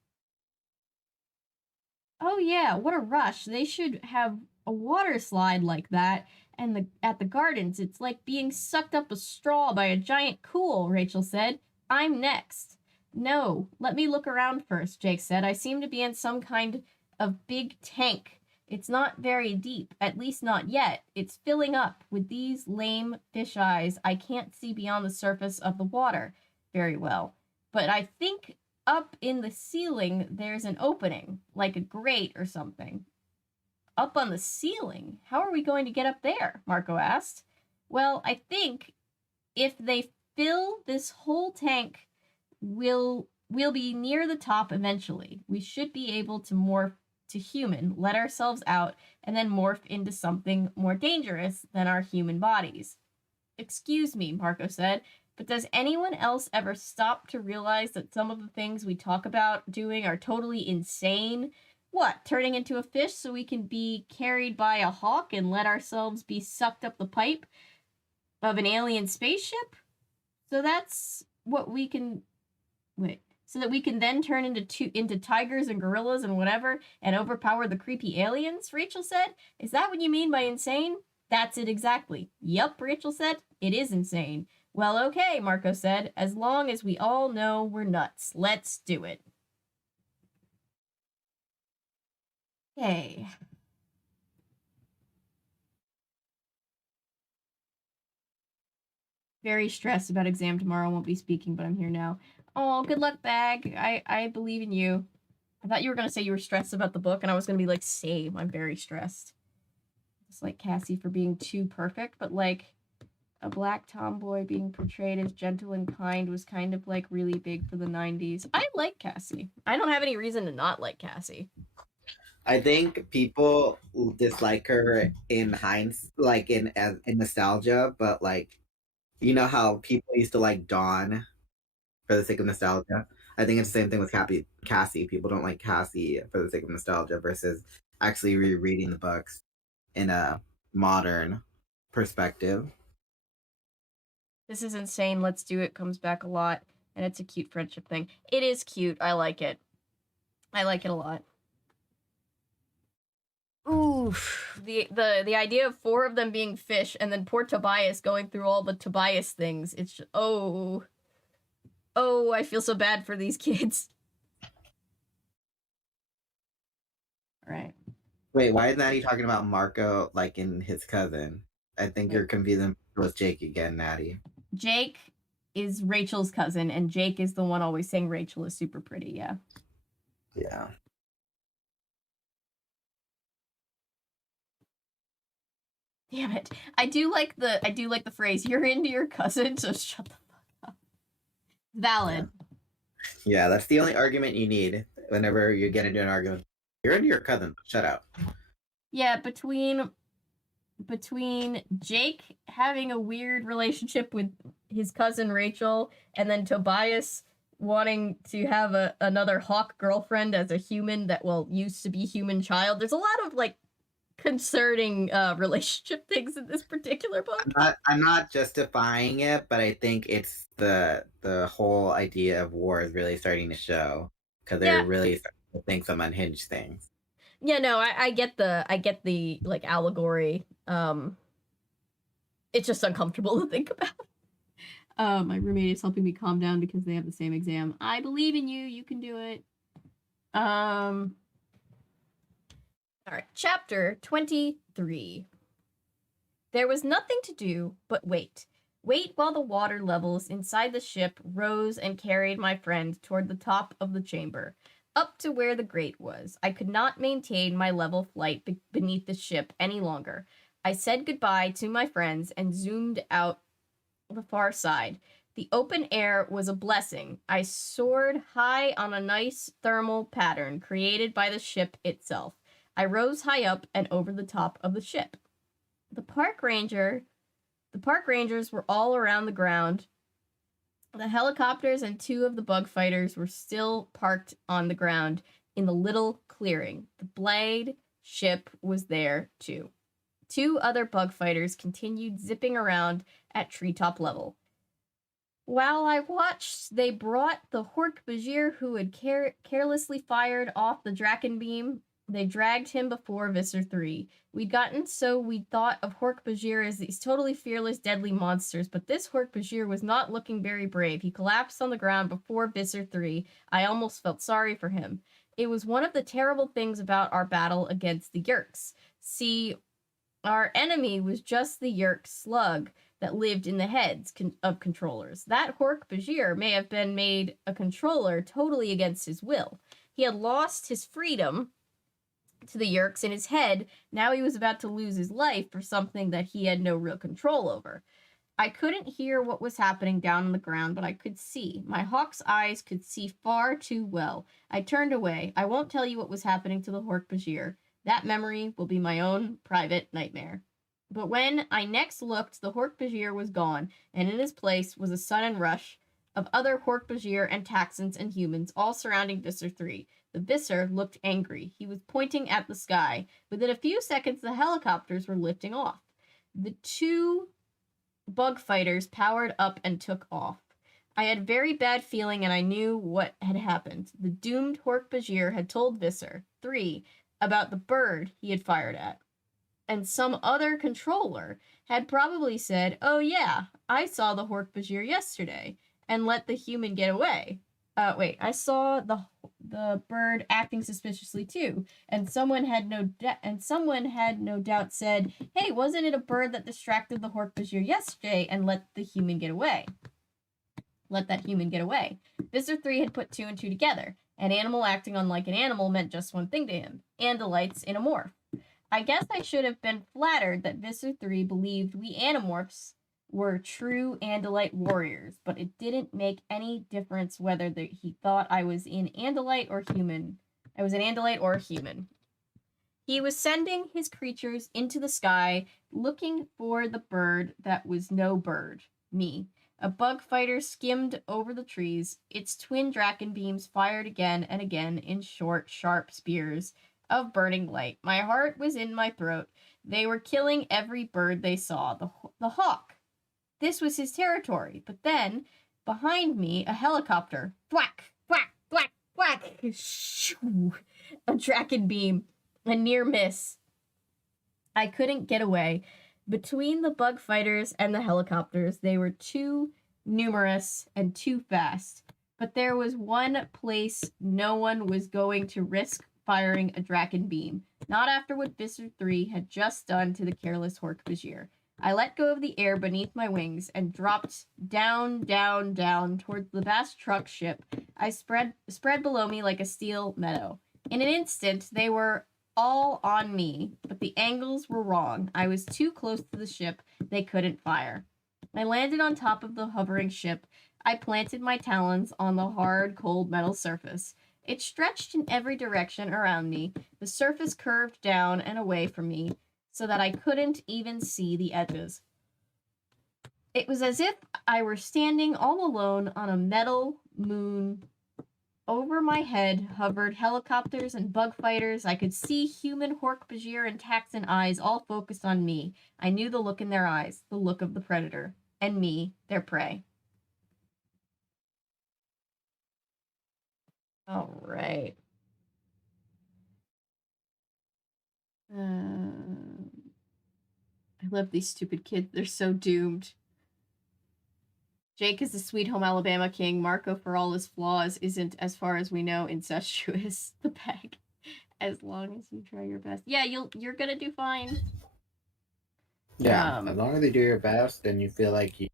Oh yeah, what a rush. They should have a water slide like that and at the gardens. It's like being sucked up a straw by a giant cool, Rachel said. I'm next. No, let me look around first, Jake said. I seem to be in some kind of big tank. It's not very deep, at least not yet. It's filling up with these lame fish eyes. I can't see beyond the surface of the water very well. But I think up in the ceiling there's an opening, like a grate or something. Up on the ceiling? How are we going to get up there? Marco asked. Well, I think if they fill this whole tank, we'll be near the top eventually. We should be able to morph to human, let ourselves out, and then morph into something more dangerous than our human bodies. Excuse me, Marco said, but does anyone else ever stop to realize that some of the things we talk about doing are totally insane? What, turning into a fish so we can be carried by a hawk and let ourselves be sucked up the pipe of an alien spaceship? So that's what we can... Wait. So that we can then turn into tigers and gorillas and whatever and overpower the creepy aliens, Rachel said. Is that what you mean by insane? That's it exactly. Yup, Rachel said. It is insane. Well, okay, Marco said. As long as we all know we're nuts. Let's do it. Okay. Very stressed about exam tomorrow. Won't be speaking, but I'm here now. Oh, good luck, Bag. I believe in you. I thought you were going to say you were stressed about the book, and I was going to be like, same. I'm very stressed. Just like Cassie for being too perfect, but like a black tomboy being portrayed as gentle and kind was kind of like really big for the 90s. I like Cassie. I don't have any reason to not like Cassie. I think people dislike her in hindsight, like in nostalgia, but like, you know how people used to like Dawn for the sake of nostalgia. I think it's the same thing with Cassie. People don't like Cassie for the sake of nostalgia versus actually rereading the books in a modern perspective. This is insane. Let's do it comes back a lot, and it's a cute friendship thing. It is cute. I like it. I like it a lot. Ooh, the idea of 4 of them being fish, and then poor Tobias going through all the Tobias things. It's just, oh, I feel so bad for these kids. All right. Wait, why is Natty talking about Marco like in his cousin? I think you're confusing with Jake again, Natty. Jake is Rachel's cousin, and Jake is the one always saying Rachel is super pretty. Yeah. Yeah. Damn it! I do like the phrase "you're into your cousin," so shut the fuck up. Valid. Yeah, that's the only argument you need whenever you get into an argument. You're into your cousin. Shut up. Yeah, between Jake having a weird relationship with his cousin Rachel, and then Tobias wanting to have another hawk girlfriend as a human that used to be human child. There's a lot of like concerning relationship things in this particular book. I'm not justifying it, but I think it's the whole idea of war is really starting to show because they're really starting to think some unhinged things. Yeah, no, I get the like allegory. It's just uncomfortable to think about. My roommate is helping me calm down because they have the same exam. I believe in you. You can do it. All right, chapter 23. There was nothing to do but wait. Wait while the water levels inside the ship rose and carried my friend toward the top of the chamber, up to where the grate was. I could not maintain my level flight beneath the ship any longer. I said goodbye to my friends and zoomed out the far side. The open air was a blessing. I soared high on a nice thermal pattern created by the ship itself. I rose high up and over the top of the ship. The park rangers were all around the ground. The helicopters and 2 of the bug fighters were still parked on the ground in the little clearing. The blade ship was there too. 2 other bug fighters continued zipping around at treetop level. While I watched, they brought the Hork-Bajir who had carelessly fired off the Draken beam. They dragged him before Visser 3. We'd gotten so we'd thought of Hork-Bajir as these totally fearless, deadly monsters, but this Hork-Bajir was not looking very brave. He collapsed on the ground before Visser 3. I almost felt sorry for him. It was one of the terrible things about our battle against the Yerks. See, our enemy was just the Yerk slug that lived in the heads of controllers. That Hork-Bajir may have been made a controller totally against his will. He had lost his freedom to the Yerks in his head. Now he was about to lose his life for something that he had no real control over. I couldn't hear what was happening down on the ground, but I could see. My hawk's eyes could see far too well. I turned away. I won't tell you what was happening to the Hork-Bajir. That memory will be my own private nightmare. But when I next looked, the Hork-Bajir was gone, and in his place was a sudden rush of other Hork-Bajir and Taxons and humans, all surrounding Visser 3. The Visser looked angry. He was pointing at the sky. Within a few seconds, the helicopters were lifting off. The 2 bug fighters powered up and took off. I had a very bad feeling, and I knew what had happened. The doomed Hork-Bajir had told Visser 3 about the bird he had fired at. And some other controller had probably said, "Oh yeah, I saw the Hork-Bajir yesterday," and let the human get away. I saw the bird acting suspiciously too, and someone had no doubt said, "Hey, wasn't it a bird that distracted the Hork-Bajir yesterday and let that human get away?" Visser 3 had put 2 and 2 together. An animal acting unlike an animal meant just one thing to him: Andalites in a morph. I guess I should have been flattered that Visser 3 believed we Animorphs were true Andalite warriors, but it didn't make any difference whether he thought I was an Andalite or human. He was sending his creatures into the sky, looking for the bird that was no bird, me. A bug fighter skimmed over the trees. Its twin Draken beams fired again and again in short, sharp spears of burning light. My heart was in my throat. They were killing every bird they saw. The hawk. This was his territory. But then, behind me, a helicopter. Thwack, thwack, thwack, thwack. Shoo. A Draken beam. A near miss. I couldn't get away. Between the bug fighters and the helicopters, they were too numerous and too fast. But there was one place no one was going to risk firing a Draken beam. Not after what Visser 3 had just done to the careless Hork-Bajir. I let go of the air beneath my wings and dropped down, down, down toward the vast truck ship. I spread below me like a steel meadow. In an instant, they were all on me, but the angles were wrong. I was too close to the ship. They couldn't fire. I landed on top of the hovering ship. I planted my talons on the hard, cold metal surface. It stretched in every direction around me. The surface curved down and away from me so that I couldn't even see the edges. It was as if I were standing all alone on a metal moon Over my head hovered helicopters and bug fighters. I could see human Hork-Bajir and Taxon eyes all focused on me. I knew the look in their eyes, the look of the predator, and me, their prey. All right. I love these stupid kids. They're so doomed. Jake is the Sweet Home Alabama king. Marco, for all his flaws, isn't, as far as we know, incestuous. The bag. As long as you try your best. Yeah, you're gonna do fine. Yeah, as long as you do your best and you feel like you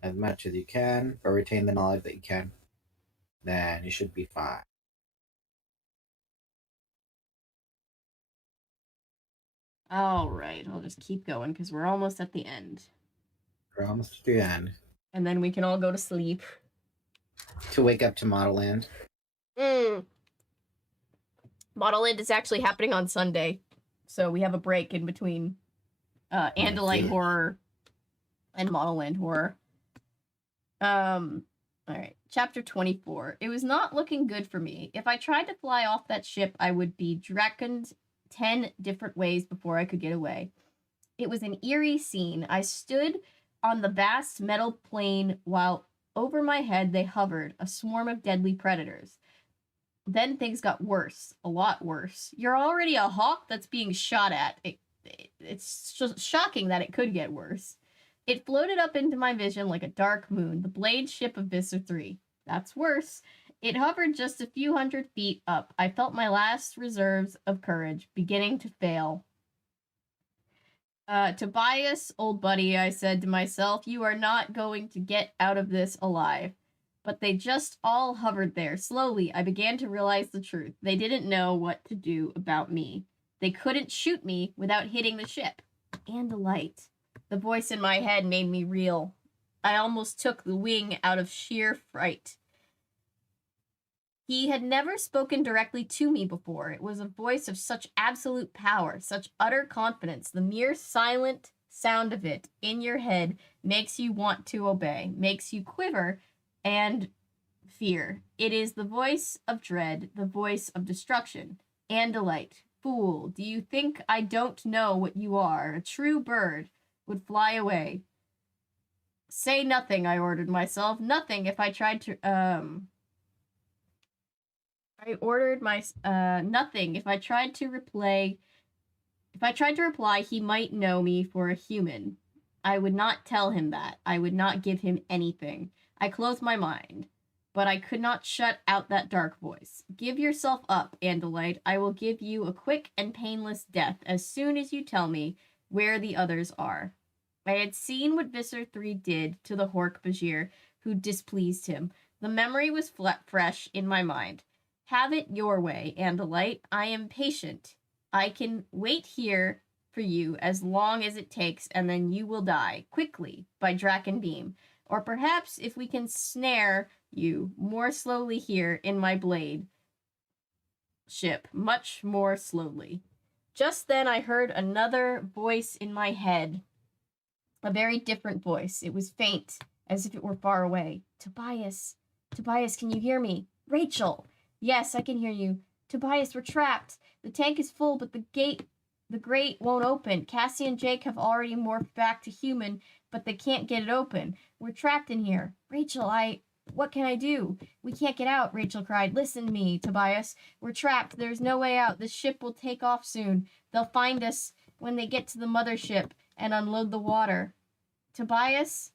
as much as you can or retain the knowledge that you can, then you should be fine. All right, I'll just keep going because we're almost at the end. We're almost at the end. And then we can all go to sleep. To wake up to Model Land. Model Land is actually happening on Sunday. So we have a break in between Andalite Horror and Model Land Horror. Alright. Chapter 24. It was not looking good for me. If I tried to fly off that ship, I would be draconed 10 different ways before I could get away. It was an eerie scene. I stood on the vast metal plain while over my head they hovered, a swarm of deadly predators. Then things got worse, a lot worse. You're already a hawk that's being shot at. It's just shocking that it could get worse. It floated up into my vision like a dark moon, the blade ship of Visser 3. That's worse. It hovered just a few hundred feet up. I felt my last reserves of courage beginning to fail. Tobias, old buddy, I said to myself, you are not going to get out of this alive. But they just all hovered there. Slowly, I began to realize the truth. They didn't know what to do about me. They couldn't shoot me without hitting the ship. And a light. The voice in my head made me reel. I almost took the wing out of sheer fright. He had never spoken directly to me before. It was a voice of such absolute power, such utter confidence. The mere silent sound of it in your head makes you want to obey, makes you quiver and fear. It is the voice of dread, the voice of destruction and delight. Fool, do you think I don't know what you are? A true bird would fly away. Say nothing, I ordered myself. Nothing if I tried to, nothing. If I tried to reply, he might know me for a human. I would not tell him that. I would not give him anything. I closed my mind, but I could not shut out that dark voice. Give yourself up, Andalite. I will give you a quick and painless death as soon as you tell me where the others are. I had seen what Visser 3 did to the Hork-Bajir, who displeased him. The memory was fresh in my mind. Have it your way, Andalite. I am patient. I can wait here for you as long as it takes, and then you will die, quickly, by Draken Beam. Or perhaps if we can snare you more slowly here in my blade ship, much more slowly. Just then I heard another voice in my head. A very different voice. It was faint, as if it were far away. Tobias. Tobias, can you hear me? Rachel. Yes, I can hear you. Tobias, we're trapped. The tank is full, but the grate won't open. Cassie and Jake have already morphed back to human, but they can't get it open. We're trapped in here. Rachel, what can I do? We can't get out, Rachel cried. Listen to me, Tobias. We're trapped. There's no way out. This ship will take off soon. They'll find us when they get to the mothership and unload the water. Tobias,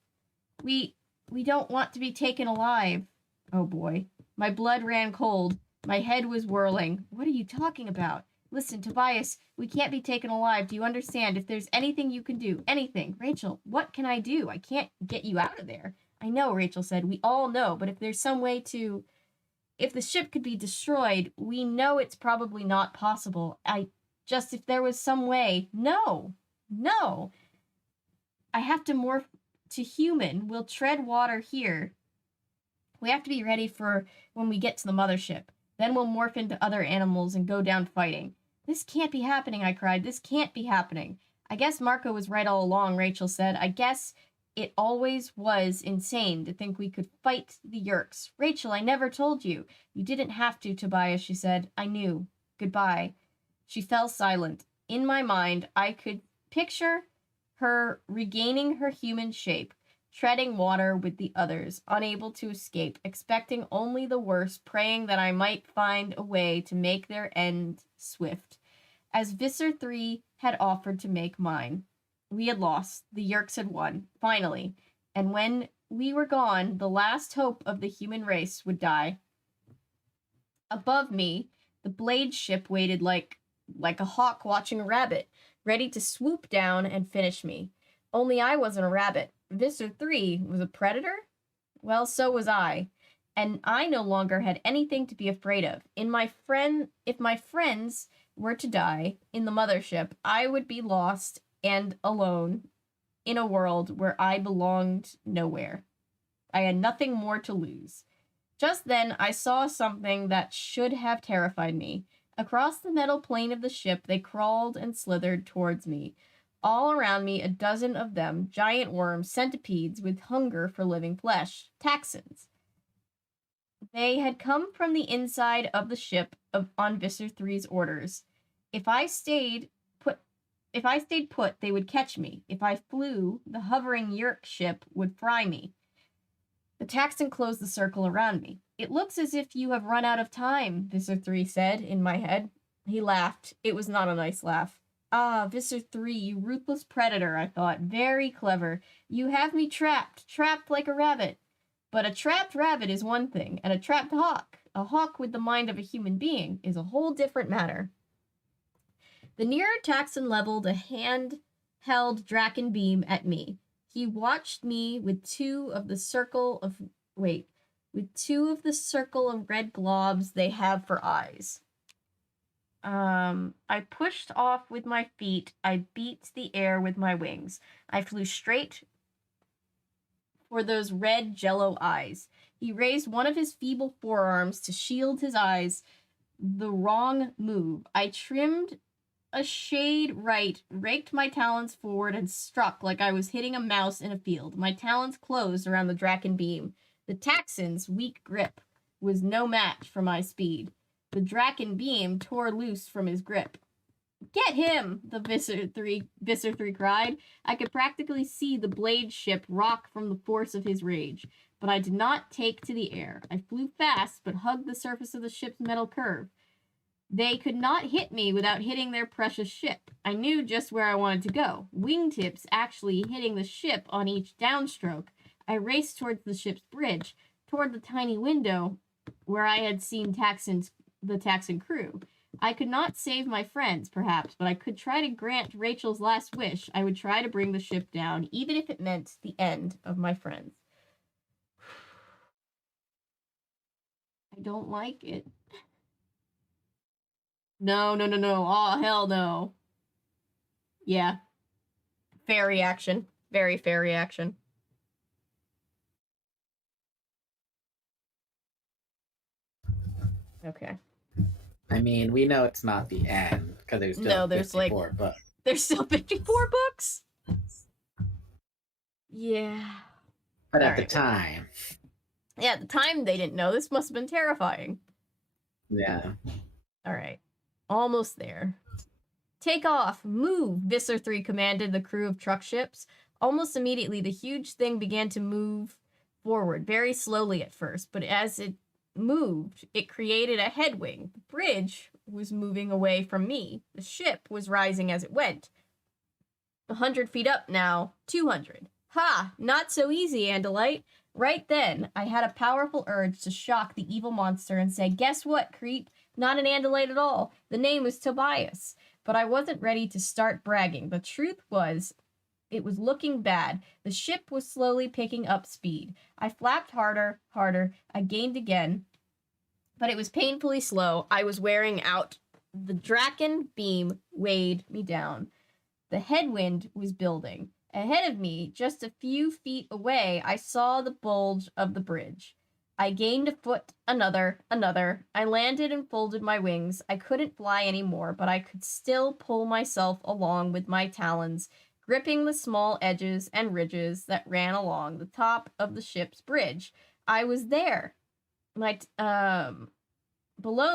we don't want to be taken alive. Oh boy. My blood ran cold. My head was whirling. What are you talking about? Listen, Tobias, we can't be taken alive. Do you understand? If there's anything you can do, anything. Rachel, what can I do? I can't get you out of there. I know, Rachel said. We all know, but if there's some way to... If the ship could be destroyed, we know it's probably not possible. If there was some way... No. I have to morph to human. We'll tread water here. We have to be ready for when we get to the mothership. Then we'll morph into other animals and go down fighting. This can't be happening, I cried. This can't be happening. I guess Marco was right all along, Rachel said. I guess It always was insane to think we could fight the Yeerks. Rachel, I never told you. You didn't have to, Tobias, she said. I knew. Goodbye. She fell silent. In my mind, I could picture her regaining her human shape, treading water with the others, unable to escape, expecting only the worst, praying that I might find a way to make their end swift, as Visser 3 had offered to make mine. We had lost. The Yeerks had won, finally. And when we were gone, the last hope of the human race would die. Above me, the blade ship waited like a hawk watching a rabbit, ready to swoop down and finish me. Only I wasn't a rabbit. Visser 3 was a predator? Well, so was I. And I no longer had anything to be afraid of. If my friends were to die in the mothership, I would be lost and alone in a world where I belonged nowhere. I had nothing more to lose. Just then, I saw something that should have terrified me. Across the metal plane of the ship, they crawled and slithered towards me. All around me, a dozen of them, giant worms, centipedes with hunger for living flesh, taxons. They had come from the inside of the ship on Visser 3's orders. If I stayed put, they would catch me. If I flew, the hovering Yeerk ship would fry me. The taxon closed the circle around me. It looks as if you have run out of time, Visser 3 said in my head. He laughed. It was not a nice laugh. Ah, Visser 3, you ruthless predator, I thought. Very clever. You have me trapped like a rabbit. But a trapped rabbit is one thing, and a trapped hawk, a hawk with the mind of a human being, is a whole different matter. The nearer taxon leveled a hand-held Draken beam at me. He watched me with two of the circle of red globs they have for eyes. I pushed off with my feet. I beat the air with my wings. I flew straight for those red jello eyes. He raised one of his feeble forearms to shield his eyes. The wrong move. I trimmed a shade right, raked my talons forward, and struck like I was hitting a mouse in a field. My talons closed around the Draken beam. The taxon's weak grip was no match for my speed. The Draken beam tore loose from his grip. Get him! The Visser 3 cried. I could practically see the blade ship rock from the force of his rage. But I did not take to the air. I flew fast, but hugged the surface of the ship's metal curve. They could not hit me without hitting their precious ship. I knew just where I wanted to go. Wingtips actually hitting the ship on each downstroke. I raced towards the ship's bridge, toward the tiny window where I had seen the taxon crew. I could not save my friends, perhaps, but I could try to grant Rachel's last wish. I would try to bring the ship down, even if it meant the end of my friends. I don't like it. No. Oh, hell no. Yeah. Fair reaction. Very fair reaction. Okay. I mean, we know it's not the end because there's still 54 books. There's still 54 books? Yeah. But at the time. Yeah, at the time they didn't know. This must have been terrifying. Yeah. All right. Almost there. Take off. Move, Visser 3 commanded the crew of truck ships. Almost immediately, the huge thing began to move forward, very slowly at first, but as it moved, it created a headwind. The bridge was moving away from me. The ship was rising as it went. 100 feet up now, 200. Ha! Not so easy, Andalite. Right then, I had a powerful urge to shock the evil monster and say, guess what, creep? Not an Andalite at all. The name was Tobias. But I wasn't ready to start bragging. The truth was, it was looking bad. The ship was slowly picking up speed. I flapped harder. I gained again. But it was painfully slow. I was wearing out. The Draken beam weighed me down. The headwind was building. Ahead of me, just a few feet away, I saw the bulge of the bridge. I gained a foot, another. I landed and folded my wings. I couldn't fly anymore, but I could still pull myself along with my talons, gripping the small edges and ridges that ran along the top of the ship's bridge. I was there. Below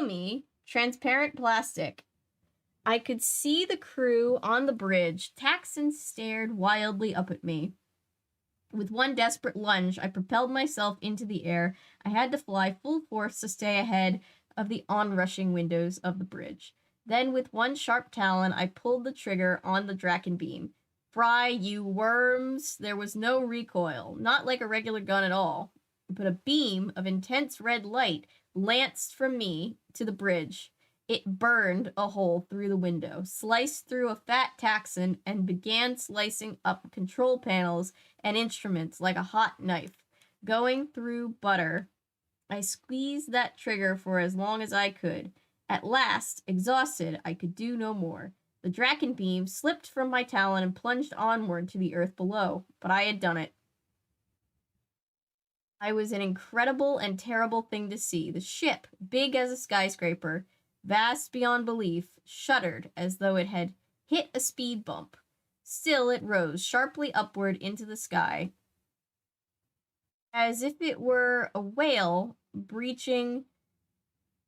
me, transparent plastic. I could see the crew on the bridge. Taxon stared wildly up at me. With one desperate lunge, I propelled myself into the air. I had to fly full force to stay ahead of the onrushing windows of the bridge. Then, with one sharp talon, I pulled the trigger on the Draken beam. Fry, you worms! There was no recoil, not like a regular gun at all, but a beam of intense red light lanced from me to the bridge. It burned a hole through the window, sliced through a fat Taxon, and began slicing up control panels and instruments like a hot knife. Going through butter, I squeezed that trigger for as long as I could. At last, exhausted, I could do no more. The Draken beam slipped from my talon and plunged onward to the earth below, but I had done it. I was an incredible and terrible thing to see. The ship, big as a skyscraper, vast beyond belief, shuddered as though it had hit a speed bump. Still, it rose sharply upward into the sky, as if it were a whale breaching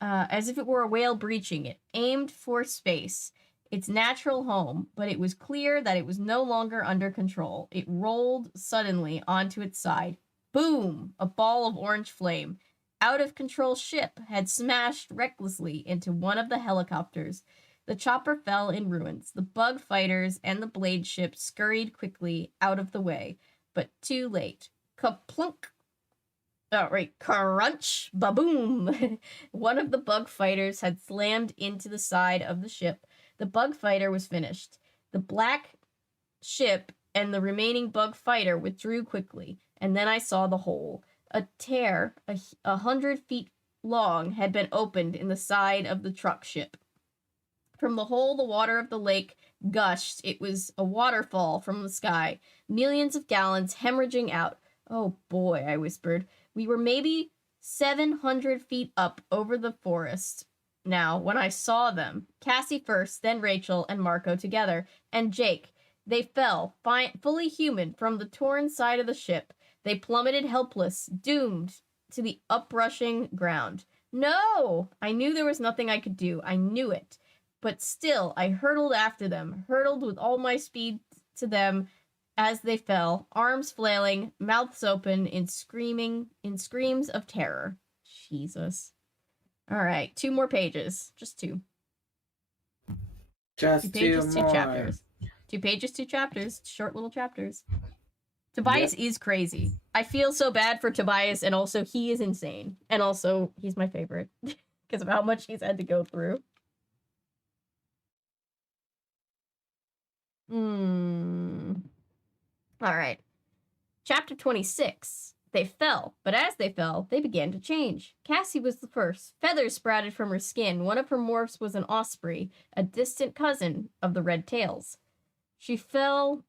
it, aimed for space, its natural home, but it was clear that it was no longer under control. It rolled suddenly onto its side. Boom! A ball of orange flame. Out-of-control ship had smashed recklessly into one of the helicopters. The chopper fell in ruins. The bug fighters and the blade ship scurried quickly out of the way, but too late. Kaplunk! Crunch! Ba-boom! One of the bug fighters had slammed into the side of the ship. The bug fighter was finished. The black ship and the remaining bug fighter withdrew quickly, and then I saw the hole. A tear 100 feet long had been opened in the side of the truck ship. From the hole, the water of the lake gushed. It was a waterfall from the sky, millions of gallons hemorrhaging out. Oh boy, I whispered. We were maybe 700 feet up over the forest now when I saw them. Cassie first, then Rachel and Marco together, and Jake. They fell, fully human, from the torn side of the ship. They plummeted helpless, doomed to the uprushing ground. No! I knew there was nothing I could do. I knew it. But still, I hurtled after them, hurtled with all my speed to them as they fell, arms flailing, mouths open in screams of terror. Jesus. All right, 2 more pages. Just 2. Just 2 pages, 2 more. 2 chapters. 2 pages, 2 chapters. Short little chapters. Tobias is crazy. I feel so bad for Tobias, and also he is insane. And also, he's my favorite because of how much he's had to go through. All right. Chapter 26. They fell, but as they fell, they began to change. Cassie was the first. Feathers sprouted from her skin. One of her morphs was an osprey, a distant cousin of the red tails. She fell,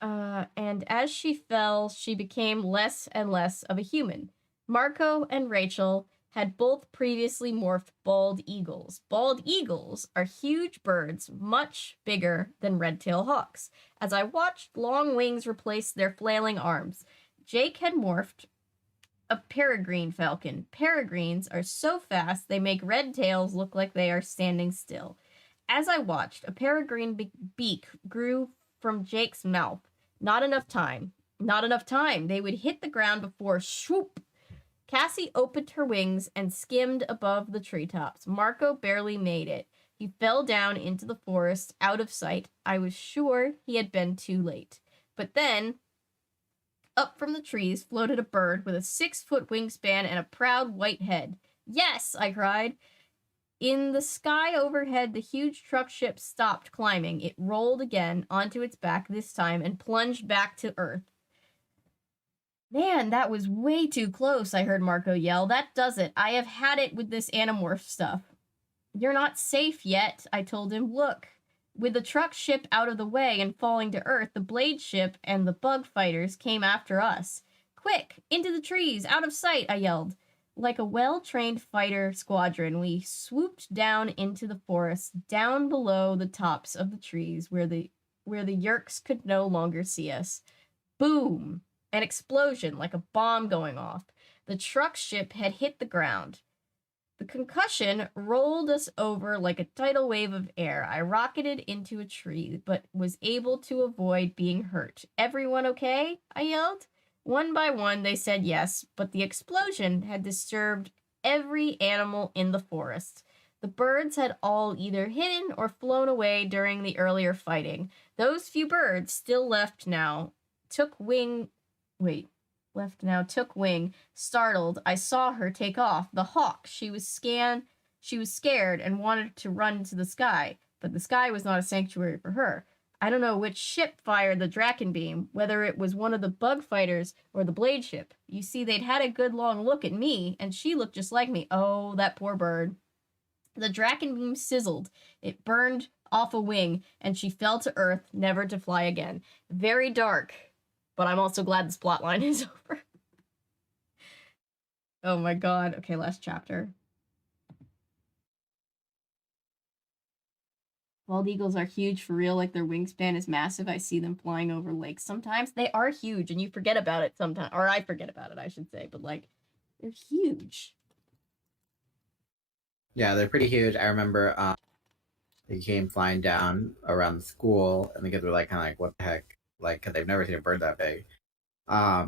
and as she fell, she became less and less of a human. Marco and Rachel had both previously morphed bald eagles. Bald eagles are huge birds, much bigger than red-tailed hawks. As I watched, long wings replace their flailing arms. Jake had morphed a peregrine falcon. Peregrines are so fast they make red tails look like they are standing still. As I watched, a peregrine beak grew from Jake's mouth. Not enough time. Not enough time. They would hit the ground before swoop. Cassie opened her wings and skimmed above the treetops. Marco barely made it. He fell down into the forest, out of sight. I was sure he had been too late. But then, up from the trees floated a bird with a 6-foot wingspan and a proud white head. Yes, I cried. In the sky overhead, the huge truck ship stopped climbing. It rolled again onto its back this time and plunged back to Earth. Man, that was way too close, I heard Marco yell. That does it. I have had it with this Animorph stuff. You're not safe yet, I told him. Look, with the truck ship out of the way and falling to Earth, the blade ship and the bug fighters came after us. Quick, into the trees, out of sight, I yelled. Like a well-trained fighter squadron, we swooped down into the forest, down below the tops of the trees where the where the Yerks could no longer see us. Boom! An explosion, like a bomb going off. The truck ship had hit the ground. The concussion rolled us over like a tidal wave of air. I rocketed into a tree, but was able to avoid being hurt. Everyone okay? I yelled. One by one, they said yes, but the explosion had disturbed every animal in the forest. The birds had all either hidden or flown away during the earlier fighting. Those few birds still left now took wing. Startled, I saw her take off. The hawk. She was scared and wanted to run to the sky, but the sky was not a sanctuary for her. I don't know which ship fired the Draken beam, whether it was one of the bug fighters or the blade ship. You see, they'd had a good long look at me, and she looked just like me. Oh, that poor bird. The Draken beam sizzled. It burned off a wing, and she fell to earth, never to fly again. Very dark, but I'm also glad this plotline is over. Oh my god. Okay, last chapter. Bald eagles are huge for real, like their wingspan is massive. I see them flying over lakes sometimes. They are huge, and you forget about it sometimes. Or I forget about it, I should say. But, like, they're huge. Yeah, they're pretty huge. I remember they came flying down around the school, and the kids were like, kind of like, what the heck? Like, because they've never seen a bird that big.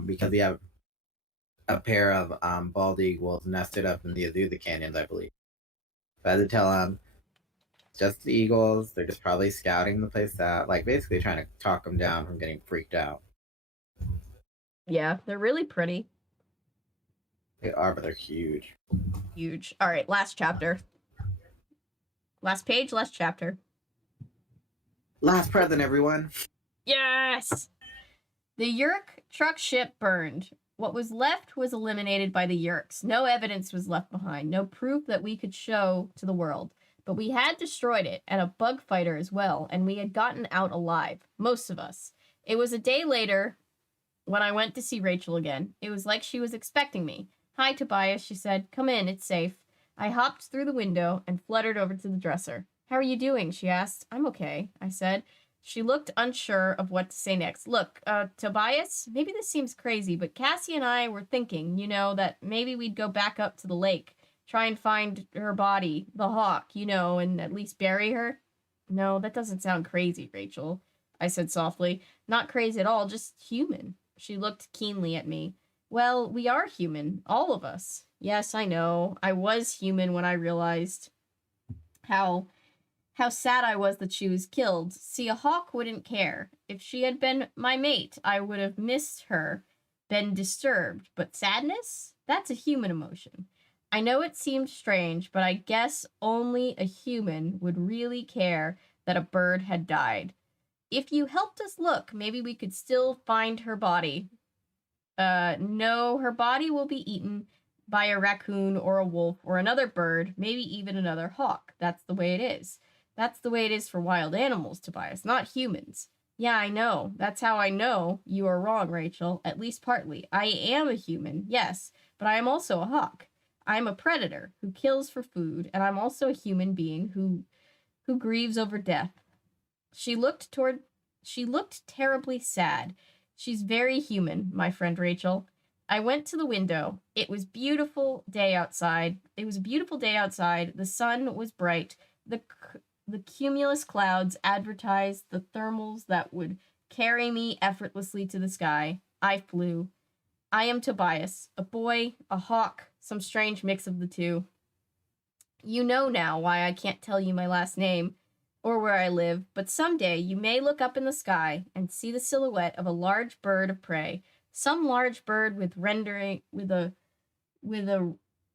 Because we have a pair of bald eagles nested up in the Azusa Canyons, I believe. But I had to tell them, just the eagles. They're just probably scouting the place out, like basically trying to talk them down from getting freaked out. Yeah, they're really pretty. They are, but they're huge. Huge. All right, last chapter. Last page, last chapter. Last present, everyone. Yes! The Yerk truck ship burned. What was left was eliminated by the Yerks. No evidence was left behind, no proof that we could show to the world. But we had destroyed it, and a bug fighter as well, and we had gotten out alive. Most of us. It was a day later when I went to see Rachel again. It was like she was expecting me. Hi, Tobias, she said. Come in, it's safe. I hopped through the window and fluttered over to the dresser. How are you doing? She asked. I'm okay, I said. She looked unsure of what to say next. Look, Tobias, maybe this seems crazy, but Cassie and I were thinking, that maybe we'd go back up to the lake, try and find her body, the hawk, and at least bury her. No, that doesn't sound crazy, Rachel, I said softly. Not crazy at all, just human. She looked keenly at me. Well, we are human, all of us. Yes, I know. I was human when I realized how sad I was that she was killed. See, a hawk wouldn't care. If she had been my mate, I would have missed her, been disturbed. But sadness? That's a human emotion. I know it seemed strange, but I guess only a human would really care that a bird had died. If you helped us look, maybe we could still find her body. No, her body will be eaten by a raccoon or a wolf or another bird, maybe even another hawk. That's the way it is. That's the way it is for wild animals, Tobias, not humans. Yeah, I know. That's how I know you are wrong, Rachel, at least partly. I am a human, yes, but I am also a hawk. I'm a predator who kills for food, and I'm also a human being who grieves over death. She looked terribly sad. She's very human, my friend Rachel. I went to the window. It was a beautiful day outside. The sun was bright. The cumulus clouds advertised the thermals that would carry me effortlessly to the sky. I flew. I am Tobias, a boy, a hawk, some strange mix of the two. You know now why I can't tell you my last name or where I live, but someday you may look up in the sky and see the silhouette of a large bird of prey, some large bird with a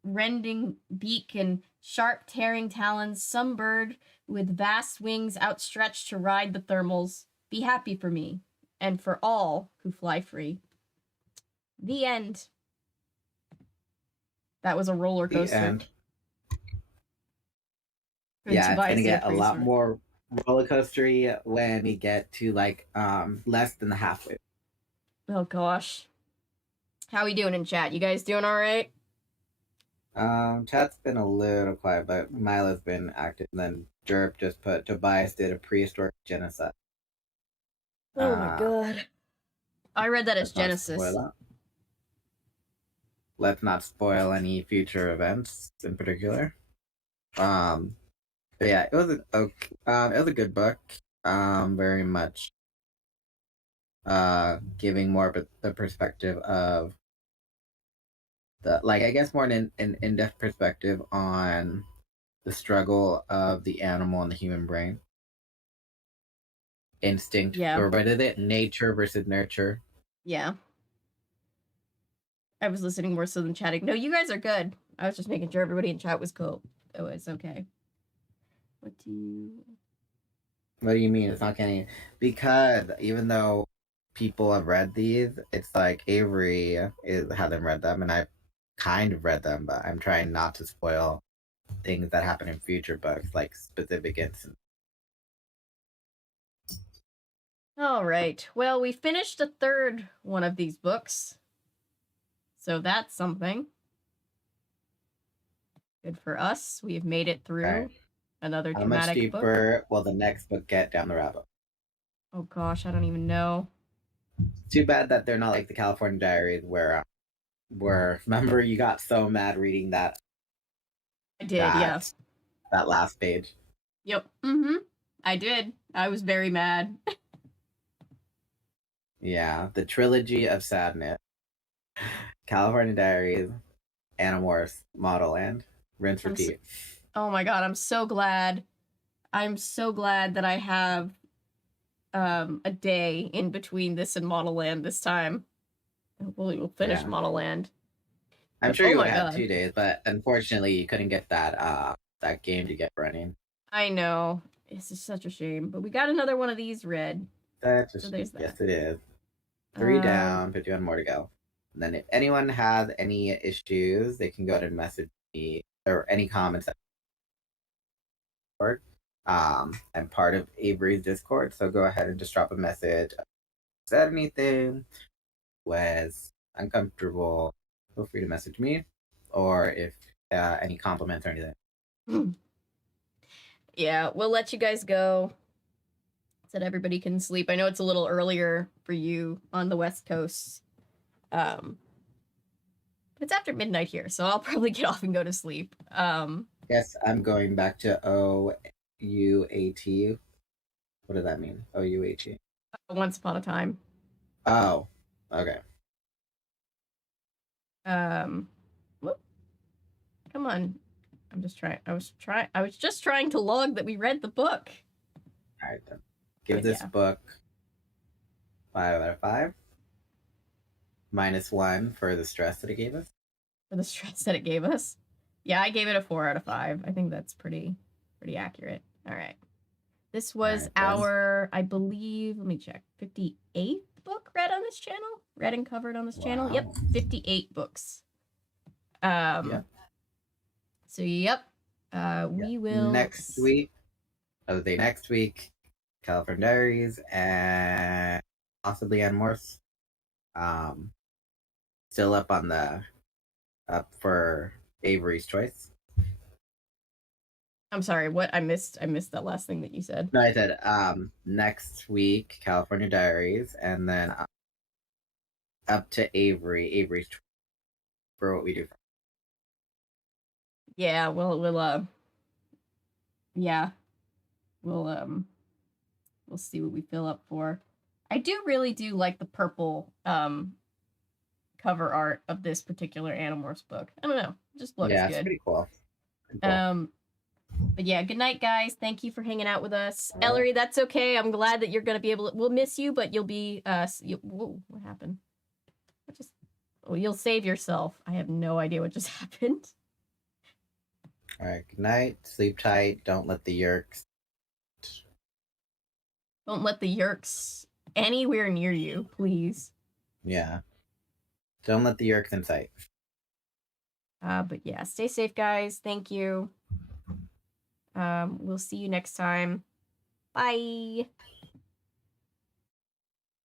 rending beak and sharp tearing talons, some bird with vast wings outstretched to ride the thermals. Be happy for me, and for all who fly free. The end. That was a roller coaster. The end. Yeah, it's gonna get a lot more roller coastery when we get to less than the halfway. Oh gosh. How we doing in chat? You guys doing all right? Chat's been a little quiet, but Mila's been active. And then Derp just put Tobias did a prehistoric genocide. Oh my god. I read that as Let's not Genesis. spoil it. Let's not spoil any future events in particular. But yeah, it was a good book. Very much giving more of the perspective of I guess more an in-depth perspective on the struggle of the animal and the human brain. Instinct, or what is it? Nature versus nurture. Yeah. I was listening more so than chatting. No, you guys are good. I was just making sure everybody in chat was cool. Oh, it's okay. What do you mean it's not getting? Because even though people have read these, it's like Avery hasn't read them, and I've kind of read them, but I'm trying not to spoil things that happen in future books, like specific instances. All right. Well, we finished a third one of these books. So that's something. Good for us. We've made it through another How much dramatic book. deeper will the next book get down the rabbit? Oh gosh, I don't even know. Too bad that they're not like the California Diaries, where remember you got so mad reading that. I did, yeah. That last page. Yep. I did. I was very mad. Yeah, the trilogy of sadness. California Diaries, Animorphs, Model Land, rinse, repeat. Oh my god, I'm so glad. I'm so glad that I have a day in between this and Model Land this time. We'll finish Model Land. I'm sure you would have 2 days, but unfortunately you couldn't get that game to get running. I know. It's just such a shame. But we got another one of these read. That's just, yes, it is. 3 down, 51 more to go. And then if anyone has any issues, they can go ahead and message me, or any comments. I'm part of Avery's Discord, so go ahead and just drop a message. Said anything, was uncomfortable, feel free to message me, or if any compliments or anything. Yeah, we'll let you guys go so that everybody can sleep. I know it's a little earlier for you on the West Coast. But it's after midnight here, so I'll probably get off and go to sleep. Yes, I'm going back to OUAT. What does that mean? OUAT. Once Upon a Time. Oh, okay. Whoop. Come on. I'm just trying. I was just trying to log that we read the book. All right, then. Give this book 5 out of 5. -1 for the stress that it gave us. For the stress that it gave us. Yeah, I gave it a 4 out of 5. I think that's pretty accurate. All right. This was our, I believe, let me check, 58th book read on this channel? Read and covered on this channel? Yep, 58 books. So, yep. We will... Next week, California Diaries and possibly Animorphs. Still up for Avery's choice. I'm sorry, what? I missed that last thing that you said. No, I said next week, California Diaries, and then up to Avery's choice for what we do. Yeah, we'll see what we fill up for. I really do like the purple cover art of this particular Animorphs book. I don't know, it just looks good. Yeah, it's pretty cool. But yeah, good night, guys. Thank you for hanging out with us. Ellery, that's okay. I'm glad that you're gonna be able to. We'll miss you, but you'll be. Whoa, what happened? You'll save yourself. I have no idea what just happened. All right. Good night. Sleep tight. Don't let the yerks. Don't let the yerks anywhere near you, please. Yeah. Don't let the yerks in sight. But yeah, stay safe, guys. Thank you. We'll see you next time. Bye.